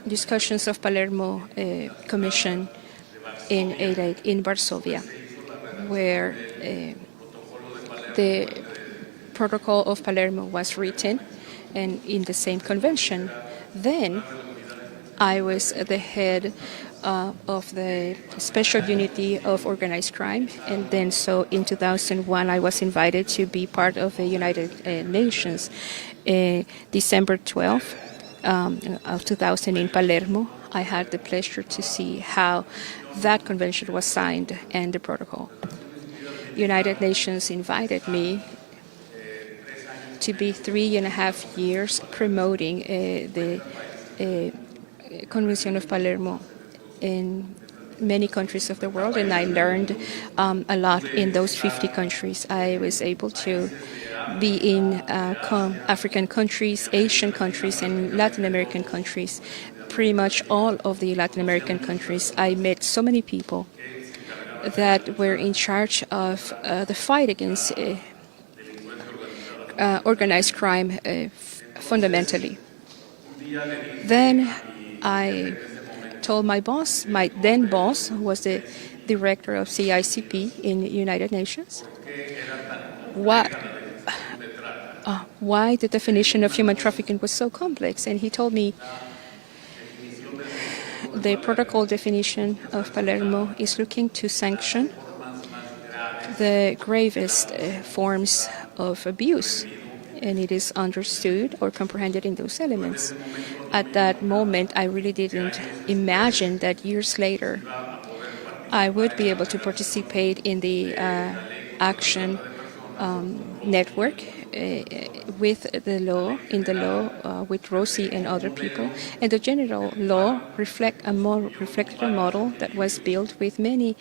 discussions of Palermo Commission in Varsovia, where the Protocol of Palermo was written, and in the same convention. Then I was the head of the Special Unity of Organized Crime, and then so in 2001 I was invited to be part of the United Nations. December 12th of 2000 in Palermo, I had the pleasure to see how that convention was signed and the protocol. United Nations invited me to be 3.5 years promoting the Convention of Palermo in many countries of the world, and I learned a lot in those 50 countries. I was able to be in African countries, Asian countries, and Latin American countries. Pretty much all of the Latin American countries. I met so many people that were in charge of the fight against organized crime fundamentally. Then I told my boss, my then boss, who was the director of CICP in the United Nations, why the definition of human trafficking was so complex. And he told me the protocol definition of Palermo is looking to sanction the gravest forms of abuse, and it is understood or comprehended in those elements. At that moment, I really didn't imagine that years later I would be able to participate in the action network with the law, with Rosie and other people. And the general law reflected a model that was built with many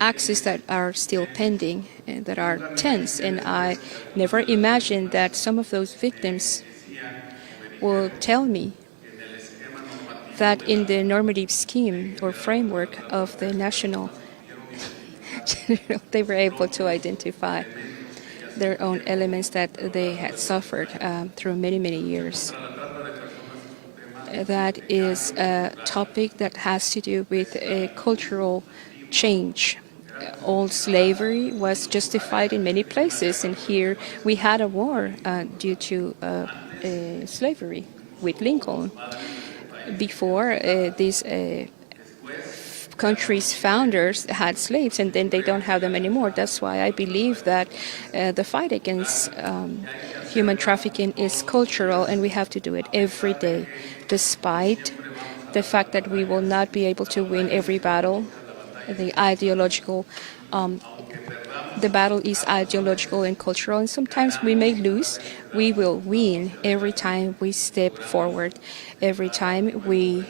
axes that are still pending and that are tense. And I never imagined that some of those victims will tell me that in the normative scheme or framework of the national they were able to identify their own elements that they had suffered through many, many years. That is a topic that has to do with a cultural change. Old slavery was justified in many places, and here we had a war due to slavery with Lincoln. Before these countries' founders had slaves, and then they don't have them anymore. That's why I believe that the fight against human trafficking is cultural, and we have to do it every day, despite the fact that we will not be able to win every battle. The battle is ideological and cultural, and sometimes we may lose. We will win every time we step forward, every time we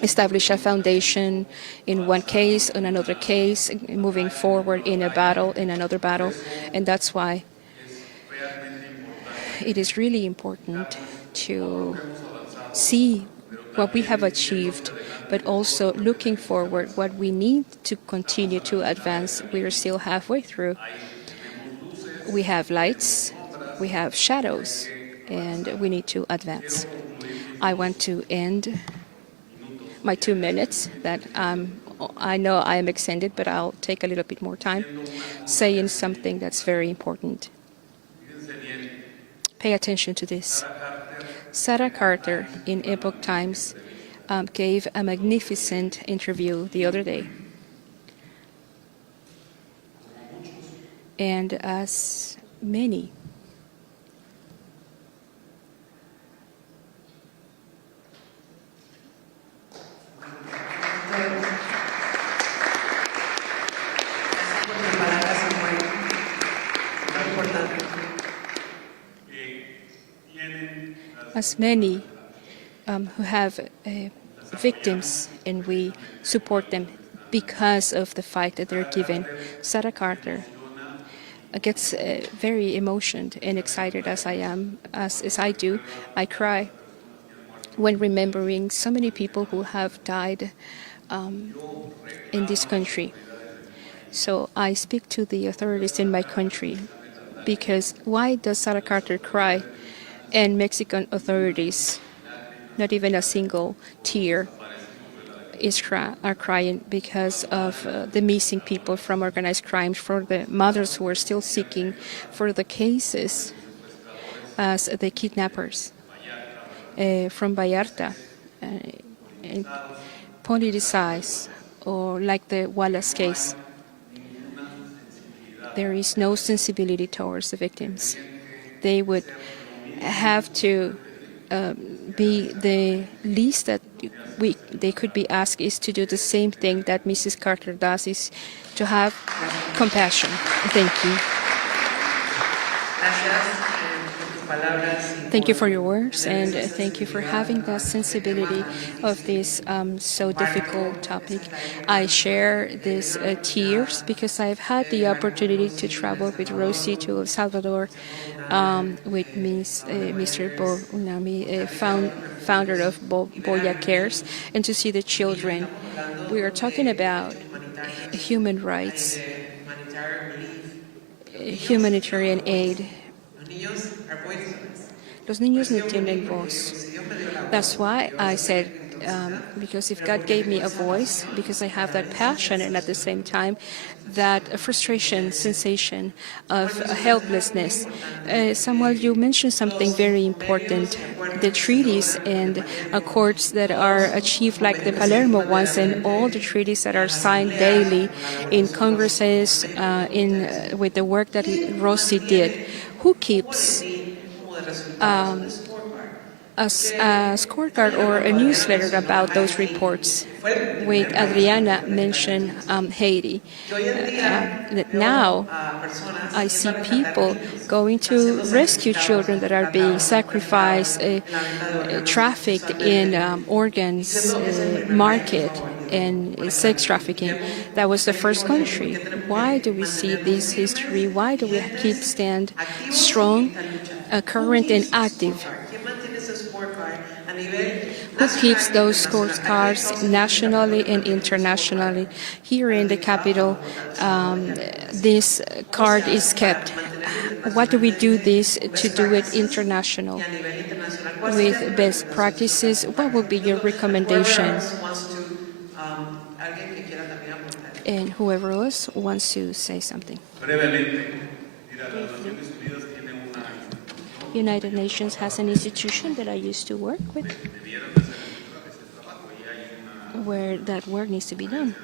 establish a foundation in one case, in another case, moving forward in a battle, in another battle. And that's why it is really important to see what we have achieved, but also looking forward what we need to continue to advance. We are still halfway through. We have lights, we have shadows, and we need to advance. I want to end my 2 minutes that I know I am extended, but I'll take a little bit more time, saying something that's very important. Pay attention to this. Sarah Carter in Epoch Times gave a magnificent interview the other day. And as many as many who have victims, and we support them because of the fight that they're given. Sarah Carter gets very emotional and excited as I am, as I do. I cry when remembering so many people who have died in this country. So I speak to the authorities in my country, because why does Sarah Carter cry and Mexican authorities, not even a single tear, are crying because of the missing people from organized crimes, for the mothers who are still seeking for the cases as the kidnappers from Vallarta, and politicized, or like the Wallace case. There is no sensibility towards the victims. They would have to be the least that they could be asked is to do the same thing that Mrs. Carter does, is to have compassion. Thank you. Thank you for your words, and thank you for having that sensibility of this so difficult topic. I share these tears because I've had the opportunity to travel with Rosie to El Salvador with Mr. Bo Unami, founder of Boya Cares, and to see the children. We are talking about human rights, humanitarian aid. Los niños no tienen voz. That's why I said, because if God gave me a voice, because I have that passion, and at the same time that frustration, sensation of helplessness. Samuel, you mentioned something very important, the treaties and accords that are achieved, like the Palermo ones, and all the treaties that are signed daily in congresses, with the work that Rossi did. Who keeps a scorecard or a newsletter about those reports? With Adriana mentioned Haiti. That now I see people going to rescue children that are being sacrificed, trafficked in organs market, and sex trafficking. That was the first country. Why do we see this history? Why do we stand strong, current, and active? Who keeps those scorecards nationally and internationally? Here in the capital, this card is kept. What do we do this to do it international? With best practices, what would be your recommendation? And whoever else wants to say something. United Nations has an institution that I used to work with, where that work needs to be done.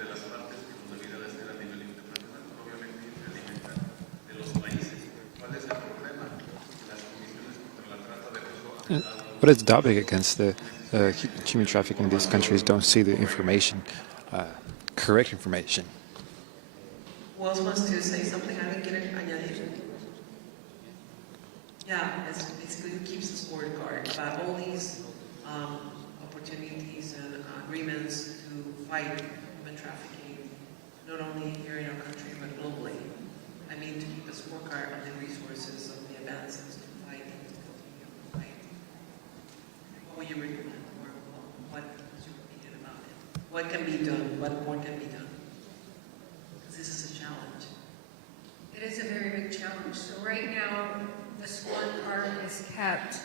What is the topic against the human trafficking? These countries don't see the information, correct information. Who else wants to say something? I didn't get it. Yeah, it's basically who keeps the scorecard about all these opportunities and agreements to fight human trafficking, not only here in our country but globally. I mean, to keep a scorecard of the resources, of the advances to fight and to continue to fight. What would you recommend, or what is your opinion about it? What can be done? What more can be done? Because this is a challenge. It is a very big challenge. So right now, the scorecard is kept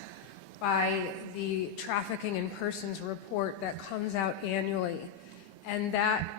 by the Trafficking in Persons report that comes out annually. And that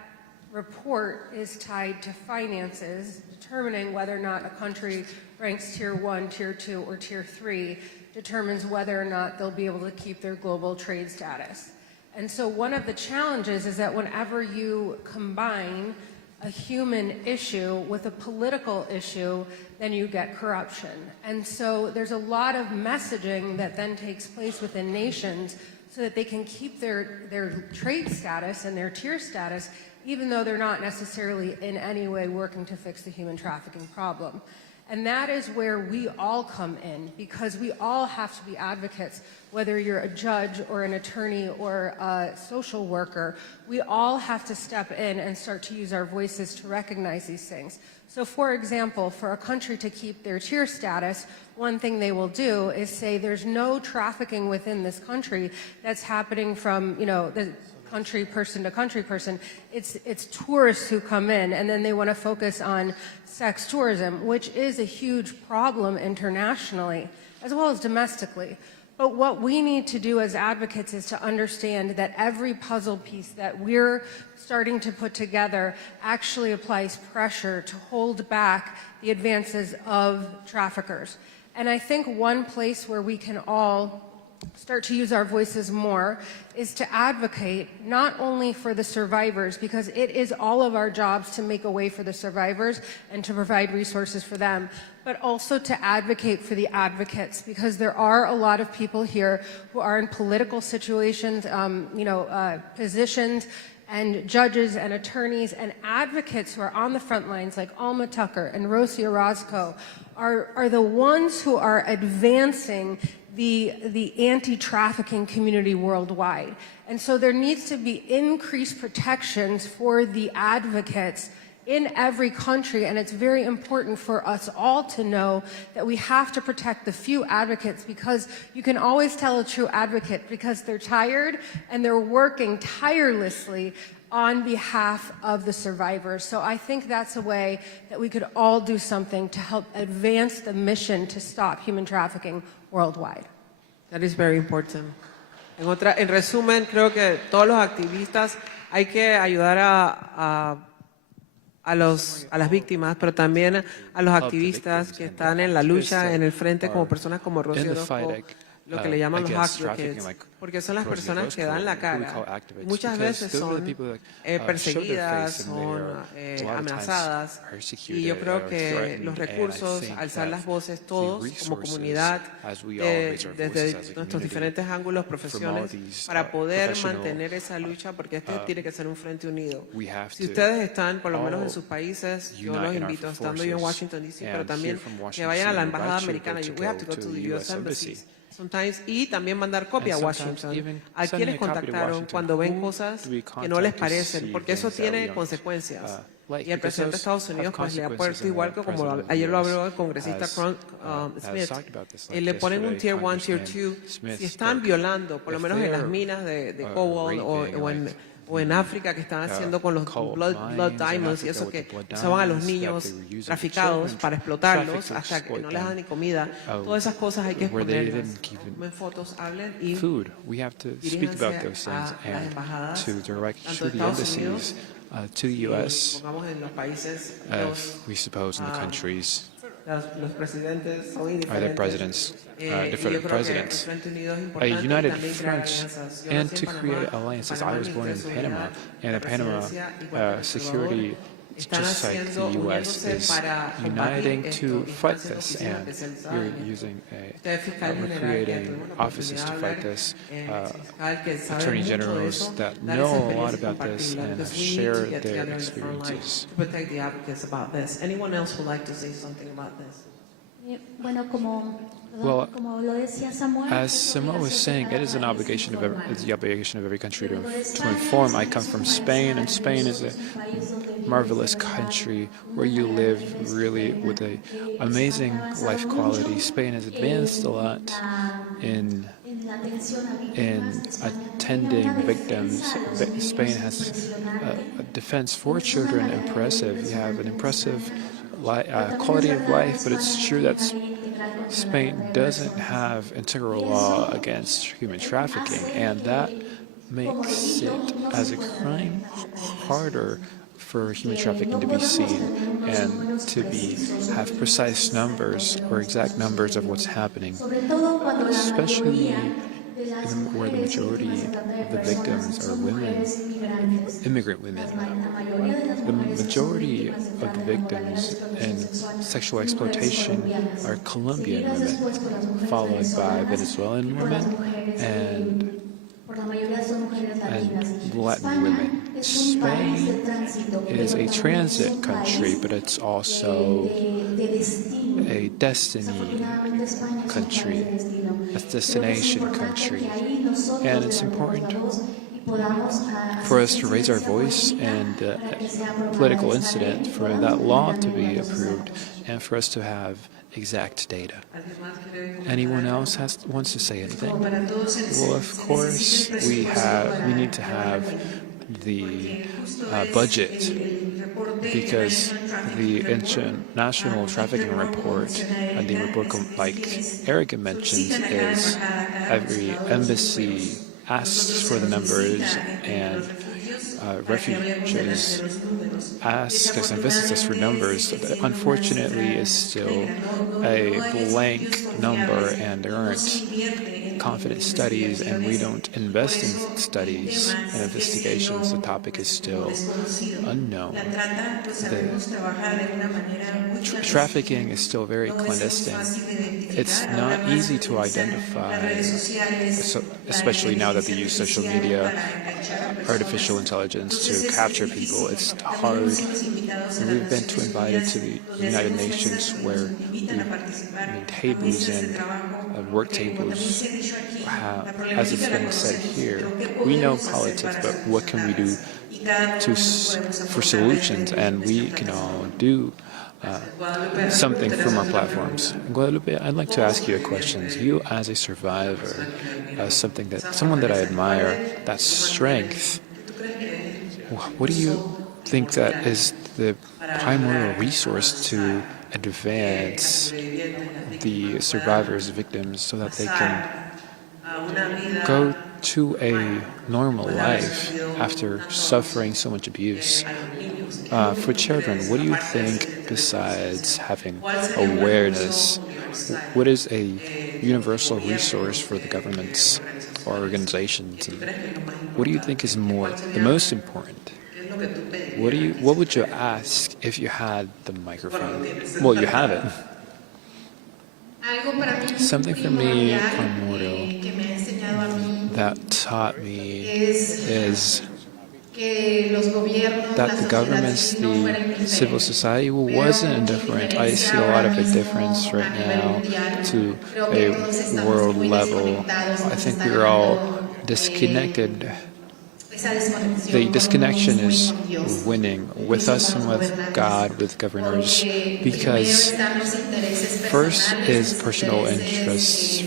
report is tied to finances, determining whether or not a country ranks Tier 1, Tier 2, or Tier 3, determines whether or not they'll be able to keep their global trade status. And so one of the challenges is that whenever you combine a human issue with a political issue, then you get corruption. And so there's a lot of messaging that then takes place within nations so that they can keep their trade status and their tier status, even though they're not necessarily in any way working to fix the human trafficking problem. And that is where we all come in, because we all have to be advocates, whether you're a judge or an attorney or a social worker. We all have to step in and start to use our voices to recognize these things. So for example, for a country to keep their tier status, one thing they will do is say there's no trafficking within this country that's happening from, the country person to country person. It's tourists who come in, and then they want to focus on sex tourism, which is a huge problem internationally as well as domestically. But what we need to do as advocates is to understand that every puzzle piece that we're starting to put together actually applies pressure to hold back the advances of traffickers. And I think one place where we can all start to use our voices more is to advocate not only for the survivors, because it is all of our jobs to make a way for the survivors and to provide resources for them, but also to advocate for the advocates, because there are a lot of people here who are in political situations, positions, and judges and attorneys and advocates who are on the front lines, like Alma Tucker and Rosie Orozco, are the ones who are advancing the anti-trafficking community worldwide. And so there needs to be increased protections for the advocates in every country, and it's very important for us all to know that we have to protect the few advocates, because you can always tell a true advocate because they're tired and they're working tirelessly on behalf of the survivors. So I think that's a way that we could all do something to help advance the mission to stop human trafficking worldwide. That is very important. En resumen, creo que todos los activistas hay que ayudar a las víctimas, pero también a los activistas que están en la lucha, en el frente, como personas como Rosy Orozco, lo que le llaman los advocates, porque son las personas que dan la cara. Muchas veces son perseguidas, son amenazadas, y yo creo que los recursos, alzar las voces todos como comunidad, desde nuestros diferentes ángulos, profesiones, para poder mantener esa lucha, porque este tiene que ser un frente unido. Si ustedes están, por lo menos en sus países, yo los invito, estando yo en Washington, D.C., pero también que vayan a la embajada americana. We have to go to the U.S. Embassy. Sometimes, y también mandar copia a Washington a quienes contactaron cuando ven cosas que no les parecen, porque eso tiene consecuencias. Y el presidente de Estados Unidos pues le ha puesto, igual que como ayer lo habló el congresista Smith, le ponen un Tier 1, Tier 2, si están violando, por lo menos en las minas de cobalt o en África, que están haciendo con los blood diamonds y eso, que usaban a los niños traficados para explotarlos hasta que no les dan ni comida. Todas esas cosas hay que exponerlas. Tomen fotos, hablen y diríjanse a las embajadas, tanto de Estados Unidos, to the U.S., pongamos en los países, we suppose in the countries, los presidentes son are there presidents, different presidents, a united front, and to create alliances. I was born in Panama, and the Panama security, just like the U.S., is uniting to fight this, and we're creating offices to fight this, attorney generals that know a lot about this and have shared their experiences. To protect the advocates about this. Anyone else would like to say something about this? Well, as Samuel was saying, it is an obligation of the obligation of every country to inform. I come from Spain, and Spain is a marvelous country where you live really with an amazing life quality. Spain has advanced a lot in attending victims. Spain has a defense for children impressive. You have an impressive quality of life, but it's true that Spain doesn't have integral law against human trafficking, and that makes it as a crime harder for human trafficking to be seen and to have precise numbers or exact numbers of what's happening, especially where the majority of the victims are women, immigrant women. The majority of the victims in sexual exploitation are Colombian women, followed by Venezuelan women and Latin women. Spain is a transit country, but it's also a destiny country, a destination country. And it's important for us to raise our voice and political incident for that law to be approved and for us to have exact data. Anyone else wants to say anything? Well, of course, we need to have the budget, because the international trafficking report and the report, like Erica mentioned, is every embassy asks for the numbers and refugees ask us and visits us for numbers. Unfortunately, is still a blank number, and there aren't confident studies, and we don't invest in studies and investigations. The topic is still unknown. Trafficking is still very clandestine. It's not easy to identify, especially now that they use social media, artificial intelligence to capture people. It's hard. And we've been invited to the United Nations, where tables and work tables, as it's been said here, we know politics, but what can we do for solutions? And we can all do something from our platforms. Guadalupe, I'd like to ask you a question. You, as a survivor, someone that I admire, that strength, what do you think that is the primary resource to advance the survivors, victims, so that they can go to a normal life after suffering so much abuse? For children, what do you think, besides having awareness, what is a universal resource for the governments or organizations? And what do you think is the most important? What would you ask if you had the microphone? Well, you have it. Something for me, primordial, that taught me is that the governments, the civil society wasn't indifferent. I see a lot of indifference right now to a world level. I think we're all disconnected. The disconnection is winning with us and with God, with governors, because first is personal interests,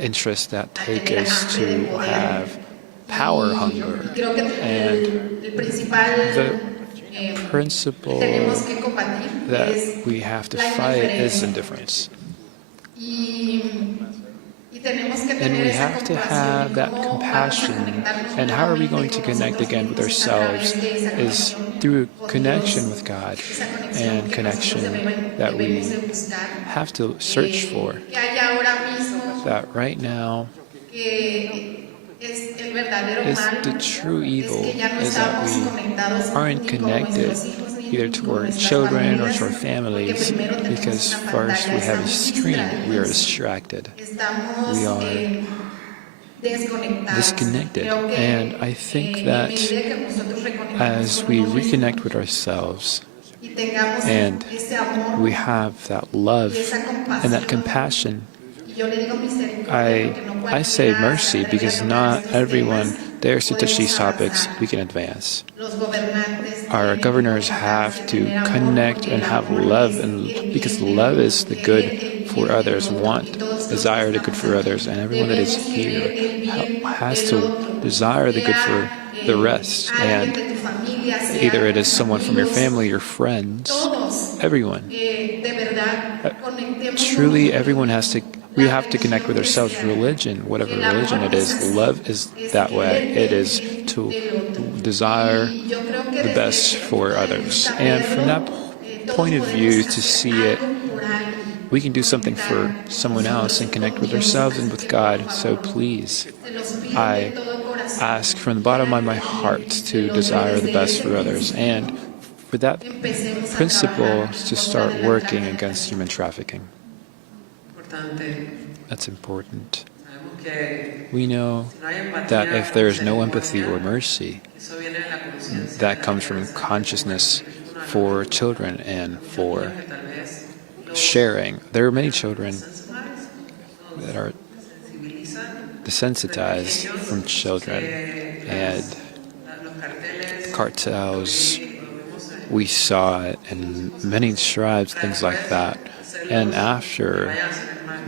interests that take us to have power hunger, and the principle that we have to fight is indifference. And we have to have that compassion. And how are we going to connect again with ourselves is through connection with God, and connection that we have to search for. That right now is the true evil, is that we aren't connected either to our children or to our families, because first we have a screen, we are distracted, we are disconnected. And I think that as we reconnect with ourselves and we have that love and that compassion, I say mercy, because not everyone dares to touch these topics. We can advance. Our governors have to connect and have love, and because love is the good for others, desire the good for others, and everyone that is here has to desire the good for the rest. And either it is someone from your family, your friends, everyone. Truly, everyone has to. We have to connect with ourselves. Religion, whatever religion it is, love is that way. It is to desire the best for others. And from that point of view, to see it, we can do something for someone else and connect with ourselves and with God. So please, I ask from the bottom of my heart to desire the best for others, and for that principle to start working against human trafficking. That's important. We know that if there is no empathy or mercy, that comes from consciousness for children and for sharing. There are many children that are desensitized from children, and cartels, we saw it in many tribes, things like that. And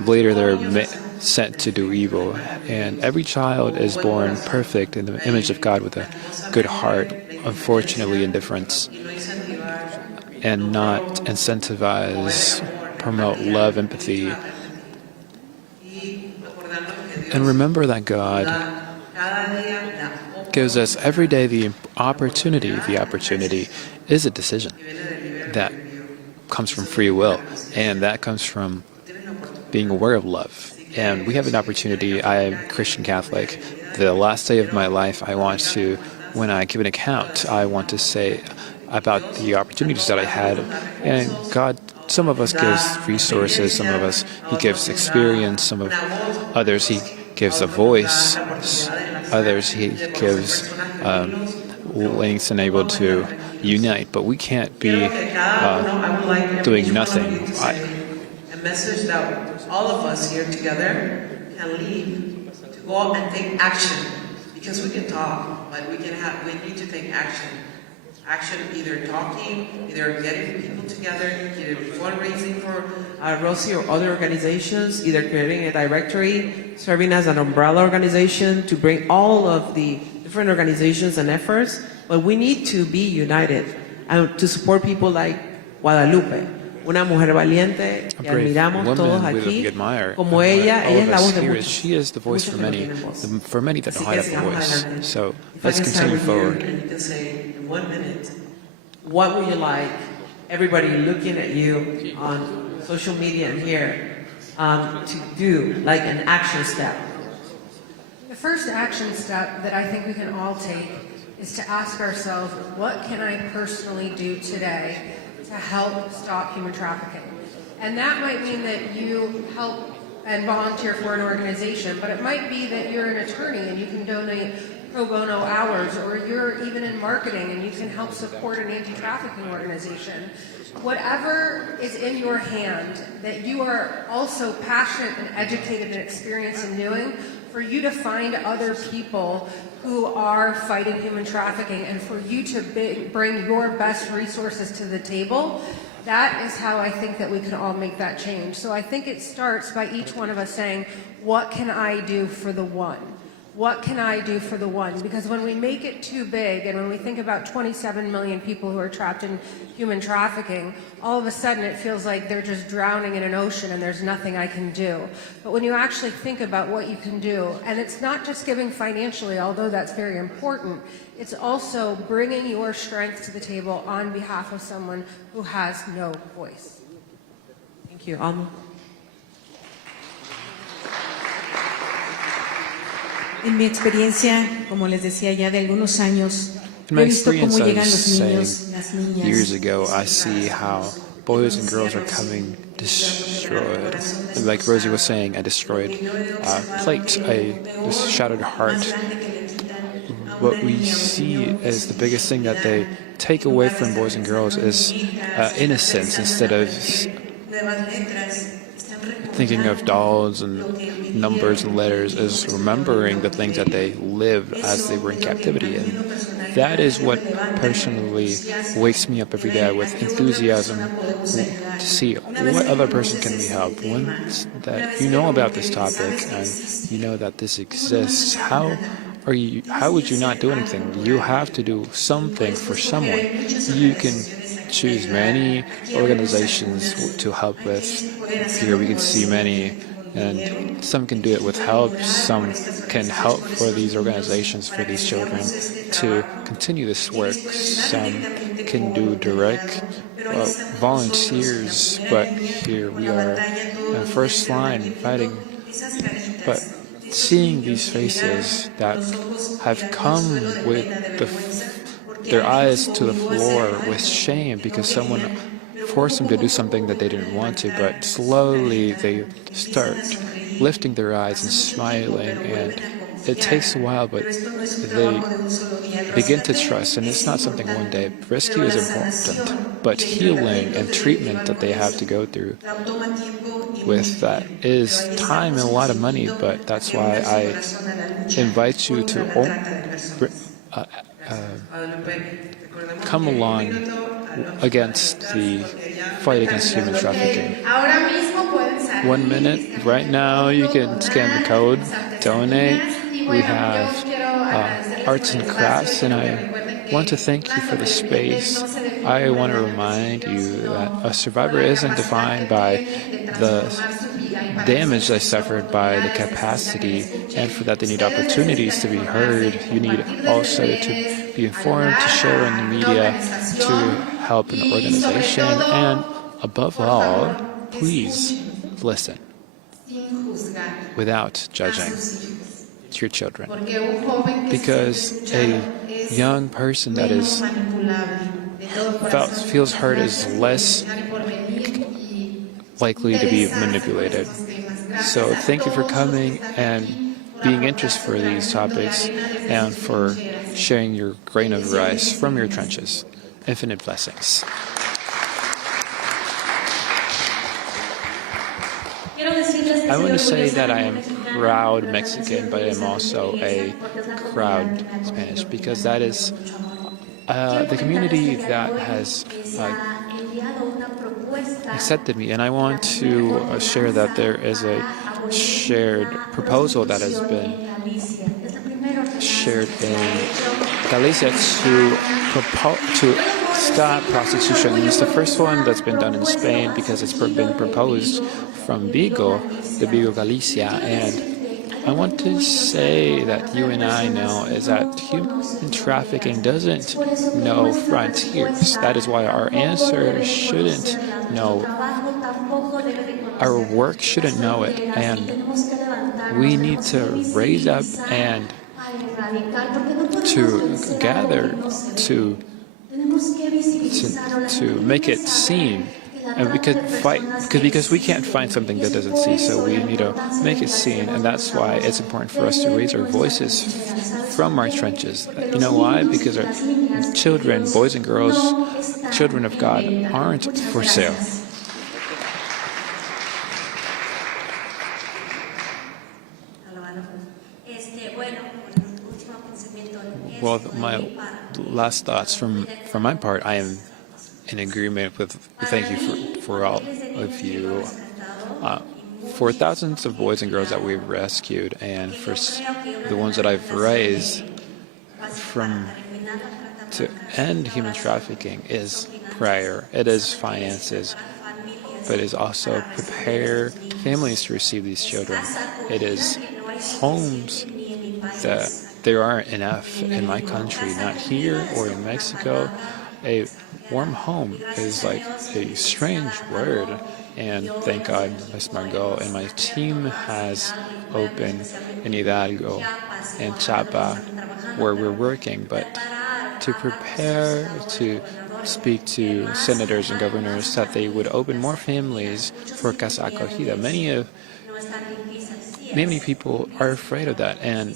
later they're sent to do evil. And every child is born perfect in the image of God with a good heart, unfortunately indifference, and not incentivize, promote love, empathy. And remember that God gives us every day the opportunity. The opportunity is a decision that comes from free will, and that comes from being aware of love. And we have an opportunity. I am Christian Catholic. The last day of my life, when I give an account, I want to say about the opportunities that I had. And God, some of us gives resources, some of us He gives experience, some of others He gives a voice, others He gives links and able to unite. But we can't be doing nothing. A message that all of us here together can leave to go out and take action, because we can talk, but we need to take action. Action, either talking, either getting people together, either fundraising for Rosie or other organizations, either creating a directory, serving as an umbrella organization to bring all of the different organizations and efforts. But we need to be united and to support people like Guadalupe, una mujer valiente que admiramos todos aquí. Como ella es la voz de muchos. She is the voice for many that don't have a voice. So let's continue forward. And you can say in 1 minute, what would you like everybody looking at you on social media and here to do, like an action step? The first action step that I think we can all take is to ask ourselves, what can I personally do today to help stop human trafficking? And that might mean that you help and volunteer for an organization, but it might be that you're an attorney and you can donate pro bono hours, or you're even in marketing and you can help support an anti-trafficking organization. Whatever is in your hand that you are also passionate and educated and experienced in doing, for you to find other people who are fighting human trafficking and for you to bring your best resources to the table, that is how I think that we can all make that change. So I think it starts by each one of us saying, what can I do for the one? What can I do for the one? Because when we make it too big, and when we think about 27 million people who are trapped in human trafficking, all of a sudden it feels like they're just drowning in an ocean and there's nothing I can do. But when you actually think about what you can do, and it's not just giving financially, although that's very important, it's also bringing your strength to the table on behalf of someone who has no voice. Thank you. En mi experiencia, como les decía ya de algunos años, he visto cómo llegan los niños, las niñas. Years ago, I see how boys and girls are coming destroyed. Like Rosie was saying, a destroyed plate, a shattered heart. What we see as the biggest thing that they take away from boys and girls is innocence, instead of thinking of dolls and numbers and letters, is remembering the things that they lived as they were in captivity. And that is what personally wakes me up every day with enthusiasm to see what other person can we help. Once that you know about this topic and you know that this exists, how would you not do anything? You have to do something for someone. You can choose many organizations to help with. Here we can see many, and some can do it with help. Some can help for these organizations, for these children to continue this work. Some can do direct volunteers, but here we are in the first line fighting. But seeing these faces that have come with their eyes to the floor with shame because someone forced them to do something that they didn't want to, but slowly they start lifting their eyes and smiling, and it takes a while, but they begin to trust, and it's not something one day. Rescue is important, but healing and treatment that they have to go through with that is time and a lot of money, but that's why I invite you to come along against the fight against human trafficking. 1 minute. Right now, you can scan the code, donate. We have arts and crafts, and I want to thank you for the space. I want to remind you that a survivor isn't defined by the damage they suffered, by the capacity, and for that they need opportunities to be heard. You need also to be informed, to share in the media, to help an organization, and above all, please listen without judging to your children. Because a young person that feels hurt is less likely to be manipulated. So thank you for coming and being interested for these topics and for sharing your grain of rice from your trenches. Infinite blessings. I want to say that I am proud Mexican, but I'm also a proud Spanish, because that is the community that has accepted me. And I want to share that there is a shared proposal that has been shared in Galicia to stop prostitution. And it's the first one that's been done in Spain, because it's been proposed from Vigo, the Vigo Galicia. And I want to say that you and I know is that human trafficking doesn't know frontiers. That is why our answer shouldn't know, our work shouldn't know it. And we need to raise up and to gather, to make it seen. And we could fight, because we can't find something that doesn't see, so we need to make it seen. And that's why it's important for us to raise our voices from our trenches. You know why? Because our children, boys and girls, children of God, aren't for sale. Well, my last thoughts from my part, I am in agreement with, thank you for all of you, for thousands of boys and girls that we've rescued, and for the ones that I've raised to end human trafficking is prayer, it is finances, but it is also prepare families to receive these children. It is homes that there aren't enough in my country, not here or in Mexico. A warm home is like a strange word, and thank God Ms. Margot and my team has opened in Hidalgo and Chiapa where we're working, but to prepare to speak to senators and governors that they would open more families for Casa Acogida. Many people are afraid of that, and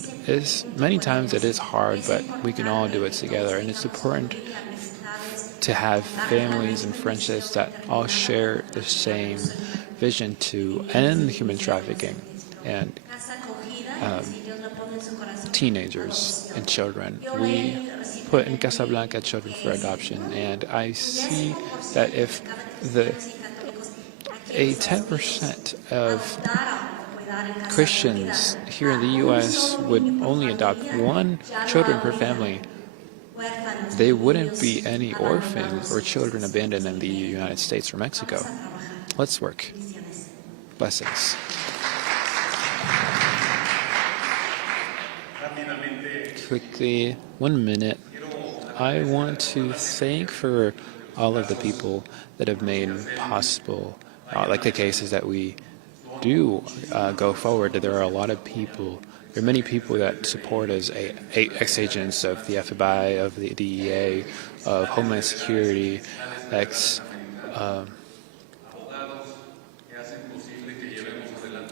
many times it is hard, but we can all do it together, and it's important to have families and friendships that all share the same vision to end human trafficking and teenagers and children. We put in Casablanca children for adoption, and I see that if a 10% of Christians here in the U.S. would only adopt one children per family, there wouldn't be any orphans or children abandoned in the United States or Mexico. Let's work. Blessings. Quickly, 1 minute. I want to thank for all of the people that have made possible, like the cases that we do go forward. There are a lot of people. There are many people that support us, ex-agents of the FBI, of the DEA, of Homeland Security,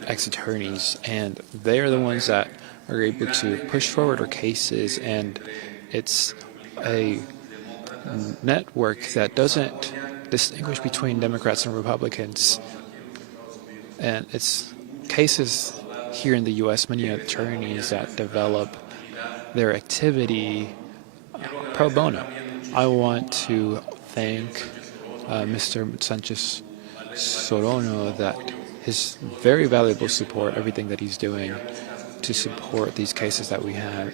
ex-attorneys, and they're the ones that are able to push forward our cases, and it's a network that doesn't distinguish between Democrats and Republicans. And it's cases here in the U.S., many attorneys that develop their activity pro bono. I want to thank Mr. Sanchez Sorono that his very valuable support, everything that he's doing to support these cases that we have,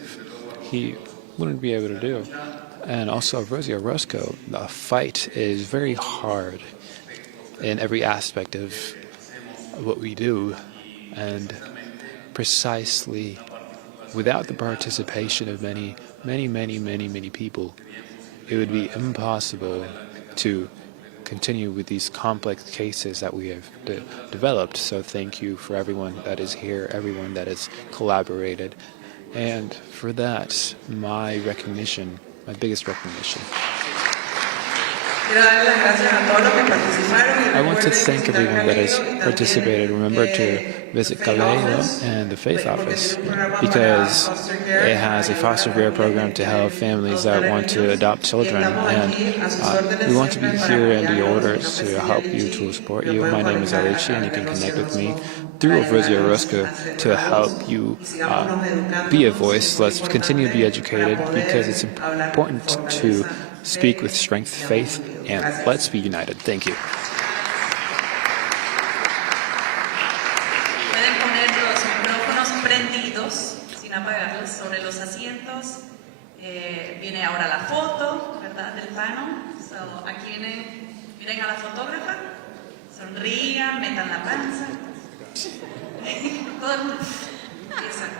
he wouldn't be able to do. And also Rosie Orozco, the fight is very hard in every aspect of what we do, and precisely without the participation of many people, it would be impossible to continue with these complex cases that we have developed. So thank you for everyone that is here, everyone that has collaborated, and for that, my biggest recognition. I want to thank everyone that has participated. Remember to visit Kaleido and the Faith Office, because it has a foster care program to help families that want to adopt children, and we want to be here in the orders to help you, to support you. My name is R-N.J, and you can connect with me through Rosie Orozco to help you be a voice. Let's continue to be educated, because it's important to speak with strength, faith, and let's be united. Thank you. Pueden poner los micrófonos prendidos, sin apagarlos, sobre los asientos. Viene ahora la foto, ¿verdad?, del panel. So, aquí miren a la fotógrafa, sonrían, metan la panza. Todo el mundo. Exacto.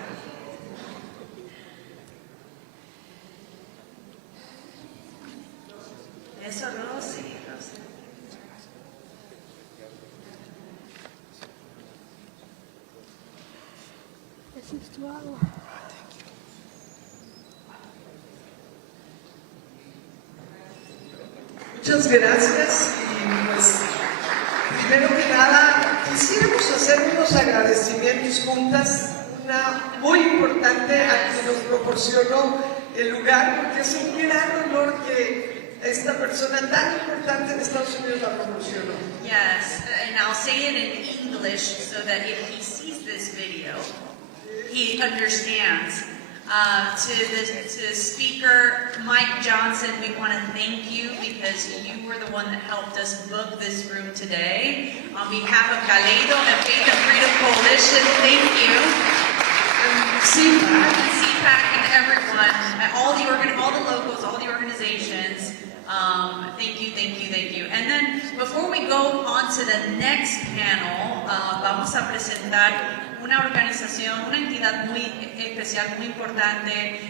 Eso, Rosy. Esa es tu agua. Muchas gracias. Y pues, primero que nada, quisiéramos hacer unos agradecimientos juntas. Una muy importante a quien nos proporcionó el lugar, porque es un gran honor que esta persona tan importante en Estados Unidos la proporcionó. Yes, and I'll say it in English so that if he sees this video, he understands. To Speaker Mike Johnson, we want to thank you, because you were the one that helped us book this room today. On behalf of Kaleido and Faith and Freedom Coalition, thank you. CPAC and everyone, and all the locals, all the organizations. Thank you. And then, before we go on to the next panel, vamos a presentar una organización, una entidad muy especial, muy importante.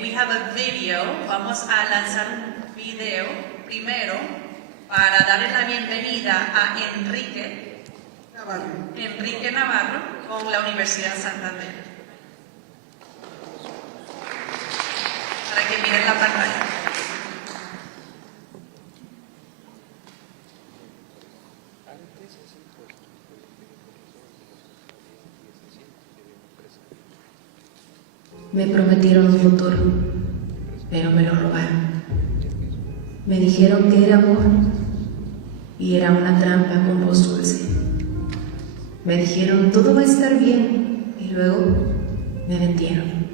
We have a video. Vamos a lanzar un video primero para darle la bienvenida a Enrique Navarro con la Universidad Santander. Para que miren la pantalla. Me prometieron un futuro, pero me lo robaron. Me dijeron que era amor y era una trampa con voz dulce. Me dijeron todo va a estar bien y luego me vendieron.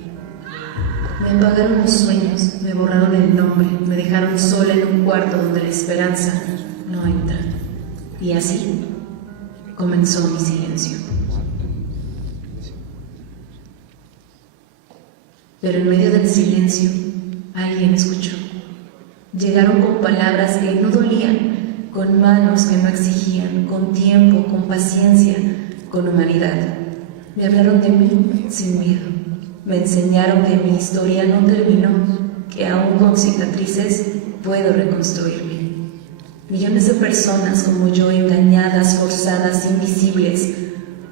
Me apagaron los sueños, me borraron el nombre, me dejaron sola en un cuarto donde la esperanza no entra. Y así comenzó mi silencio. Pero en medio del silencio, alguien escuchó. Llegaron con palabras que no dolían, con manos que no exigían, con tiempo, con paciencia, con humanidad. Me hablaron de mí sin miedo. Me enseñaron que mi historia no terminó, que aún con cicatrices puedo reconstruirme. Millones de personas como yo, engañadas, forzadas, invisibles,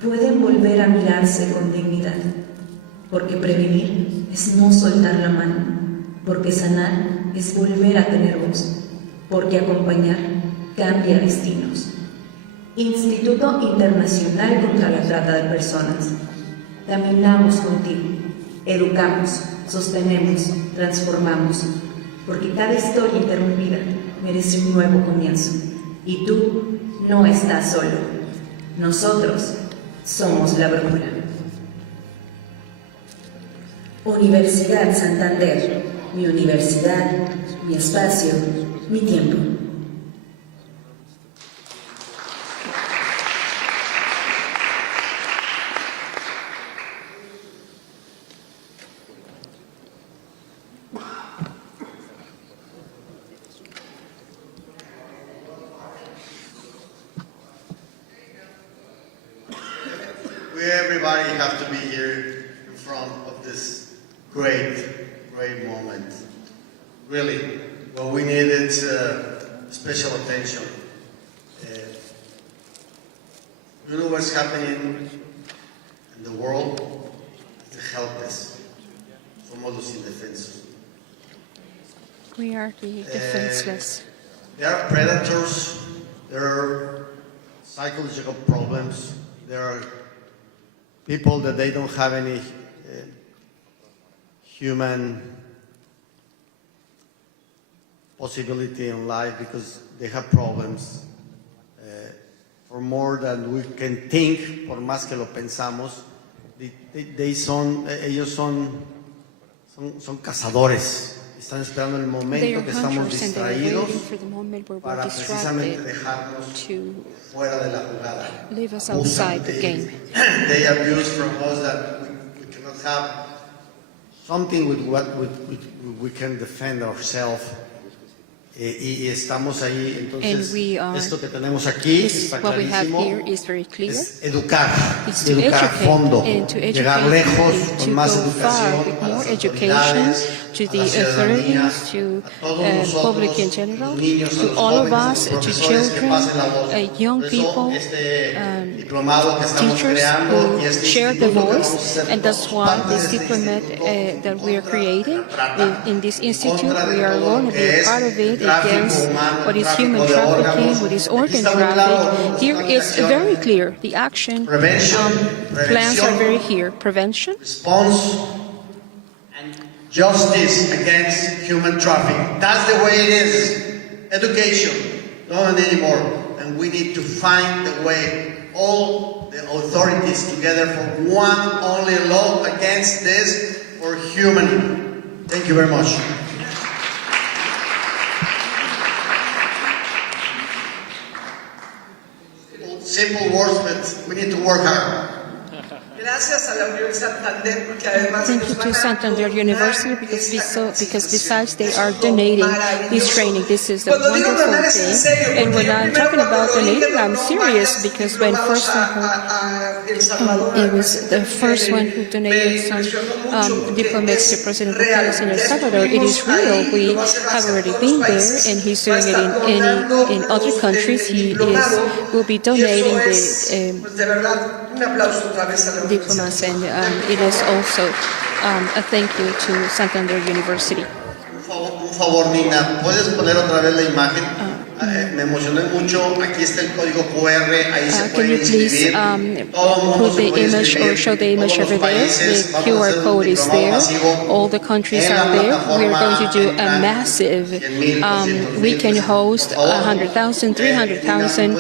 pueden volver a mirarse con dignidad. Porque prevenir es no soltar la mano, porque sanar es volver a tener voz, porque acompañar cambia destinos. Instituto Internacional contra la Trata de Personas. Caminamos contigo, educamos, sostenemos, transformamos, porque cada historia interrumpida merece un nuevo comienzo. Y tú no estás solo. Nosotros somos la brújula. Universidad Santander, mi universidad, mi espacio, mi tiempo. We everybody have to be here in front of this great moment. Really, what we needed special attention. You know what's happening in the world? To help us. Somos los indefensos. We are the defenseless. There are predators, there are psychological problems, there are people that they don't have any human possibility in life because they have problems for more than we can think, por más que lo pensamos. Ellos son cazadores. Están esperando el momento que estamos distraídos para precisamente dejarnos fuera de la jugada. Leave us outside the game. They abuse from us that we cannot have something with what we can defend ourselves. Y estamos ahí, entonces esto que tenemos aquí está clarísimo, es educar a fondo, llegar lejos con más educación a las autoridades, to the authorities, to public in general, to all of us, to children, young people, teachers who share the voice, and that's why this diplomat that we are creating in this institute, we are going to be a part of it against what is human trafficking, what is organ trafficking. Here it's very clear. The action plans are very clear. Prevention, response, justice against human trafficking. That's the way it is. Education, not anymore. And we need to find the way, all the authorities together for one only law against this for humanity. Thank you very much. Simple words, but we need to work hard. Thank you to Santander University because besides they are donating this training. This is a wonderful thing. And when I'm talking about donating, I'm serious because when first I heard, it was the first one who donated some diplomats to President Bukele in El Salvador. It is real. We have already been there, and he's doing it in other countries. He will be donating the diplomats, and it is also a thank you to Santander University. Un favor, Nina, ¿puedes poner otra vez la imagen? Me emocioné mucho. Aquí está el código QR, ahí se puede inscribir. Put the image or show the image over there. The QR code is there. All the countries are there. We are going to do a massive. We can host 100,000, 300,000.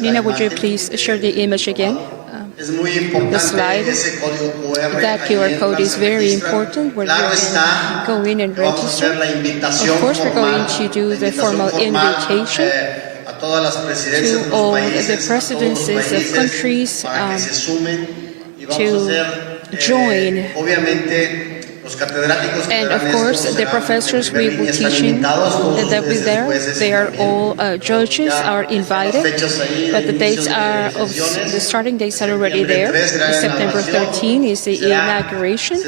Nina, would you please share the image again? The slide. That QR code is very important where you can go in and register. Of course, we're going to do the formal invitation to all the presidencies of countries to join. And of course, the professors we will teaching that we there, they are all judges are invited, but the dates are the starting dates are already there. September 13 is the inauguration,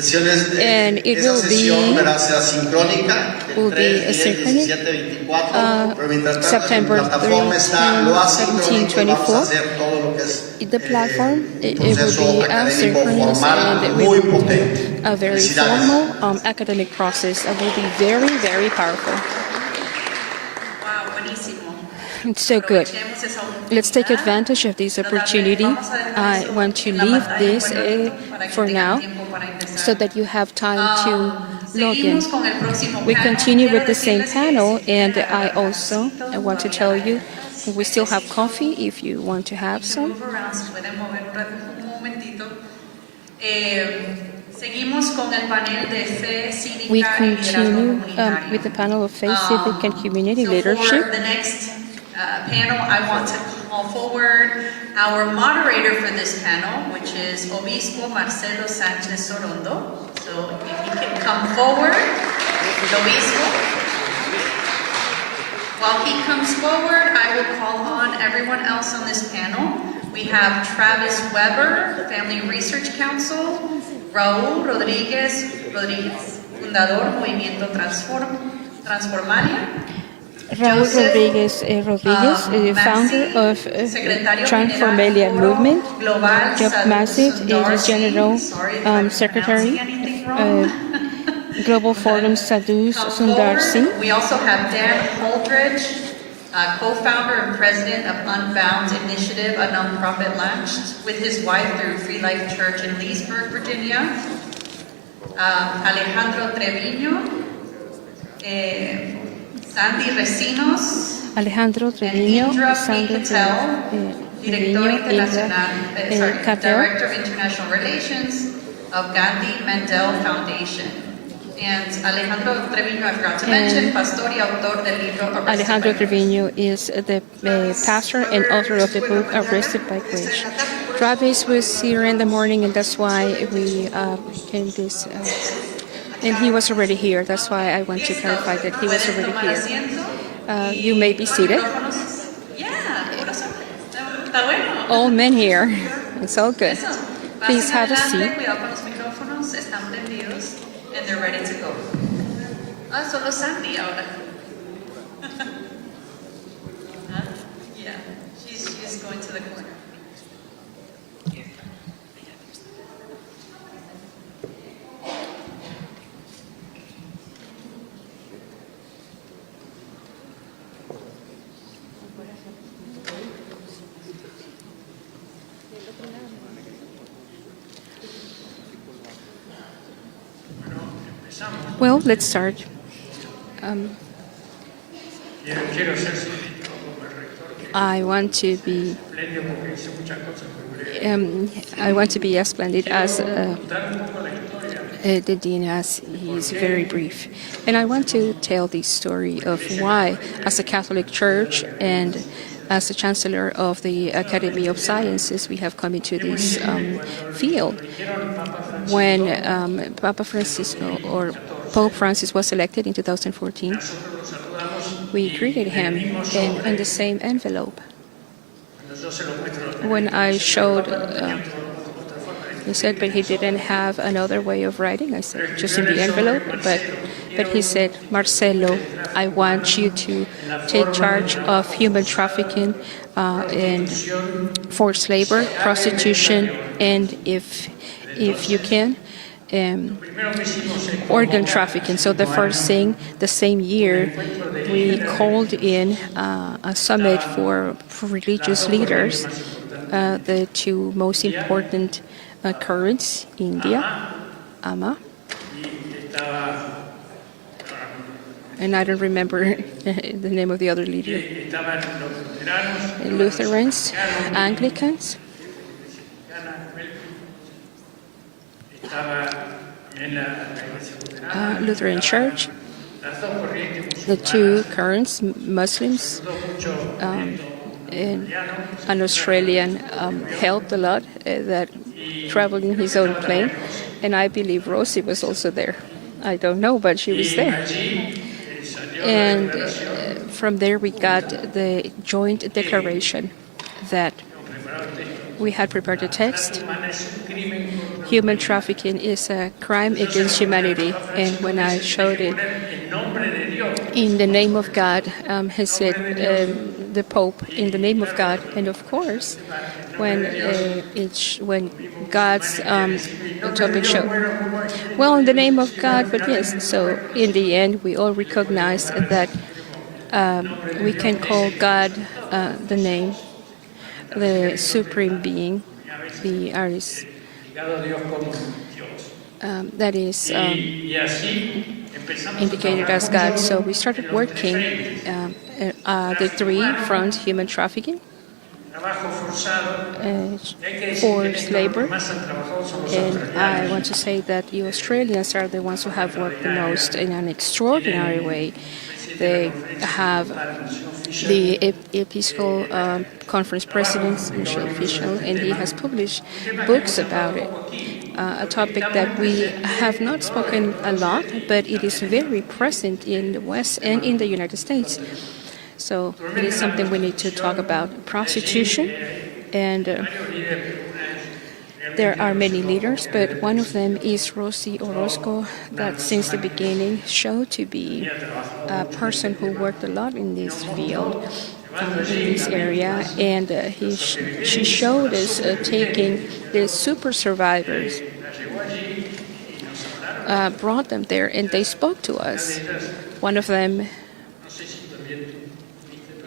and it will be asynchronic. September 13, 17, 24. The platform it will be asynchronous, and it will be a very formal academic process that will be very, very powerful. Wow, buenísimo. It's so good. Let's take advantage of this opportunity. I want to leave this for now so that you have time to log in. We continue with the same panel, and I want to tell you we still have coffee if you want to have some. We continue with the panel of faith, civic, and community leadership. For the next panel, I want to call forward our moderator for this panel, which is Obispo Marcelo Sánchez Sorondo. So if you can come forward, Obispo. While he comes forward, I will call on everyone else on this panel. We have Travis Weber, Family Research Council, Raúl Rodríguez, fundador Movimiento Transformalia. Raúl Rodríguez, founder of Transformalia Movement. Job Massive is General Secretary. Global Forum Sadhu Sundar Singh. We also have Dan Holdridge, co-founder and president of Unbound Initiative, a nonprofit launched with his wife through Free Life Church in Leesburg, Virginia. Alejandro Treviño, Sandy Recinos, Alejandro Treviño, Sandy Director of International Relations of Gandhi Mandel Foundation. And Alejandro Treviño, I forgot to mention, pastor y autor del libro Alejandro Treviño is the pastor and author of the book Arrested by Grace. Travis was here in the morning, and that's why we came this. And he was already here. That's why I want to clarify that he was already here. You may be seated. All men here. It's all good. Please have a seat. And they're ready to go. Solo Sandy ahora. Yeah, she's going to the corner. Well, let's start. I want to be as splendid as the dean, as he's very brief. And I want to tell the story of why, as a Catholic Church and as the Chancellor of the Academy of Sciences, we have come into this field. When Papa Francisco or Pope Francis was elected in 2014, we greeted him in the same envelope. When I showed, he said, but he didn't have another way of writing. I said, just in the envelope. But he said, Marcelo, I want you to take charge of human trafficking and forced labor, prostitution, and if you can, organ trafficking. So the first thing, the same year, we called in a summit for religious leaders, the two most important currents, India, Ama, and I don't remember the name of the other leader, Lutherans, Anglicans, Lutheran Church, the two currents, Muslims, and an Australian helped a lot that traveled in his own plane, and I believe Rosie was also there. I don't know, but she was there. And from there we got the joint declaration that we had prepared the text. Human trafficking is a crime against humanity. And when I showed it in the name of God, he said, the Pope, in the name of God. And of course, when God's topic show, well, in the name of God, but yes. So in the end, we all recognize that we can call God the name, the supreme being, the artist. That is indicated as God. So we started working the 3 fronts: human trafficking, forced labor, and I want to say that you Australians are the ones who have worked the most in an extraordinary way. They have the Episcopal Conference President, Michel Fischel, and he has published books about it. A topic that we have not spoken a lot, but it is very present in the West and in the United States. So it is something we need to talk about. Prostitution, and there are many leaders, but one of them is Rosie Orozco, that since the beginning showed to be a person who worked a lot in this field, in this area, and she showed us taking the super survivors, brought them there, and they spoke to us. One of them,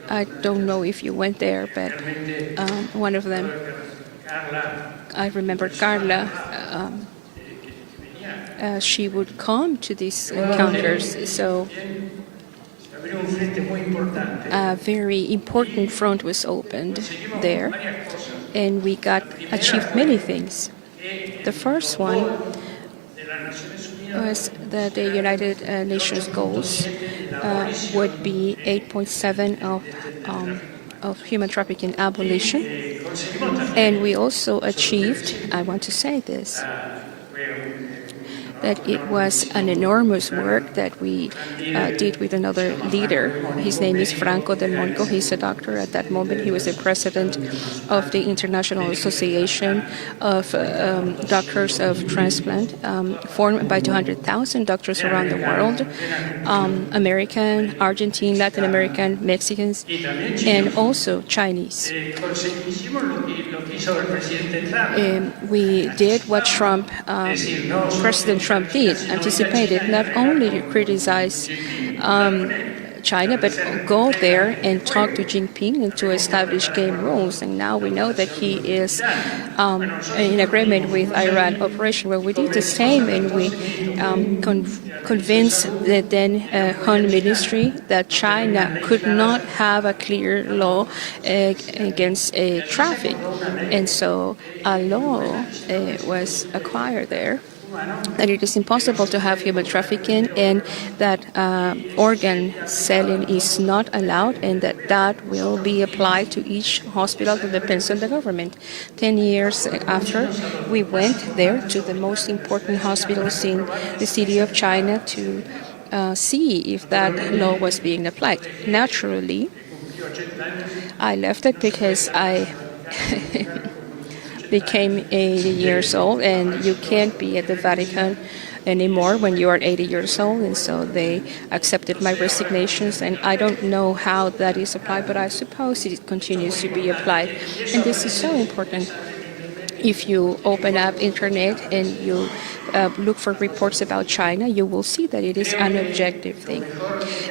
I don't know if you went there, but one of them, I remember Carla, she would come to these encounters, so a very important front was opened there, and we achieved many things. The first one was that the United Nations goals would be 8.7 of human trafficking abolition, and we also achieved, I want to say this, that it was an enormous work that we did with another leader. His name is Franco Del Monco. He's a doctor. At that moment, he was the president of the International Association of Doctors of Transplant, formed by 200,000 doctors around the world, American, Argentine, Latin American, Mexicans, and also Chinese. We did what President Trump did, anticipated, not only criticize China, but go there and talk to Jinping and to establish game rules. And now we know that he is in agreement with Iran operation. Well, we did the same, and we convinced the then Home Ministry that China could not have a clear law against traffic. And so a law was acquired there, that it is impossible to have human trafficking, and that organ selling is not allowed, and that will be applied to each hospital that depends on the government. 10 years after, we went there to the most important hospitals in the city of China to see if that law was being applied. Naturally, I left it because I became 80 years old, and you can't be at the Vatican anymore when you are 80 years old, and so they accepted my resignations, and I don't know how that is applied, but I suppose it continues to be applied. And this is so important. If you open up internet and you look for reports about China, you will see that it is an objective thing.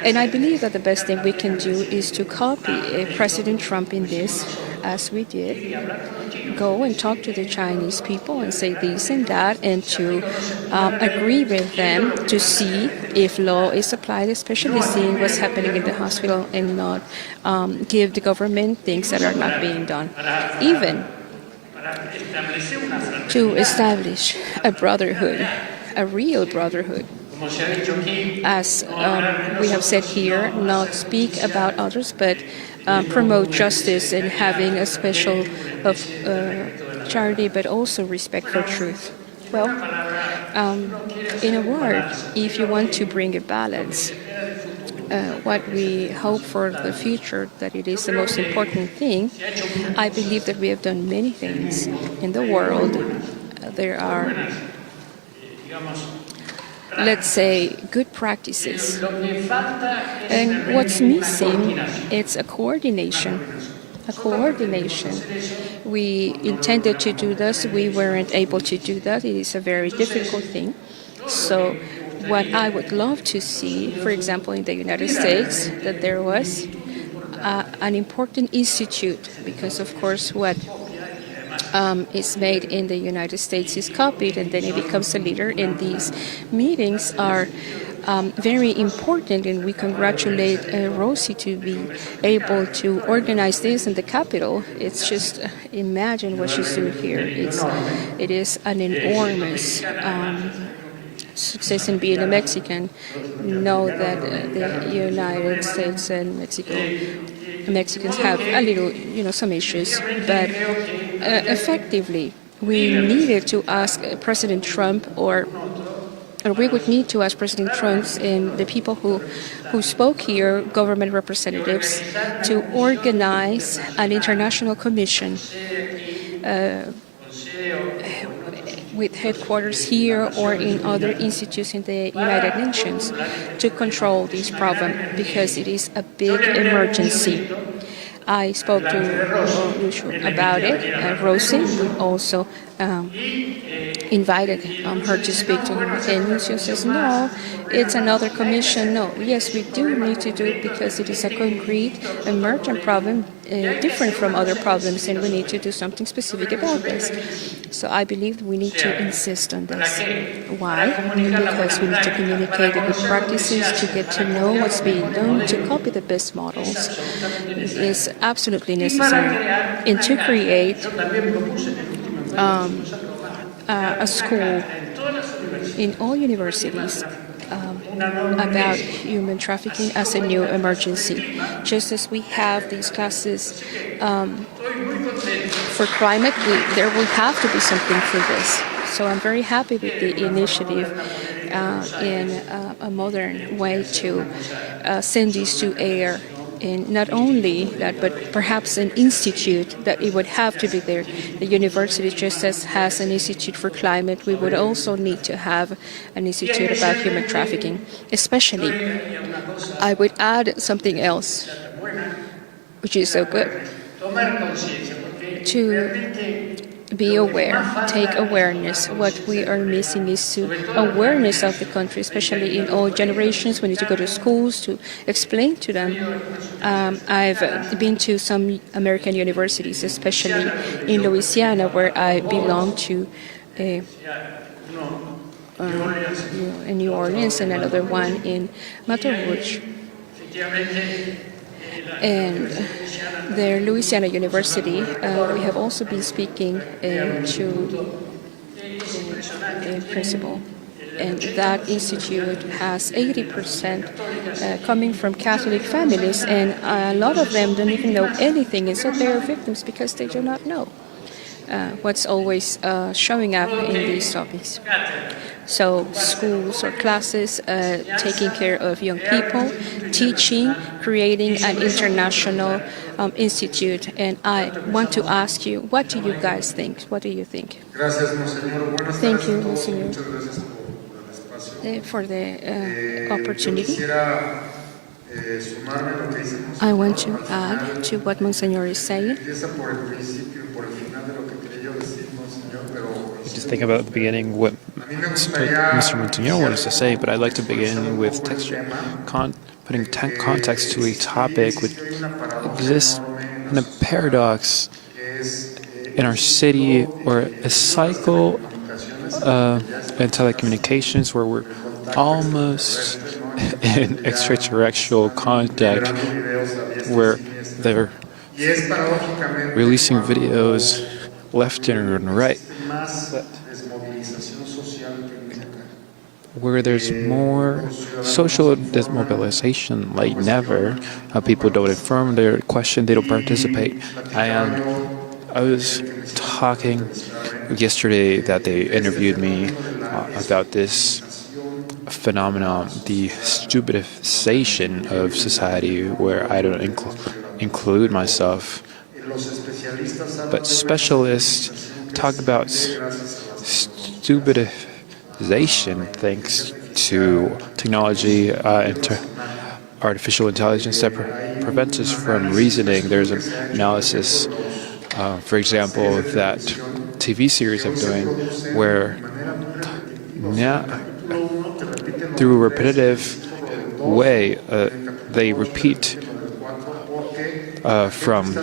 And I believe that the best thing we can do is to copy President Trump in this, as we did. Go and talk to the Chinese people and say this and that, and to agree with them to see if law is applied, especially seeing what's happening in the hospital, and not give the government things that are not being done. Even to establish a brotherhood, a real brotherhood. As we have said here, not speak about others, but promote justice and having a special of charity, but also respect for truth. Well, in a word, if you want to bring a balance, what we hope for the future, that it is the most important thing, I believe that we have done many things in the world. There are, let's say, good practices. And what's missing, it's a coordination. We intended to do this, we weren't able to do that. It is a very difficult thing. So what I would love to see, for example, in the United States, that there was an important institute, because of course what is made in the United States is copied and then it becomes a leader, and these meetings are very important, and we congratulate Rosie to be able to organize this in the Capitol. It's just, imagine what she's doing here. It is an enormous success in being a Mexican. Know that the United States and Mexicans have a little, some issues, but effectively, we needed to ask President Trump, or we would need to ask President Trump and the people who spoke here, government representatives, to organize an international commission with headquarters here or in other institutes in the United Nations to control this problem, because it is a big emergency. I spoke to about it. Rosie, we also invited her to speak to him, and she says, no, it's another commission. No, yes, we do need to do it because it is a concrete emergent problem, different from other problems, and we need to do something specific about this. So I believe we need to insist on this. Why? Because we need to communicate the good practices, to get to know what's being done, to copy the best models. It is absolutely necessary. And to create a school in all universities about human trafficking as a new emergency. Just as we have these classes for climate, there will have to be something for this. So I'm very happy with the initiative in a modern way to send these to air. And not only that, but perhaps an institute, that it would have to be there. The university just as has an institute for climate, we would also need to have an institute about human trafficking. Especially, I would add something else, which is so good, to be aware, take awareness. What we are missing is awareness of the country, especially in all generations. We need to go to schools to explain to them. I've been to some American universities, especially in Louisiana, where I belong to, in New Orleans, and another one in Baton Rouge. And the Louisiana University, we have also been speaking to a principal, and that institute has 80% coming from Catholic families, and a lot of them don't even know anything, and so they are victims because they do not know what's always showing up in these topics. So schools or classes, taking care of young people, teaching, creating an international institute. And I want to ask you, what do you guys think? What do you think? Thank you, Monsignor, for the opportunity. I want to add to what Monsignor is saying. Just think about at the beginning what Mr. Montaño wanted to say, but I'd like to begin with texture, putting context to a topic which exists in a paradox in our city, or a cycle in telecommunications where we're almost in extraterrestrial contact, where they're releasing videos left and right, where there's more social dismobilization like never. People don't inform, they question, they don't participate. And I was talking yesterday that they interviewed me about this phenomenon, the stupidization of society, where I don't include myself. But specialists talk about stupidization thanks to technology and artificial intelligence that prevents us from reasoning. There's an analysis, for example, that TV series I'm doing, where now through a repetitive way, they repeat from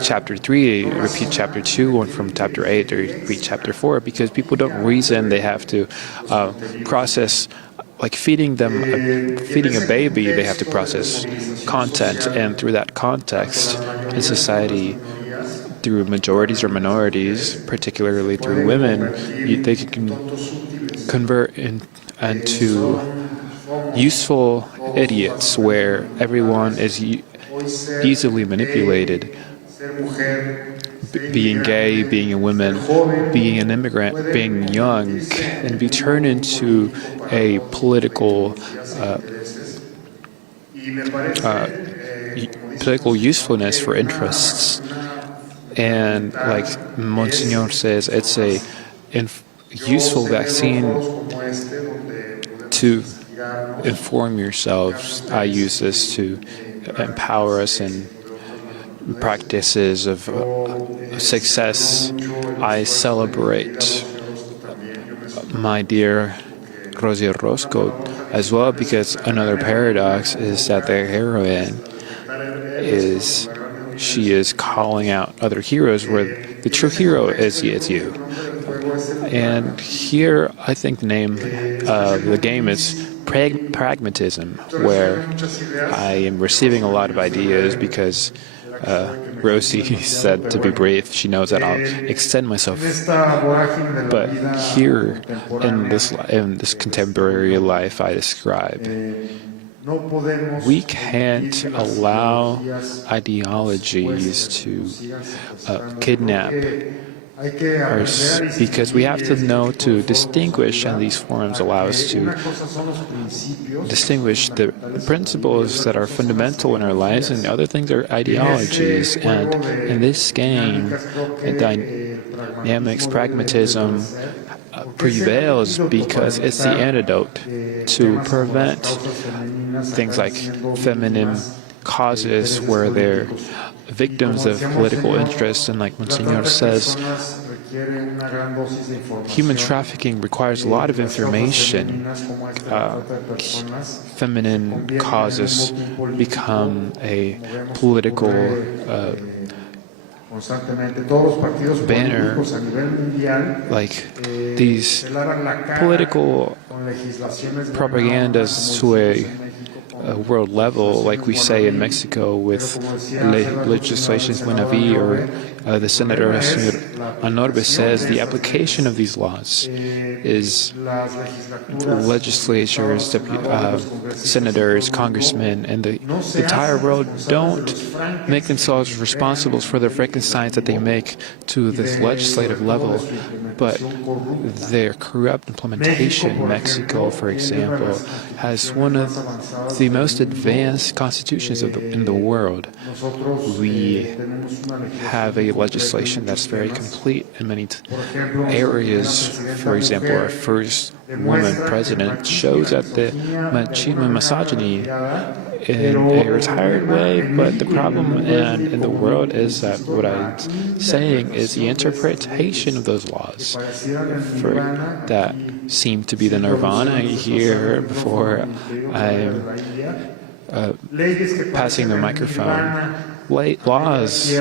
chapter 3, repeat chapter 2, and from chapter 8, they repeat chapter 4, because people don't reason. They have to process, like feeding a baby, they have to process content, and through that context in society, through majorities or minorities, particularly through women, they can convert into useful idiots where everyone is easily manipulated. Being gay, being a woman, being an immigrant, being young, and be turned into a political usefulness for interests. And like Monsignor says, it's a useful vaccine to inform yourselves. I use this to empower us in practices of success. I celebrate my dear Rosie Orozco as well, because another paradox is that the heroine she is calling out other heroes, where the true hero is you. And here, I think the name of the game is pragmatism, where I am receiving a lot of ideas because Rosie said to be brave. She knows that I'll extend myself. But here, in this contemporary life I describe, we can't allow ideologies to kidnap us, because we have to know to distinguish, and these forums allow us to distinguish the principles that are fundamental in our lives, and the other things are ideologies. And in this game, dynamics, pragmatism prevails because it's the antidote to prevent things like feminine causes where they're victims of political interests. And like Monsignor says, human trafficking requires a lot of information. Feminine causes become a political banner, like these political propagandas to a world level, like we say in Mexico with legislations Buenaví, or the Senator Anorbe says the application of these laws is legislatures, senators, congressmen, and the entire world don't make themselves responsible for the Frankensteins that they make to this legislative level, but their corrupt implementation. Mexico, for example, has one of the most advanced constitutions in the world. We have a legislation that's very complete in many areas. For example, our first woman president shows that the machismo and misogyny in a retired way, but the problem in the world is that what I'm saying is the interpretation of those laws that seem to be the nirvana here before I'm passing the microphone. Laws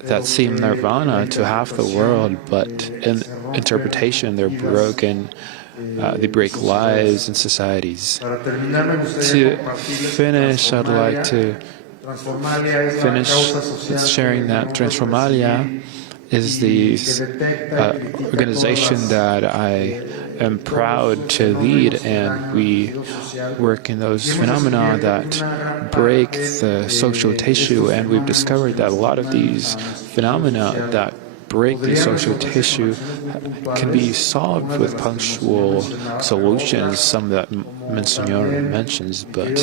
that seem nirvana to half the world, but in interpretation they're broken. They break lives and societies. To finish, I'd like to finish sharing that Transformalia is the organization that I am proud to lead, and we work in those phenomena that break the social tissue, and we've discovered that a lot of these phenomena that break the social tissue can be solved with punctual solutions, some that Monsignor mentions, but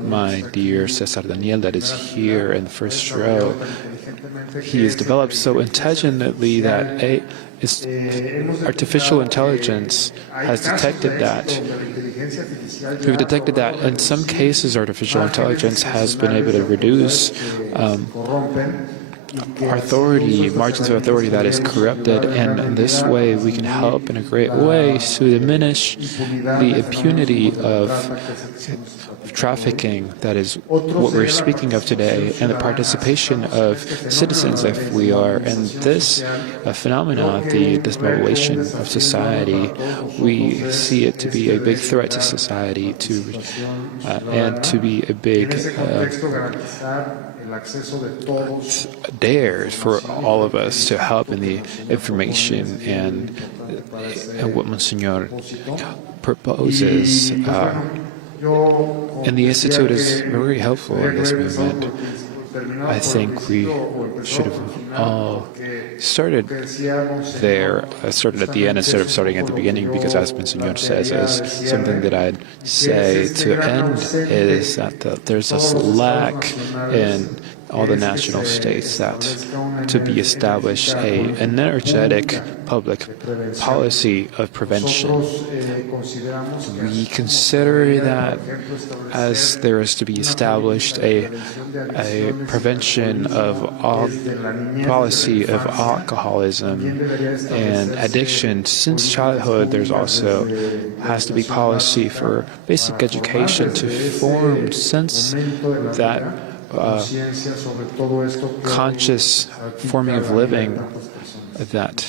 my dear Cesar Daniel that is here in the first row, he has developed so intelligently that artificial intelligence has detected that. We've detected that in some cases artificial intelligence has been able to reduce authority, margins of authority that is corrupted, and in this way we can help in a great way to diminish the impunity of trafficking, that is what we're speaking of today, and the participation of citizens, if we are in this phenomena, this mutilation of society, we see it to be a big threat to society, and to be a big dare for all of us to help in the information and what Monsignor proposes. And the Institute is very helpful in this movement. I think we should have all started there, started at the end instead of starting at the beginning, because as Monsignor says, is something that I'd say to end is that there's this lack in all the national states that to be established an energetic public policy of prevention. We consider that as there is to be established a prevention of policy of alcoholism and addiction since childhood. There's also has to be policy for basic education to form sense that conscious forming of living that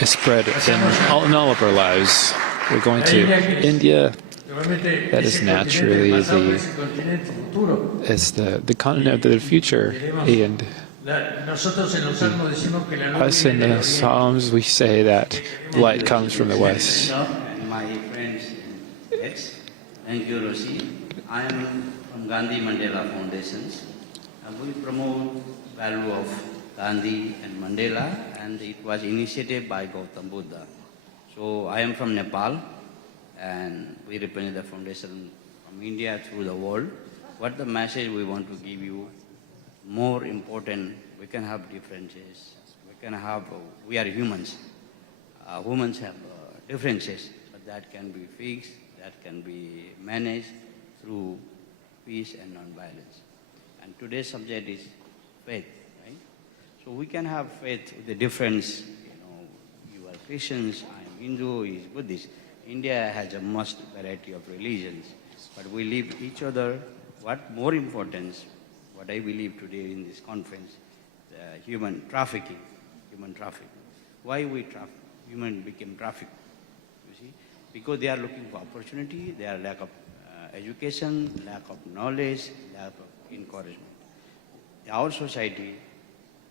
is spread in all of our lives. We're going to India. That is naturally the continent of the future. And us in the Psalms, we say that light comes from the west. My friends, thank you, Rosie. I am from Gandhi Mandela Foundations. We promote value of Gandhi and Mandela, and it was initiated by Gautam Buddha. So I am from Nepal, and we represent the foundation from India through the world. What the message we want to give you, more important, we can have differences. We are humans. Humans have differences, but that can be fixed, that can be managed through peace and non-violence. And today's subject is faith, right? So we can have faith with the difference, you are Christians, I am Hindu, he is Buddhist. India has a much variety of religions, but we live each other. What more importance, what I believe today in this conference, human trafficking. Why we traffic? Human became trafficked, you see? Because they are looking for opportunity, they are lack of education, lack of knowledge, lack of encouragement. Our society,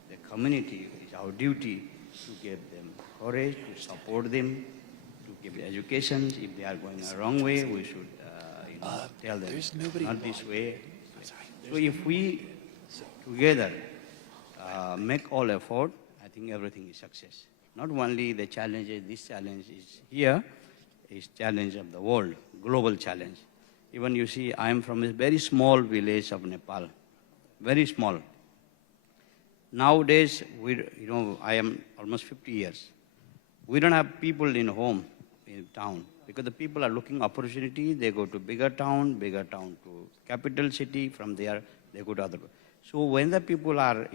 the community, it's our duty to give them courage, to support them, to give education. If they are going a wrong way, we should tell them, not this way. So if we together make all effort, I think everything is success. Not only the challenges, this challenge is here, is challenge of the world, global challenge. Even you see, I am from a very small village of Nepal, very small. Nowadays, I am almost 50 years. We don't have people in home, in town, because the people are looking opportunity. They go to bigger town to capital city. From there, they go to other. So when the people are,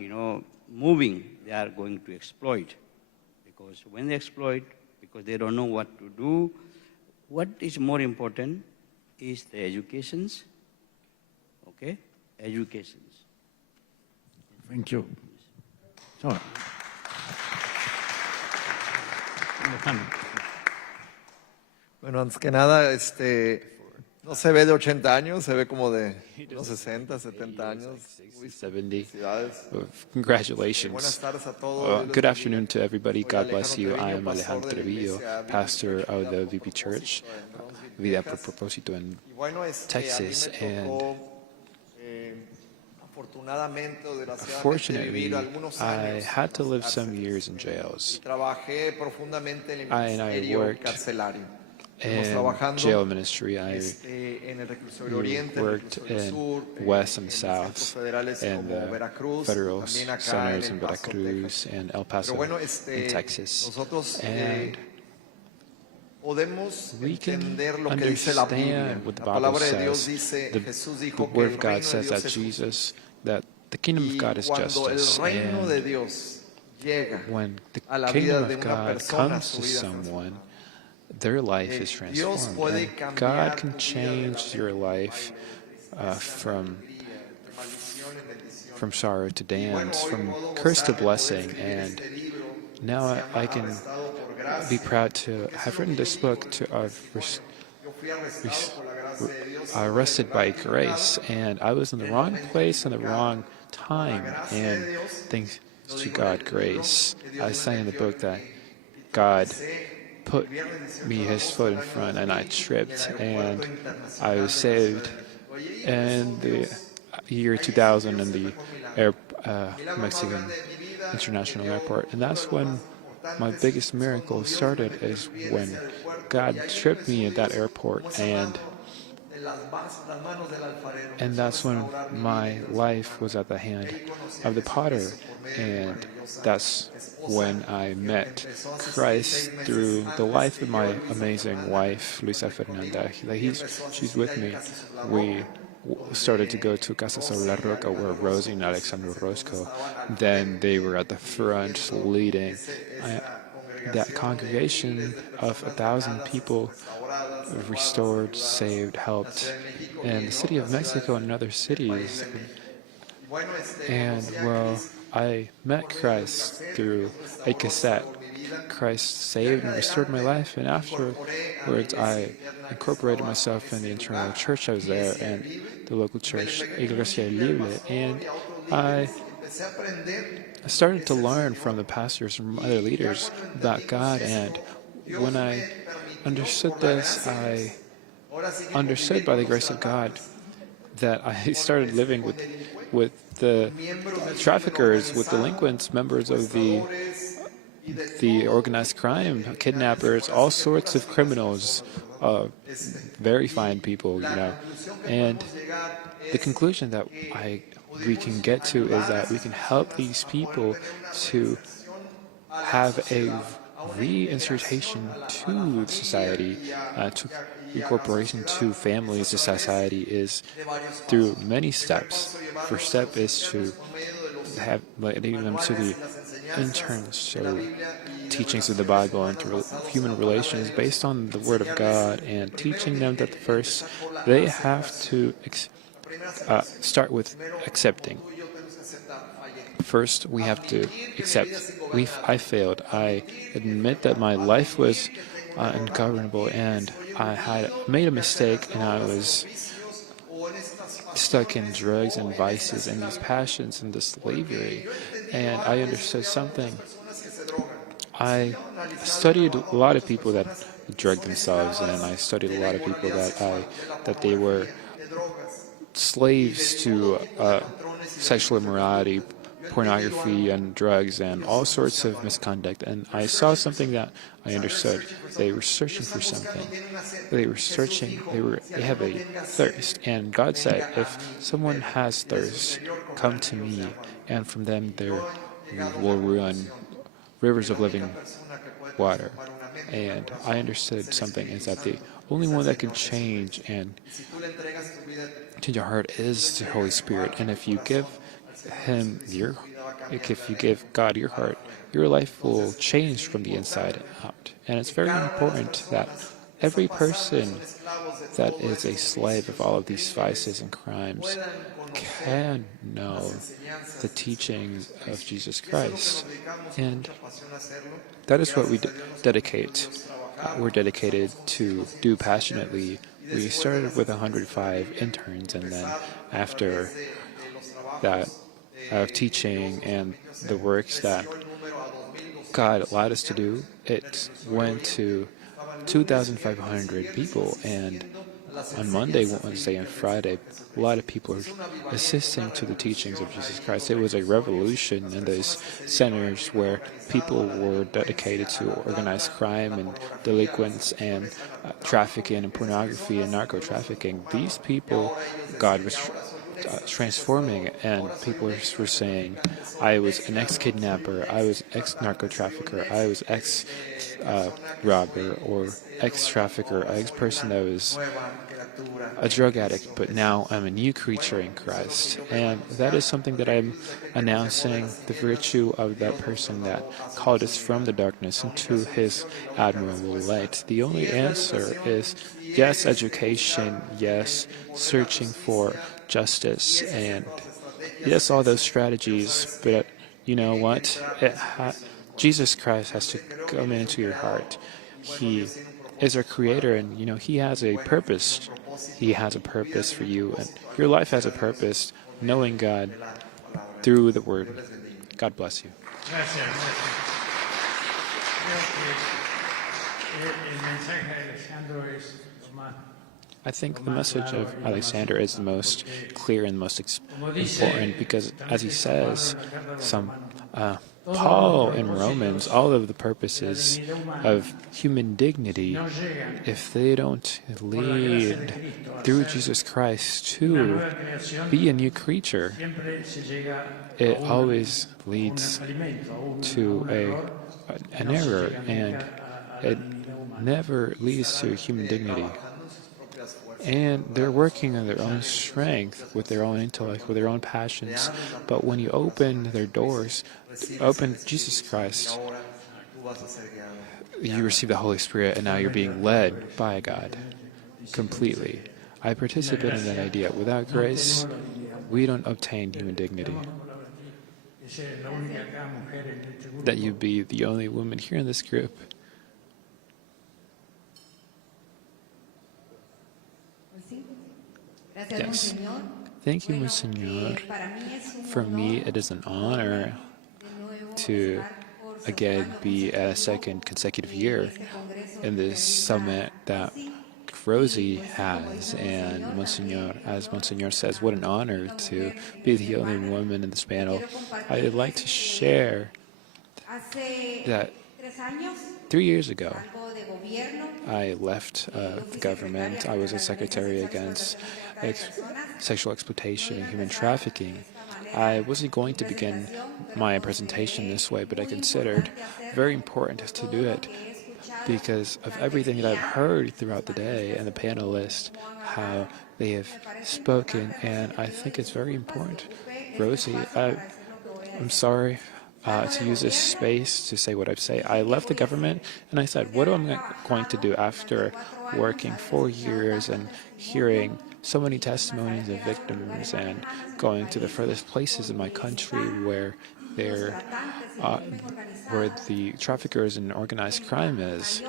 moving, they are going to exploit. Because when they exploit, because they don't know what to do, what is more important is the educations, okay? Educations. Thank you. So, bueno, antes que nada, no se ve de 80 años, se ve como de unos 60, 70 años. 70. Congratulations. Good afternoon to everybody. God bless you. I am Alejandro Trevillo, pastor of the VP Church, Vida por Propósito in Texas. And fortunately, I had to live some years in jails. I worked in jail ministry. I worked in West and South, and the federal centers in Veracruz and El Paso in Texas. And we can understand what the Bible says. The Word of God says that Jesus that the kingdom of God is justice, and when the kingdom of God comes to someone, their life is transformed. And God can change your life from sorrow to dance, from curse to blessing. And now I can be proud to have written this book arrested by grace, and I was in the wrong place in the wrong time, and thanks to God grace, I say in the book that God put me his foot in front, and I tripped, and I was saved in the year 2000 in the Mexican International Airport. And that's when my biggest miracle started, is when God tripped me at that airport, and that's when my life was at the hand of the potter, and that's when I met Christ through the life of my amazing wife, Luisa Fernanda. She's with me. We started to go to Casa Sobre la Roca, where Rosie and Alexandro Roscoe, then they were at the front leading that congregation of 1,000 people, restored, saved, helped, in the city of Mexico and in other cities. And well, I met Christ through a cassette. Christ saved and restored my life, and afterwards I incorporated myself in the internal church. I was there, and the local church, Iglesia Libre, and I started to learn from the pastors and other leaders about God. And when I understood this, I understood by the grace of God that I started living with the traffickers, with delinquents, members of the organized crime, kidnappers, all sorts of criminals, very fine people, And the conclusion that we can get to is that we can help these people to have a reinsertion to society, to incorporation to families, to society, is through many steps. First step is to have leading them to the interns, so teachings of the Bible and to human relations based on the Word of God, and teaching them that first they have to start with accepting. First, we have to accept. I failed. I admit that my life was ungovernable, and I had made a mistake, and I was stuck in drugs and vices and these passions and this slavery. And I understood something. I studied a lot of people that drugged themselves, and I studied a lot of people that they were slaves to sexual immorality, pornography, and drugs, and all sorts of misconduct. And I saw something that I understood. They were searching for something. They have a thirst. And God said, if someone has thirst, come to me, and from them there will run rivers of living water. And I understood something, is that the only one that can change your heart is the Holy Spirit. And if you give God your heart, your life will change from the inside out. And it's very important that every person that is a slave of all of these vices and crimes can know the teachings of Jesus Christ. And that is what we dedicate. We're dedicated to do passionately. We started with 105 interns, and then after that, teaching and the works that God allowed us to do, it went to 2,500 people, and on Monday, Wednesday, and Friday, a lot of people are assisting to the teachings of Jesus Christ. It was a revolution in those centers where people were dedicated to organized crime and delinquents and trafficking and pornography and narco-trafficking. These people, God was transforming, and people were saying, I was an ex-kidnapper, I was ex-narco-trafficker, I was ex-robber, or ex-trafficker, ex-person that was a drug addict, but now I'm a new creature in Christ. And that is something that I'm announcing, the virtue of that person that called us from the darkness into his admirable light. The only answer is yes, education, yes, searching for justice, and yes, all those strategies, but you know what? Jesus Christ has to come into your heart. He is our creator, and you know, he has a purpose. He has a purpose for you, and your life has a purpose, knowing God through the Word. God bless you. I think the message of Alexander is the most clear and most important because, as he says, Paul in Romans, all of the purposes of human dignity, if they don't lead through Jesus Christ to be a new creature, it always leads to an error, and it never leads to human dignity. And they're working on their own strength, with their own intellect, with their own passions. But when you open their doors, open Jesus Christ, you receive the Holy Spirit, and now you're being led by God completely. I participate in that idea. Without grace, we don't obtain human dignity. That you be the only woman here in this group. Yes. Thank you, Monsignor. For me, it is an honor to again be a second consecutive year in this summit that Rosie has. And Monsignor, as Monsignor says, what an honor to be the only woman in this panel. I'd like to share that 3 years ago, I left the government. I was a secretary against sexual exploitation and human trafficking. I wasn't going to begin my presentation this way, but I considered very important to do it because of everything that I've heard throughout the day and the panelists, how they have spoken, and I think it's very important. Rosie, I'm sorry to use this space to say what I say. I left the government and I said, what am I going to do after working 4 years and hearing so many testimonies of victims and going to the furthest places in my country where where the traffickers and organized crime is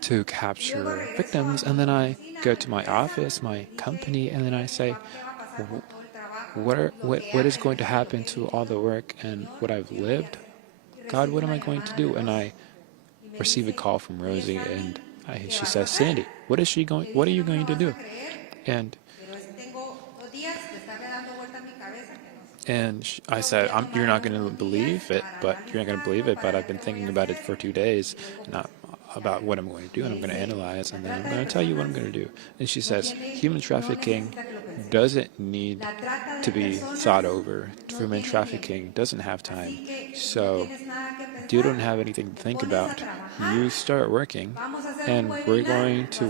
to capture victims, and then I go to my office, my company, and then I say, what is going to happen to all the work and what I've lived? God, what am I going to do? And I receive a call from Rosie, and she says, Sandy, what are you going to do? And I said, you're not going to believe it, but I've been thinking about it for 2 days, not about what I'm going to do, and I'm going to analyze, and then I'm going to tell you what I'm going to do. And she says, human trafficking doesn't need to be thought over. Human trafficking doesn't have time. So you don't have anything to think about. You start working, and we're going to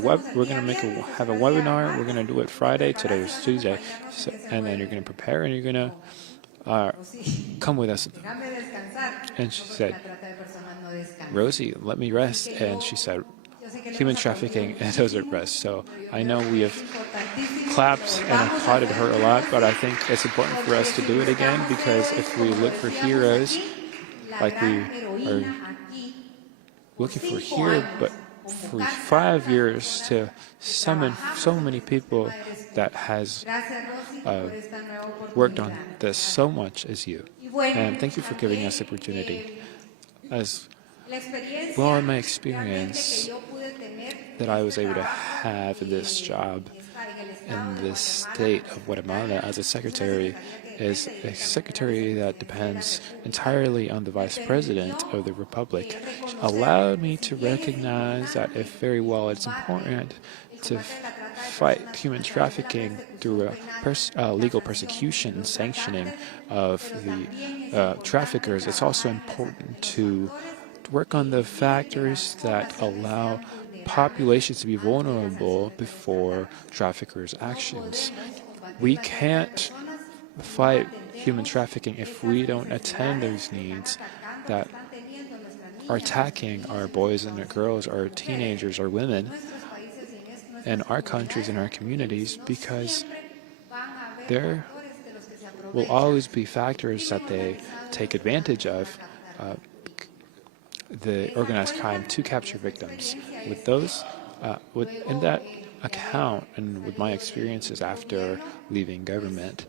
have a webinar. We're going to do it Friday. Today is Tuesday, and then you're going to prepare, and you're going to come with us. And she said, Rosie, let me rest. And she said, human trafficking doesn't rest. So I know we have clapped and applauded her a lot, but I think it's important for us to do it again, because if we look for heroes, like we are looking for here, but for 5 years to summon so many people that has worked on this so much as you. And thank you for giving us the opportunity. As well, in my experience that I was able to have in this job in this state of Guatemala as a secretary is a secretary that depends entirely on the vice president of the republic, allowed me to recognize that if very well it's important to fight human trafficking through legal persecution and sanctioning of the traffickers, it's also important to work on the factors that allow populations to be vulnerable before traffickers' actions. We can't fight human trafficking if we don't attend those needs that are attacking our boys and our girls, our teenagers, our women, in our countries and our communities, because there will always be factors that they take advantage of, the organized crime, to capture victims. With those, in that account, and with my experiences after leaving government,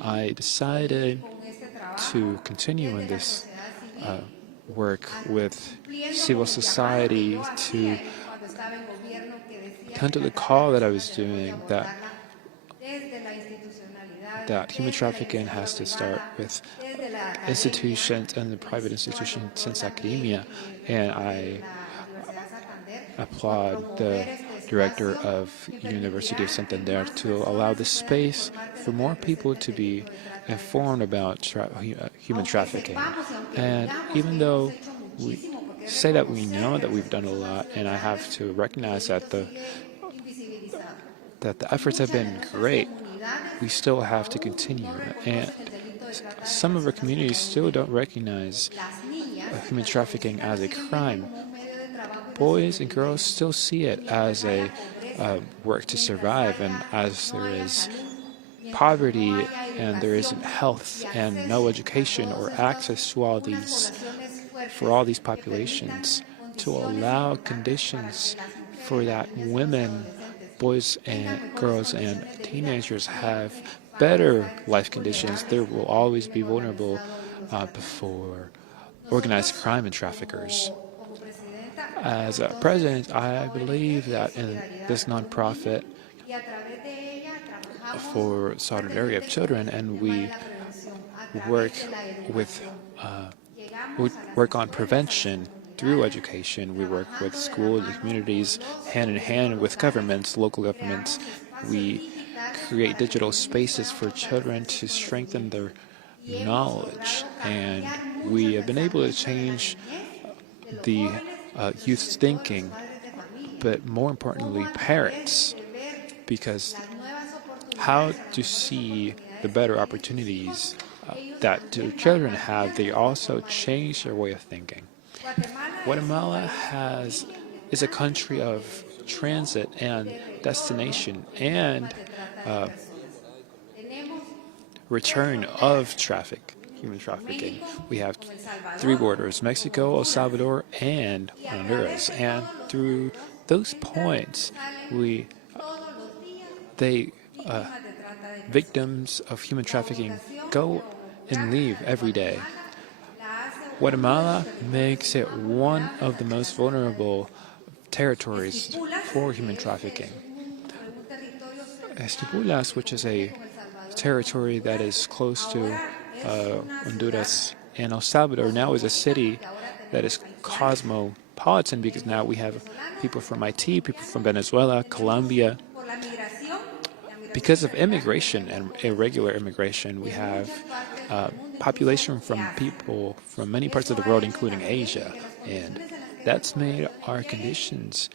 I decided to continue in this work with civil society to tend to the call that I was doing, that human trafficking has to start with institutions and the private institutions since academia. And I applaud the director of University of Santander to allow the space for more people to be informed about human trafficking. And even though we say that we know that we've done a lot, and I have to recognize that the efforts have been great, we still have to continue. And some of our communities still don't recognize human trafficking as a crime. Boys and girls still see it as a work to survive, and as there is poverty and there isn't health and no education or access to all these, for all these populations, to allow conditions for that women, boys and girls and teenagers have better life conditions, there will always be vulnerable before organized crime and traffickers. As a president, I believe that in this nonprofit for solidarity of children, and we work on prevention through education. We work with schools and communities hand in hand with governments, local governments. We create digital spaces for children to strengthen their knowledge, and we have been able to change the youth's thinking, but more importantly, parents, because how to see the better opportunities that their children have, they also change their way of thinking. Guatemala is a country of transit and destination and return of human trafficking. We have 3 borders: Mexico, El Salvador, and Honduras. And through those points, victims of human trafficking go and leave every day. Guatemala makes it one of the most vulnerable territories for human trafficking. Estipulas, which is a territory that is close to Honduras and El Salvador, now is a city that is cosmopolitan, because now we have people from Haiti, people from Venezuela, Colombia. Because of immigration and irregular immigration, we have population from people from many parts of the world, including Asia, and that's made our conditions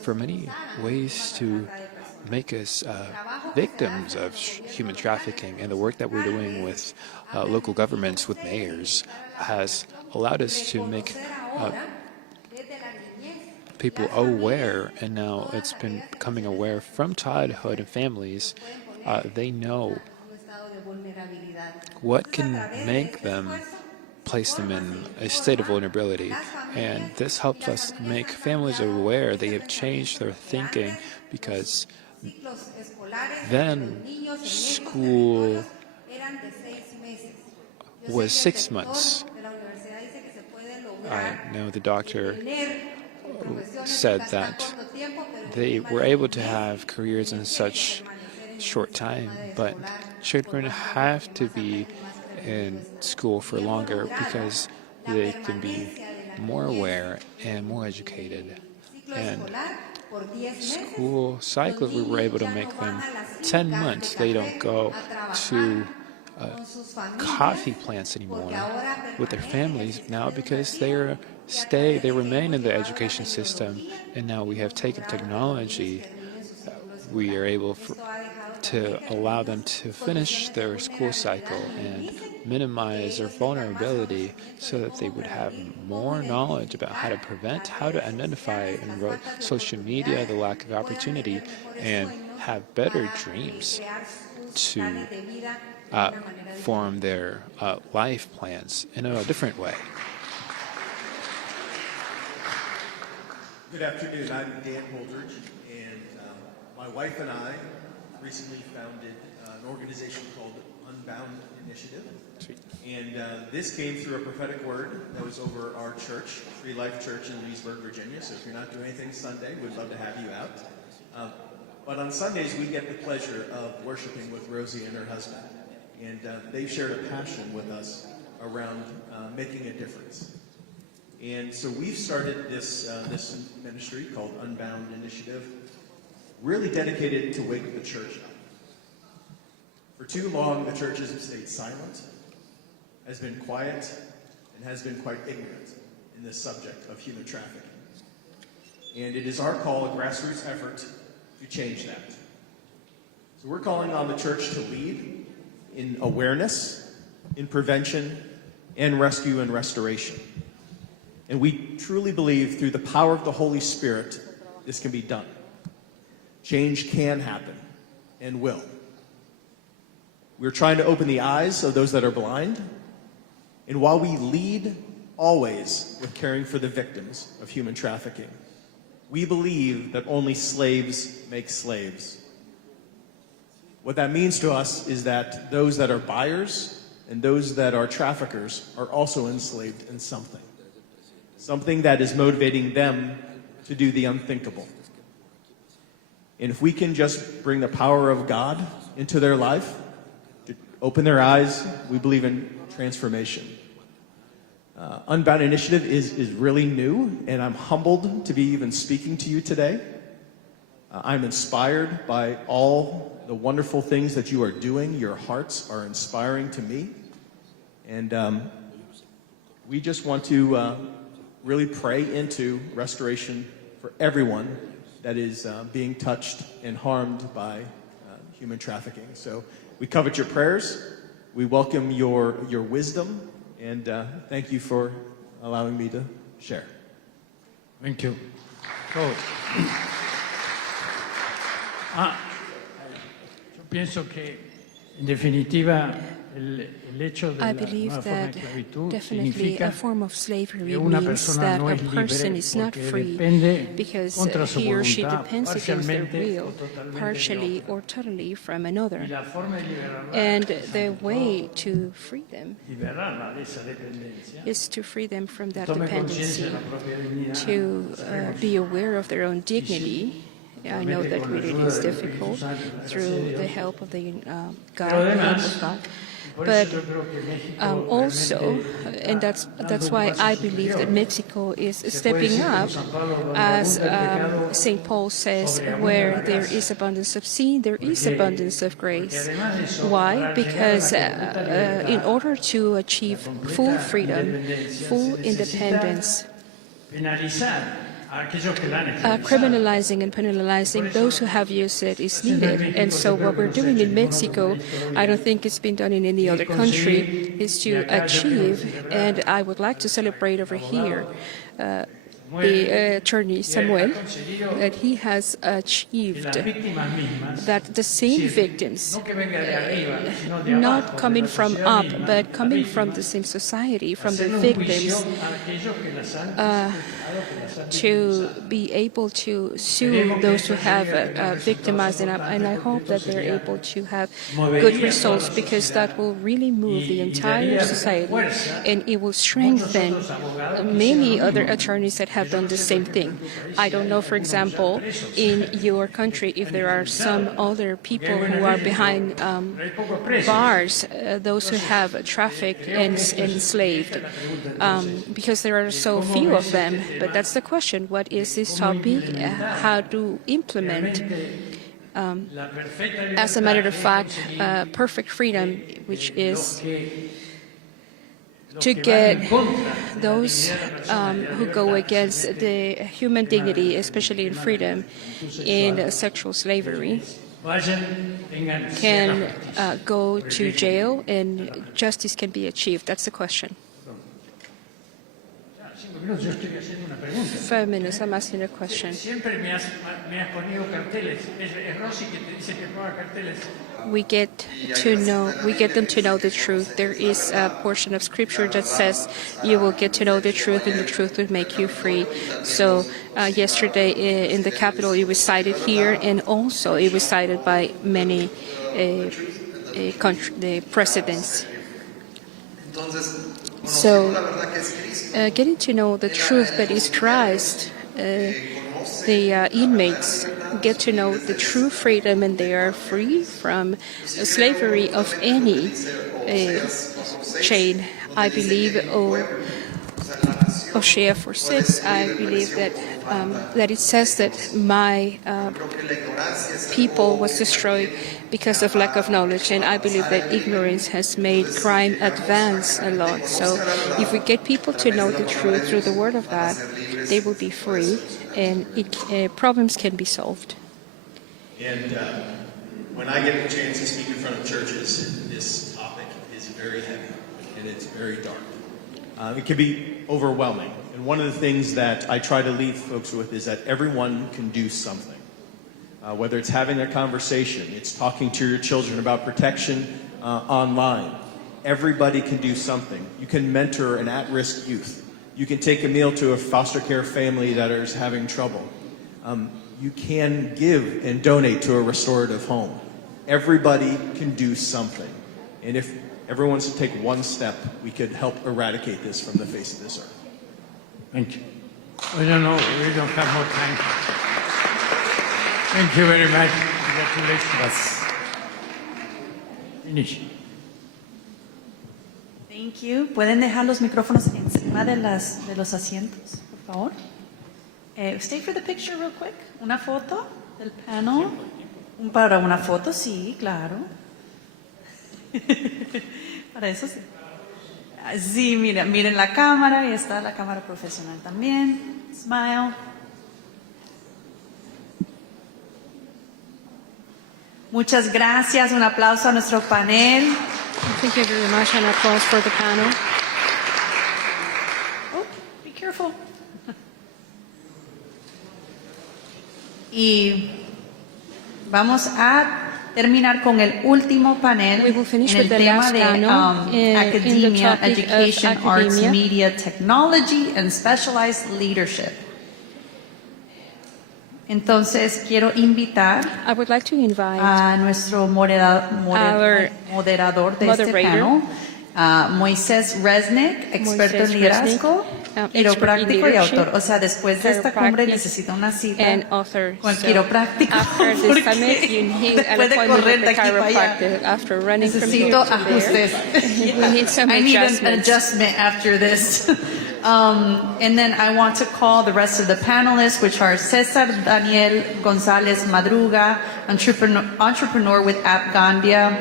for many ways to make us victims of human trafficking. And the work that we're doing with local governments, with mayors, has allowed us to make people aware, and now it's been becoming aware from childhood and families. They know what can make them, place them in a state of vulnerability, and this helps us make families aware. They have changed their thinking, because then school was 6 months. I know the doctor said that they were able to have careers in such short time, but children have to be in school for longer because they can be more aware and more educated. And school cycles, we were able to make them 10 months. They don't go to coffee plants anymore with their families now, because they are remain in the education system, and now we have taken technology. We are able to allow them to finish their school cycle and minimize their vulnerability so that they would have more knowledge about how to prevent, how to identify in social media the lack of opportunity, and have better dreams to form their life plans in a different way. Good afternoon. I'm Dan Holdridge, and my wife and I recently founded an organization called Unbound Initiative. And this came through a prophetic word that was over our church, Free Life Church in Leesburg, Virginia. So if you're not doing anything Sunday, we'd love to have you out. But on Sundays, we get the pleasure of worshiping with Rosie and her husband. And they've shared a passion with us around making a difference. And so we've started this ministry called Unbound Initiative, really dedicated to wake the church up. For too long, the church has stayed silent, has been quiet, and has been quite ignorant in this subject of human trafficking. And it is our call, a grassroots effort, to change that. So we're calling on the church to lead in awareness, in prevention, and rescue and restoration. And we truly believe through the power of the Holy Spirit, this can be done. Change can happen and will. We're trying to open the eyes of those that are blind. And while we lead always with caring for the victims of human trafficking, we believe that only slaves make slaves. What that means to us is that those that are buyers and those that are traffickers are also enslaved in something. Something that is motivating them to do the unthinkable. And if we can just bring the power of God into their life, to open their eyes, we believe in transformation. Unbound Initiative is really new, and I'm humbled to be even speaking to you today. I'm inspired by all the wonderful things that you are doing. Your hearts are inspiring to me. And we just want to really pray into restoration for everyone that is being touched and harmed by human trafficking. So we covet your prayers. We welcome your wisdom. And thank you for allowing me to share. Thank you. Yo pienso que, en definitiva, el hecho de la nueva forma de esclavitud significa que una persona no es libre porque depende contra su voluntad, parcialmente o totalmente de otra. Y la forma de liberarla de esa dependencia is to free them from that tome dependency, conciencia de la propia dignidad, to be aware of their own dignity. I know that really is difficult through the help of the God. But also, and that's why I believe that Mexico is stepping up, as St. Paul says, where there is abundance of sin, there is abundance of grace. Why? Because in order to achieve full freedom, full independence, criminalizing and penalizing those who have used it is needed. And so what we're doing in Mexico, I don't think it's been done in any other country, is to achieve, and I would like to celebrate over here, the attorney Samuel, that he has achieved that the same victims, not coming from up, but coming from the same society, from the victims, to be able to sue those who have victimized, and I hope that they're able to have good results, because that will really move the entire society, and it will strengthen many other attorneys that have done the same thing. I don't know, for example, in your country, if there are some other people who are behind bars, those who have trafficked and enslaved, because there are so few of them. But that's the question. What is this topic? How to implement, as a matter of fact, perfect freedom, which is to get those who go against the human dignity, especially in freedom, in sexual slavery, can go to jail and justice can be achieved? That's the question. 5 minutes, I'm asking a question. We get them to know the truth. There is a portion of scripture that says you will get to know the truth and the truth will make you free. So yesterday in the Capitol it was cited here, and also it was cited by many the presidents. So getting to know the truth that is Christ, the inmates get to know the true freedom, and they are free from slavery of any chain. I believe Hosea 4:6, I believe that it says that my people was destroyed because of lack of knowledge, and I believe that ignorance has made crime advance a lot. So if we get people to know the truth through the Word of God, they will be free, and problems can be solved. And when I get a chance to speak in front of churches, this topic is very heavy, and it's very dark. It can be overwhelming. And one of the things that I try to leave folks with is that everyone can do something. Whether it's having a conversation, it's talking to your children about protection online. Everybody can do something. You can mentor an at-risk youth. You can take a meal to a foster care family that is having trouble. You can give and donate to a restorative home. Everybody can do something. And if everyone wants to take one step, we could help eradicate this from the face of this earth. Thank you. We don't have more time. Thank you very much. Congratulations. Finish. Thank you. ¿Pueden dejar los micrófonos encima de los asientos, por favor? Stay for the picture real quick. Una foto del panel. Para una foto, sí, claro. Para eso sí. Sí, miren la cámara, y está la cámara profesional también. Smile. Muchas gracias. Un aplauso a nuestro panel. Thank you very much. An applause for the panel. Oh, be careful. Y vamos a terminar con el último panel en el tema de academia, education, arts, media, technology, and specialized leadership. Entonces, quiero invitar a nuestro moderador de este panel, Moisés Resnick, experto en liderazgo, quiropráctico y autor. O sea, después de esta cumbre necesita una cita con el quiropráctico, porque después de correr de aquí para allá, necesito ajustes. I need an adjustment after this. And then I want to call the rest of the panelists, which are Cesar Daniel González Madruga, entrepreneur with App Gandia,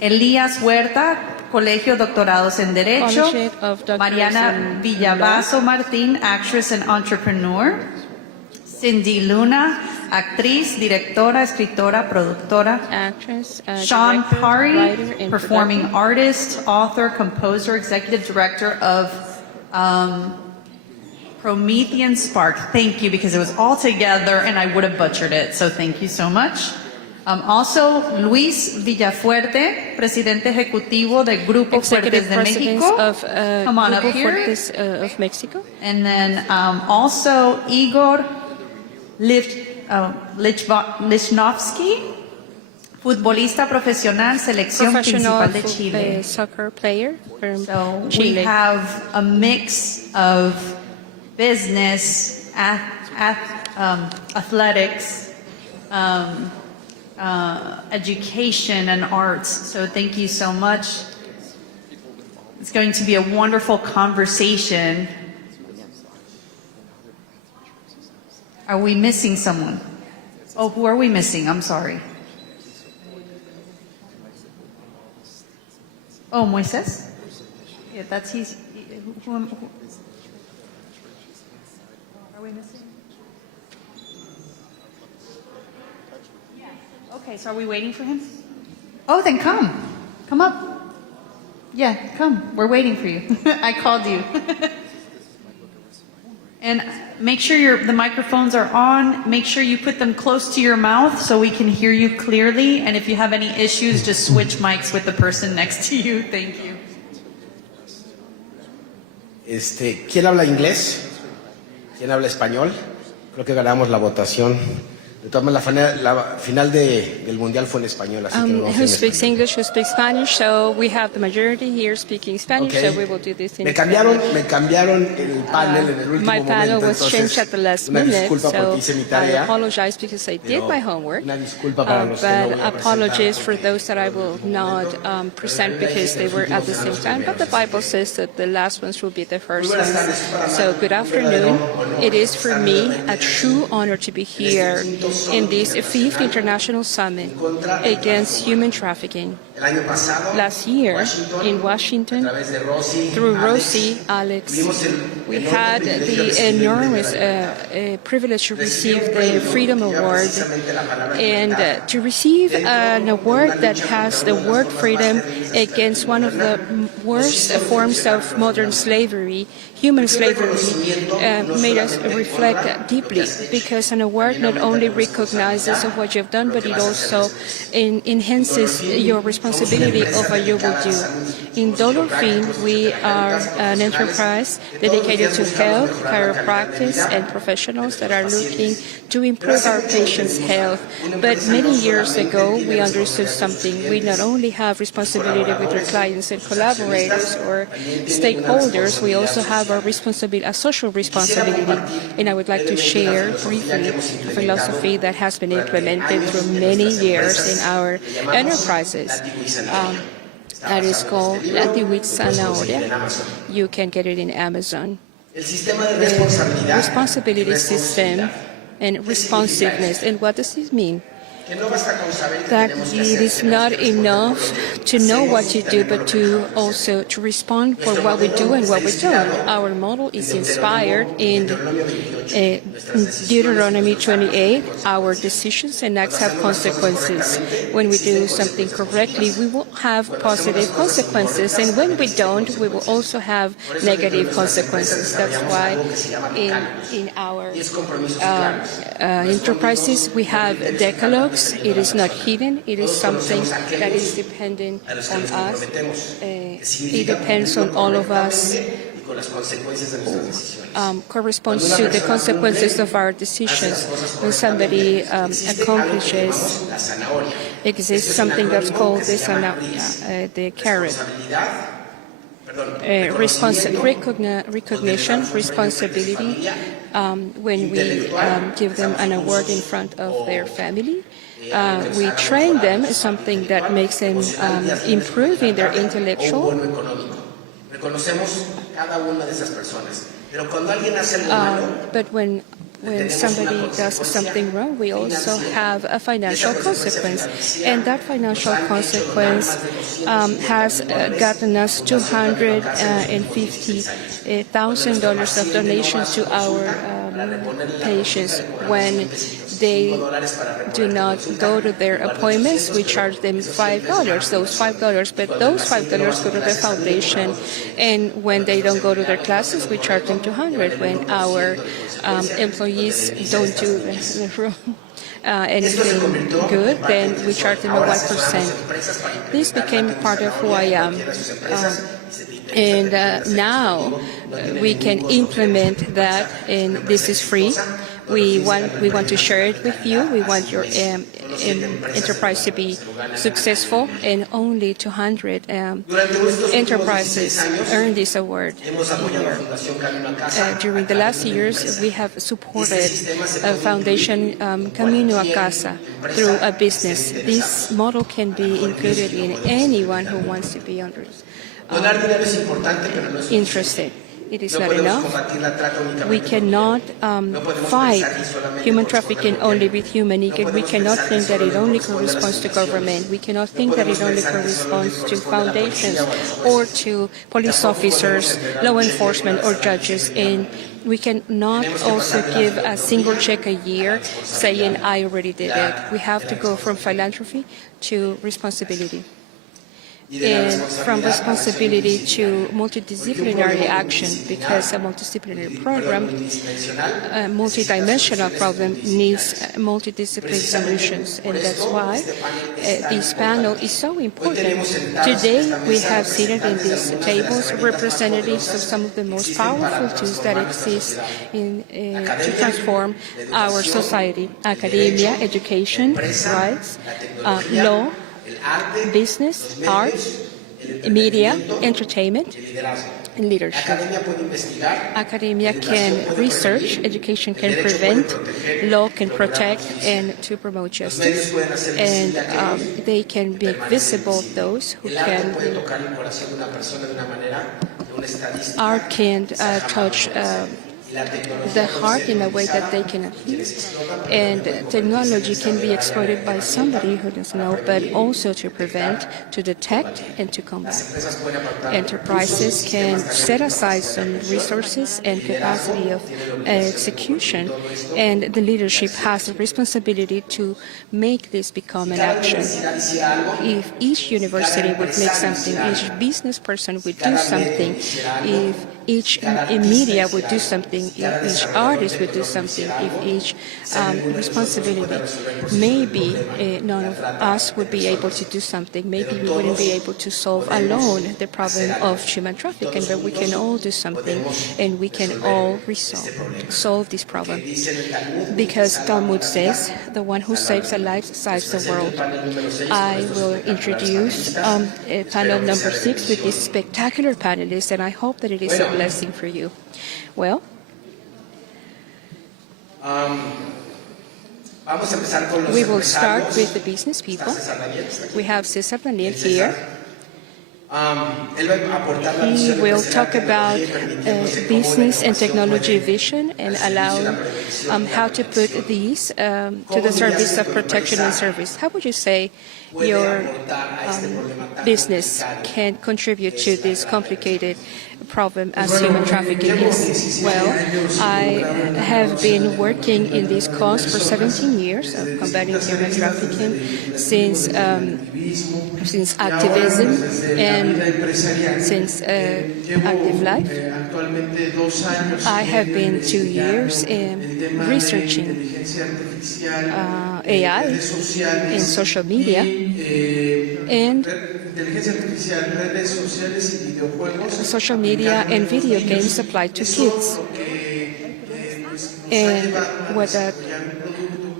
Elías Huerta, Colegio Doctorados en Derecho, Mariana Villavaso Martín, actress and entrepreneur, Cindy Luna, actriz, directora, escritora, productora, Sean Parry, performing artist, author, composer, executive director of Promethean Spark. Thank you, because it was all together and I would have butchered it, so thank you so much. Also, Luis Villafuerte, presidente ejecutivo del Grupo Fuertes de México. Come on up here. Of Mexico. And then also Igor Lichnowsky, futbolista profesional, selección principal de Chile. Soccer player from Chile. We have a mix of business, athletics, education, and arts. So thank you so much. It's going to be a wonderful conversation. Are we missing someone? Oh, who are we missing? I'm sorry. Oh, Moisés? Yeah, that's he's. Who are we missing? Okay, so are we waiting for him? Oh, then come. Come up. Yeah, come. We're waiting for you. I called you. And make sure the microphones are on. Make sure you put them close to your mouth so we can hear you clearly. And if you have any issues, just switch mics with the person next to you. Thank you. ¿Quién habla inglés? ¿Quién habla español? Creo que ganamos la votación. De todas maneras, la final del mundial fue en español, así que Who speaks English, who speaks Spanish? So we have the majority here speaking Spanish, so we will do this in Spanish. Me cambiaron el panel en el último My panel momento, was changed at the last una minute, disculpa so porque hice mi I tarea. apologize because I did my homework. Una disculpa para los que no But voy a apologies for those that I will not present because they were at the same time. But the Bible says that the last ones will be the first ones. So good afternoon. It is for me a true honor to be here in this 5th International Summit against human trafficking. Last year in Washington, through Rosie, Alex, we had the enormous privilege to receive the Freedom Award and to receive an award that has the word freedom against one of the worst forms of modern slavery, human slavery, made us reflect deeply because an award not only recognizes of what you've done, but it also enhances your responsibility of what you will do. In Dollar Fin, we are an enterprise dedicated to health, chiropractic, and professionals that are looking to improve our patients' health. But many years ago, we understood something. We not only have responsibility with our clients and collaborators or stakeholders, we also have a social responsibility. And I would like to share briefly a philosophy that has been implemented through many years in our enterprises. That is called Latiwit Zanahoria. You can get it in Amazon. The responsibility system and responsiveness. And what does this mean? That it is not enough to know what you do, but to also to respond for what we do and what we don't. Our model is inspired in Deuteronomy 28. Our decisions and acts have consequences. When we do something correctly, we will have positive consequences, and when we don't, we will also have negative consequences. That's why in our enterprises we have decalogues. It is not hidden. It is something that is dependent on us. It depends on all of us. Corresponds to the consequences of our decisions. When somebody accomplishes, exists something that's called the carrot. Recognition, responsibility, when we give them an award in front of their family. We train them as something that makes them improve in their intellectual. But when somebody does something wrong, we also have a financial consequence. And that financial consequence has gotten us $250,000 of donations to our patients. When they do not go to their appointments, we charge them $5, those $5, but those $5 go to the foundation. And when they don't go to their classes, we charge them $200. When our employees don't do anything good, then we charge them a 1%. This became part of who I am. And now we can implement that, and this is free. We want to share it with you. We want your enterprise to be successful, and only 200 enterprises earn this award. During the last years, we have supported a foundation, Camino a Casa, through a business. This model can be included in anyone who wants to be interested. It is not enough. We cannot fight human trafficking only with human ego. We cannot think that it only corresponds to government. We cannot think that it only corresponds to foundations or to police officers, law enforcement, or judges. And we cannot also give a single check a year saying, I already did it. We have to go from philanthropy to responsibility. And from responsibility to multidisciplinary action, because a multidisciplinary program, a multidimensional problem, needs multidisciplinary solutions. And that's why this panel is so important. Today, we have seated in these tables representatives of some of the most powerful tools that exist to transform our society: academia, education, rights, law, business, art, media, entertainment, and leadership. Academia can research, education can prevent, law can protect and to promote justice, and they can make visible those who can. Art can touch the heart in a way that they cannot hear. And technology can be exploited by somebody who doesn't know, but also to prevent, to detect, and to combat. Enterprises can set aside some resources and capacity of execution, and the leadership has a responsibility to make this become an action. If each university would make something, each business person would do something, if each media would do something, if each artist would do something, if each responsibility, maybe none of us would be able to do something. Maybe we wouldn't be able to solve alone the problem of human trafficking, but we can all do something, and we can all solve this problem. Because Talmud says, the one who saves a life saves the world. I will introduce panel number 6 with these spectacular panelists, and I hope that it is a blessing for you. Well, we will start with the business people. We have Cesar Daniel here. He will talk about business and technology vision and allow how to put these to the service of protection and service. How would you say your business can contribute to this complicated problem as human trafficking is? Well, I have been working in this cause for 17 years of combating human trafficking since activism and since active life. I have been 2 years researching AI in social media and social media and video games applied to kids. And what that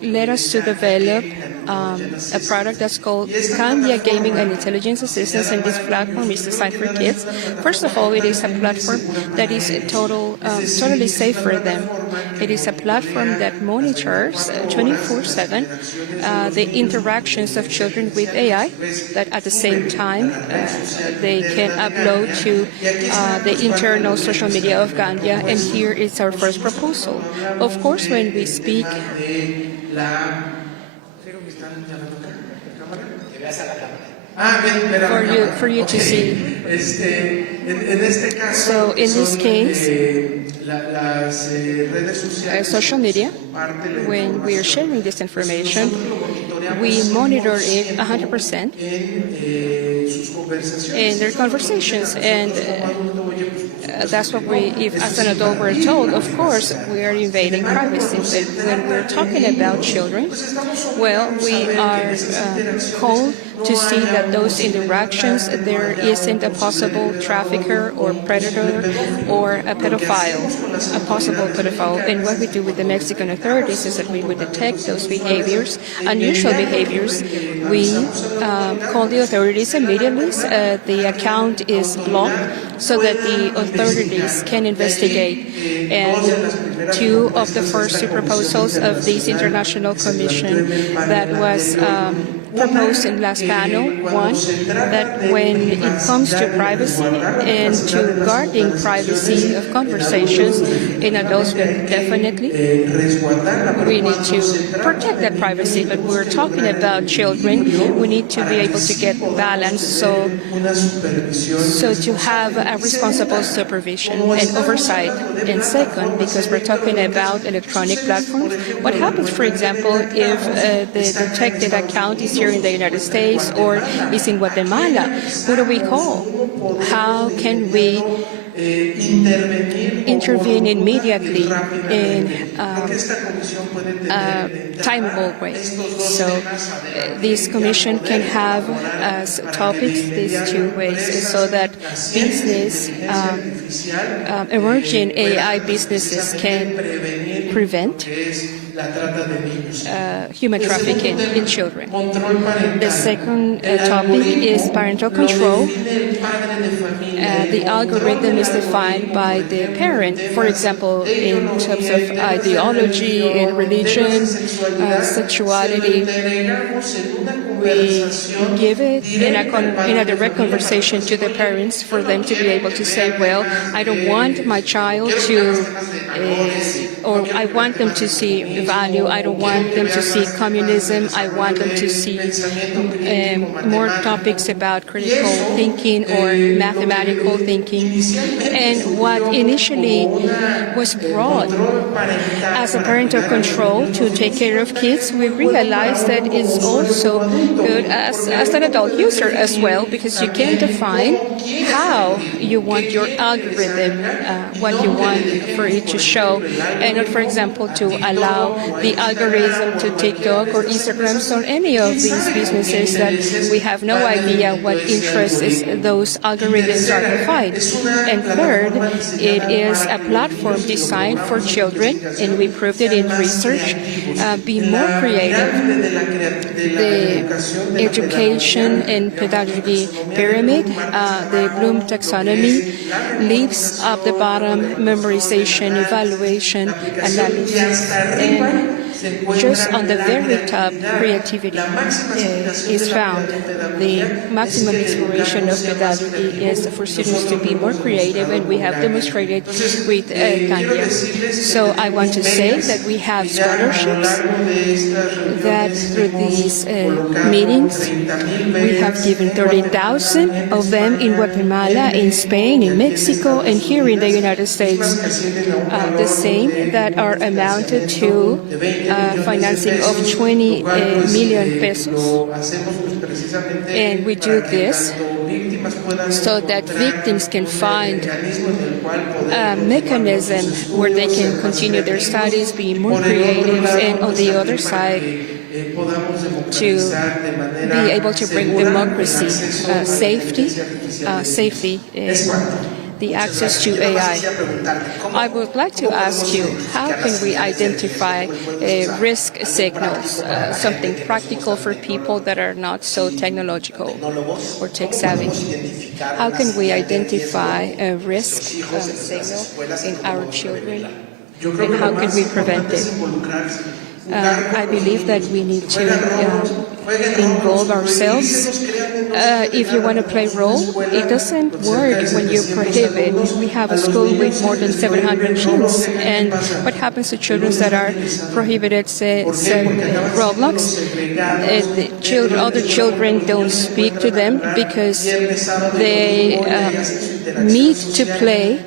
led us to develop a product that's called Candia Gaming and Intelligence Assistance, and this platform is designed for kids. First of all, it is a platform that is totally safe for them. It is a platform that monitors 24/7 the interactions of children with AI, that at the same time they can upload to the internal social media of Candia, and here is our first proposal. Of course, when we speak for you to see. So in this case, social media, when we are sharing this information, we monitor it 100% in their conversations, and that's what we, if as an adult we're told, of course, we are invading privacy. But when we're talking about children, well, we are called to see that those interactions, there isn't a possible trafficker or predator or a pedophile, a possible pedophile. And what we do with the Mexican authorities is that we would detect those behaviors, unusual behaviors. We call the authorities immediately. The account is blocked so that the authorities can investigate. And 2 of the first 2 proposals of this international commission that was proposed in last panel. One, that when it comes to privacy and to guarding privacy of conversations in adults, definitely we need to protect that privacy. But we're talking about children. We need to be able to get balance, so to have a responsible supervision and oversight. And second, because we're talking about electronic platforms, what happens, for example, if the detected account is here in the United States or is in Guatemala? Who do we call? How can we intervene immediately in a timeable way? So this commission can have as topics these two ways, so that business, emerging AI businesses can prevent human trafficking in children. The second topic is parental control. The algorithm is defined by the parent, for example, in terms of ideology and religion, sexuality. We give it in a direct conversation to the parents for them to be able to say, well, I don't want my child to, or I want them to see value. I don't want them to see communism. I want them to see more topics about critical thinking or mathematical thinking. And what initially was brought as a parental control to take care of kids, we realized that it's also good as an adult user as well, because you can define how you want your algorithm, what you want for it to show, and not, for example, to allow the algorithm to TikTok or Instagram or any of these businesses that we have no idea what interests those algorithms are defined. And third, it is a platform designed for children, and we proved it in research, be more creative. The education and pedagogy pyramid, the Bloom taxonomy, leaves up the bottom memorization, evaluation, analysis, and just on the very top, creativity is found. The maximum inspiration of pedagogy is for students to be more creative, and we have demonstrated with Kanya. So I want to say that we have scholarships that through these meetings, we have given 30,000 of them in Guatemala, in Spain, in Mexico, and here in the United States. The same that are amounted to financing of 20 million pesos. And we do this so that victims can find a mechanism where they can continue their studies, be more creative, and on the other side, to be able to bring democracy, safety, the access to AI. I would like to ask you, how can we identify risk signals, something practical for people that are not so technological or tech savvy? How can we identify a risk signal in our children, and how can we prevent it? I believe that we need to involve ourselves. If you want to play role, it doesn't work when you prohibit. We have a school with more than 700 kids, and what happens to children that are prohibited, say Roblox? Other children don't speak to them because they meet to play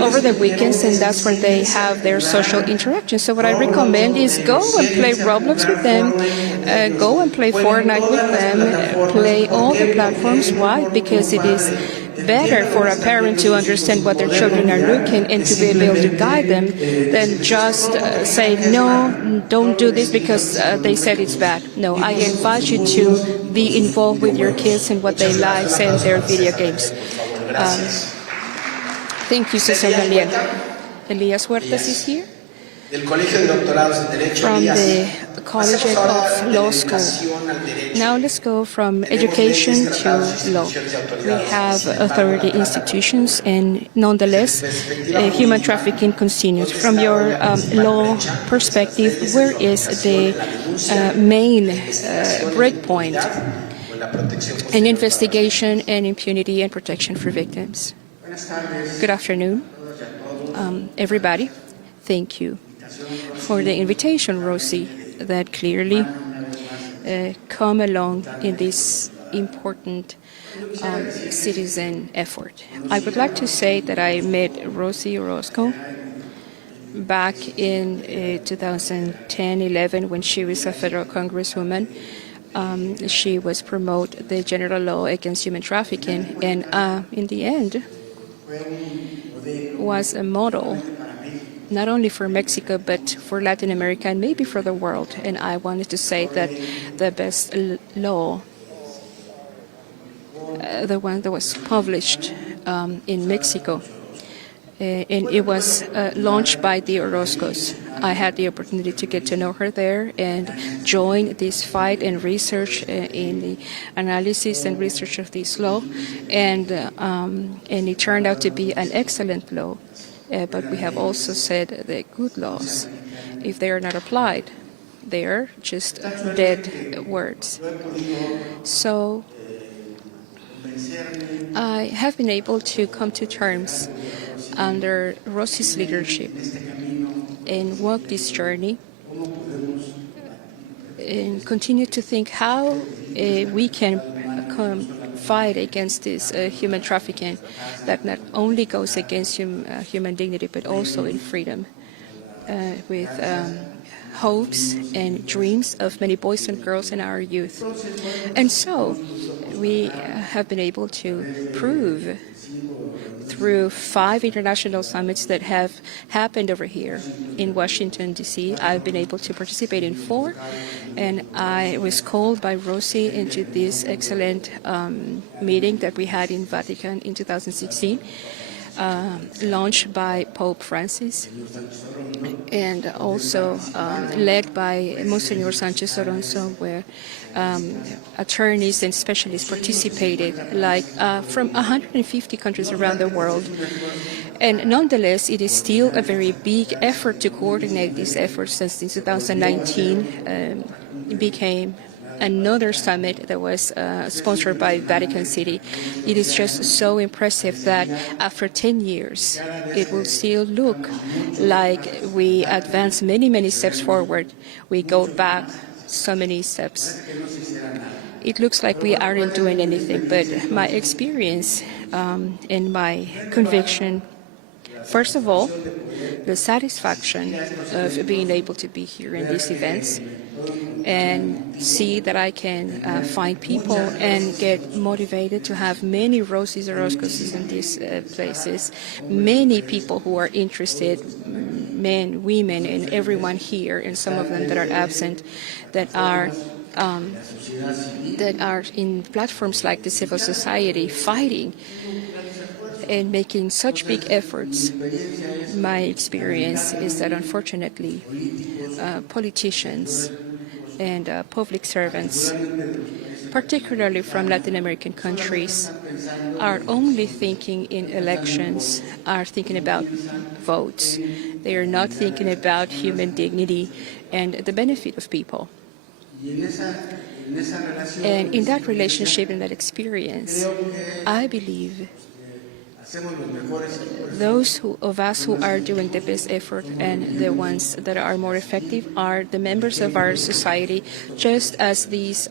over the weekends, and that's where they have their social interaction. So what I recommend is go and play Roblox with them, go and play Fortnite with them, play all the platforms. Why? Because it is better for a parent to understand what their children are looking and to be able to guide them than just say, no, don't do this because they said it's bad. No, I invite you to be involved with your kids and what they like and their video games. Thank you, Cesar Daniel. Elias Huertas is here. from the College of Law School. Now let's go from education to law. We have authority institutions, and nonetheless, human trafficking continues. From your law perspective, where is the main breakpoint in investigation and impunity and protection for victims? Good afternoon, everybody. Thank you for the invitation, Rosie, that clearly come along in this important citizen effort. I would like to say that I met Rosie Orozco back in 2010-11 when she was a federal congresswoman. She was promoted the general law against human trafficking, and in the end was a model not only for Mexico, but for Latin America and maybe for the world. And I wanted to say that the best law, the one that was published in Mexico, and it was launched by the Orozcos. I had the opportunity to get to know her there and join this fight and research in the analysis and research of this law, and it turned out to be an excellent law. But we have also said that good laws, if they are not applied, they are just dead words. So I have been able to come to terms under Rosie's leadership and walk this journey and continue to think how we can fight against this human trafficking that not only goes against human dignity but also in freedom, with hopes and dreams of many boys and girls in our youth. And so we have been able to prove through 5 international summits that have happened over here in Washington, D.C. I've been able to participate in 4, and I was called by Rosie into this excellent meeting that we had in Vatican in 2016, launched by Pope Francis, and also led by Monsignor Sanchez Alonso, where attorneys and specialists participated, like from 150 countries around the world. And nonetheless, it is still a very big effort to coordinate these efforts, since in 2019 it became another summit that was sponsored by Vatican City. It is just so impressive that after 10 years, it will still look like we advance many, many steps forward. We go back so many steps. It looks like we aren't doing anything, but my experience and my conviction, first of all, the satisfaction of being able to be here in these events and see that I can find people and get motivated to have many Rosies Orozcos in these places, many people who are interested, men, women, and everyone here, and some of them that are absent, that are in platforms like the civil society fighting and making such big efforts. My experience is that unfortunately politicians and public servants, particularly from Latin American countries, are only thinking in elections, are thinking about votes. They are not thinking about human dignity and the benefit of people. And in that relationship and that experience, I believe those of us who are doing the best effort and the ones that are more effective are the members of our society, just as these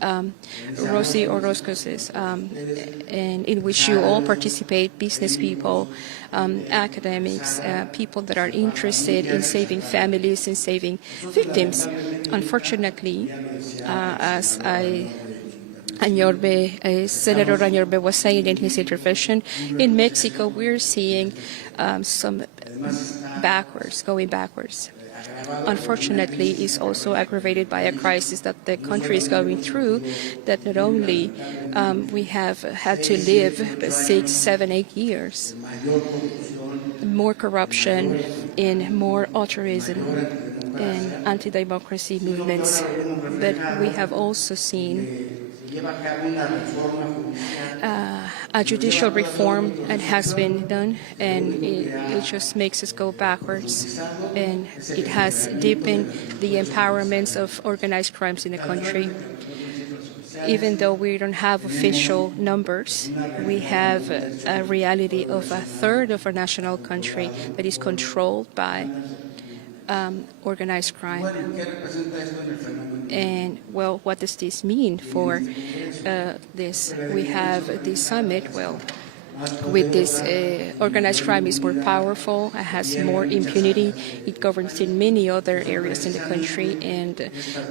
Rosie Orozcos, and in which you all participate, business people, academics, people that are interested in saving families and saving victims. Unfortunately, as Senator Añorbe was saying in his intervention, in Mexico we're seeing some going backwards. Unfortunately, it's also aggravated by a crisis that the country is going through, that not only we have had to live 6, 7, 8 years, more corruption and more authoritarianism and anti-democracy movements. But we have also seen a judicial reform that has been done, and it just makes us go backwards. And it has deepened the empowerments of organized crimes in the country. Even though we don't have official numbers, we have a reality of a third of our national country that is controlled by organized crime. And, well, what does this mean for this? We have this summit, well, with this organized crime is more powerful, it has more impunity, it governs in many other areas in the country, and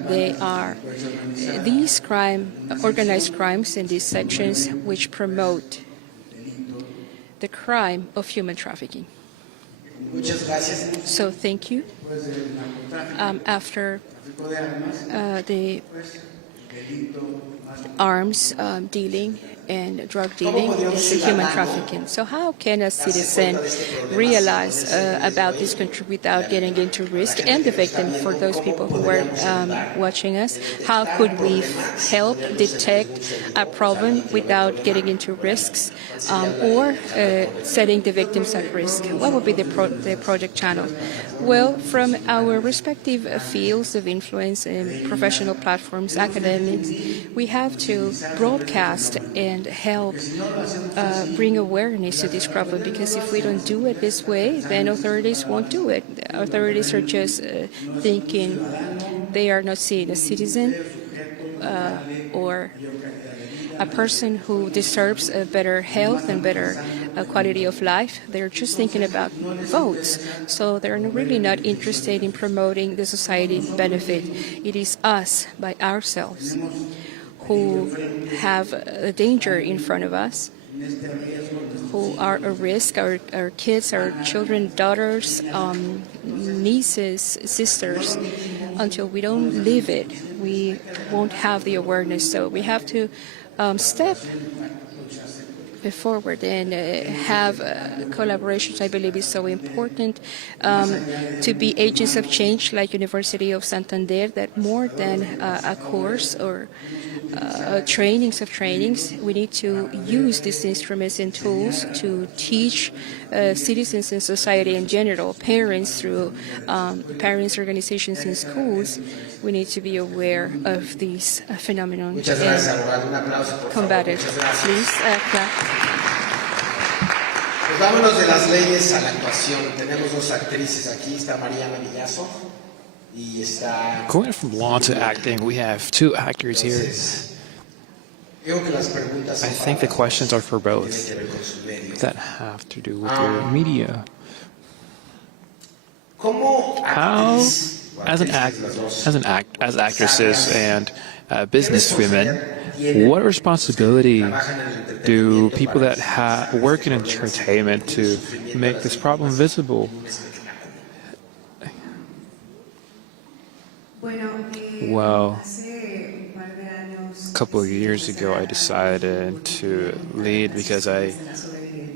they are these organized crimes in these sections which promote the crime of human trafficking. So thank you. After the arms dealing and drug dealing is human trafficking. So how can a citizen realize about this country without getting into risk, and the victim for those people who are watching us? How could we help detect a problem without getting into risks or setting the victims at risk? What would be the project channel? Well, from our respective fields of influence and professional platforms, academics, we have to broadcast and help bring awareness to this problem, because if we don't do it this way, then authorities won't do it. Authorities are just thinking they are not seeing a citizen or a person who deserves a better health and better quality of life. They're just thinking about votes. So they're really not interested in promoting the society benefit. It is us, by ourselves, who have a danger in front of us, who are a risk, our kids, our children, daughters, nieces, sisters. Until we don't live it, we won't have the awareness. So we have to step forward and have collaborations. I believe is so important to be agents of change, like University of Santander, that more than a course or trainings, we need to use these instruments and tools to teach citizens and society in general, parents through parents' organizations in schools. We need to be aware of these phenomena and combat it. Please clap. Pues vámonos de las leyes a la actuación. Tenemos dos actrices aquí, está Mariana Villazo y está... Going from law to acting, we have two actors here. I think the questions are for both that have to do with your media. How, as actresses and businesswomen, what responsibility do people that work in entertainment to make this problem visible? Well, a couple of years ago, I decided to lead because I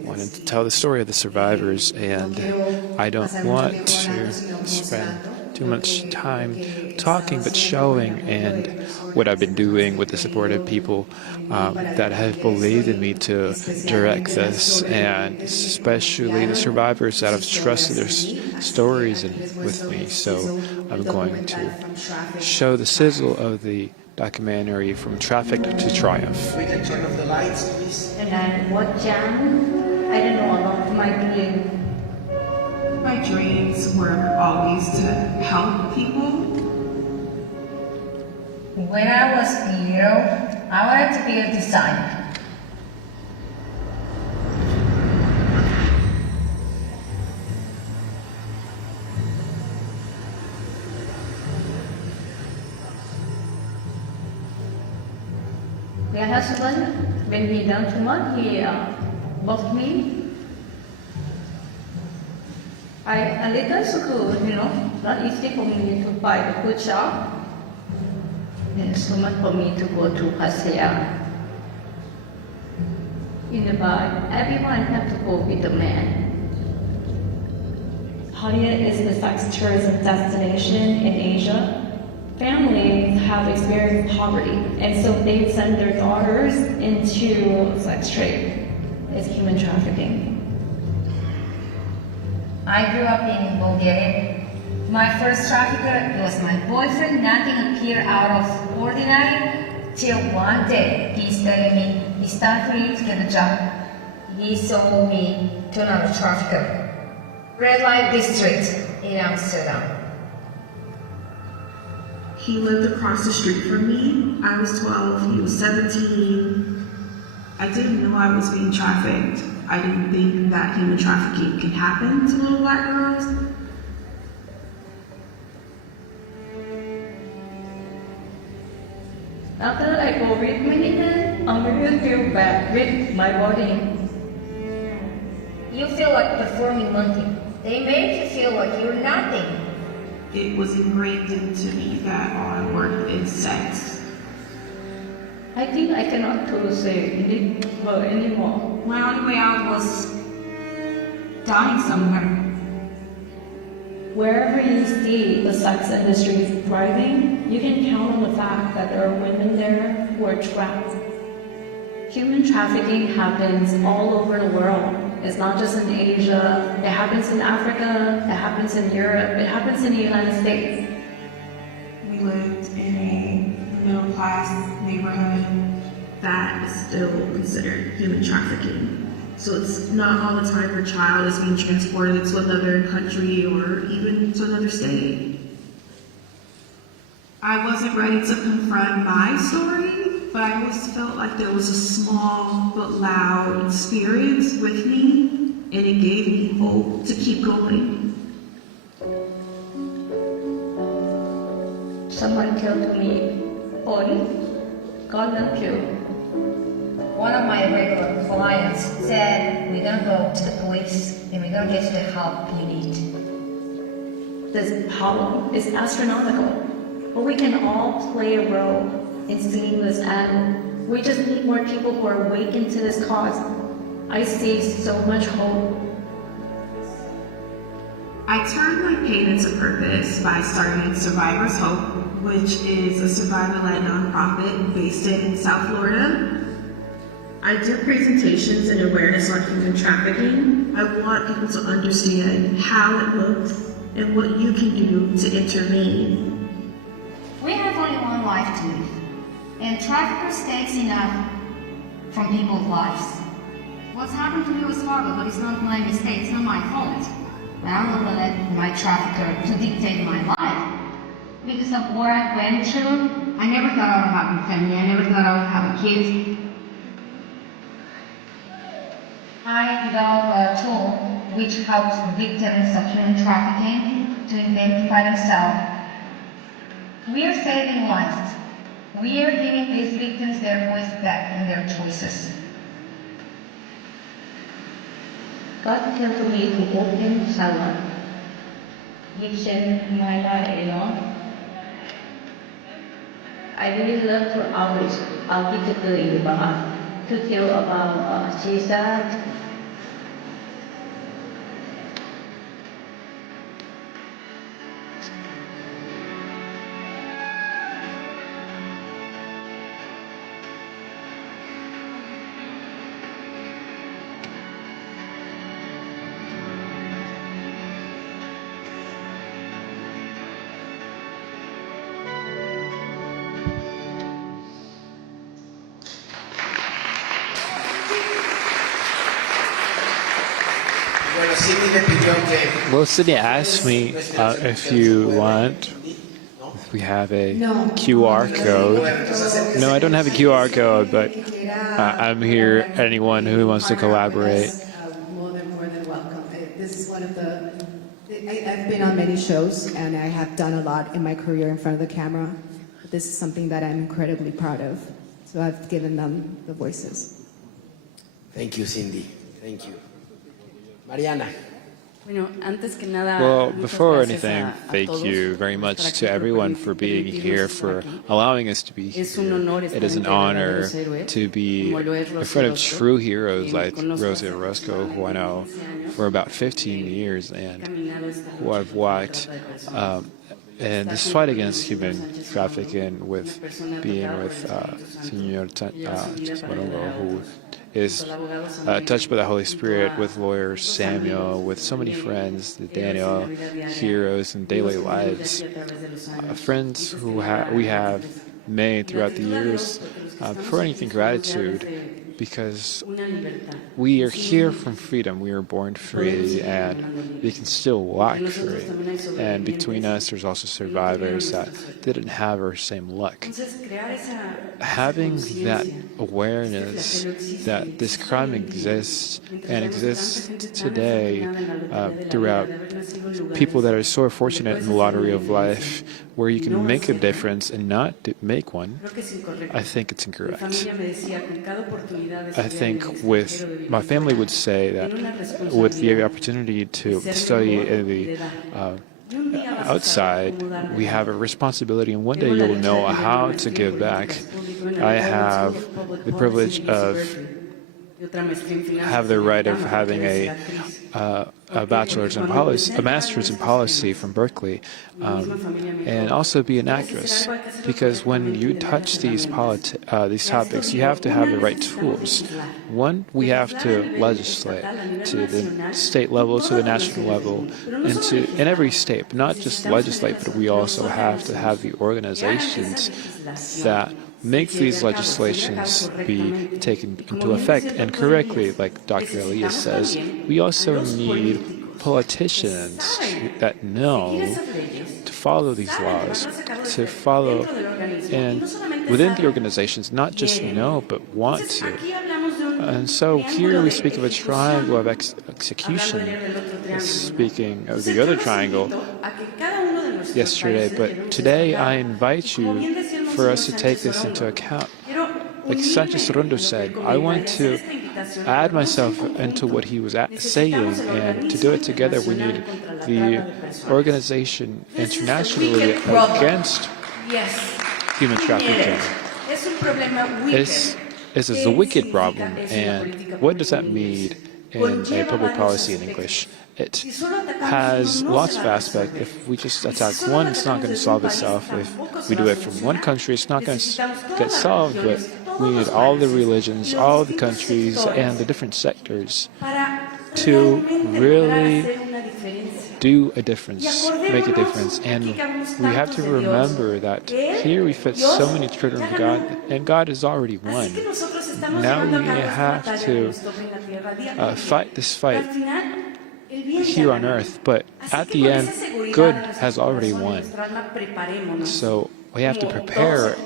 wanted to tell the story of the survivors, and I don't want to spend too much time talking, but showing, and what I've been doing with the support of people that have believed in me to direct this, and especially the survivors that have trusted their stories with me. So I'm going to show the sizzle of the documentary From Trafficked to Triumph. We can turn off the lights, please. And I was young, I don't know, a lot of my dreams. My dreams were always to help people. When I was little, I wanted to be a designer. My husband, when he done too much, he blocked me. A little school, not easy for me to find a good job. And so much for me to go to Pasaya. In the bar, everyone had to go with the man. Korea is the sex tourism destination in Asia. Families have experienced poverty, and so they send their daughters into sex trade. It's human trafficking. I grew up in Bulgaria. My first trafficker was my boyfriend. Nothing appeared out of ordinary till one day he's telling me it's time for you to get a job. He sold me to another trafficker. Red light district in Amsterdam. He lived across the street from me. I was 12, he was 17. I didn't know I was being trafficked. I didn't think that human trafficking can happen to little black girls. After I go with Medicine, I really feel bad with my body. You feel like performing nothing. They make you feel like you're nothing. It was ingrained into me that all I work is sex. I think I cannot to say her anymore. My only way out was dying somewhere. Wherever you see the sex industry is thriving, you can count on the fact that there are women there who are trapped. Human trafficking happens all over the world. It's not just in Asia, it happens in Africa, it happens in Europe, it happens in the United States. We lived in a middle-class neighborhood that is still considered human trafficking. So it's not all the time your child is being transported to another country or even to another state. I wasn't ready to confront my story, but I always felt like there was a small but loud experience with me, and it gave me hope to keep going. Someone killed me. Police? God love you. One of my regular clients said, we're gonna go to the police and we're gonna get you the help you need. This problem is astronomical, but we can all play a role in seeing this end. We just need more people who are awakened to this cause. I see so much hope. I turned my pain into purpose by starting Survivor's Hope, which is a survivor-led nonprofit based in South Florida. I do presentations and awareness on human trafficking. I want people to understand how it looks and what you can do to intervene. We have only one life to live, and traffickers takes enough from people's lives. What's happened to me was horrible, but it's not my mistake, it's not my fault. But I'm not gonna let my trafficker to dictate my life. Because of what I went through, I never thought I would have a family, I never thought I would have a kid. I developed a tool which helps victims of human trafficking to identify themselves. We are saving lives. We are giving these victims their voice back and their choices. God came to me to open someone. He changed my life, I really love to outreach our people in the bar to tell about Jesus. Well, Cindy asked me if you want, if we have a QR code. No, I don't have a QR code, but I'm here. Anyone who wants to collaborate. More than welcome. This is one of the. I've been on many shows, and I have done a lot in my career in front of the camera. But this is something that I'm incredibly proud of. So I've given them the voices. Thank you, Cindy. Thank you. Mariana. Well, before anything, thank you very much to everyone for being here, for allowing us to be here. It is an honor to be in front of true heroes like Rosa Orozco, who I know for about 15 years and who I've watched in this fight against human trafficking with being with Senor Chasmarongo, who is touched by the Holy Spirit, with lawyer Samuel, with so many friends, Daniel, heroes in daily lives, friends who we have made throughout the years. Before anything, gratitude, because we are here from freedom. We were born free, and we can still walk free. And between us, there's also survivors that didn't have our same luck. Having that awareness that this crime exists and exists today throughout people that are so fortunate in the lottery of life, where you can make a difference and not make one, I think it's incorrect. I think my family would say that with the opportunity to study in the outside, we have a responsibility, and one day you'll know how to give back. I have the privilege of have the right of having a bachelor's in policy, a master's in policy from Berkeley, and also be an actress. Because when you touch these topics, you have to have the right tools. One, we have to legislate to the state level, to the national level, and in every state. But not just legislate, but we also have to have the organizations that make these legislations be taken into effect and correctly, like Dr. Elias says. We also need politicians that know to follow these laws, to follow, and within the organizations, not just know, but want to. And so here we speak of a triangle of execution, speaking of the other triangle yesterday, but today I invite you for us to take this into account. Like Sanchez Rondo said, I want to add myself into what he was saying, and to do it together we need the organization internationally against human trafficking. This is a wicked problem, and what does that mean in a public policy in English? It has lots of aspects. If we just attack one, it's not going to solve itself. If we do it from one country, it's not going to get solved. But we need all the religions, all the countries, and the different sectors to really do a difference, make a difference. And we have to remember that here we fit so many children of God, and God has already won. Now we have to fight this fight here on earth, but at the end, good has already won. So we have to prepare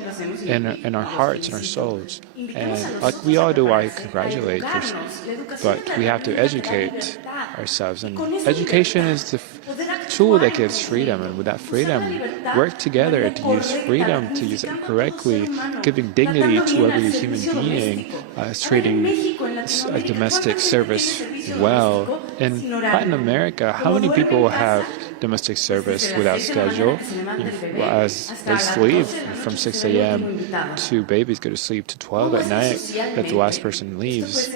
in our hearts and our souls. And like we all do, I congratulate you, but we have to educate ourselves. And education is the tool that gives freedom. And with that freedom, work together to use freedom, to use it correctly, giving dignity to every human being, treating a domestic service well. In Latin America, how many people have domestic service without schedule, as they sleep from 6 a.m. to babies go to sleep to 12 at night, that the last person leaves?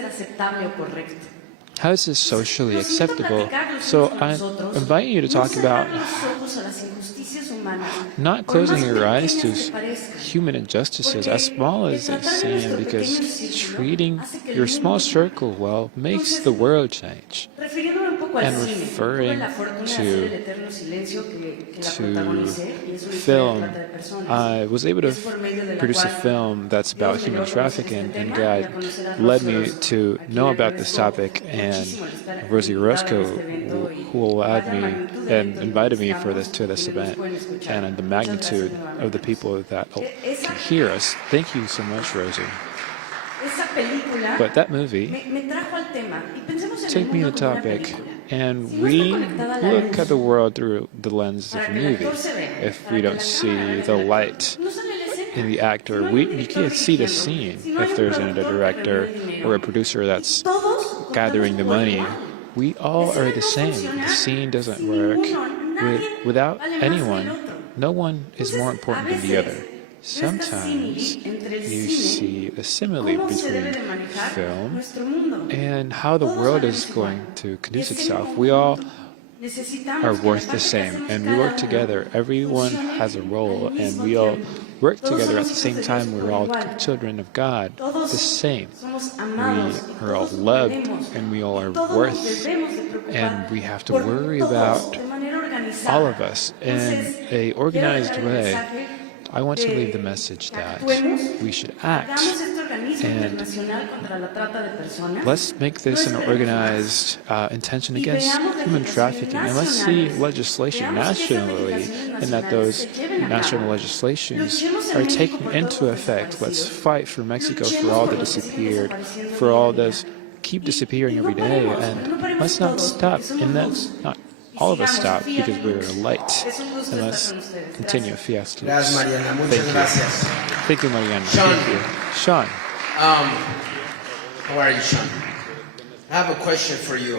How is this socially acceptable? So I invite you to talk about not closing your eyes to human injustices, as small as they seem, because treating your small circle well makes the world change. And referring to film, I was able to produce a film that's about human trafficking, and God led me to know about this topic, and Rosie Orozco, who allowed me and invited me to this event, and the magnitude of the people that can hear us. Thank you so much, Rosie. But that movie took me to the topic, and we look at the world through the lens of a movie. If we don't see the light in the actor, you can't see the scene. If there's a director or a producer that's gathering the money We all are the same. The scene doesn't work without anyone. No one is more important than the other. Sometimes you see a simile between film and how the world is going to conduce itself. We all are worth the same, and we work together. Everyone has a role, and we all work together at the same time. We're all children of God, the same. We are all loved, and we all are worth, and we have to worry about all of us in an organized way. I want to leave the message that we should act, and let's make this an organized intention against human trafficking, and let's see legislation nationally, and that those national legislations are taken into effect. Let's fight for Mexico, for all that disappeared, for all those keep disappearing every day, and let's not stop, and that's not all of us stop, because we're a light, and let's continue. Fiestas. Gracias, Mariana. Muchas gracias. Thank you, Mariana. Sean. Thank you. Sean. How are you, Sean? I have a question for you.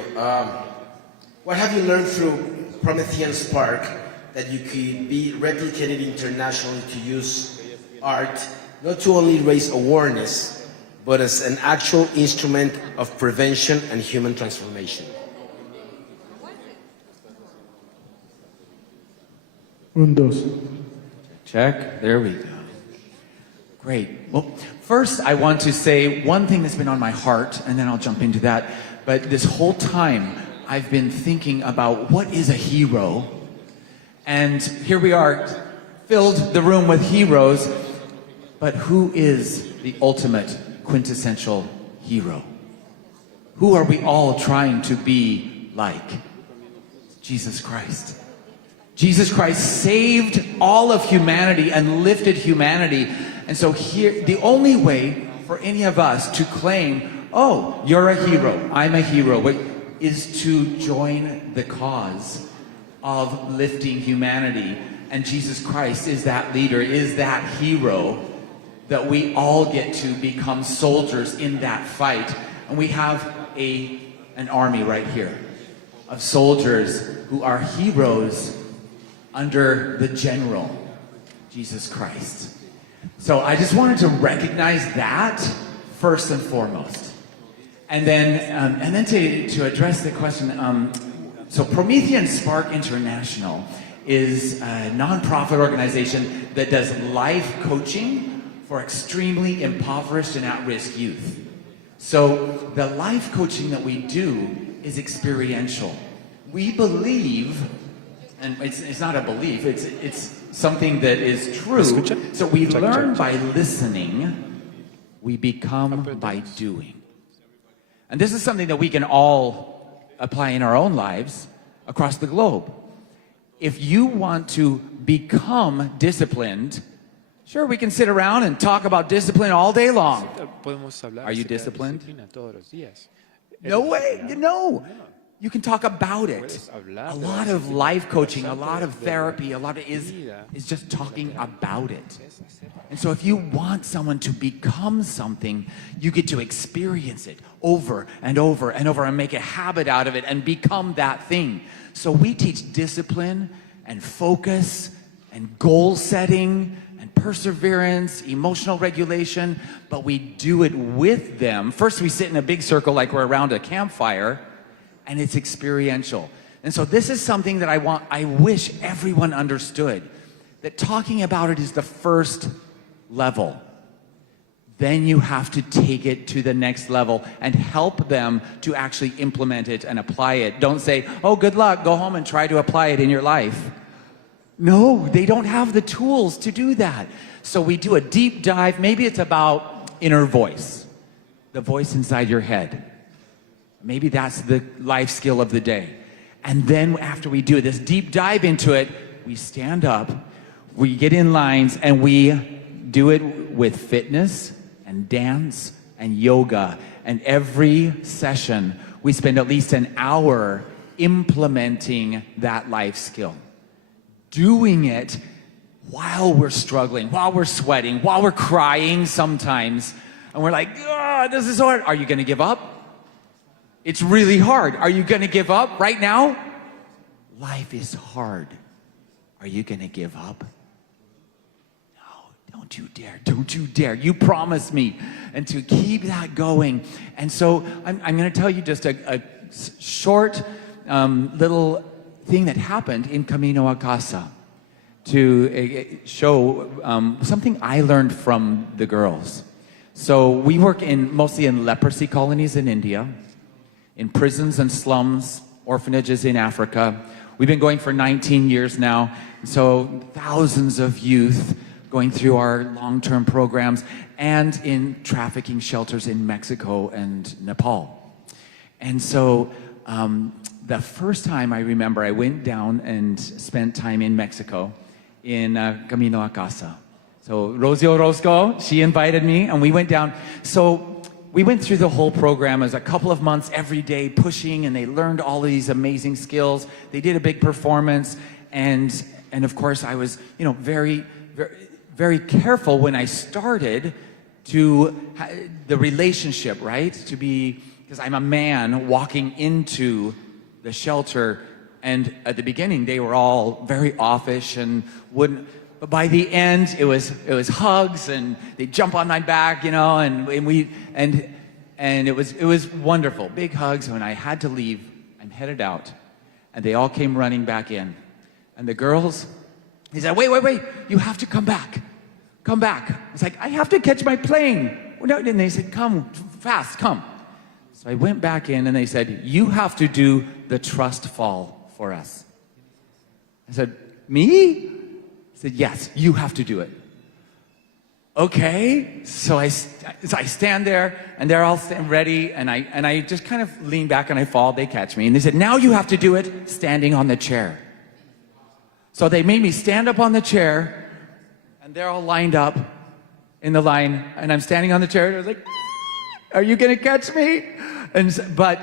What have you learned through Promethean Spark that you could be replicated internationally to use art not to only raise awareness, but as an actual instrument of prevention and human transformation? Check. There we go. Great. Well, first I want to say one thing that's been on my heart, and then I'll jump into that. But this whole time I've been thinking about what is a hero. And here we are, filled the room with heroes. But who is the ultimate quintessential hero? Who are we all trying to be like? Jesus Christ. Jesus Christ saved all of humanity and lifted humanity. And so here, the only way for any of us to claim, oh, you're a hero, I'm a hero, is to join the cause of lifting humanity. And Jesus Christ is that leader, is that hero that we all get to become soldiers in that fight. And we have an army right here of soldiers who are heroes under the general, Jesus Christ. So I just wanted to recognize that first and foremost. And then to address the question, so Promethean Spark International is a nonprofit organization that does life coaching for extremely impoverished and at-risk youth. So the life coaching that we do is experiential. We believe, and it's not a belief, it's something that is true. So we learn by listening, we become by doing. And this is something that we can all apply in our own lives across the globe. If you want to become disciplined, sure, we can sit around and talk about discipline all day long. Are you disciplined? No way, no. You can talk about it. A lot of life coaching, a lot of therapy, a lot of is just talking about it. And so if you want someone to become something, you get to experience it over and over and over and make a habit out of it and become that thing. So we teach discipline and focus and goal setting and perseverance, emotional regulation, but we do it with them. First we sit in a big circle like we're around a campfire, and it's experiential. And so this is something that I wish everyone understood, that talking about it is the first level. Then you have to take it to the next level and help them to actually implement it and apply it. Don't say, oh, good luck, go home and try to apply it in your life. No, they don't have the tools to do that. So we do a deep dive. Maybe it's about inner voice, the voice inside your head. Maybe that's the life skill of the day. And then after we do this deep dive into it, we stand up, we get in lines, and we do it with fitness and dance and yoga. And every session, we spend at least an hour implementing that life skill. Doing it while we're struggling, while we're sweating, while we're crying sometimes. And we're like, oh, this is hard. Are you going to give up? It's really hard. Are you going to give up right now? Life is hard. Are you going to give up? No, don't you dare. Don't you dare. You promised me. And to keep that going. And so I'm going to tell you just a short little thing that happened in Camino a Casa to show something I learned from the girls. So we work mostly in leprosy colonies in India, in prisons and slums, orphanages in Africa. We've been going for 19 years now. So thousands of youth going through our long-term programs, and in trafficking shelters in Mexico and Nepal. And so the first time I remember I went down and spent time in Mexico in Camino a Casa. So Rosie Orozco, she invited me and we went down. So we went through the whole program as a couple of months every day pushing, and they learned all of these amazing skills. They did a big performance, and of course I was, very, very, very careful when I started to the relationship, right? To be, because I'm a man walking into the shelter, and at the beginning they were all very offish and wouldn't. But by the end, it was hugs, and they'd jump on my back, and it was wonderful. Big hugs. When I had to leave, I'm headed out, and they all came running back in, and the girls, they said, "Wait! You have to come back, come back." I was like, "I have to catch my plane." And they said, "Come fast, come." So I went back in, and they said, "You have to do the trust fall for us." I said, "Me?" I said, "Yes, you have to do it." Okay, so I stand there, and they're all ready, and I just kind of lean back and I fall. They catch me, and they said, "Now you have to do it standing on the chair." So they made me stand up on the chair, and they're all lined up in the line, and I'm standing on the chair, and I was like, "Are you gonna catch me?" But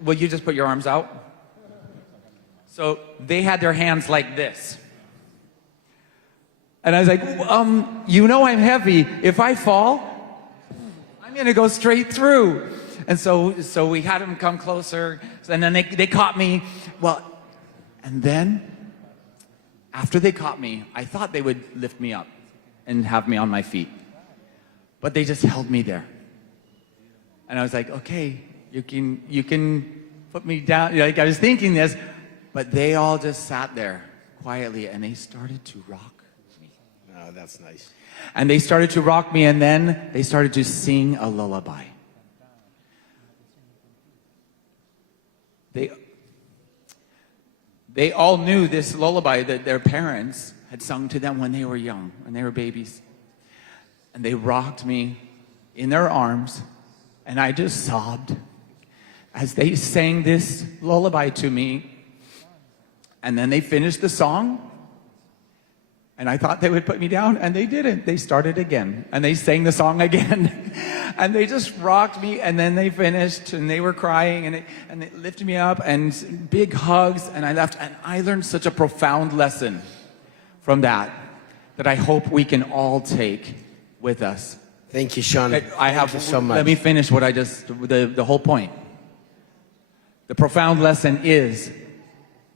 will you just put your arms out? So they had their hands like this. And I was like, I'm heavy. If I fall, I'm going to go straight through. And so we had them come closer. And then they caught me. Well, and then after they caught me, I thought they would lift me up and have me on my feet. But they just held me there. And I was like, okay, you can put me down. Like I was thinking this, but they all just sat there quietly, and they started to rock. Oh, that's nice. And they started to rock me, and then they started to sing a lullaby. They all knew this lullaby that their parents had sung to them when they were young, when they were babies. And they rocked me in their arms, and I just sobbed as they sang this lullaby to me. And then they finished the song. And I thought they would put me down, and they didn't. They started again, and they sang the song again. And they just rocked me, and then they finished, and they were crying, and they lifted me up, and big hugs, and I left. And I learned such a profound lesson from that I hope we can all take with us. Thank you, Sean. Thank you so much. Let me finish what the whole point. The profound lesson is,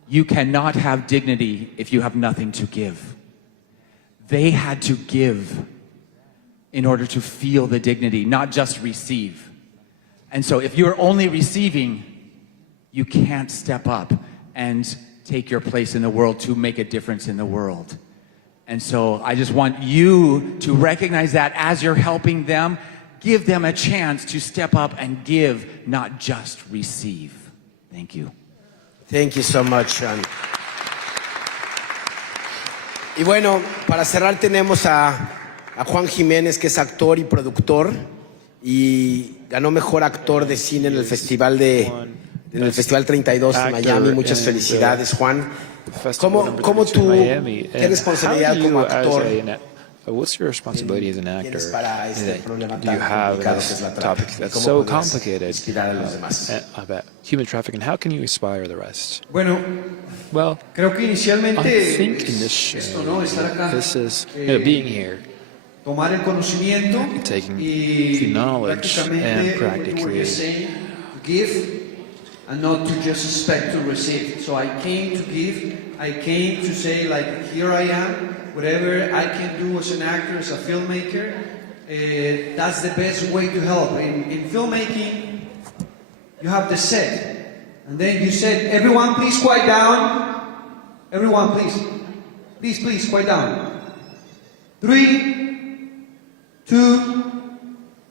you cannot have dignity if you have nothing to give. They had to give in order to feel the dignity, not just receive. And so if you're only receiving, you can't step up and take your place in the world to make a difference in the world. And so I just want you to recognize that as you're helping them, give them a chance to step up and give, not just receive. Thank you. Thank you so much, Sean. Y bueno, para cerrar tenemos a Juan Jiménez, que es actor y productor, y ganó Mejor Actor de Cine en el Festival 32 en Miami. Muchas felicidades, Juan. ¿Cómo tú, qué responsabilidad como actor What's your responsibility as an actor? Do you have this topic that's so complicated about human trafficking? How can you inspire the rest? Well, creo que inicialmente I think in this show, this is being here, tomar el conocimiento taking the knowledge and practically give and not to just expect to receive. So I came to give, I came to say like, here I am, whatever I can do as an actor, as a filmmaker, that's the best way to help. In filmmaking, you have the set, and then you said, everyone please quiet down. Everyone please quiet down. 3, 2,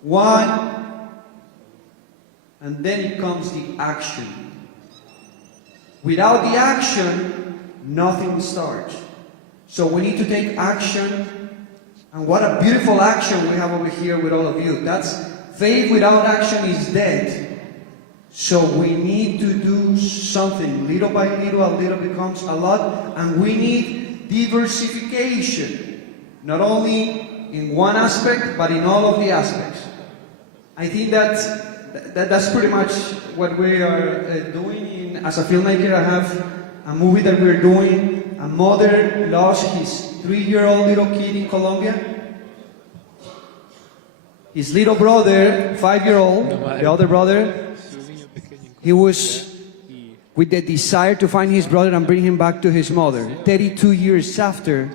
1. And then it comes the action. Without the action, nothing starts. So we need to take action, and what a beautiful action we have over here with all of you. That's faith without action is dead. So we need to do something. Little by little, a little becomes a lot, and we need diversification. Not only in one aspect, but in all of the aspects. I think that's pretty much what we are doing. As a filmmaker, I have a movie that we're doing. A mother lost his 3-year-old little kid in Colombia. His little brother, 5-year-old, the other brother, he was with the desire to find his brother and bring him back to his mother. 32 years after,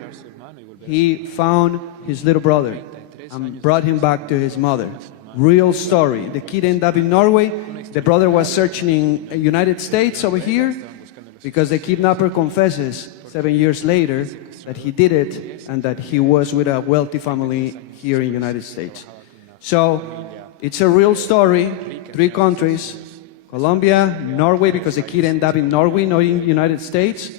he found his little brother and brought him back to his mother. Real story. The kid ended up in Norway. The brother was searching in the United States over here because the kidnapper confesses 7 years later that he did it and that he was with a wealthy family here in the United States. So it's a real story. 3 countries, Colombia, Norway, because the kid ended up in Norway, not in the United States.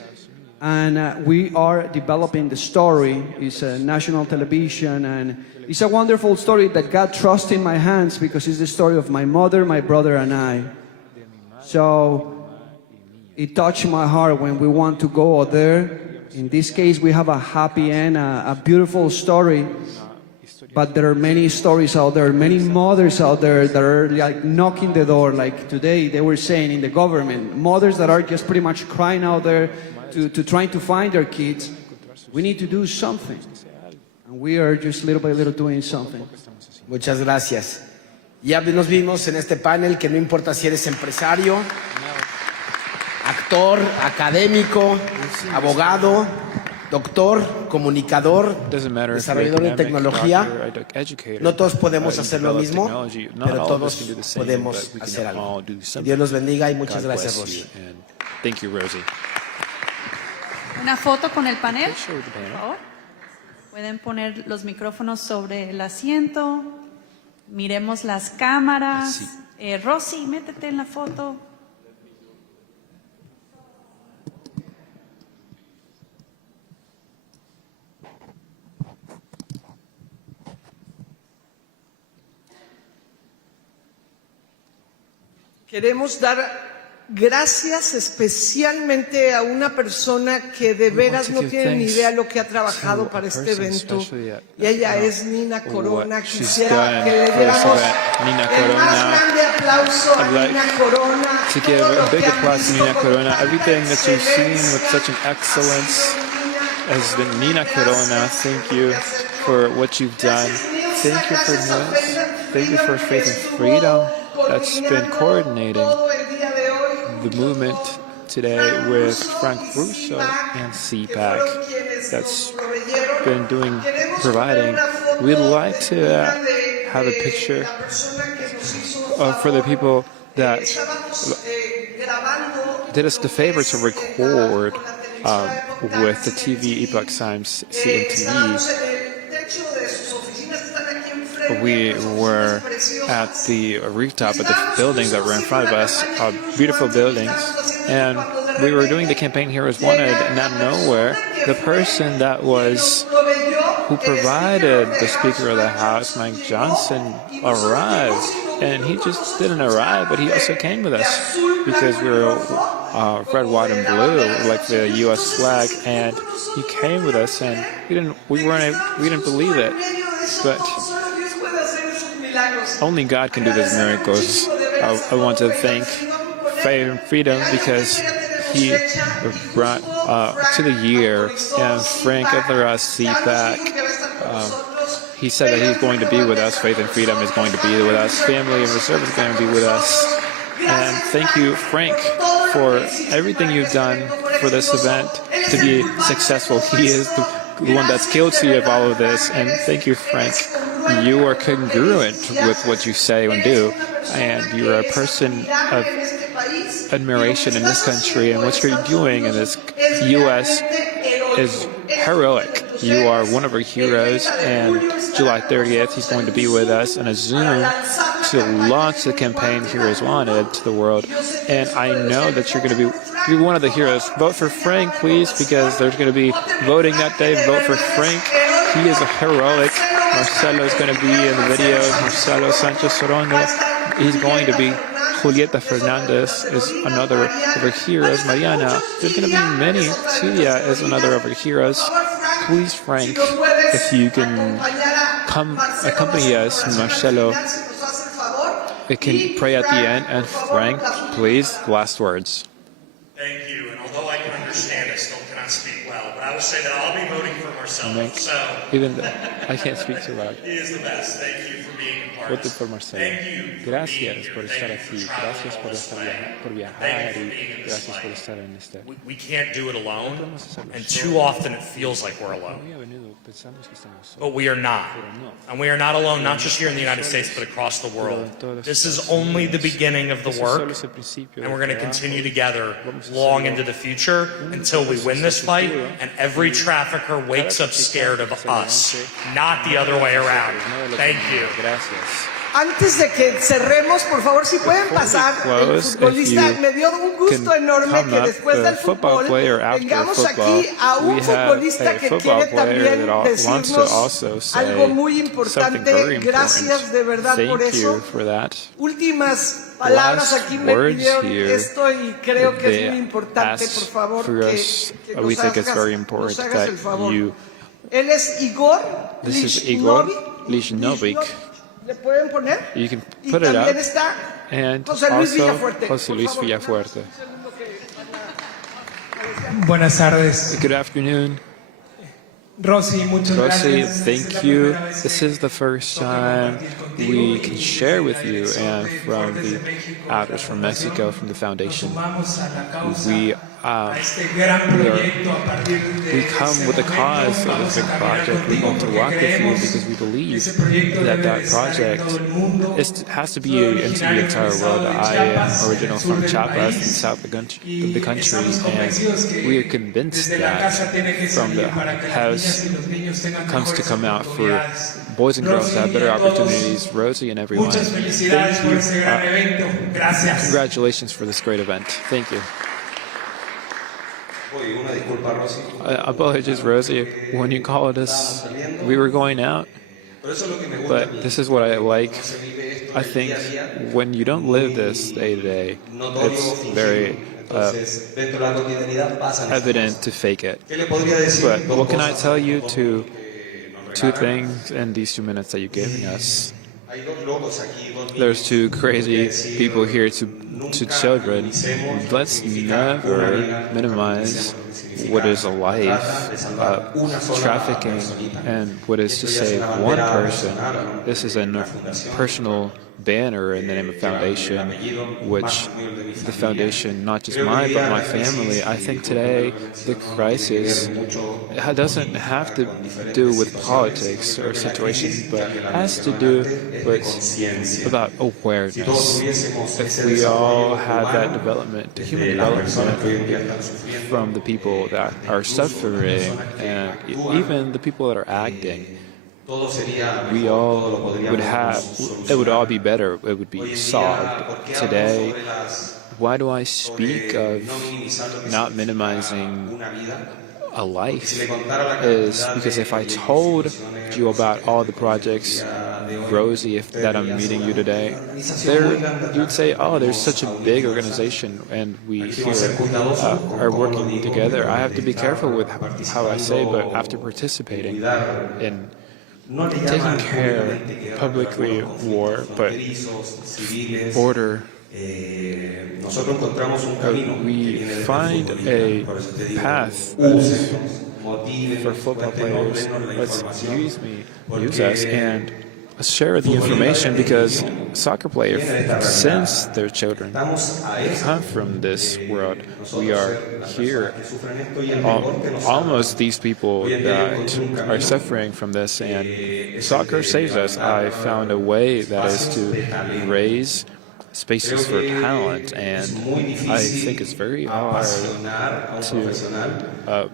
And we are developing the story. It's a national television, and it's a wonderful story that God trusts in my hands because it's the story of my mother, my brother, and I. So it touched my heart when we want to go there. In this case, we have a happy end, a beautiful story. But there are many stories out there, many mothers out there that are like knocking the door. Like today, they were saying in the government, mothers that are just pretty much crying out there to trying to find their kids. We need to do something. And we are just little by little doing something. Muchas gracias. Ya nos vimos en este panel que no importa si eres empresario, actor, académico, abogado, doctor, comunicador, desarrollador de tecnología. No todos podemos hacer lo mismo, pero todos podemos hacer algo. Dios los bendiga y muchas gracias, Rosy. Thank you, Rosie. Una foto con el panel, por favor. Pueden poner los micrófonos sobre el asiento. Miremos las cámaras. Rosy, métete en la foto. Queremos dar gracias especialmente a una persona que de veras no tiene ni idea lo que ha trabajado para este evento. Y ella es Nina Corona. Quisiera que le diéramos el más grande aplauso a Nina Corona. To give a big applause to Nina Corona. Everything that you've seen with such an excellence has been Nina Corona. Thank you for what you've done. Thank you for this. Thank you for Faith and Freedom that's been coordinating the movement today with Frank Russo and CPAC that's been providing. We'd like to have a picture for the people that did us the favor to record with the TV Epoch Times CMTV. We were at the rooftop of the buildings that were in front of us, beautiful buildings, and we were doing the campaign Heroes Wanted, and out of nowhere, the person who provided the Speaker of the House, Mike Johnson, arrived. And he just didn't arrive, but he also came with us because we were red, white, and blue, like the U.S. flag, and he came with us, and we didn't believe it, but only God can do these miracles. I want to thank Faith and Freedom because he brought to the year, and Frank CPAC. He said that he's going to be with us. Faith and Freedom is going to be with us. Family and Reserve is going to be with us. And thank you, Frank, for everything you've done for this event to be successful. He is the one that's guilty of all of this. And thank you, Frank. You are congruent with what you say and do. And you're a person of admiration in this country. And what you're doing in this U.S. is heroic. You are one of our heroes. And July 30th, he's going to be with us in a Zoom to launch the campaign Heroes Wanted to the world. And I know that you're going to be one of the heroes. Vote for Frank, please, because there's going to be voting that day. Vote for Frank. He is a heroic. Marcelo is going to be in the videos. Marcelo Sanchez Sorondo. He's going to be. Julieta Fernandez is another of our heroes. Mariana. There's going to be many. Celia is another of our heroes. Please, Frank, if you can come accompany us, Marcelo. We can pray at the end. And Frank, please, last words. Thank you. And although I can understand, I still cannot speak well. But I will say that I'll be voting for Marcelo. Even though I can't speak too loud. He is the best. Thank you for being a part of Vote por Marcelo. Gracias por estar aquí. Gracias por viajar y gracias por estar en este. We can't do it alone, and too often it feels like we're alone. But we are not. And we are not alone, not just here in the United States, but across the world. This is only the beginning of the work, and we're going to continue together long into the future until we win this fight, and every trafficker wakes up scared of us, not the other way around. Thank you. Antes de que cerremos, por favor, si pueden pasar, el futbolista, me dio un gusto enorme que después del fútbol tengamos aquí a un futbolista que quiere también decirnos algo muy importante. Gracias de verdad por eso. Últimas palabras, aquí me pidieron esto y creo que es muy importante, por favor, que nos hagas el favor. Él es Igor Lishnovic. ¿Le pueden poner? You can put it up. And José Luis also Villafuerte. José Luis Villafuerte. Buenas tardes. Good afternoon. Rosy, muchas gracias. Thank you. This is the first time we can share with you and from the actors from Mexico, from the foundation. We come with the cause of this big project. We want to walk with you because we believe that that project has to be into the entire world. I am original from Chiapas in the south of the country, and we are convinced that from the house comes to come out for boys and girls to have better opportunities. Rosie and everyone, thank you. Congratulations for this great event. Thank you. Apologies, Rosie. When you called us, we were going out. But this is what I like. I think when you don't live this day to day, it's very evident to fake it. But what can I tell you to two things in these 2 minutes that you're giving us? There's two crazy people here to children. Let's never minimize what is a life, trafficking, and what is to save one person. This is a personal banner in the name of foundation, which the foundation, not just mine, but my family. I think today the crisis doesn't have to do with politics or situations, but has to do with about awareness. If we all have that development, human development from the people that are suffering and even the people that are acting, we all would have, it would all be better, it would be solved. Today, why do I speak of not minimizing a life? Is because if I told you about all the projects, Rosie, that I'm meeting you today, you'd say, oh, there's such a big organization and we here are working together. I have to be careful with how I say, but after participating in taking care publicly of war, but border, we find a path for football players. Let's use us, and share the information because soccer players, since they're children, they come from this world. We are here, almost these people that are suffering from this, and soccer saves us. I found a way that is to raise spaces for talent, and I think it's very hard to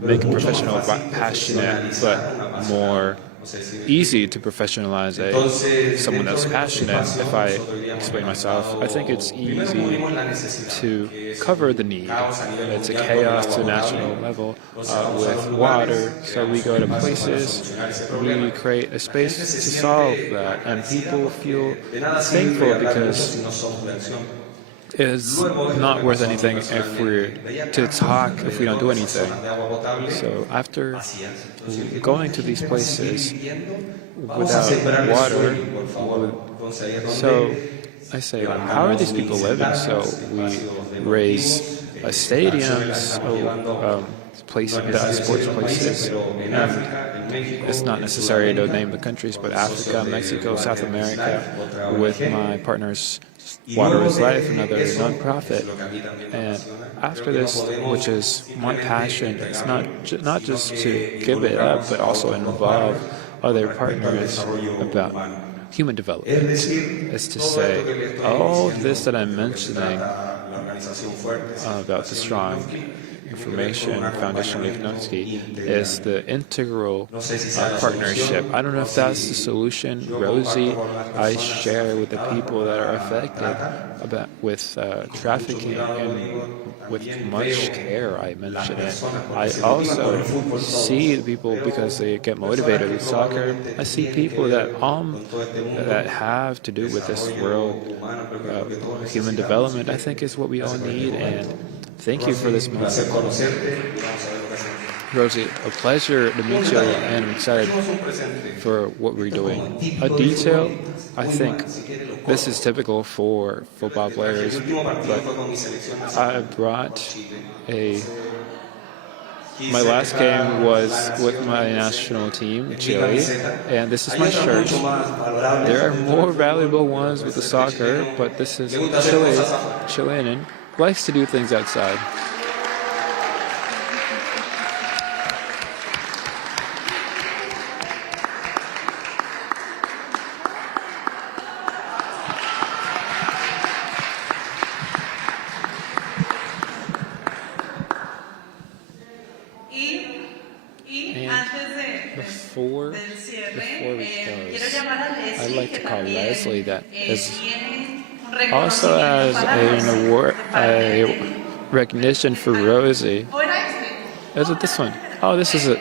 make a professional passionate, but more easy to professionalize someone that's passionate. If I explain myself, I think it's easy to cover the need. It's a chaos to a national level with water, so we go to places, we create a space to solve that, and people feel thankful because it's not worth anything if we're to talk if we don't do anything. So after going to these places without water, so I say, how are these people living? So we raise stadiums, sports places. It's not necessary to name the countries, but Africa, Mexico, South America, with my partners Water is Life, another nonprofit. And after this, which is my passion, it's not just to give it up, but also involve other partners about human development. Is to say, all this that I'm mentioning about the strong information foundation of Keynote is the integral partnership. I don't know if that's the solution. Rosie, I share with the people that are affected with trafficking, and with much care I mention it. I also see people because they get motivated with soccer. I see people that have to do with this world, human development. I think is what we all need, and thank you for this moment. Rosie, a pleasure to meet you, and I'm excited for what we're doing. A detail, I think this is typical for football players, but I brought my last game was with my national team, Chile, and this is my shirt. There are more valuable ones with the soccer, but this is Chilean. Likes to do things outside. Before we close, I'd like to call Leslie, that is also as an award, a recognition for Rosie. Is it this one? Oh, this is it.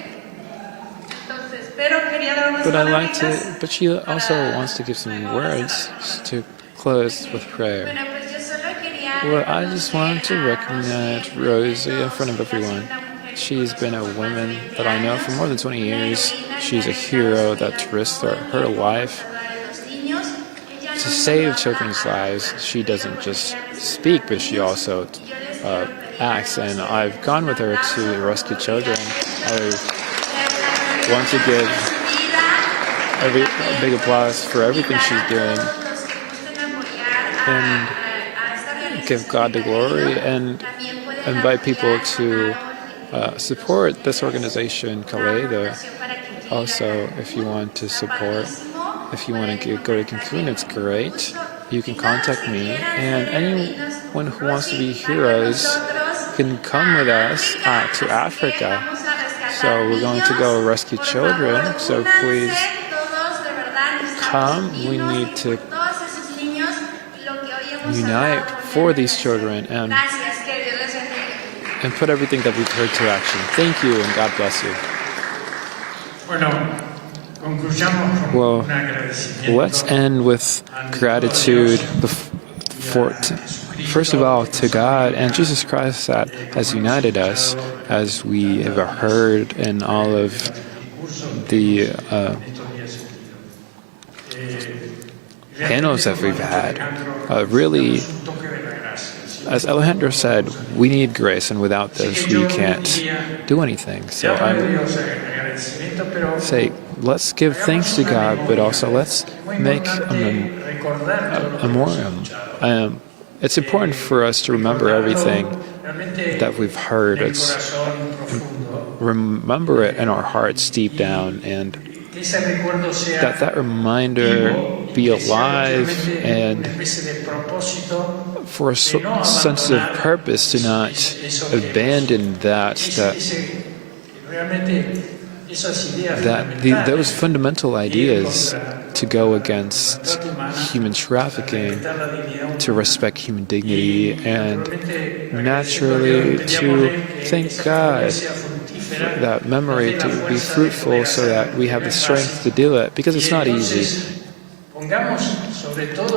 But I like to. But she also wants to give some words to close with prayer. Well, I just want to recognize Rosie in front of everyone. She's been a woman that I know for more than 20 years. She's a hero that risked her life to save children's lives. She doesn't just speak, but she also acts. And I've gone with her to rescue children. I want to give a big applause for everything she's doing, and give God the glory, and invite people to support this organization, Kaleido. Also, if you want to support, if you want to go to Cancun, it's great. You can contact me, and anyone who wants to be heroes can come with us to Africa. So we're going to go rescue children, so please come. We need to unite for these children and put everything that we've heard to action. Thank you, and God bless you. Well, let's end with gratitude first of all to God and Jesus Christ that has united us, as we have heard in all of the panels that we've had. Really, as Alejandro said, we need grace, and without this we can't do anything. So I'm say, let's give thanks to God, but also let's make a memoriam. It's important for us to remember everything that we've heard. It's remember it in our hearts deep down, and that reminder be alive, and for a sense of purpose, to not abandon those fundamental ideas, to go against human trafficking, to respect human dignity, and naturally to thank God for that memory to be fruitful, so that we have the strength to do it, because it's not easy.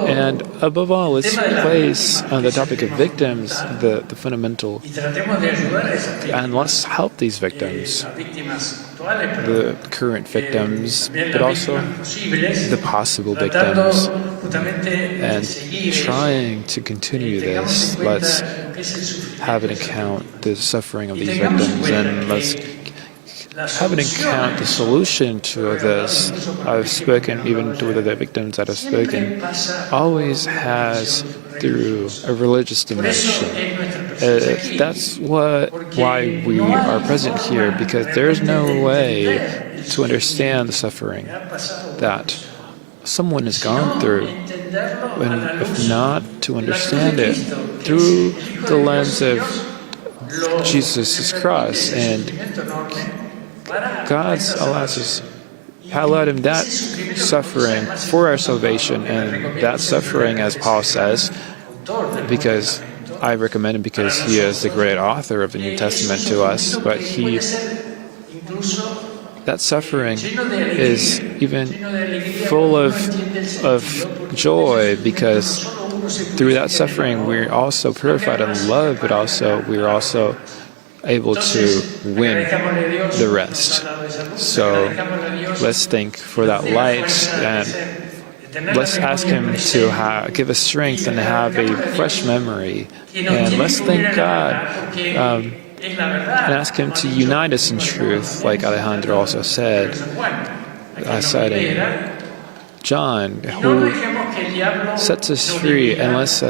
And above all, let's place on the topic of victims the fundamental, and let's help these victims, the current victims, but also the possible victims. And trying to continue this, let's have an account the suffering of these victims, and let's have an account the solution to this. I've spoken, even to the victims that I've spoken, always has through a religious dimension. That's why we are present here, because there's no way to understand the suffering that someone has gone through, and if not to understand it through the lens of Jesus' cross. And God's allowed him that suffering for our salvation, and that suffering, as Paul says, because I recommend him because he is the great author of the New Testament to us, but that suffering is even full of joy, because through that suffering we're also purified in love, but also we're also able to win the rest. So let's thank for that light, and let's ask him to give us strength and have a fresh memory. And let's thank God and ask him to unite us in truth, like Alejandro also said. I said in John, who sets us free, and let's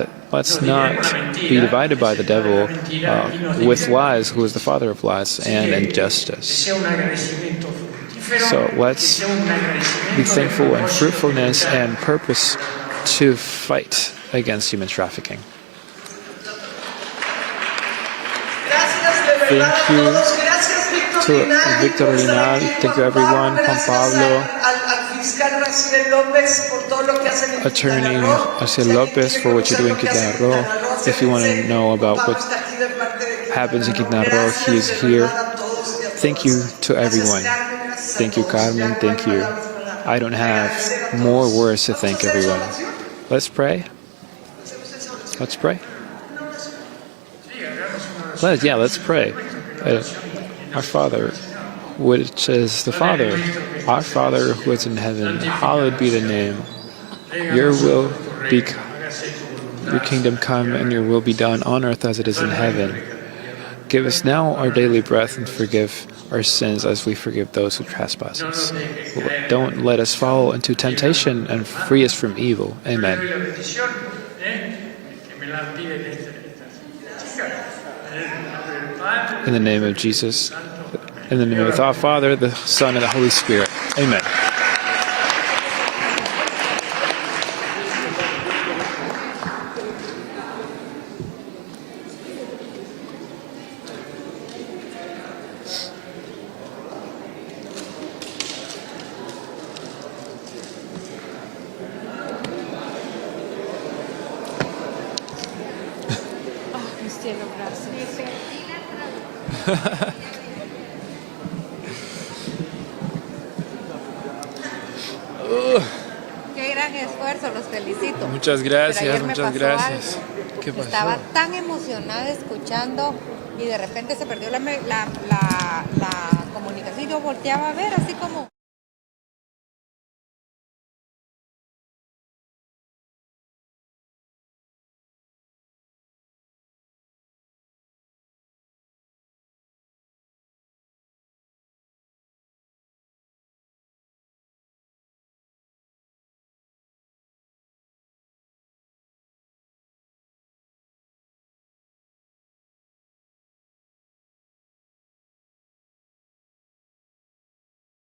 not be divided by the devil with lies, who is the father of lies, and injustice. So let's be thankful in fruitfulness and purpose to fight against human trafficking. Thank you to Victor Rinal, thank you everyone, Juan Pablo, Attorney Asiel Lopez, for what you're doing in Quintana Roo. If you want to know about what happens in Quintana Roo, he is here. Thank you to everyone. Thank you, Carmen. Thank you. I don't have more words to thank everyone. Let's pray. Let's pray. Let's pray. Our Father, which is the Father, our Father who is in heaven, hallowed be the name. Your will be, your kingdom come, and your will be done on earth as it is in heaven. Give us now our daily bread, and forgive our sins as we forgive those who trespass us. Don't let us fall into temptation, and free us from evil. Amen. In the name of Jesus, in the name of our Father, the Son, and the Holy Spirit. Amen. Qué gran esfuerzo, los felicito. Muchas gracias, Pero ayer me muchas pasó gracias. algo. ¿Qué pasó? Estaba tan emocionada escuchando y de repente se perdió la comunicación. Yo volteaba a ver así como...